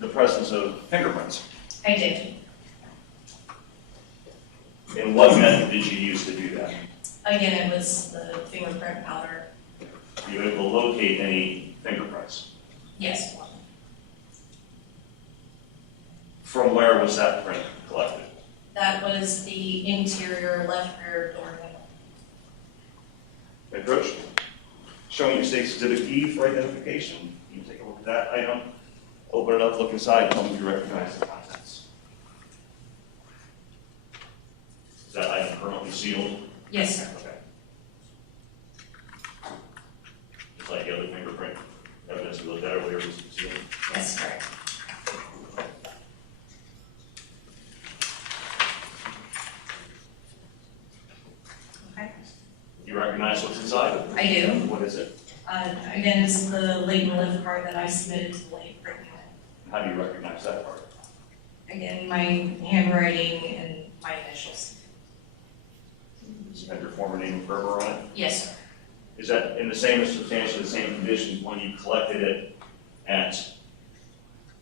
the presence of fingerprints? I did. And what method did you use to do that? Again, it was the fingerprint powder. Were you able to locate any fingerprints? Yes. From where was that print collected? That was the interior left rear door handle. May I approach? Showing you State's Exhibit E for identification. You can take a look at that item. Open it up, look inside, tell me if you recognize the contents. Is that item currently sealed? Yes, sir. Okay. Just like the other fingerprint evidence we looked at earlier was sealed? That's correct. I do. What is it? Again, it's the late and live card that I submitted to the late unit. How do you recognize that part? Again, my handwriting and my initials. Does it have your former name and Gerber on it? Yes, sir. Is that in the same, substantially the same condition when you collected it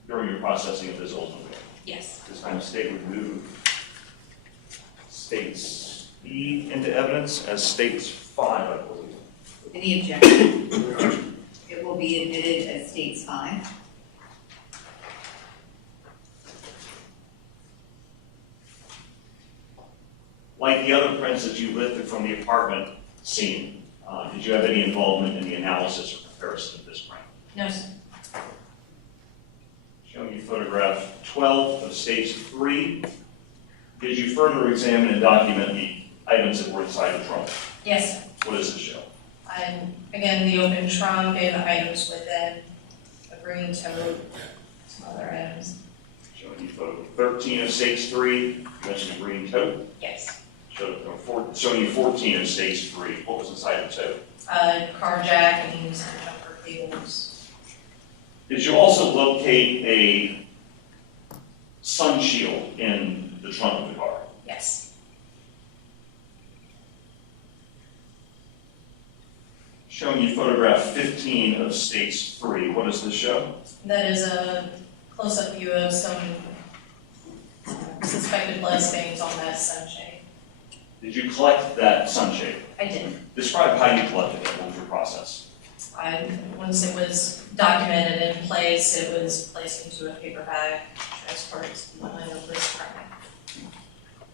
during your processing of this ultimately? Yes. This time the state would move states E into evidence as states 5, I believe. Any objection? It will be admitted as states 5. Like the other prints that you lifted from the apartment scene, did you have any involvement in the analysis or comparison of this print? No, sir. Showing you photograph 12 of stage 3. Did you further examine and document the items that were inside the trunk? Yes, sir. What does this show? Again, the open trunk and the items within, a green tote, some other items. Showing you photo 13 of stage 3. You mentioned a green tote. Yes. Showing you 14 of stage 3. What was inside the tote? Carjackings and jumper cables. Did you also locate a sun shield in the trunk of the car? Yes. Showing you photograph 15 of stage 3. What does this show? That is a close-up view of some suspected blood stains on that sunshade. Did you collect that sunshade? I did. Describe how you collected it. What was your process? Once it was documented in place, it was placed into a paper bag, transported to the Orlando Police Department.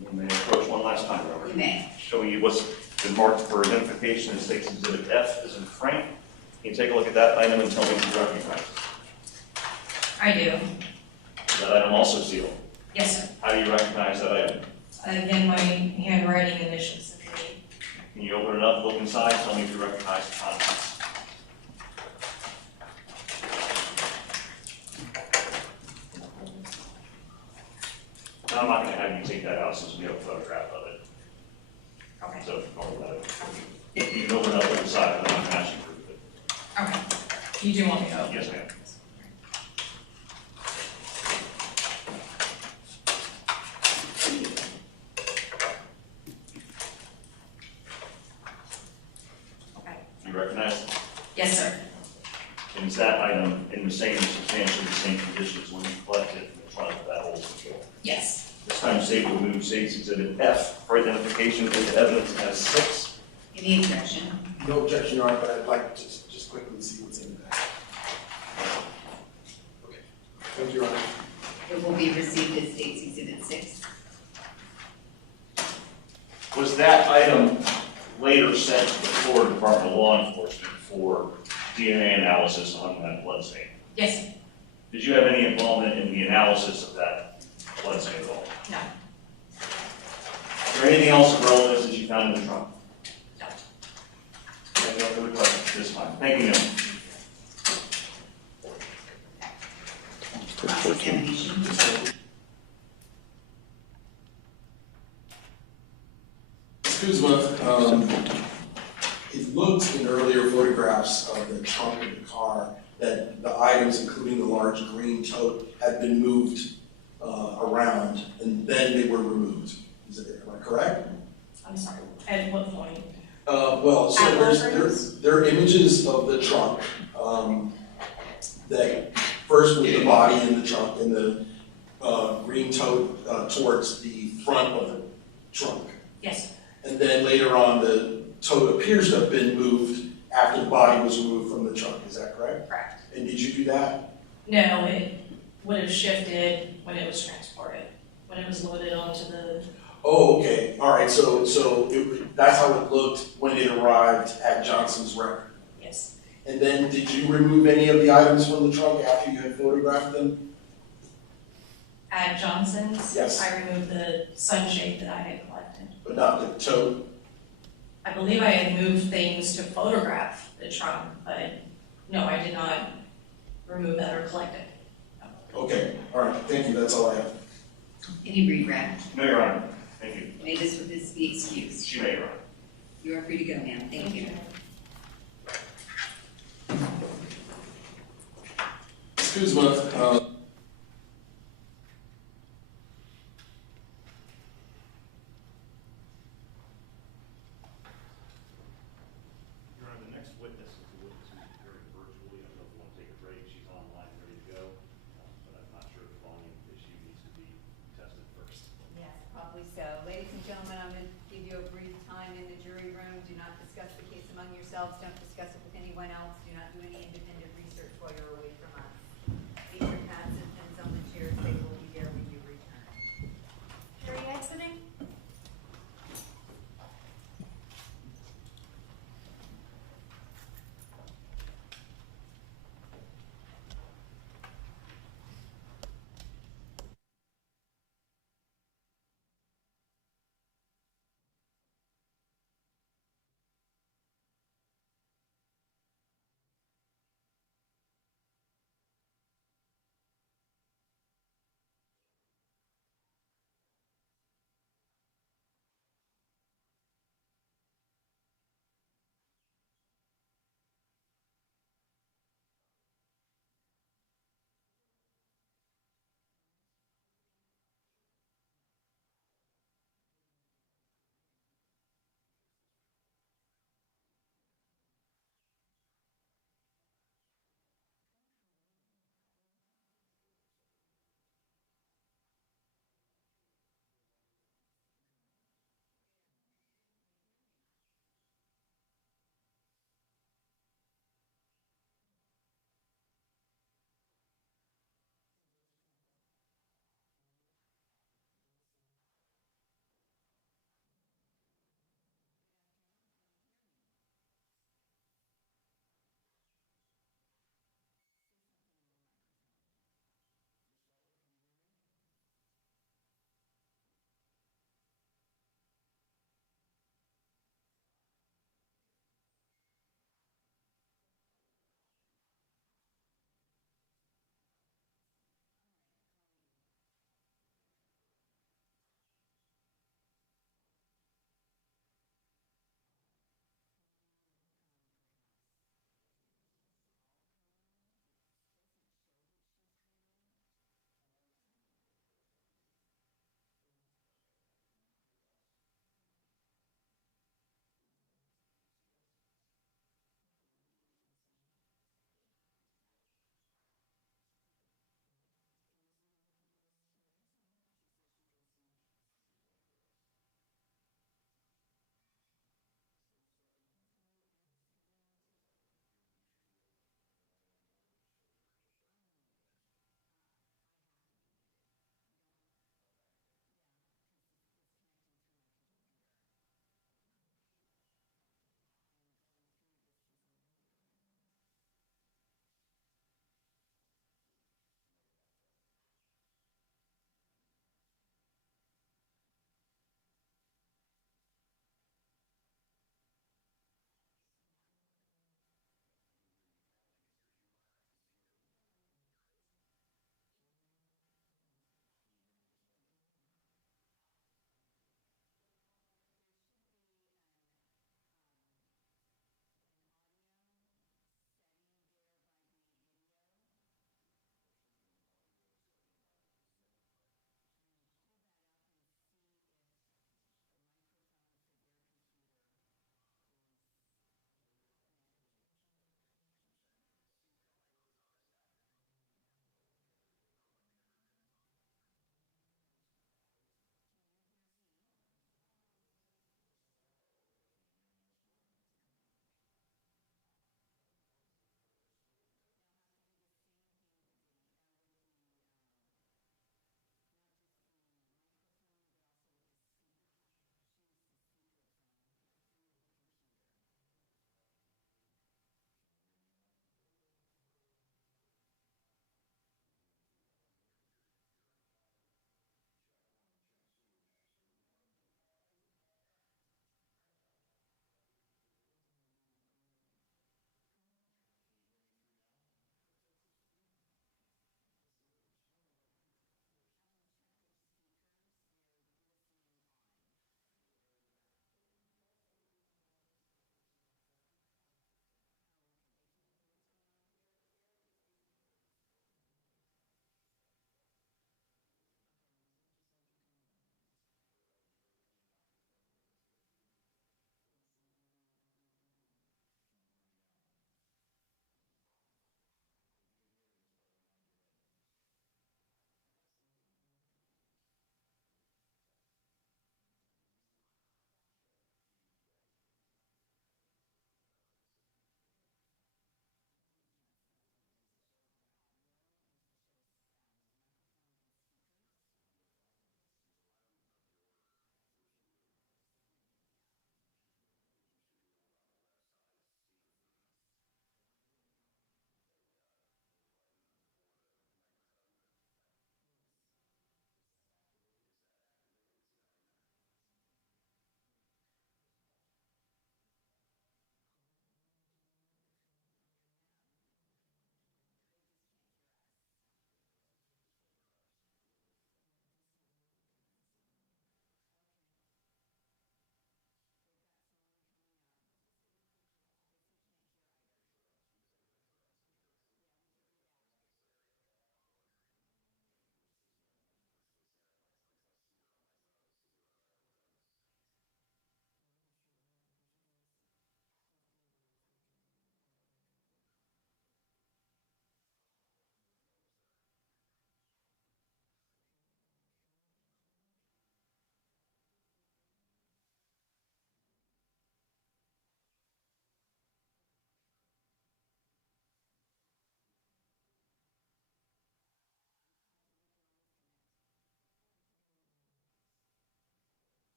You may approach one last time, Robert. You may. Showing you what's been marked for identification in State's Exhibit F as in Frank. Can you take a look at that item and tell me if you recognize it? I do. Is that item also sealed? Yes, sir. How do you recognize that item? Again, my handwriting initials. Can you open it up, look inside, tell me if you recognize the contents? Now, I'm not going to have you take that out since we have a photograph of it. Okay. So, you can open it up, look inside, but I'm not going to ask you to prove it. Okay. You do want me to open? Yes, ma'am. You recognize it? Yes, sir. And is that item in the same, substantially the same condition as when you collected it in the front of that old control? Yes. This time, state will move State's Exhibit F for identification into evidence as 6. Any objection? No objection, Your Honor, but I'd like to just quickly see what's in the bag. Okay. Thank you, Your Honor. It will be received as states Exhibit 6. Was that item later sent to the Florida Department of Law Enforcement for DNA analysis on that blood stain? Yes, sir. Did you have any involvement in the analysis of that blood stain at all? No. Is there anything else of relevance that you found in the trunk? No. I have no further questions this time. Thank you, ma'am. Cross-examination. Kuzma, it looked in earlier photographs of the trunk of the car that the items, including the large green tote, had been moved around and then they were removed. Am I correct? I'm sorry. At what point? Well, so there are images of the trunk that first with the body in the trunk and the green tote towards the front of the trunk. Yes, sir. And then later on, the tote appears to have been moved after the body was removed from the trunk. Is that correct? Correct. And did you do that? No, it would have shifted when it was transported, when it was loaded onto the. Oh, okay. All right. So that's how it looked when it arrived at Johnson's record. Yes. And then did you remove any of the items from the trunk after you had photographed them? At Johnson's? Yes. I removed the sunshade that I had collected. But not the tote? I believe I had moved things to photograph the trunk, but no, I did not remove that or collect it. Okay. All right. Thank you. That's all I have. Any regret? No, Your Honor. Thank you. May this witness be excused. She may, Your Honor. You are free to go, ma'am. Thank you. Excuse me, Your Honor, the next witness is the witness who's appearing virtually. I don't know if you want to take a break. She's online, ready to go, but I'm not sure if the volume issue needs to be tested first. Yes, probably so. Ladies and gentlemen, I'm going to give you a brief time in the jury room. Do not discuss the case among yourselves. Don't discuss it with anyone else. Do not do any independent research while you're away from us. Leave your pads and pens on the chairs. They will be there when you return. Are you exiting?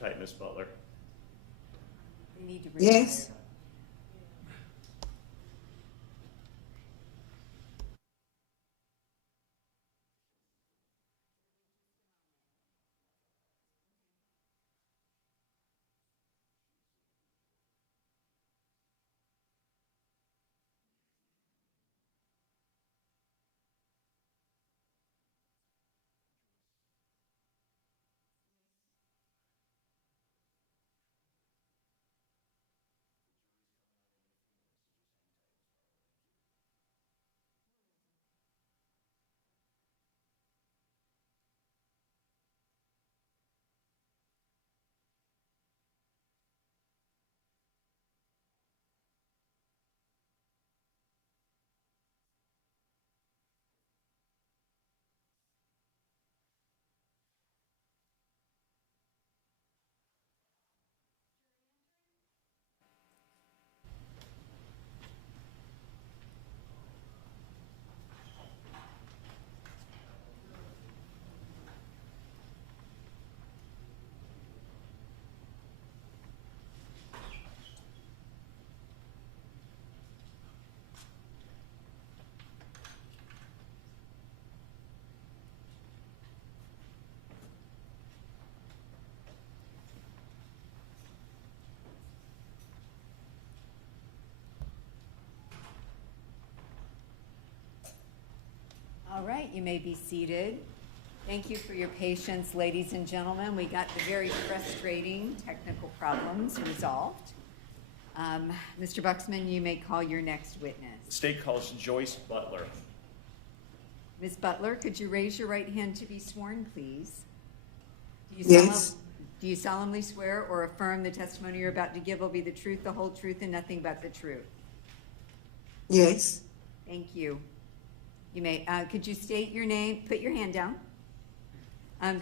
tight, Miss Butler. They need to Yes. retire. All right, you may be seated. Thank you for your patience, ladies and gentlemen. We got the very frustrating technical problems resolved. Mr. Buxman, you may call your next witness. The state calls Joyce Butler. Ms. Butler, could you raise your right hand to be sworn, please? Yes. Do you solemnly swear or affirm the testimony you're about to give will be the truth, the whole truth, and nothing but the truth? Yes. Thank you. You may, could you state your name, put your hand down.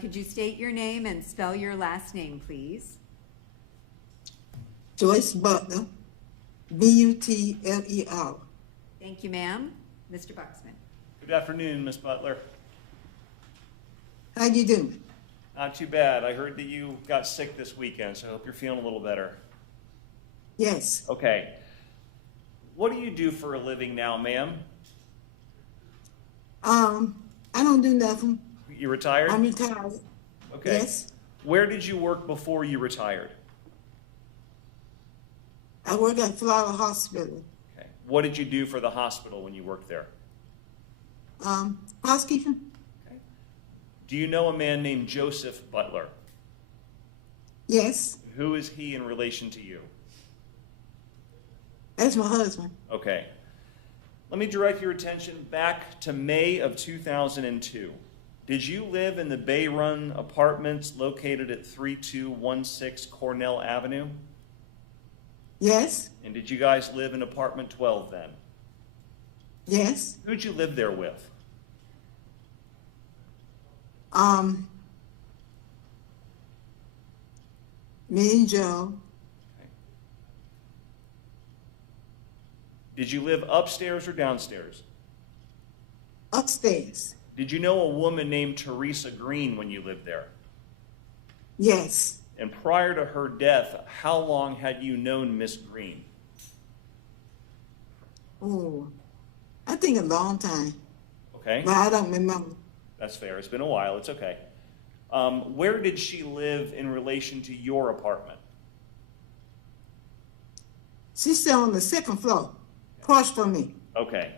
Could you state your name and spell your last name, please? Joyce Butler, Butler. Thank you, ma'am. Mr. Buxman. Good afternoon, Miss Butler. How you doing? Not too bad. I heard that you got sick this weekend, so I hope you're feeling a little better. Yes. Okay. What do you do for a living now, ma'am? I don't do nothing. You retired? I'm retired. Okay. Yes. Where did you work before you retired? I work at Florida Hospital. Okay. What did you do for the hospital when you worked there? Housekeeping? Okay. Do you know a man named Joseph Butler? Yes. Who is he in relation to you? That's my husband. Okay. Let me direct your attention back to May of 2002. Did you live in the Bay Run apartments located at 3216 Cornell Avenue? Yes. And did you guys live in apartment 12 then? Yes. Who'd you live there with? Me and Joe. Did you live upstairs or downstairs? Upstairs. Did you know a woman named Theresa Green when you lived there? Yes. And prior to her death, how long had you known Miss Green? Oh, I think a long time. Okay. But I don't remember. That's fair. It's been a while. It's okay. Where did she live in relation to your apartment? She's still on the second floor, across from me. Okay.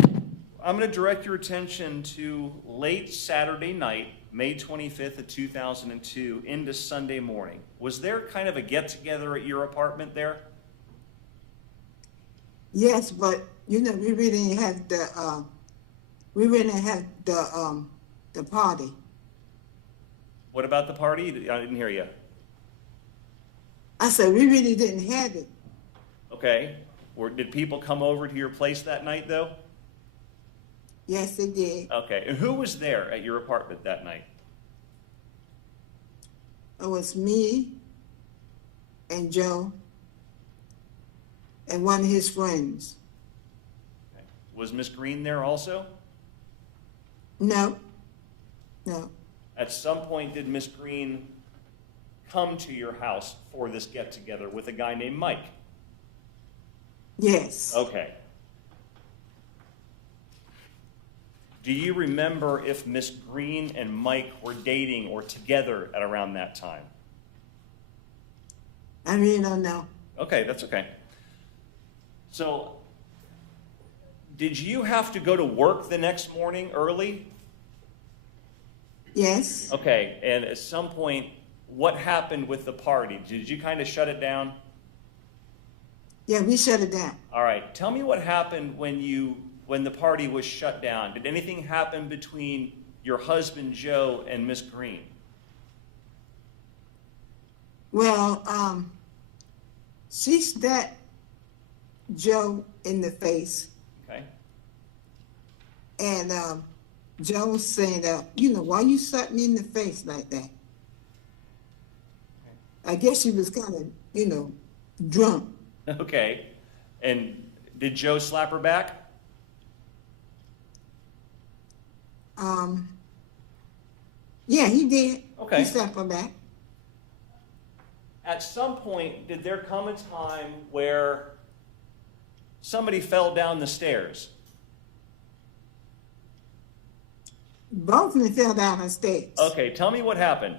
I'm going to direct your attention to late Saturday night, May 25th of 2002, into Sunday morning. Was there kind of a get-together at your apartment there? Yes, but you know we really had the party. What about the party? I didn't hear you. I said we really didn't have it. Okay. Did people come over to your place that night, though? Yes, they did. Okay. And who was there at your apartment that night? It was me and Joe and one of his friends. Okay. Was Miss Green there also? No, no. At some point, did Miss Green come to your house for this get-together with a guy named Mike? Yes. Okay. Do you remember if Miss Green and Mike were dating or together at around that time? I really don't know. Okay, that's okay. So, did you have to go to work the next morning early? Yes. Okay, and at some point, what happened with the party? Did you kind of shut it down? Yeah, we shut it down. All right, tell me what happened when the party was shut down. Did anything happen between your husband, Joe, and Miss Green? Well, she slapped Joe in the face. Okay. And Joe was saying, why you slapped me in the face like that? I guess she was kind of, drunk. Okay. And did Joe slap her back? Yeah, he did. Okay. He slapped her back. At some point, did there come a time where somebody fell down the stairs? Both of them fell down the stairs. Okay, tell me what happened.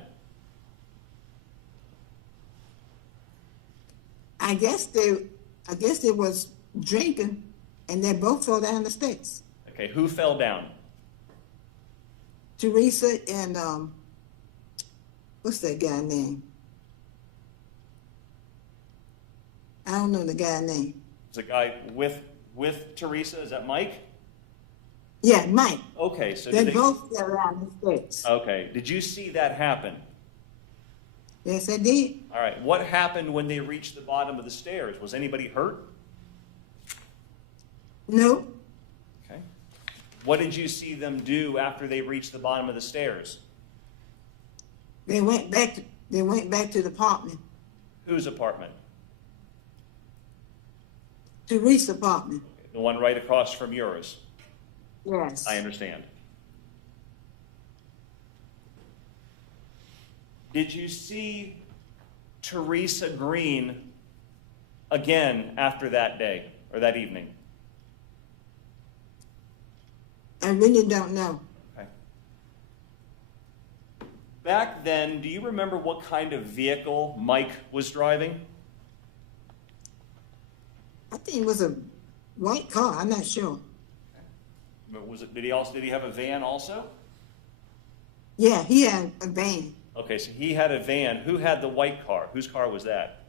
I guess they was drinking, and they both fell down the stairs. Okay, who fell down? Theresa and what's that guy name? I don't know the guy name. It's a guy with Theresa. Is that Mike? Yeah, Mike. Okay, so They both fell down the stairs. Okay, did you see that happen? Yes, I did. All right, what happened when they reached the bottom of the stairs? Was anybody hurt? No. Okay. What did you see them do after they reached the bottom of the stairs? They went back to the apartment. Whose apartment? Teresa's apartment. The one right across from yours. Yes. I understand. Did you see Theresa Green again after that day or that evening? I really don't know. Okay. Back then, do you remember what kind of vehicle Mike was driving? I think it was a white car. I'm not sure. But did he have a van also? Yeah, he had a van. Okay, so he had a van. Who had the white car? Whose car was that?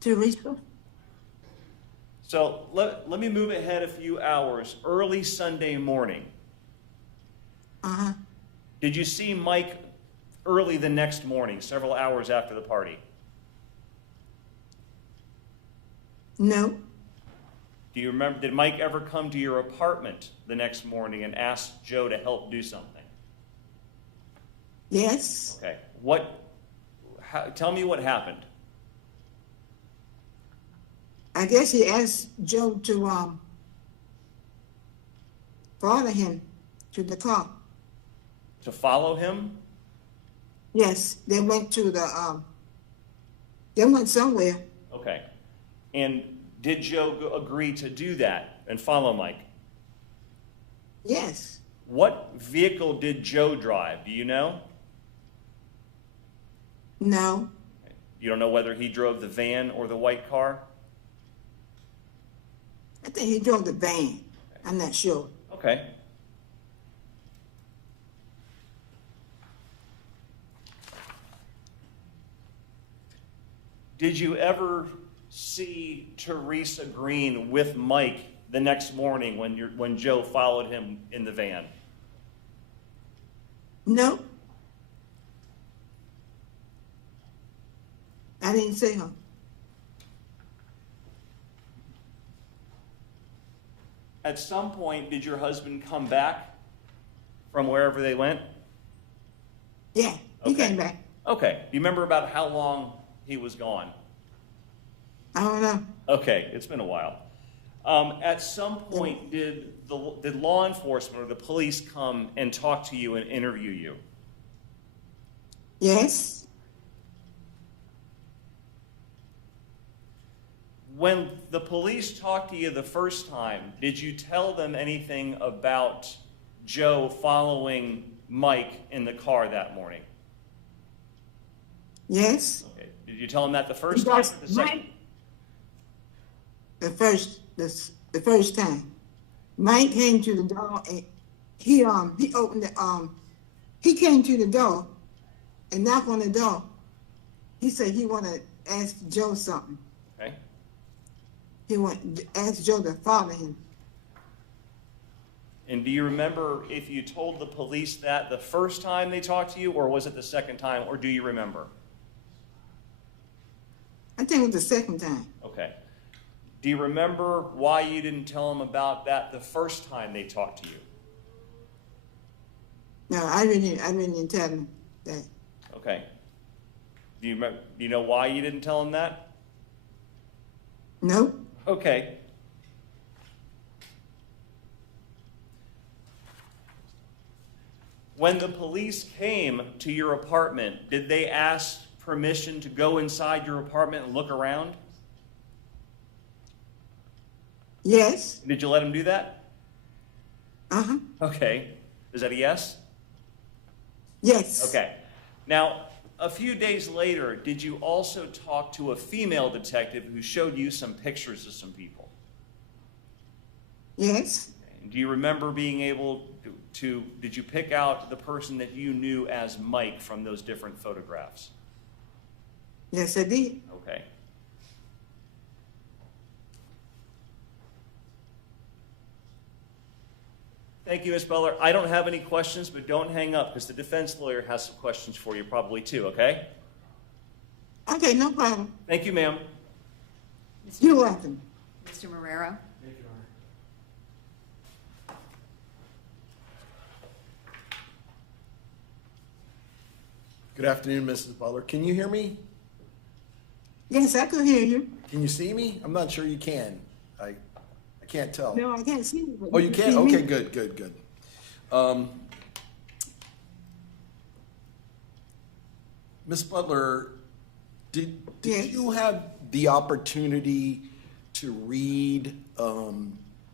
Teresa. So let me move ahead a few hours. Early Sunday morning. Uh-huh. Did you see Mike early the next morning, several hours after the party? No. Do you remember, did Mike ever come to your apartment the next morning and ask Joe to help do something? Yes. Okay. Tell me what happened. I guess he asked Joe to follow him to the car. To follow him? Yes, they went to they went somewhere. Okay. And did Joe agree to do that and follow Mike? Yes. What vehicle did Joe drive? Do you know? No. You don't know whether he drove the van or the white car? I think he drove the van. I'm not sure. Okay. Did you ever see Theresa Green with Mike the next morning when Joe followed him in the van? No. I didn't see her. At some point, did your husband come back from wherever they went? Yeah, he Okay. came back. Okay. Do you remember about how long he was gone? I don't know. Okay, it's been a while. At some point, did law enforcement or the police come and talk to you and interview you? Yes. When the police talked to you the first time, did you tell them anything about Joe following Mike in the car that morning? Yes. Okay. Did you tell them that the first time or the second? The first time. Mike came to the door and he opened the he came to the door and knocked on the door. He said he wanted to ask Joe something. Okay. He wanted to ask Joe to follow him. And do you remember if you told the police that the first time they talked to you, or was it the second time, or do you remember? I think it was the second time. Okay. Do you remember why you didn't tell them about that the first time they talked to you? No, I really didn't tell him that. Okay. Do you know why you didn't tell them that? No. Okay. When the police came to your apartment, did they ask permission to go inside your apartment and look around? Yes. Did you let them do that? Uh-huh. Okay. Is that a yes? Yes. Okay. Now, a few days later, did you also talk to a female detective who showed you some pictures of some people? Yes. Okay. Do you remember being able to, did you pick out the person that you knew as Mike from those different photographs? Yes, I did. Okay. Thank you, Ms. Butler. I don't have any questions, but don't hang up because the defense lawyer has some questions for you probably too, okay? Okay, no problem. Thank you, ma'am. You're welcome. Mr. Marrero? Thank you, Your Honor. Good afternoon, Mrs. Butler. Can you hear me? Yes, I could hear you. Can you see me? I'm not sure you can. I can't tell. No, I can't see you. But Oh, you can can? see me. Okay, good. Ms. Butler, did Yes. you have the opportunity to read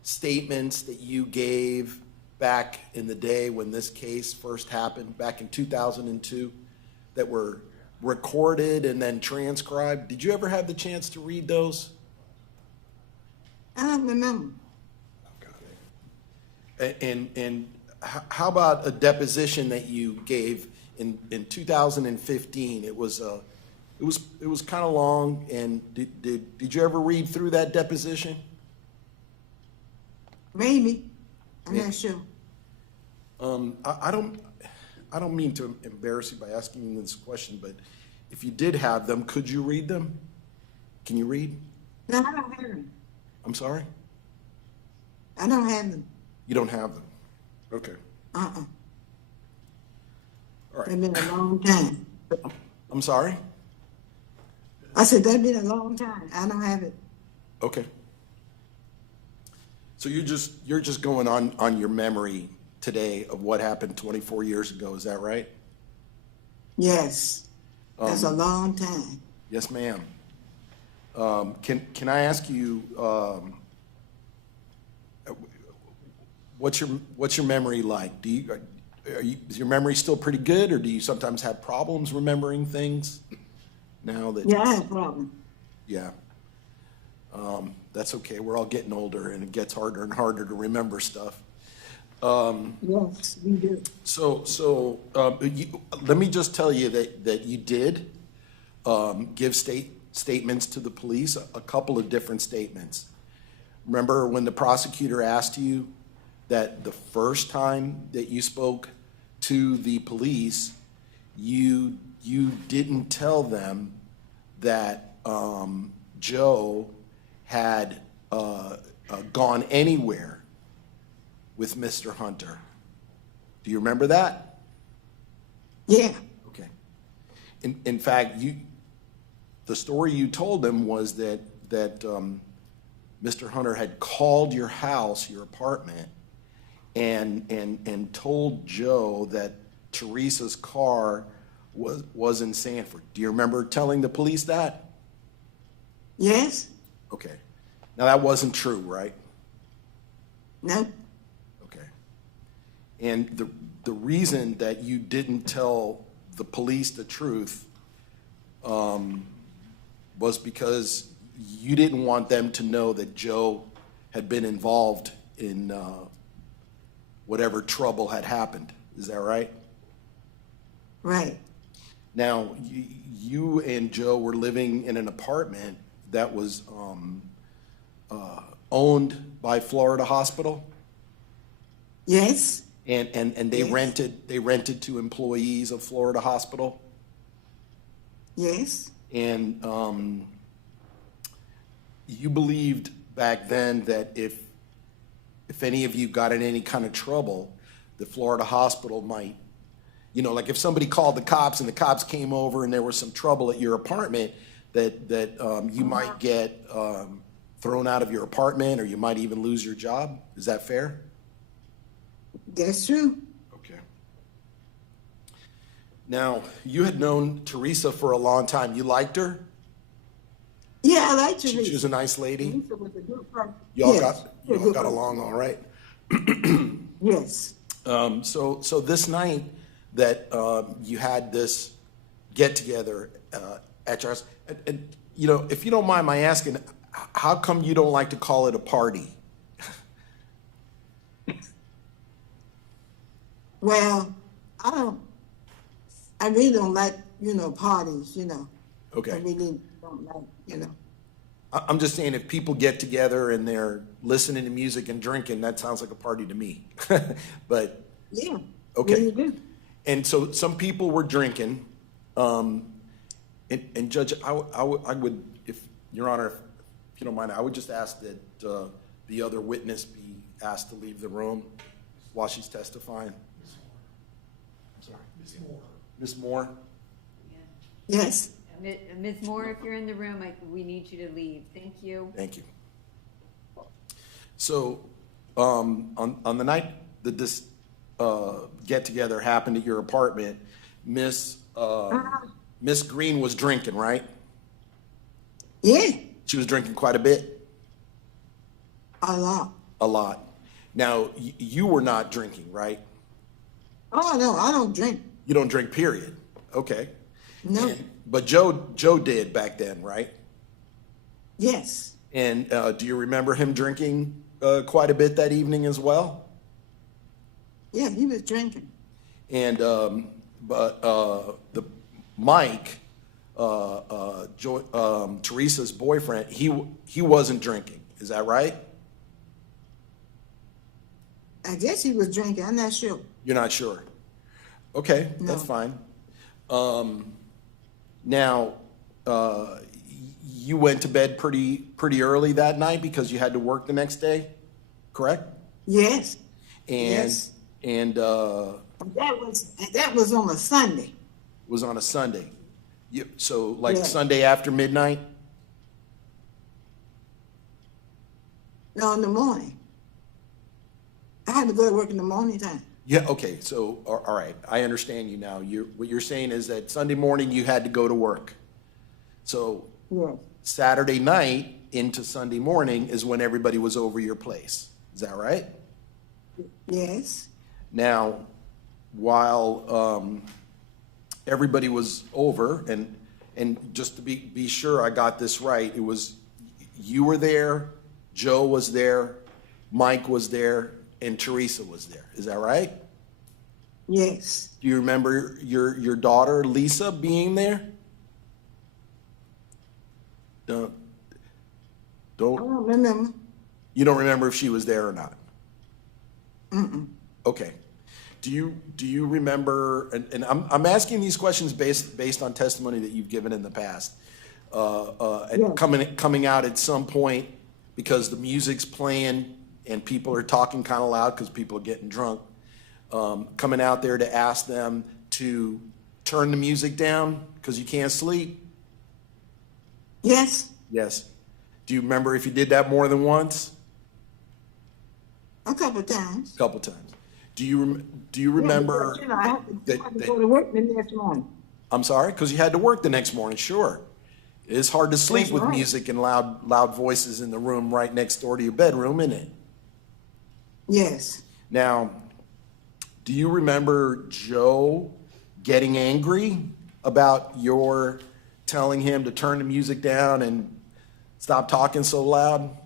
statements that you gave back in the day when this case first happened, back in 2002, that were recorded and then transcribed? Did you ever have the chance to read those? I don't remember. And how about a deposition that you gave in 2015? It was kind of long. And did you ever read through that deposition? Maybe. I'm not sure. I don't mean to embarrass you by asking you this question, but if you did have them, could you read them? Can you read? No, I don't have them. I'm sorry? I don't have them. You don't have them? Okay. Uh-uh. All right. It's been a long time. I'm sorry? I said, that's been a long time. I don't have it. Okay. So you're just going on your memory today of what happened 24 years ago, is that right? Yes. That's a long time. Yes, ma'am. Can I ask you, what's your memory like? Is your memory still pretty good, or do you sometimes have problems remembering things now that? Yeah, I have a problem. Yeah. That's okay. We're all getting older, and it gets harder and harder to remember stuff. Yes, we do. So let me just tell you that you did give statements to the police, a couple of different statements. Remember when the prosecutor asked you that the first time that you spoke to the police, you didn't tell them that Joe had gone anywhere with Mr. Hunter. Do you remember that? Yeah. Okay. In fact, the story you told them was that Mr. Hunter had called your house, your apartment, and told Joe that Teresa's car was in Sanford. Do you remember telling the police that? Yes? Okay. Now, that wasn't true, right? No? Okay. And the reason that you didn't tell the police the truth was because you didn't want them to know that Joe had been involved in whatever trouble had happened. Is that right? Right. Now, you and Joe were living in an apartment that was owned by Florida Hospital? Yes? And they Yes. rented to employees of Florida Hospital? Yes? And you believed back then that if any of you got in any kind of trouble, the Florida Hospital might, like if somebody called the cops and the cops came over and there was some trouble at your apartment, that you might get thrown out of your apartment, or you might even lose your job. Is that fair? That's true. Okay. Now, you had known Theresa for a long time. You liked her? Yeah, I like Theresa. She was a nice lady? Theresa was a good person. Y'all Yes. got along all right? Yes. So this night that you had this get-together at your house, and if you don't mind my asking, how come you don't like to call it a party? Well, I really don't like, parties, Okay. I really don't like, I'm just saying, if people get together and they're listening to music and drinking, that sounds like a party to me. But, Yeah. okay. Really do. And so some people were drinking, and Judge, I would, if Your Honor, if you don't mind, I would just ask that the other witness be asked to leave the room while she's testifying. I'm sorry. Ms. Moore? Yes. Ms. Moore, if you're in the room, we need you to leave. Thank you. Thank you. So, on the night that this get-together happened at your apartment, Miss Green was drinking, right? Yeah. She was drinking quite a bit? A lot. A lot. Now, you were not drinking, right? Oh, no, I don't drink. You don't drink, period. Okay. No. But Joe did back then, right? Yes. And do you remember him drinking quite a bit that evening as well? Yeah, he was drinking. And Mike, Teresa's boyfriend, he wasn't drinking. Is that right? I guess he was drinking. I'm not sure. You're not sure? Okay, No. that's fine. Now, you went to bed pretty early that night because you had to work the next day, correct? Yes. And Yes. and that was on a Sunday. was on a Sunday. So like Yeah. Sunday after midnight? No, in the morning. I had to go to work in the morning time. Yeah, okay, so, all right, I understand you now. What you're saying is that Sunday morning you had to go to work. So Yeah. Saturday night into Sunday morning is when everybody was over your place. Is that right? Yes. Now, while everybody was over, and just to be sure I got this right, it was you were there, Joe was there, Mike was there, and Theresa was there. Is that right? Yes. Do you remember your daughter Lisa being there? I don't remember. You don't remember if she was there or not? Mm-mm. Okay. Do you remember? And I'm asking these questions based on testimony that you've given in the past. Yes. Coming out at some point because the music's playing and people are talking kind of loud because people are getting drunk. Coming out there to ask them to turn the music down because you can't sleep. Yes. Yes. Do you remember if you did that more than once? A couple of times. A couple times. Do you remember Yeah, because, I had to go to work the next morning. I'm sorry, because you had to work the next morning, sure. It's hard to sleep That's with right. music and loud voices in the room right next door to your bedroom, isn't it? Yes. Now, do you remember Joe getting angry about your telling him to turn the music down and stop talking so loud?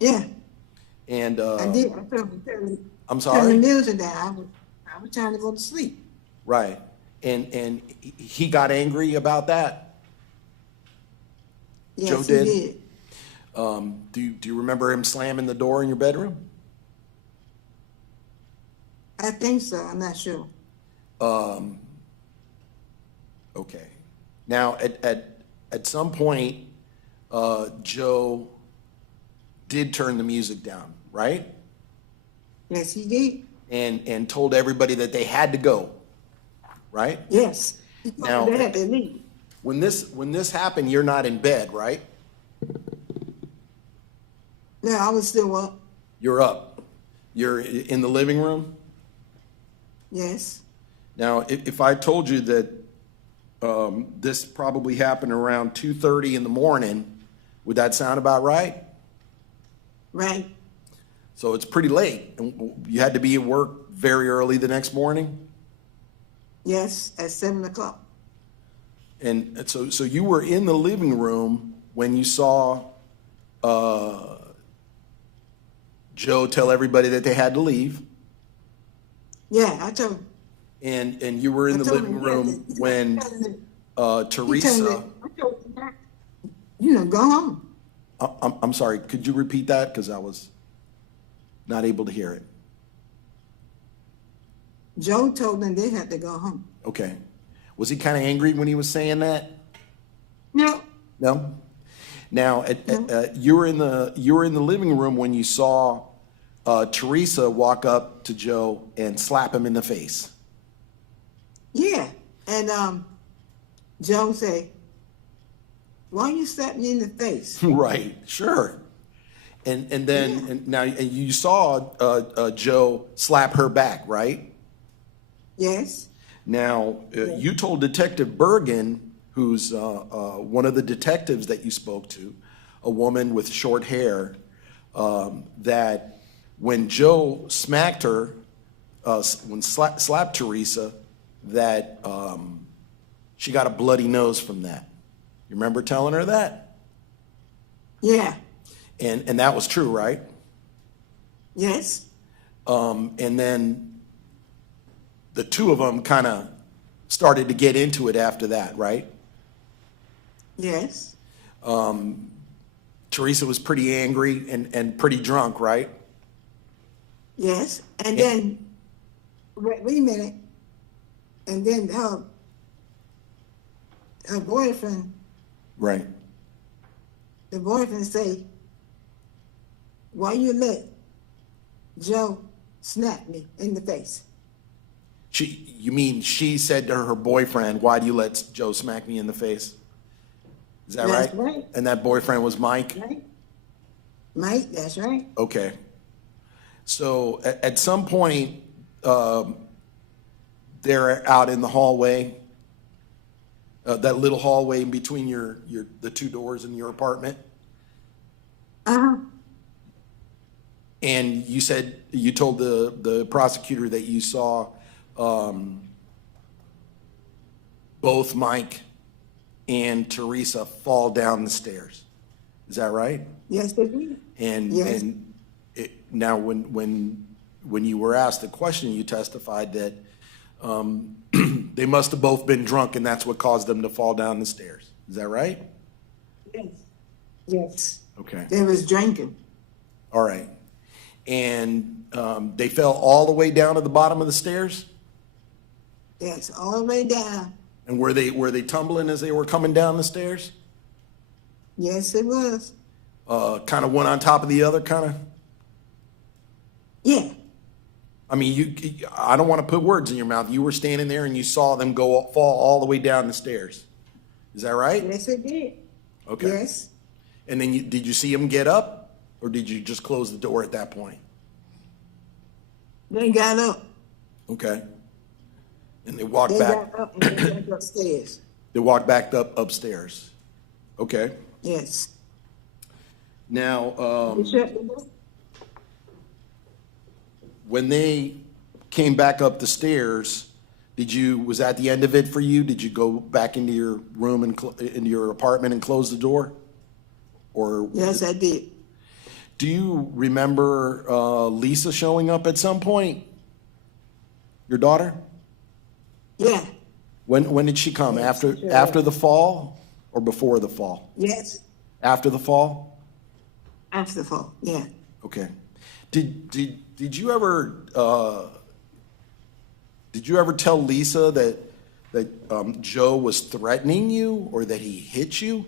Yeah. And I did. I told him, I'm turn the sorry? music down. I was trying to go to sleep. Right. And he got angry about that? Yes, Joe he did? did. Do you remember him slamming the door in your bedroom? I think so. I'm not sure. Okay. Now, at some point, Joe did turn the music down, right? Yes, he did. And told everybody that they had to go, right? Yes. He told Now, me they had to leave. When this happened, you're not in bed, right? No, I was still up. You're up. You're in the living room? Yes. Now, if I told you that this probably happened around 2:30 in the morning, would that sound about right? Right. So it's pretty late. And you had to be at work very early the next morning? Yes, at 7 o'clock. And so you were in the living room when you saw Joe tell everybody that they had to leave? Yeah, I told him. And you were in I the told living him, room yeah, when he told me, Theresa, I told him, go home. I'm sorry, could you repeat that? Because I was not able to hear it. Joe told them they had to go home. Okay. Was he kind of angry when he was saying that? No. No? Now, you were in the living room when you saw Theresa walk up to Joe and slap him in the face. Yeah. And Joe said, why you slap me in the face? Right, sure. And then now you saw Joe slap her back, right? Yes. Now, you told Detective Bergen, who's one of the detectives that you spoke to, a woman with short hair, that when Joe smacked her, slapped Theresa, that she got a bloody nose from that. You remember telling her that? Yeah. And that was true, right? Yes. And then the two of them kind of started to get into it after that, right? Yes. Theresa was pretty angry and pretty drunk, right? Yes. And then, wait a minute. And then her boyfriend, Right. the boyfriend say, why you let Joe snap me in the face? You mean she said to her boyfriend, why do you let Joe smack me in the face? Is that That's right? right. And that boyfriend was Mike? Right? Mike, that's right. Okay. So at some point, they're out in the hallway, that little hallway in between the two doors in your apartment. Uh-huh. And you told the prosecutor that you saw both Mike and Theresa fall down the stairs. Is that right? Yes, they did. And Yes. now when you were asked the question, you testified that they must have both been drunk and that's what caused them to fall down the stairs. Is that right? Yes. Yes. Okay. They was drinking. All right. And they fell all the way down to the bottom of the stairs? Yes, all the way down. And were they tumbling as they were coming down the stairs? Yes, it was. Kind of one on top of the other, kind of? Yeah. I mean, I don't want to put words in your mouth. You were standing there and you saw them fall all the way down the stairs. Is that right? Yes, it did. Okay. Yes. And then did you see them get up, or did you just close the door at that point? They got up. Okay. And they walked They back, got up and they went upstairs. they walked back up upstairs. Okay. Yes. Now, They shut the door. when they came back up the stairs, was that the end of it for you? Did you go back into your room and into your apartment and close the door? Or Yes, I did. do you remember Lisa showing up at some point? Your daughter? Yeah. When did she come? Yes, After sure. after the fall or before the fall? Yes. After the fall? After the fall. Yeah. Okay. Did you ever tell Lisa that Joe was threatening you or that he hit you?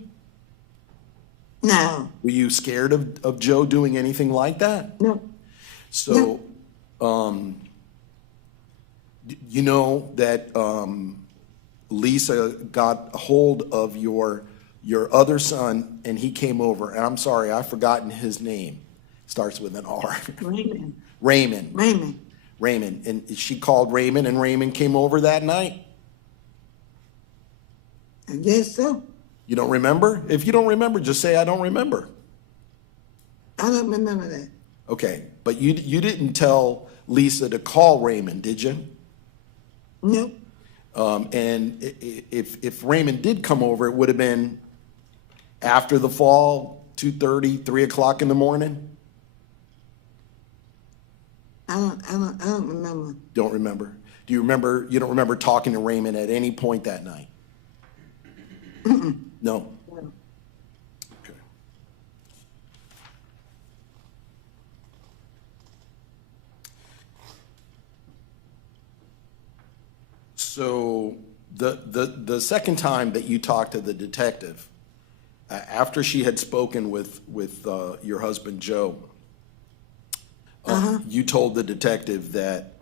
No. Were you scared of Joe doing anything like that? No. So, you know that Lisa got a hold of your other son, and he came over. And I'm sorry, I've forgotten his name. Starts with an R. Raymond. Raymond. Raymond. Raymond. And she called Raymond, and Raymond came over that night? I guess so. You don't remember? If you don't remember, just say, I don't remember. I don't remember that. Okay. But you didn't tell Lisa to call Raymond, did you? Nope. And if Raymond did come over, it would have been after the fall, 2:30, 3 o'clock in the morning? I don't remember. Don't remember. Do you remember, you don't remember talking to Raymond at any point that night? No? Okay. So the second time that you talked to the detective, after she had spoken with your husband, Joe, you told the detective that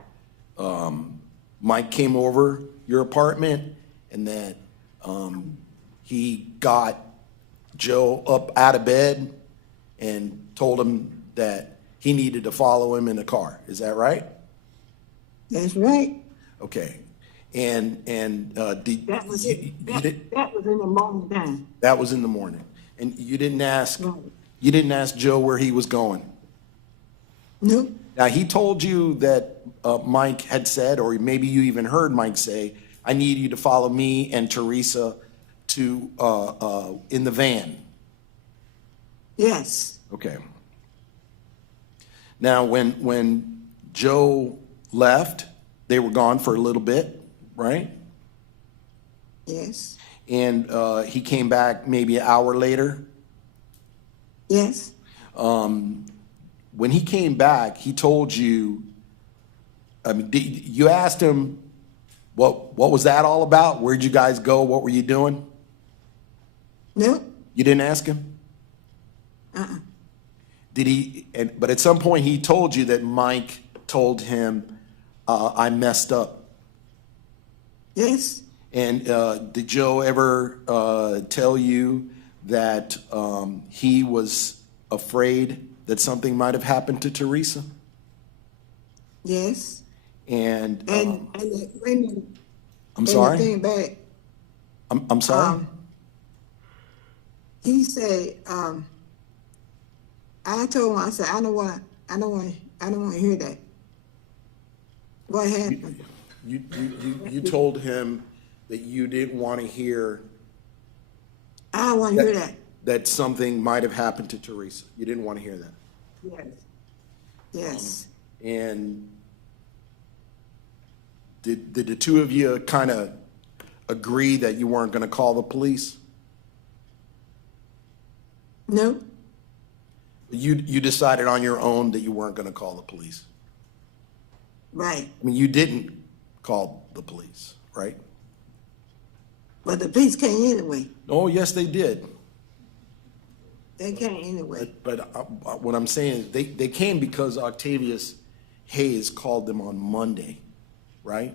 Mike came over your apartment and that he got Joe up out of bed and told him that he needed to follow him in the car. Is that right? That's right. Okay. And did That was you, it. you That, did, that was in the morning time. that was in the morning, and you didn't ask Right. Joe where he was going. Nope. Now he told you that Mike had said, or maybe you even heard Mike say, "I need you to follow me and Theresa to in the van." Yes. Okay. Now when Joe left, they were gone for a little bit, right? Yes. And he came back maybe an hour later. Yes. When he came back, he told you, I mean, you asked him, what was that all about? Where'd you guys go? What were you doing? Nope. You didn't ask him? Did he, but at some point he told you that Mike told him, I messed up. Yes. And did Joe ever tell you that he was afraid that something might have happened to Theresa? Yes. And that Raymond. I'm sorry? And the thing back, I'm sorry? he said, I told him, I said, I don't want to hear that. What happened? You told him that you didn't want to hear I don't want to hear that. that something might have happened to Theresa. You didn't want to hear that. Yes. Yes. And did the two of you kind of agree that you weren't going to call the police? No. You decided on your own that you weren't going to call the police. Right. I mean, you didn't call the police, right? But the police came anyway. Oh, yes, they did. They came anyway. But what I'm saying is they came because Octavius Hayes called them on Monday, right?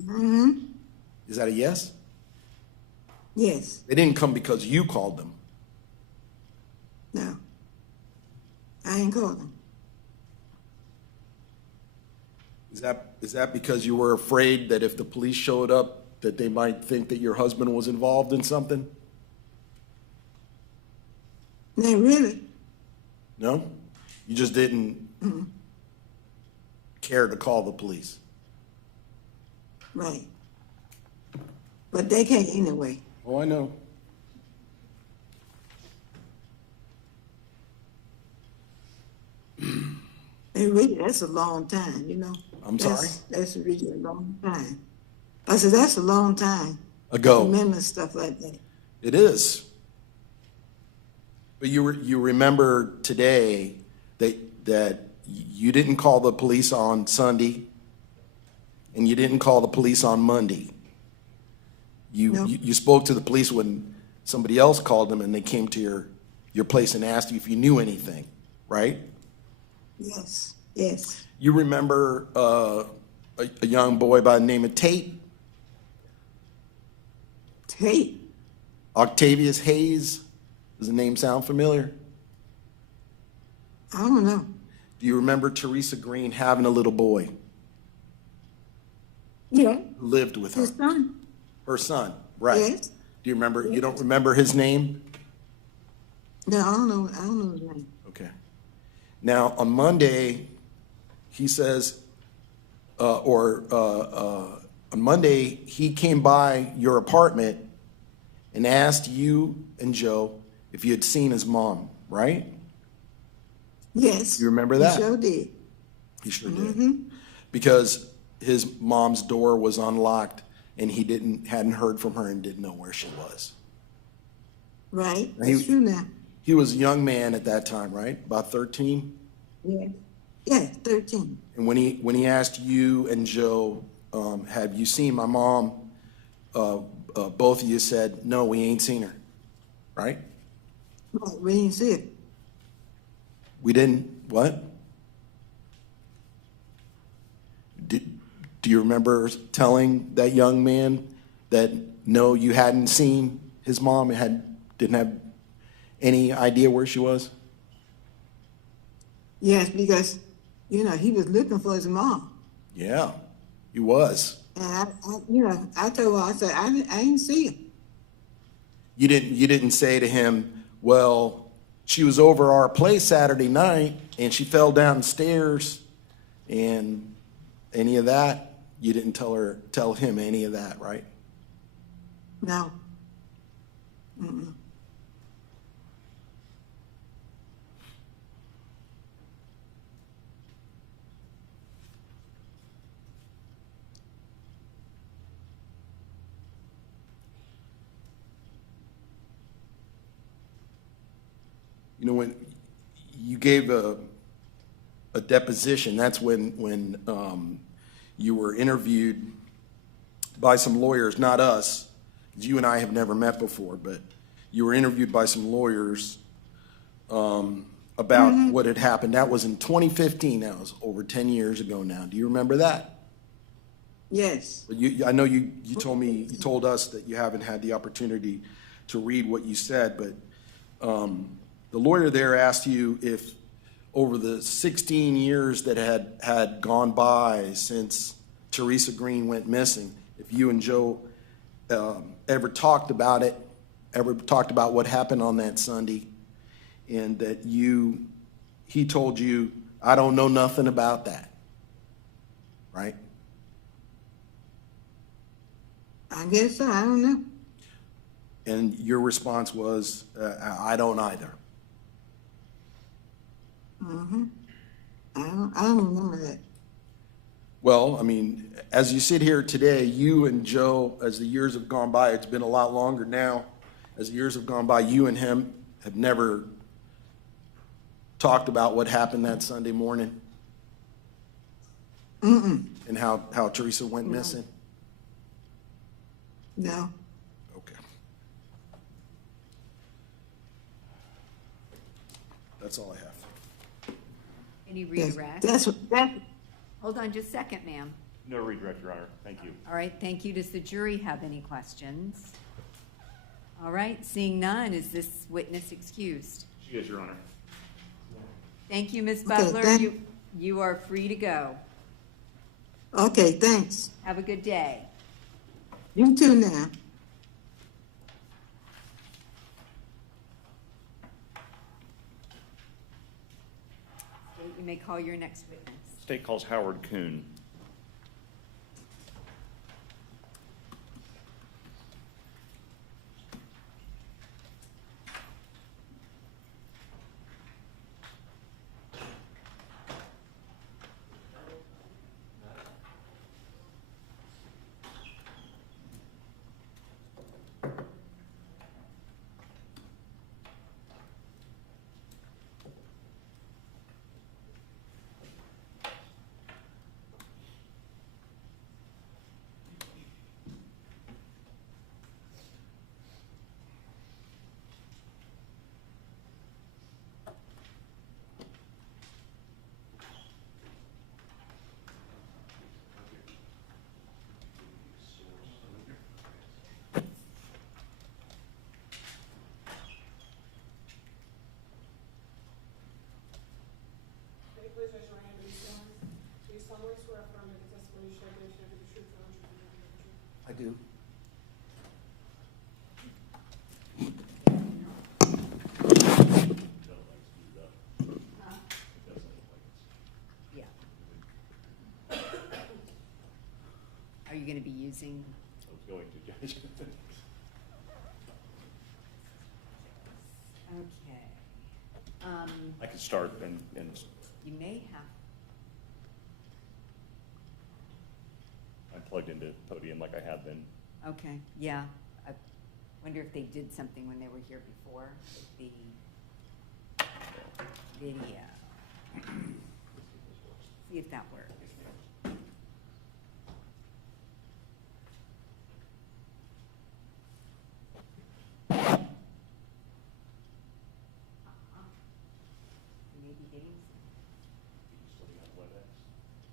Mm-hmm. Is that a yes? Yes. They didn't come because you called them. No. I ain't called them. Is that because you were afraid that if the police showed up, that they might think that your husband was involved in something? Not really. No? You just didn't care to call the police? Right. But they can't anyway. Oh, I know. And really, that's a long time, you know? I'm sorry? That's really a long time. I said, that's a long time. Ago. Remember stuff like that. It is. But you remember today that you didn't call the police on Sunday, and you didn't call the police on Monday. You spoke to the police when somebody else called them, and they came to your place and asked you if you knew anything, right? Yes, yes. You remember a young boy by the name of Tate? Tate? Octavius Hayes? Does the name sound familiar? I don't know. Do you remember Theresa Green having a little boy? Yeah. Who lived with her? His son. Her son, right. Yes. Do you remember, you don't remember his name? No, I don't know his name. Okay. Now, on Monday, he says, on Monday, he came by your apartment and asked you and Joe if you had seen his mom, right? Yes. You remember that? He sure did. He sure did. Because his mom's door was unlocked and he hadn't heard from her and didn't know where she was. Right. That's true now. He was a young man at that time, right? About 13? Yeah. Yeah, 13. And when he asked you and Joe, have you seen my mom? Both of you said, no, we ain't seen her, right? Right, we didn't see it. We didn't, what? Do you remember telling that young man that, no, you hadn't seen his mom and didn't have any idea where she was? Yes, because, he was looking for his mom. Yeah, he was. And I told her, I said, I didn't see her. You didn't say to him, well, she was over our place Saturday night and she fell down the stairs and any of that? You didn't tell him any of that, right? No. Mm-mm. When you gave a deposition, that's when you were interviewed by some lawyers, not us. You and I have never met before, but you were interviewed by some lawyers about what had happened. That was in 2015. That was over 10 years ago now. Do you remember that? Yes. I know you told us that you haven't had the opportunity to read what you said, but the lawyer there asked you if over the 16 years that had gone by since Theresa Green went missing, if you and Joe ever talked about it, ever talked about what happened on that Sunday, and that he told you, I don't know nothing about that, right? I guess so, I don't know. And your response was, I don't either. I don't remember that. Well, I mean, as you sit here today, you and Joe, as the years have gone by, it's been a lot longer now. As the years have gone by, you and him have never talked about what happened that Sunday morning? And how Theresa went missing? No. Okay. That's all I have. Any redirect? That's Hold on just a second, ma'am. No redirect, Your Honor. Thank you. All right, thank you. Does the jury have any questions? All right, seeing none, is this witness excused? She is, Your Honor. Thank you, Ms. Okay, Butler. You are free to go. Okay, thanks. Have a good day. You too now. You may call your next witness. State calls Howard Kuhn. Please raise your hand and be sworn. Do you solemnly swear or affirm that the testimony you shall give shall be the truth, the whole truth, and nothing but the truth? I do. Yeah. Are you going to be using? I was going to, Judge. Okay. I could start and You may have. I'm plugged into Podium like I have been. Okay, yeah. I wonder if they did something when they were here before with the video. See if that works. You may be getting some.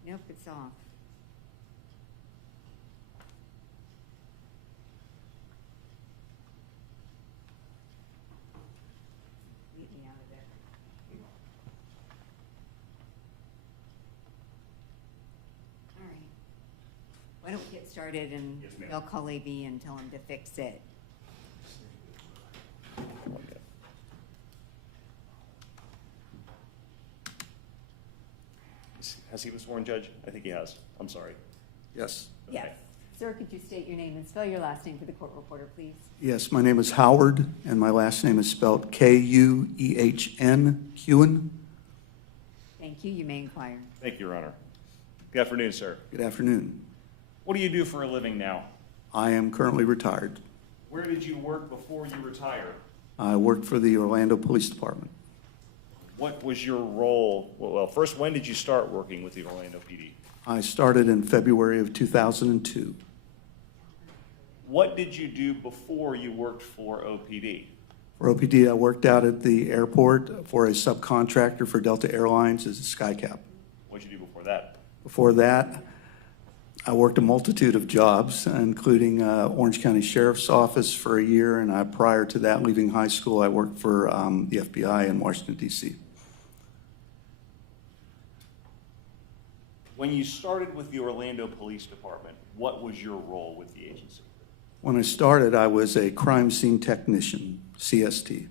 Nope, it's off. Completely out of it. All right. Why don't we get started and Yes, ma'am. they'll call AV and tell him to fix it. Okay. Has he been sworn, Judge? I think he has. I'm sorry. Yes. Yes. Okay. Sir, could you state your name and spell your last name for the court reporter, please? Yes, my name is Howard, and my last name is spelled Kuehn, Kuhn. Thank you. You may inquire. Thank you, Your Honor. Good afternoon, sir. Good afternoon. What do you do for a living now? I am currently retired. Where did you work before you retired? I worked for the Orlando Police Department. What was your role? Well, first, when did you start working with the Orlando PD? I started in February of 2002. What did you do before you worked for OPD? For OPD, I worked out at the airport for a subcontractor for Delta Airlines as a skycap. What did you do before that? Before that, I worked a multitude of jobs, including Orange County Sheriff's Office for a year, and prior to that, leaving high school, I worked for the FBI in Washington, D.C. When you started with the Orlando Police Department, what was your role with the agency? When I started, I was a crime scene technician, CST.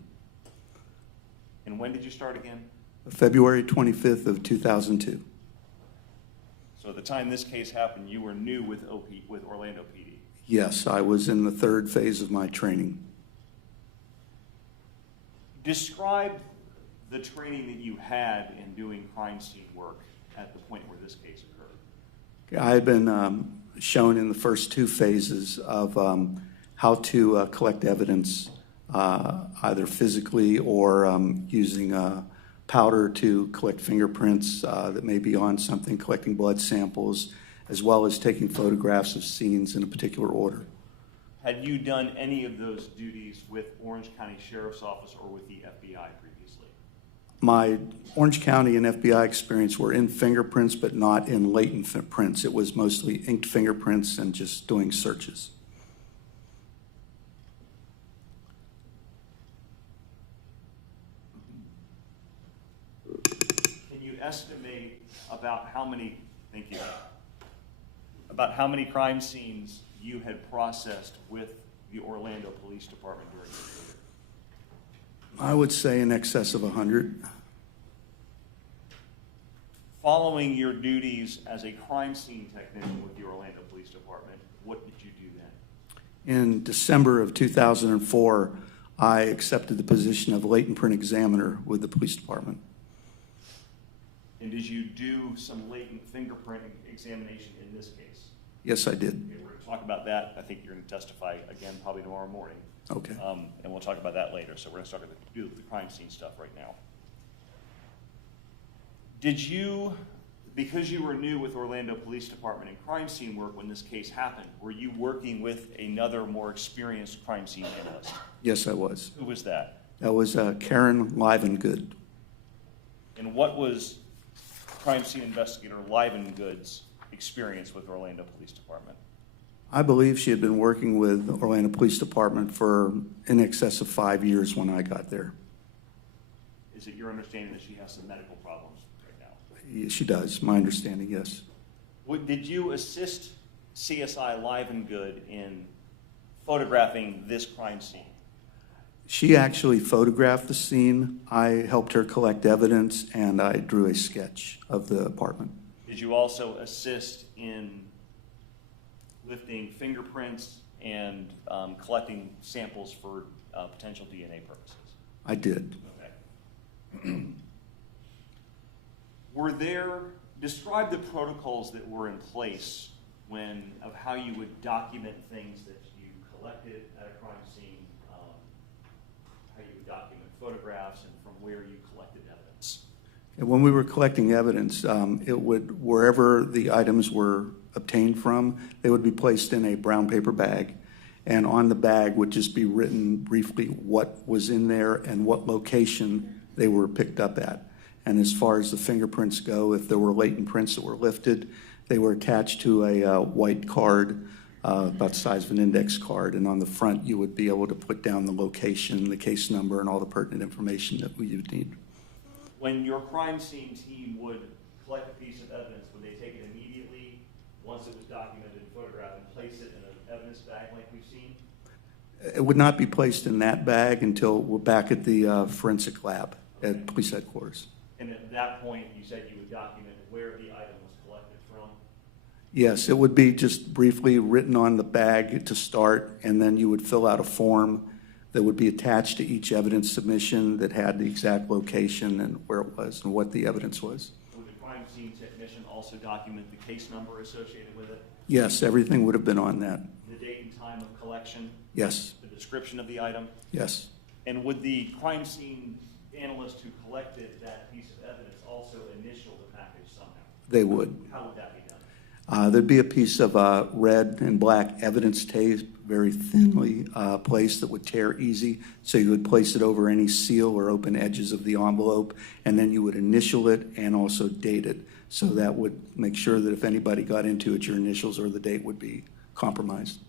And when did you start again? February 25th of 2002. So at the time this case happened, you were new with Orlando PD. Yes, I was in the third phase of my training. Describe the training that you had in doing crime scene work at the point where this case occurred. I had been shown in the first two phases of how to collect evidence, either physically or using powder to collect fingerprints that may be on something, collecting blood samples, as well as taking photographs of scenes in a particular order. Had you done any of those duties with Orange County Sheriff's Office or with the FBI previously? My Orange County and FBI experience were in fingerprints, but not in latent prints. It was mostly inked fingerprints and just doing searches. Can you estimate about how many, thank you, about how many crime scenes you had processed with the Orlando Police Department during your career? I would say in excess of 100. Following your duties as a crime scene technician with the Orlando Police Department, what did you do then? In December of 2004, I accepted the position of latent print examiner with the police department. And did you do some latent fingerprint examination in this case? Yes, I did. Okay, we're going to talk about that. I think you're going to testify again probably tomorrow morning. Okay. And we'll talk about that later. So we're going to start with the crime scene stuff right now. Did you, because you were new with Orlando Police Department and crime scene work when this case happened, were you working with another more experienced crime scene analyst? Yes, I was. Who was that? That was Karen Livengood. And what was crime scene investigator Livengood's experience with Orlando Police Department? I believe she had been working with Orlando Police Department for in excess of 5 years when I got there. Is it your understanding that she has some medical problems right now? She does, my understanding, yes. Did you assist CSI Livengood in photographing this crime scene? She actually photographed the scene. I helped her collect evidence, and I drew a sketch of the apartment. Did you also assist in lifting fingerprints and collecting samples for potential DNA purposes? I did. Okay. Describe the protocols that were in place of how you would document things that you collected at a crime scene, how you would document photographs, and from where you collected evidence. And when we were collecting evidence, wherever the items were obtained from, they would be placed in a brown paper bag, and on the bag would just be written briefly what was in there and what location they were picked up at. And as far as the fingerprints go, if there were latent prints that were lifted, they were attached to a white card about the size of an index card, and on the front you would be able to put down the location, the case number, and all the pertinent information that you would need. When your crime scene team would collect a piece of evidence, would they take it immediately, once it was documented and photographed, and place it in an evidence bag like we've seen? It would not be placed in that bag until we're back at the forensic lab at police headquarters. And at that point, you said you would document where the item was collected from? Yes, it would be just briefly written on the bag to start, and then you would fill out a form that would be attached to each evidence submission that had the exact location and where it was and what the evidence was. Would the crime scene technician also document the case number associated with it? Yes, everything would have been on that. The date and time of collection? Yes. The description of the item? Yes. And would the crime scene analyst who collected that piece of evidence also initial the package somehow? They would. How would that be done? There'd be a piece of red and black evidence tape, very thinly placed, that would tear easy. So you would place it over any seal or open edges of the envelope, and then you would initial it and also date it. So that would make sure that if anybody got into it, your initials or the date would be compromised.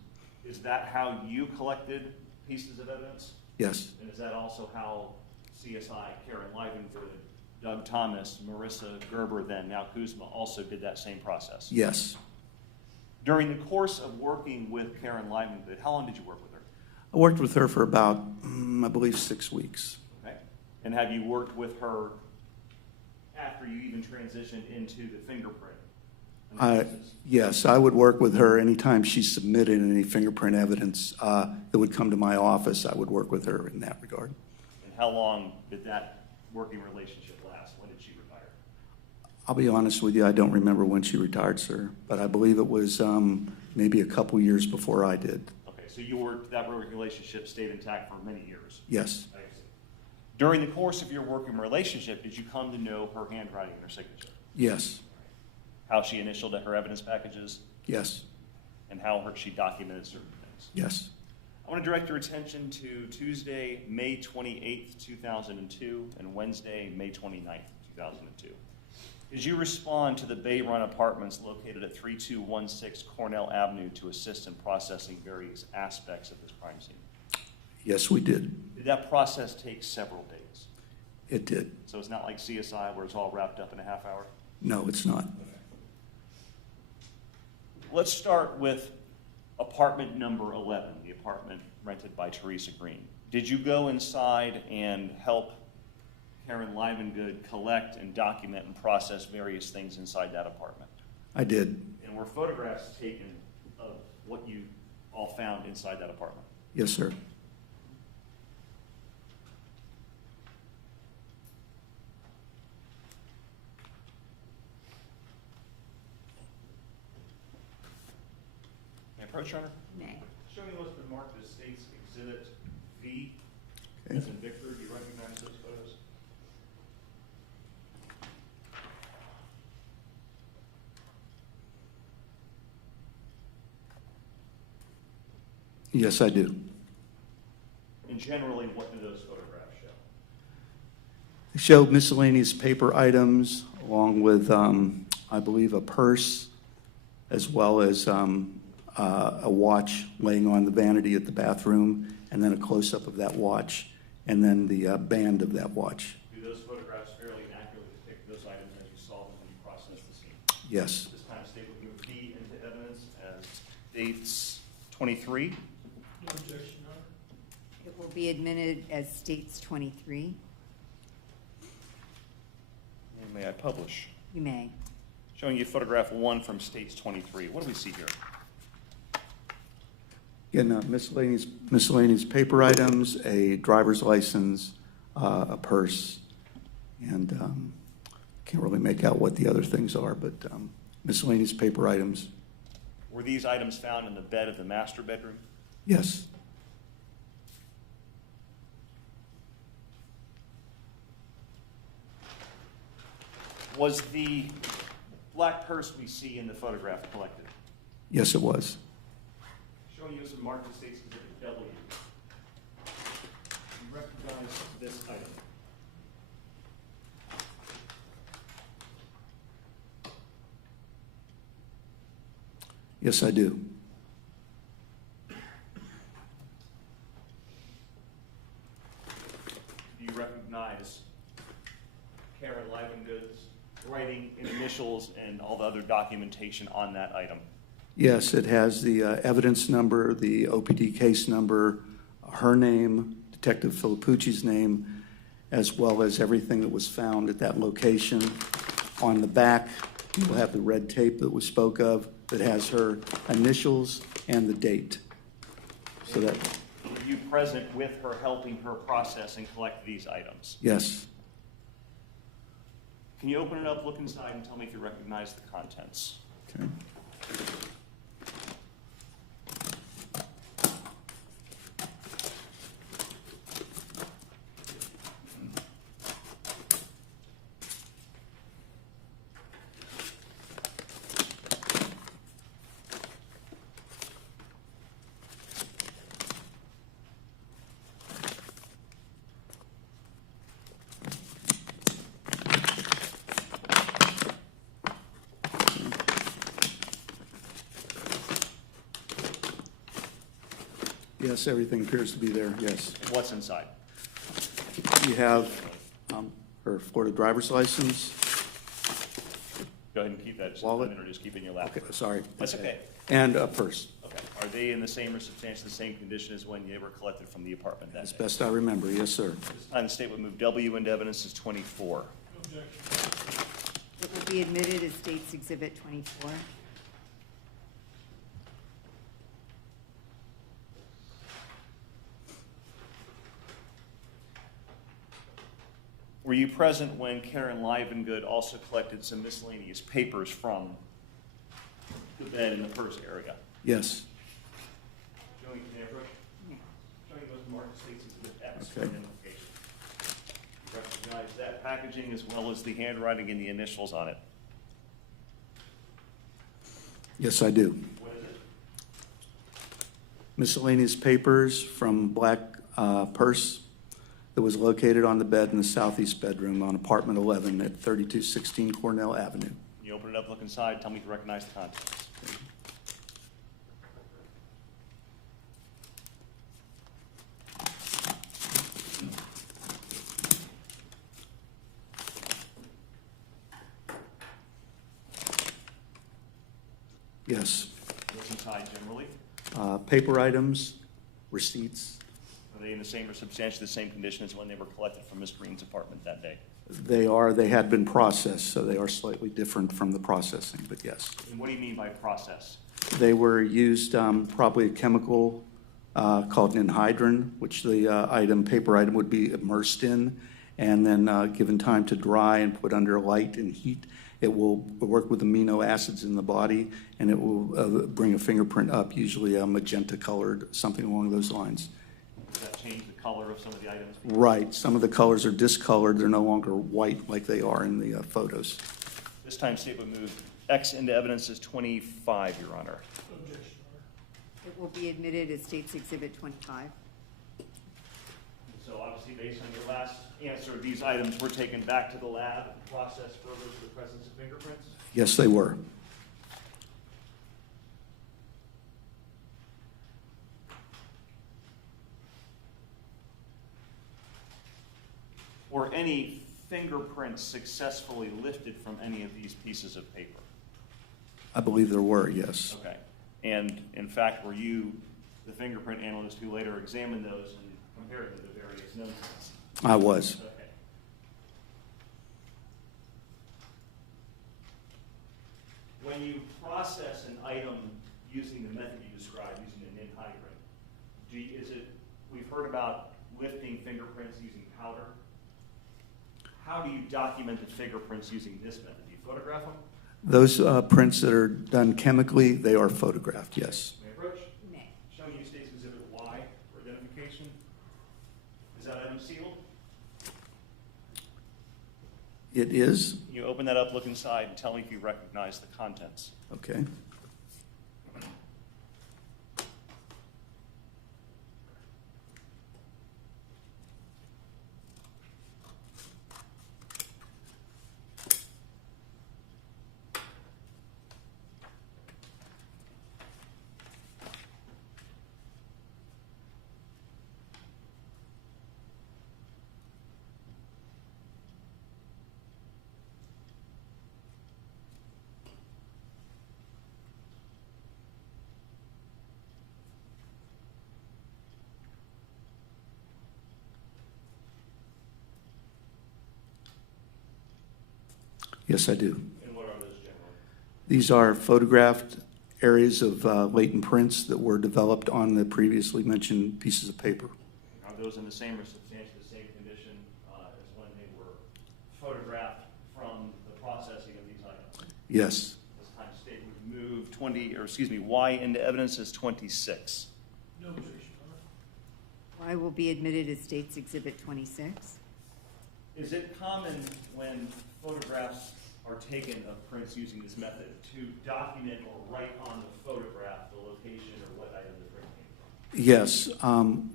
Is that how you collected pieces of evidence? Yes. And is that also how CSI, Karen Livengood, Doug Thomas, Marissa Gerber, then now Kuzma, also did that same process? Yes. During the course of working with Karen Livengood, how long did you work with her? I worked with her for about, I believe, 6 weeks. Okay. And have you worked with her after you even transitioned into the fingerprint analysis? Yes, I would work with her anytime she submitted any fingerprint evidence that would come to my office. I would work with her in that regard. And how long did that working relationship last? When did she retire? I'll be honest with you, I don't remember when she retired, sir, but I believe it was maybe a couple years before I did. Okay, so that working relationship stayed intact for many years? Yes. I see. During the course of your working relationship, did you come to know her handwriting and her signature? Yes. How she initialed her evidence packages? Yes. And how she documented certain things? Yes. I want to direct your attention to Tuesday, May 28th, 2002, and Wednesday, May 29th, 2002. As you respond to the Bay Run Apartments located at 3216 Cornell Avenue to assist in processing various aspects of this crime scene. Yes, we did. Did that process take several days? It did. So it's not like CSI where it's all wrapped up in a half hour? No, it's not. let's start with apartment number 11, the apartment rented by Theresa Green. Did you go inside and help Karen Livengood collect and document and process various things inside that apartment? I did. And were photographs taken of what you all found inside that apartment? Yes, sir. May I approach, Your Honor? May. Showing you what's been marked as State's Exhibit V, Okay. as in Victor. Do you recognize those photos? Yes, I do. And generally, what do those photographs show? They show miscellaneous paper items along with, I believe, a purse, as well as a watch laying on the vanity at the bathroom, and then a close-up of that watch, and then the band of that watch. Do those photographs fairly accurately depict those items as you saw them when you processed the scene? Yes. This time, State would move D into evidence as States 23. No objection, Your Honor. It will be admitted as States 23. And may I publish? You may. Showing you photograph 1 from States 23. What do we see here? Again, miscellaneous paper items, a driver's license, a purse, and can't really make out what the other things are, but miscellaneous paper items. Were these items found in the bed of the master bedroom? Yes. Was the black purse we see in the photograph collected? Yes, it was. Showing you some marked States Exhibit W. You recognize this item? Yes, I do. Do you recognize Karen Livengood's writing and initials and all the other documentation on that item? Yes, it has the evidence number, the OPD case number, her name, Detective Philippi's name, as well as everything that was found at that location. On the back, you will have the red tape that was spoke of that has her initials and the date. So that, Were you present with her, helping her process and collect these items? yes. Can you open it up, look inside, and tell me if you recognize the contents? Okay. Yes, everything appears to be there, yes. And what's inside? You have her Florida driver's license. Go ahead and keep that just a Wallet? minute, or just keep it in your lap. Okay, sorry. That's okay. And a purse, Okay. Are they in the same or substantially the same condition as when they were collected from the apartment that as day? best I remember, yes, sir. This time, the state would move W into evidence as 24. No objection. It will be admitted as States Exhibit 24. Were you present when Karen Livengood also collected some miscellaneous papers from the bed in the purse area? Yes. Showing you the approach? Showing you those marked States Exhibit X for Okay. identification. You recognize that packaging as well as the handwriting and the initials on it? Yes, I do. What is it? Miscellaneous papers from black purse that was located on the bed in the southeast bedroom on apartment 11 at 3216 Cornell Avenue. You open it up, look inside, tell me if you recognize the contents. Yes. inside generally? Paper items, receipts. Are they in the same or substantially the same condition as when they were collected from Ms. Green's apartment that day? They had been processed, so they are slightly different from the processing, but yes. And what do you mean by process? They were used, probably a chemical called an anhydrine, which the paper item would be immersed in, and then given time to dry and put under light and heat. It will work with amino acids in the body, and it will bring a fingerprint up, usually a magenta colored, something along those lines. Does that change the color of some of the items? Right. Some of the colors are discolored. They're no longer white like they are in the photos. This time state would move X into evidence as 25, Your Honor. It will be admitted as State's Exhibit 25. So obviously, based on your last answer, these items were taken back to the lab and processed further for the presence of fingerprints? Yes, they were. Or any fingerprints successfully lifted from any of these pieces of paper? I believe there were, yes. Okay. And in fact, were you the fingerprint analyst who later examined those and compared to the various notes? I was. Okay. When you process an item using the method you described, using an anhydrine, we've heard about lifting fingerprints using powder. How do you document the fingerprints using this method? Do you photograph them? Those prints that are done chemically, they are photographed, yes. May I approach? May. Showing you State's Exhibit Y for identification. Is that item sealed? It is? You open that up, look inside, and tell me if you recognize the contents. Okay. Yes, I do. And what are those generally? These are photographed areas of latent prints that were developed on the previously mentioned pieces of paper. Are those in the same or substantially the same condition as when they were photographed from the processing of these items? Yes. This time State would move Y into evidence as 26. No objection, Your Honor. Y will be admitted as State's Exhibit 26. Is it common when photographs are taken of prints using this method to document or write on the photograph the location or what item the print came from? Yes.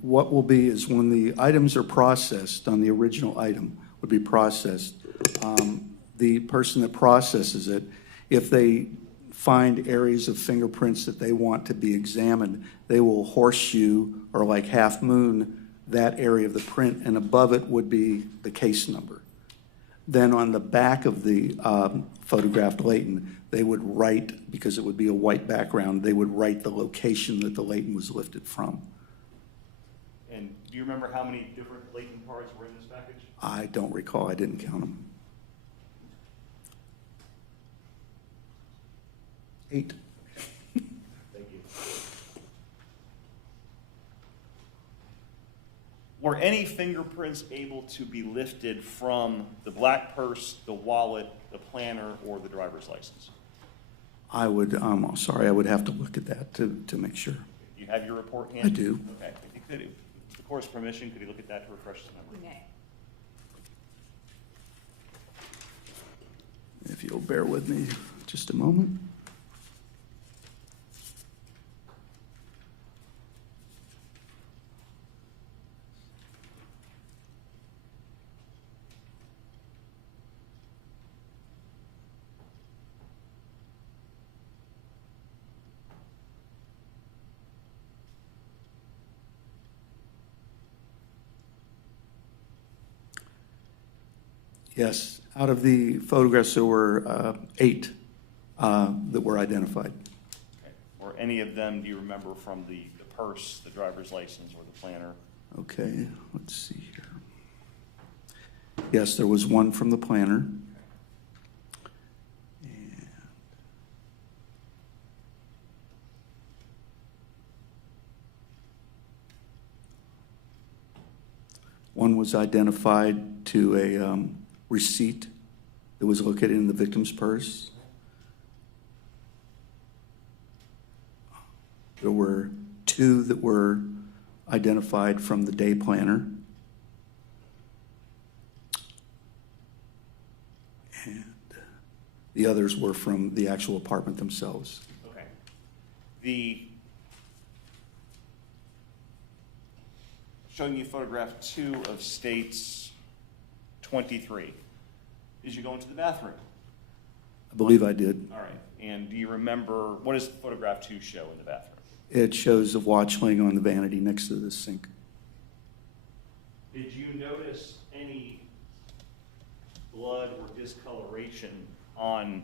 What will be is when the items are processed on the original item would be processed, the person that processes it, if they find areas of fingerprints that they want to be examined, they will horseshoe or like half moon that area of the print, and above it would be the case number. Then on the back of the photographed latent, they would write, because it would be a white background, they would write the location that the latent was lifted from. And do you remember how many different latent parts were in this package? I don't recall. I didn't count them. 8. Thank you. Were any fingerprints able to be lifted from the black purse, the wallet, the planner, or the driver's license? I would, sorry, I would have to look at that to make sure. Do you have your report handy? I do. Okay. If you could, with the court's permission, could you look at that to refresh his memory? May. If you'll bear with me just a moment. Yes, out of the photographs, there were 8 that were identified. Okay. Were any of them do you remember from the purse, the driver's license, or the planner? Okay, let's see here. Yes, there was one from the planner. And one was identified to a receipt that was located in the victim's purse. There were two that were identified from the day planner. And the others were from the actual apartment themselves. Okay. Showing you photograph 2 of states 23. Did you go into the bathroom? I believe I did. All right. And do you remember, what does photograph 2 show in the bathroom? It shows a watch laying on the vanity next to the sink. Did you notice any blood or discoloration on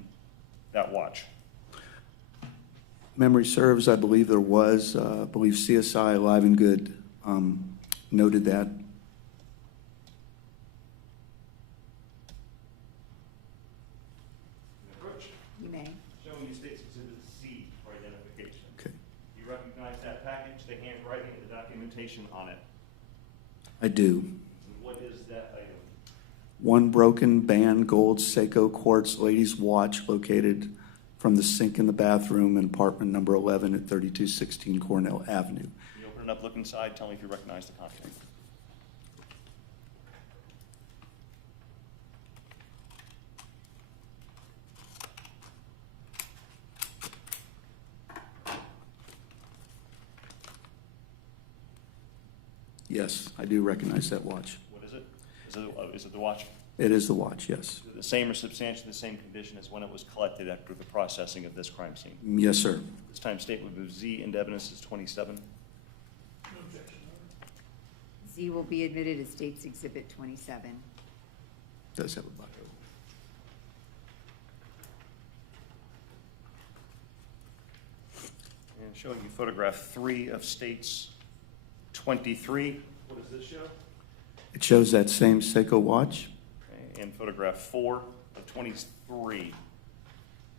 that watch? Memory serves, I believe there was. I believe CSI Live and Good noted that. Approach. You may. Showing you State's Exhibit C for identification. Okay. You recognize that package, the handwriting, and the documentation on it? I do. And what is that item? One broken band gold Seiko quartz ladies watch located from the sink in the bathroom in apartment number 11 at 3216 Cornell Avenue. You open it up, look inside, tell me if you recognize the content. Yes, I do recognize that watch. What is it? Is it the watch? It is the watch, yes. The same or substantially the same condition as when it was collected after the processing of this crime scene? Yes, sir. This time State would move Z into evidence as 27. Z will be admitted as State's Exhibit 27. Does have a bio. And showing you photograph 3 of State's 23. What does this show? It shows that same Seiko watch. Okay. And photograph 4 of 23.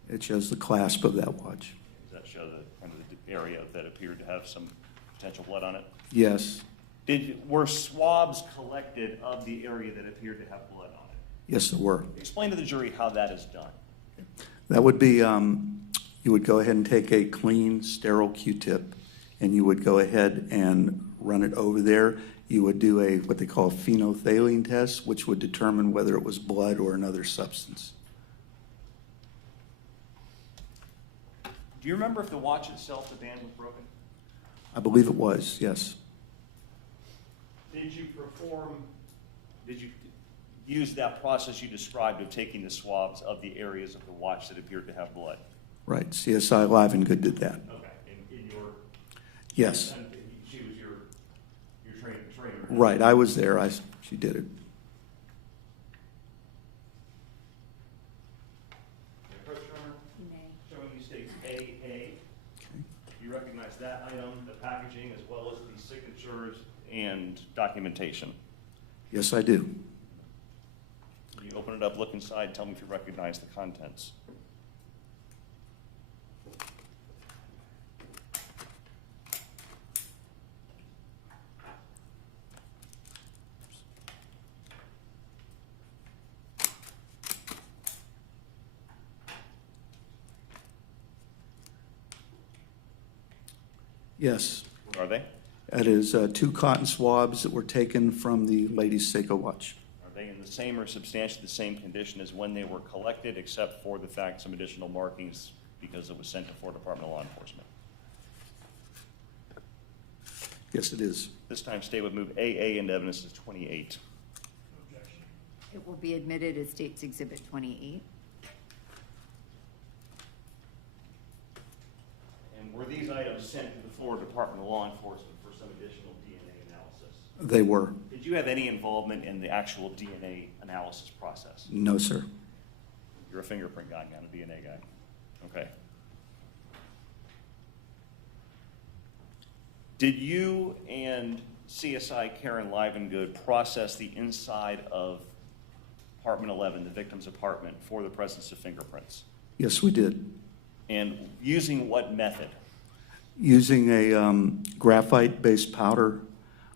It shows the clasp of that watch. Does that show the kind of the area that appeared to have some potential blood on it? Yes. Were swabs collected of the area that appeared to have blood on it? Yes, there were. Explain to the jury how that is done. That would be, you would go ahead and take a clean, sterile Q-tip, and you would go ahead and run it over there. You would do what they call a phenolphthalein test, which would determine whether it was blood or another substance. Do you remember if the watch itself, the band was broken? I believe it was, yes. Did you use that process you described of taking the swabs of the areas of the watch that appeared to have blood? Right, CSI Live and Good did that. Okay, in your... Yes. She was your trainer? Right, I was there, she did it. You may. Showing you State AA. You recognize that item, the packaging, as well as the signatures and documentation? Yes, I do. You open it up, look inside, tell me if you recognize the contents. Yes. What are they? That is 2 cotton swabs that were taken from the lady's Seiko watch. Are they in the same or substantially the same condition as when they were collected, except for the fact some additional markings because it was sent to Florida Department of Law Enforcement? Yes, it is. This time State would move AA into evidence as 28. It will be admitted as State's Exhibit 28. And were these items sent to the Florida Department of Law Enforcement for some additional DNA analysis? They were. Did you have any involvement in the actual DNA analysis process? No, sir. You're a fingerprint guy, not a DNA guy. Okay. Did you and CSI Karen Livengood process the inside of apartment 11, the victim's apartment, for the presence of fingerprints? Yes, we did. And using what method? Using a graphite-based powder,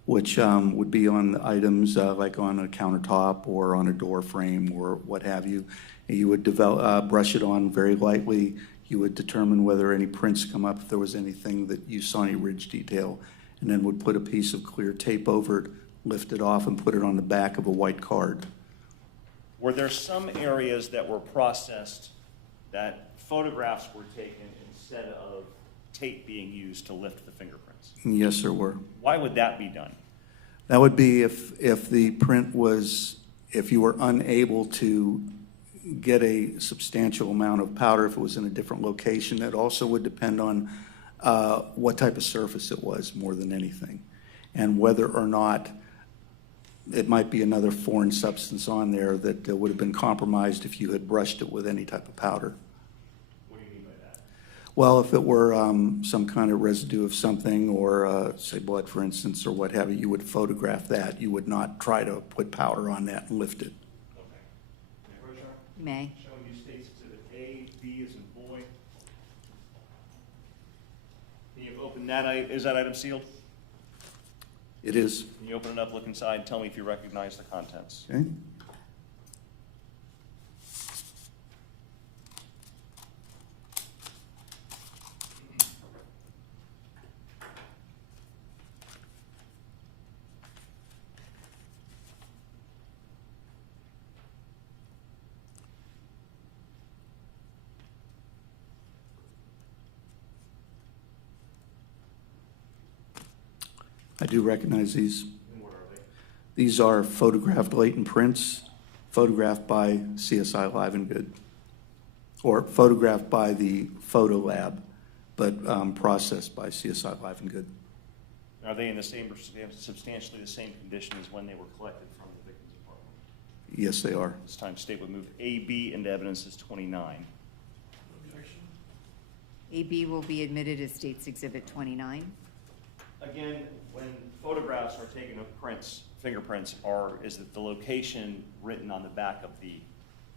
which would be on the items like on a countertop or on a door frame or what have you. And you would brush it on very lightly. You would determine whether any prints come up, if there was anything that you saw any ridge detail, and then would put a piece of clear tape over it, lift it off, and put it on the back of a white card. Were there some areas that were processed that photographs were taken instead of tape being used to lift the fingerprints? Yes, there were. Why would that be done? That would be if the print was, if you were unable to get a substantial amount of powder, if it was in a different location. It also would depend on what type of surface it was more than anything, and whether or not it might be another foreign substance on there that would have been compromised if you had brushed it with any type of powder. What do you mean by that? Well, if it were some kind of residue of something, or say blood, for instance, or what have you, you would photograph that. You would not try to put powder on that and lift it. You may. Showing you States Exhibit A, B as in boy. Can you open that? Is that item sealed? It is. Can you open it up, look inside, and tell me if you recognize the contents? Okay. I do recognize these. And what are they? These are photographed latent prints, photographed by CSI Livengood, or photographed by the photo lab, but processed by CSI Livengood. Are they in the same, substantially the same condition as when they were collected from the victim's apartment? Yes, they are. This time, State would move AB into evidence as 29. Objection? AB will be admitted as State's Exhibit 29. Again, when photographs are taken of prints, fingerprints, is it the location written on the back of the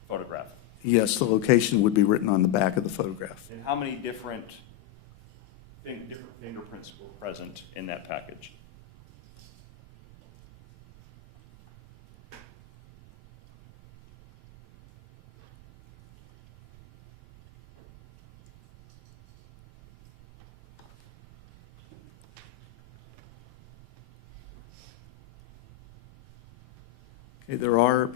photograph? Yes, the location would be written on the back of the photograph. And how many different fingerprints were present in that package? Okay, there are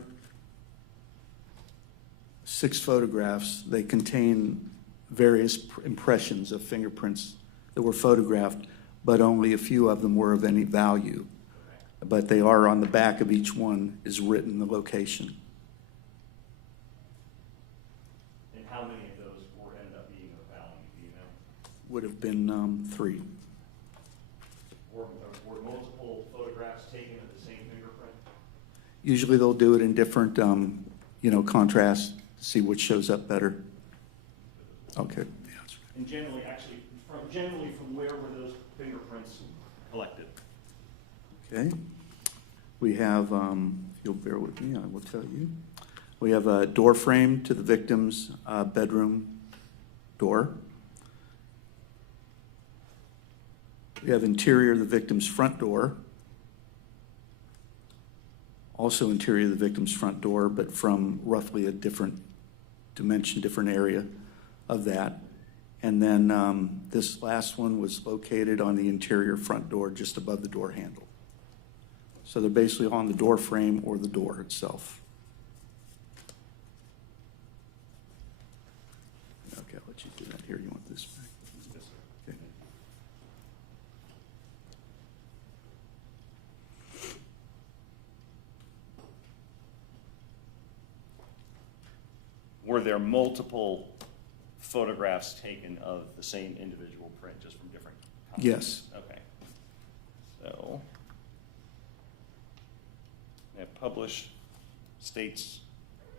6 photographs. They contain various impressions of fingerprints that were photographed, but only a few of them were of any value. But they are on the back of each one is written the location. And how many of those ended up being of value, do you know? Would have been 3. Were multiple photographs taken of the same fingerprint? Usually they'll do it in different, contrast to see which shows up better. Okay. Yeah, that's right. And generally from where were those fingerprints collected? Okay. We have, if you'll bear with me, I will tell you. We have a door frame to the victim's bedroom door. We have interior of the victim's front door. Also interior of the victim's front door, but from roughly a different dimension, different area of that. And then this last one was located on the interior front door, just above the door handle. So they're basically on the door frame or the door itself. Okay, I'll let you do that here. You want this back? Yes, sir. Okay. Were there multiple photographs taken of the same individual print, just from different contexts? Yes. Okay. So, publish States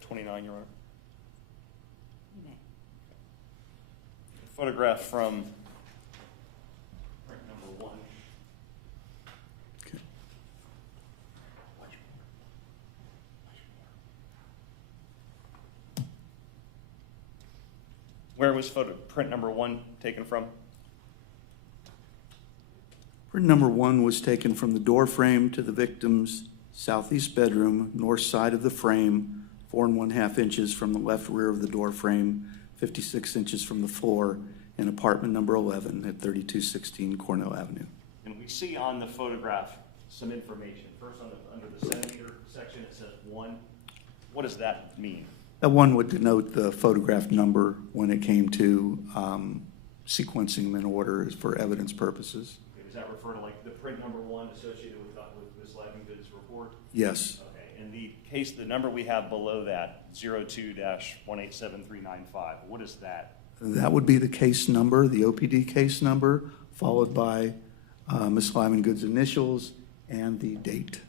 29, Your Honor. You may. Photograph from print number 1. Where was print number 1 taken from? Print number 1 was taken from the door frame to the victim's southeast bedroom, north side of the frame, 4 1/2 inches from the left rear of the door frame, 56 inches from the floor, in apartment number 11 at 3216 Cornell Avenue. And we see on the photograph some information. First, under the centimeter section, it says 1. What does that mean? That 1 would denote the photograph number when it came to sequencing them in order for evidence purposes. Okay, does that refer to like the print number 1 associated with Ms. Livingood's report? Yes. Okay, and the case, the number we have below that, 02-1873395, what is that? That would be the case number, the OPD case number, followed by Ms. Livingood's initials and the date.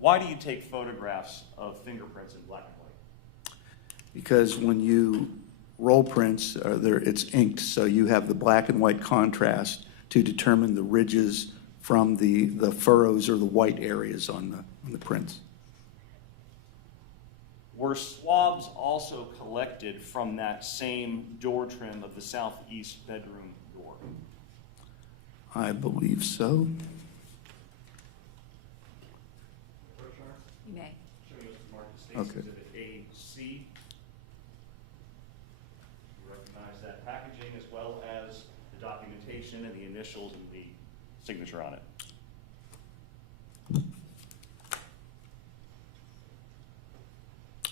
Why do you take photographs of fingerprints in black and white? Because when you roll prints, it's inked, so you have the black and white contrast to determine the ridges from the furrows or the white areas on the prints. Were swabs also collected from that same door trim of the southeast bedroom door? I believe so. You may. Show you what's marked as State's Okay. Exhibit AC. You recognize that packaging as well as the documentation and the initials and the signature on it.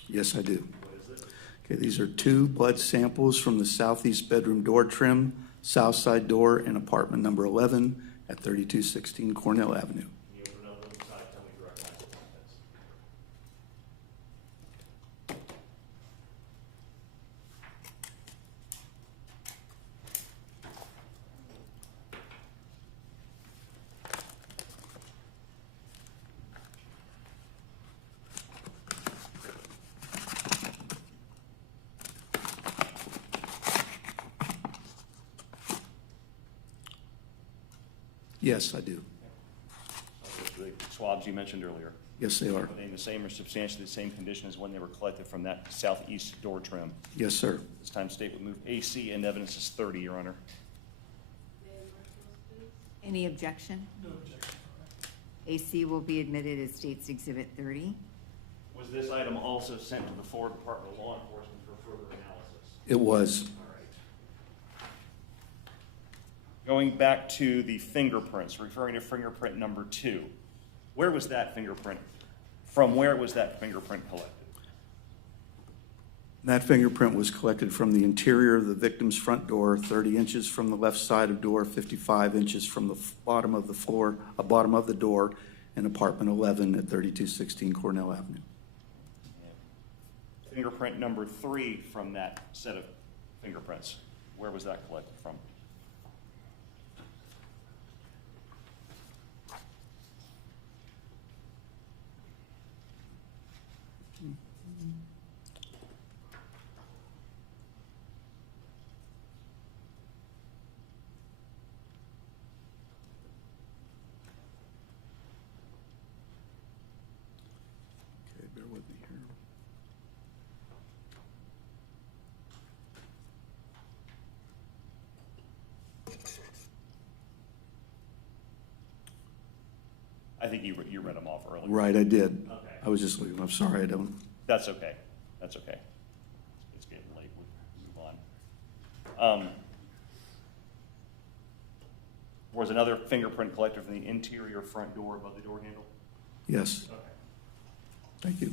Yes, I do. What is it? Okay, these are 2 blood samples from the southeast bedroom door trim, south side door, in apartment number 11 at 3216 Cornell Avenue. Can you open it up inside? Tell me if you recognize the contents. Yes, I do. The swabs you mentioned earlier. Yes, they are. Are they in the same or substantially the same condition as when they were collected from that southeast door trim? Yes, sir. This time, State would move AC and evidence is 30, Your Honor. Any objection? No objection. AC will be admitted as State's Exhibit 30. Was this item also sent to the Florida Department of Law Enforcement for further analysis? It was. All right. Going back to the fingerprints, referring to fingerprint number 2, where was that fingerprint? From where was that fingerprint collected? That fingerprint was collected from the interior of the victim's front door, 30 inches from the left side of door, 55 inches from the bottom of the floor, bottom of the door, in apartment 11 at 3216 Cornell Avenue. Fingerprint number 3 from that set of fingerprints, where was that collected from? Okay, bear with me here. I think you read them off earlier. Right, I did. Okay. I was just looking, I'm sorry, I don't. That's okay. That's okay. It's getting late. We'll move on. Was another fingerprint collected from the interior front door above the door handle? Yes, Okay. thank you.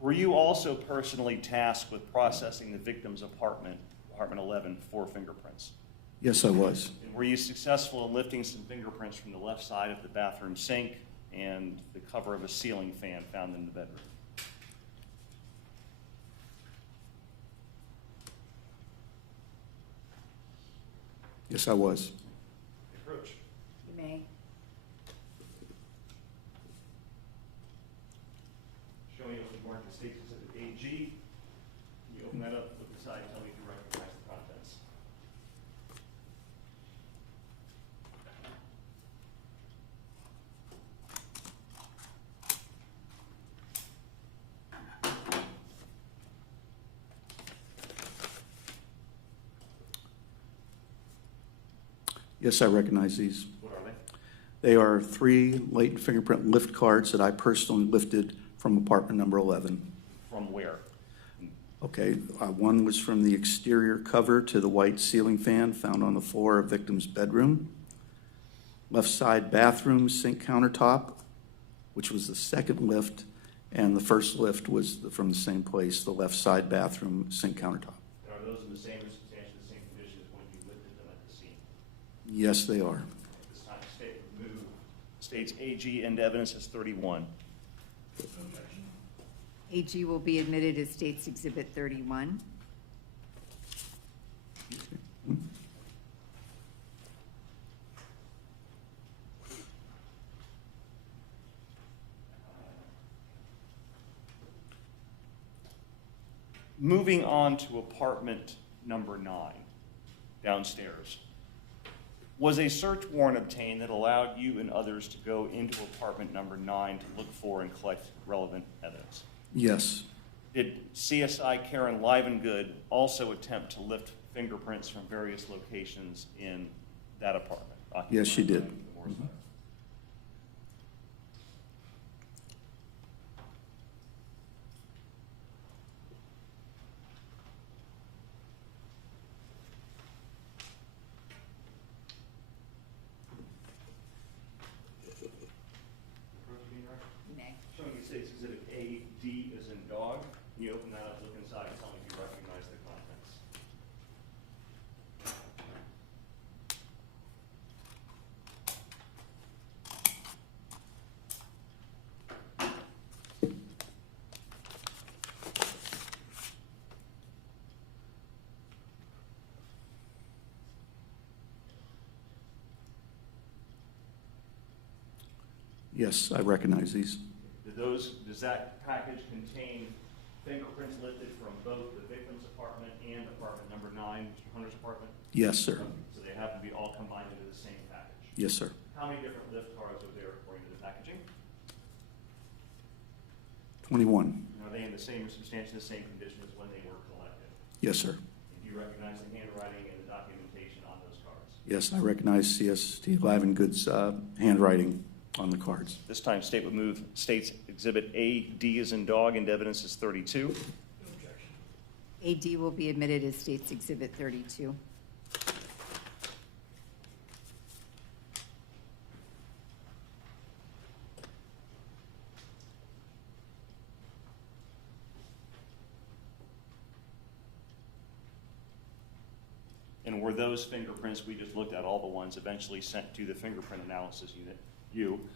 Were you also personally tasked with processing the victim's apartment 11, for fingerprints? Yes, I was. And were you successful in lifting some fingerprints from the left side of the bathroom sink and the cover of a ceiling fan found in the bedroom? Yes, I was. Approach. You may. Show me what's warrant to State's Exhibit AG. Can you open that up, look inside, tell me if you recognize the contents? Yes, I recognize these. What are they? They are 3 latent fingerprint lift cards that I personally lifted from apartment number 11. From where? Okay, one was from the exterior cover to the white ceiling fan found on the floor of victim's bedroom. Left side bathroom sink countertop, which was the second lift, and the first lift was from the same place, the left side bathroom sink countertop. And are those in the same or substantially the same condition as when you lifted them at the scene? Yes, they are. At this time, the State would move State's AG into evidence as 31. AG will be admitted as State's Exhibit 31. Moving on to apartment number 9, downstairs. Was a search warrant obtained that allowed you and others to go into apartment number 9 to look for and collect relevant evidence? Yes. Did CSI Karen Livengood also attempt to lift fingerprints from various locations in that apartment? Yes, she did. Showing you State's Exhibit A, D as in dog. Can you open that up, look inside, and tell me if you recognize the contents? Yes, I recognize these. Does that package contain fingerprints lifted from both the victim's apartment and apartment number 9, Mr. Hunter's apartment? Yes, sir. So they have to be all combined into the same package? Yes, sir. How many different lift cards are there according to the packaging? 21. And are they in the same or substantially the same condition as when they were collected? Yes, sir. And do you recognize the handwriting and the documentation on those cards? Yes, I recognize CST Livengood's handwriting on the cards. This time, State would move State's Exhibit A, D as in dog, into evidence as 32. AD will be admitted as State's Exhibit 32. And were those fingerprints we just looked at, all the ones eventually sent to the fingerprint analysis unit,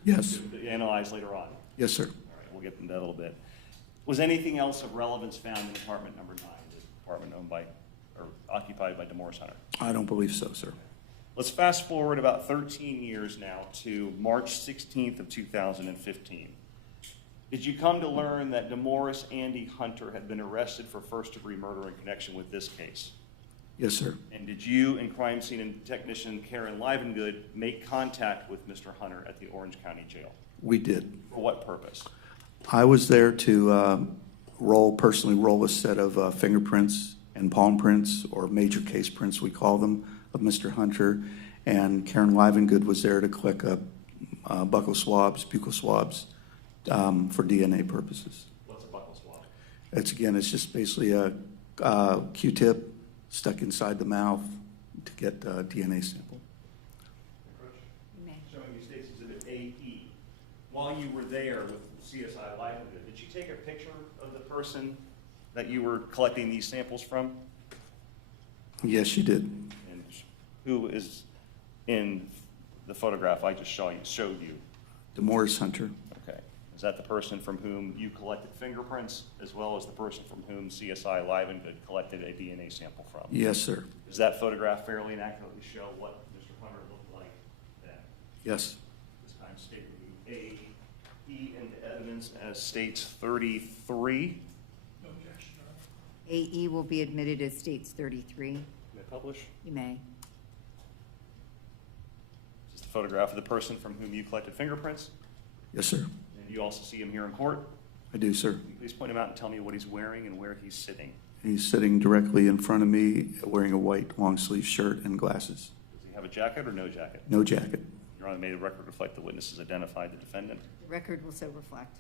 Yes. to analyze later on? Yes, sir. All right, we'll get into that a little bit. Was anything else of relevance found in apartment number 9, the apartment owned by, or occupied by Demorris Hunter? I don't believe so, sir. Let's fast forward about 13 years now to March 16th of 2015. Did you come to learn that Demorris Andy Hunter had been arrested for first-degree murder in connection with this case? Yes, sir. And did you and crime scene technician Karen Livengood make contact with Mr. Hunter at the Orange County Jail? We did. For what purpose? I was there to personally roll a set of fingerprints and palm prints, or major case prints, we call them, of Mr. Hunter. And Karen Livengood was there to collect buccal swabs, buccal swabs, for DNA purposes. What's a buccal swab? It's just basically a Q-tip stuck inside the mouth to get a DNA sample. Showing you State's Exhibit AE. While you were there with CSI Livengood, did you take a picture of the person that you were collecting these samples from? Yes, she did. And who is in the photograph I just showed you? Demorris Hunter. Okay. Is that the person from whom you collected fingerprints, as well as the person from whom CSI Livengood collected a DNA sample from? Yes, sir. Does that photograph fairly and accurately show what Mr. Hunter looked like then? Yes. This time, State review AE into evidence as states 33. No objection, Your Honor. AE will be admitted as states 33. May I publish? You may. This is the photograph of the person from whom you collected fingerprints. Yes, sir. And you also see him here in court. I do, sir. Can you please point him out and tell me what he's wearing and where he's sitting? He's sitting directly in front of me, wearing a white long-sleeve shirt and glasses. Does he have a jacket or no jacket? No jacket. Your Honor, may the record reflect the witnesses identified the defendant. The record will so reflect.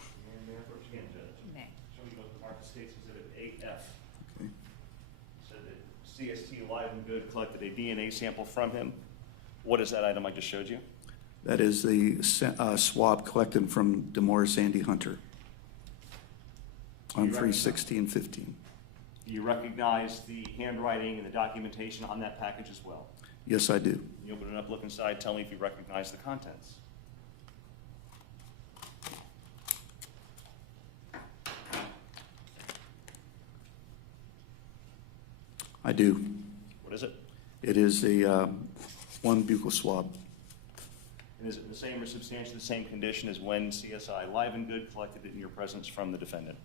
And may I approach again, Judge? You may. Show me what the marked states exhibit AF. Okay. Said that CST Live and Good collected a DNA sample from him. What is that item I just showed you? That is the swab collected from Demorris Hunter on 3/16/15. Do you recognize the handwriting and the documentation on that package as well? Yes, I do. Can you open it up, look inside, tell me if you recognize the contents? I do. What is it? It is a one buccal swab. And is it the same or substantially the same condition as when CSI Live and Good collected it in your presence from the defendant?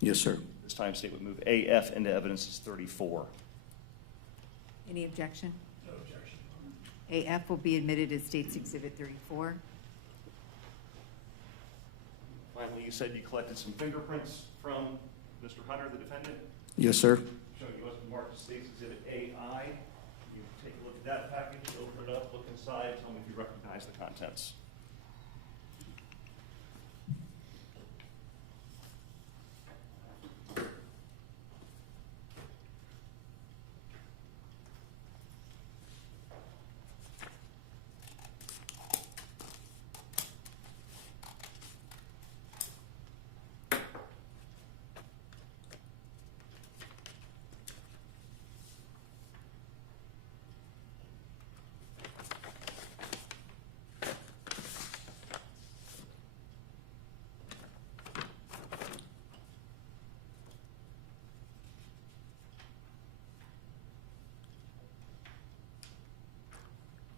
Yes, sir. This time state would move AF into evidence as 34. Any objection? No objection, Your Honor. AF will be admitted as states exhibit 34. Finally, you said you collected some fingerprints from Mr. Hunter, the defendant? Yes, sir. Showing you what's marked as states exhibit AI. You take a look at that package, open it up, look inside, tell me if you recognize the contents.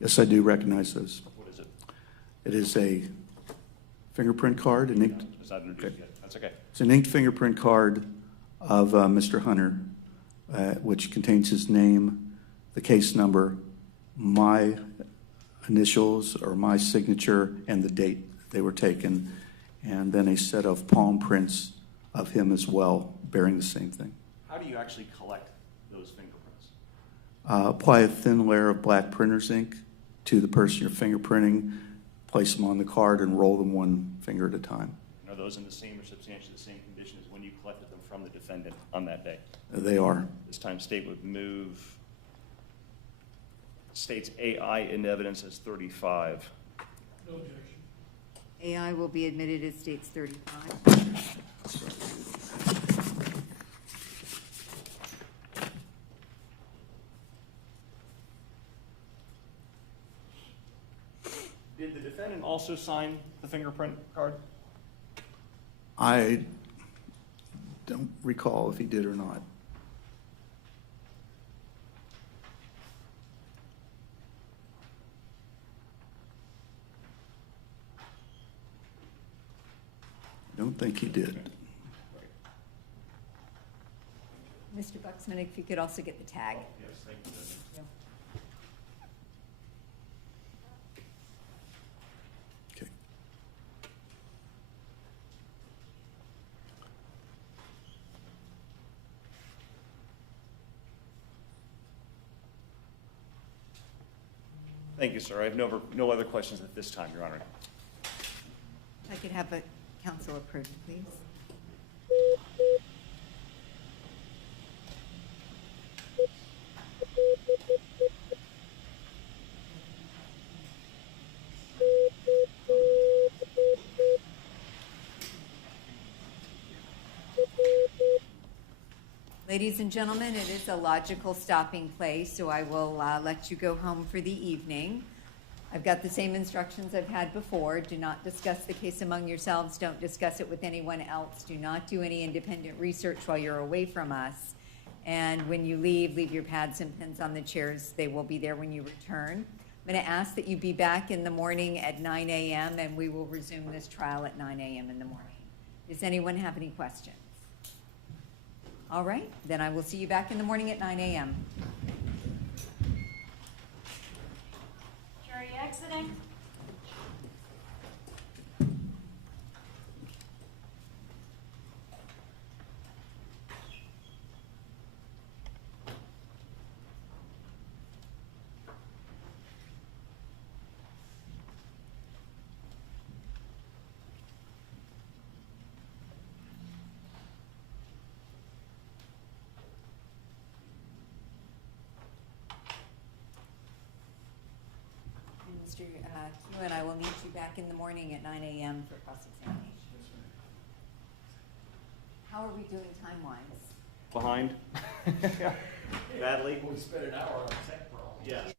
Yes, I do recognize those. What is it? It is a fingerprint card, an inked, It's not introduced yet. That's okay. it's an inked fingerprint card of Mr. Hunter, which contains his name, the case number, my initials or my signature, and the date they were taken, and then a set of palm prints of him as well, bearing the same thing. How do you actually collect those fingerprints? Apply a thin layer of black printer's ink to the person you're fingerprinting, place them on the card, and roll them one finger at a time. And are those in the same or substantially the same condition as when you collected them from the defendant on that day? They are. This time state would move states AI into evidence as 35. No objection. AI will be admitted as states 35. Did the defendant also sign the fingerprint card? I don't recall if he did or not. I don't think he did. Mr. Buxman, if you could also get the tag. Yes, thank you, Judge. Yeah. Okay. Thank you, sir. I have no other questions at this time, Your Honor. If I could have a counsel approach, please. Ladies and gentlemen, it is a logical stopping place, so I will let you go home for the evening. I've got the same instructions I've had before. Do not discuss the case among yourselves. Don't discuss it with anyone else. Do not do any independent research while you're away from us. And when you leave your pads and pens on the chairs. They will be there when you return. I'm going to ask that you be back in the morning at 9 a.m. and we will resume this trial at 9 a.m. in the morning. Does anyone have any questions? All right, then I will see you back in the morning at 9 a.m. Jury exiting. Mr. Hewitt, I will need you back in the morning at 9 a.m. for cross-examination. How are we doing time-wise? Behind? Badly? We spent an hour on a tech problem. Yeah.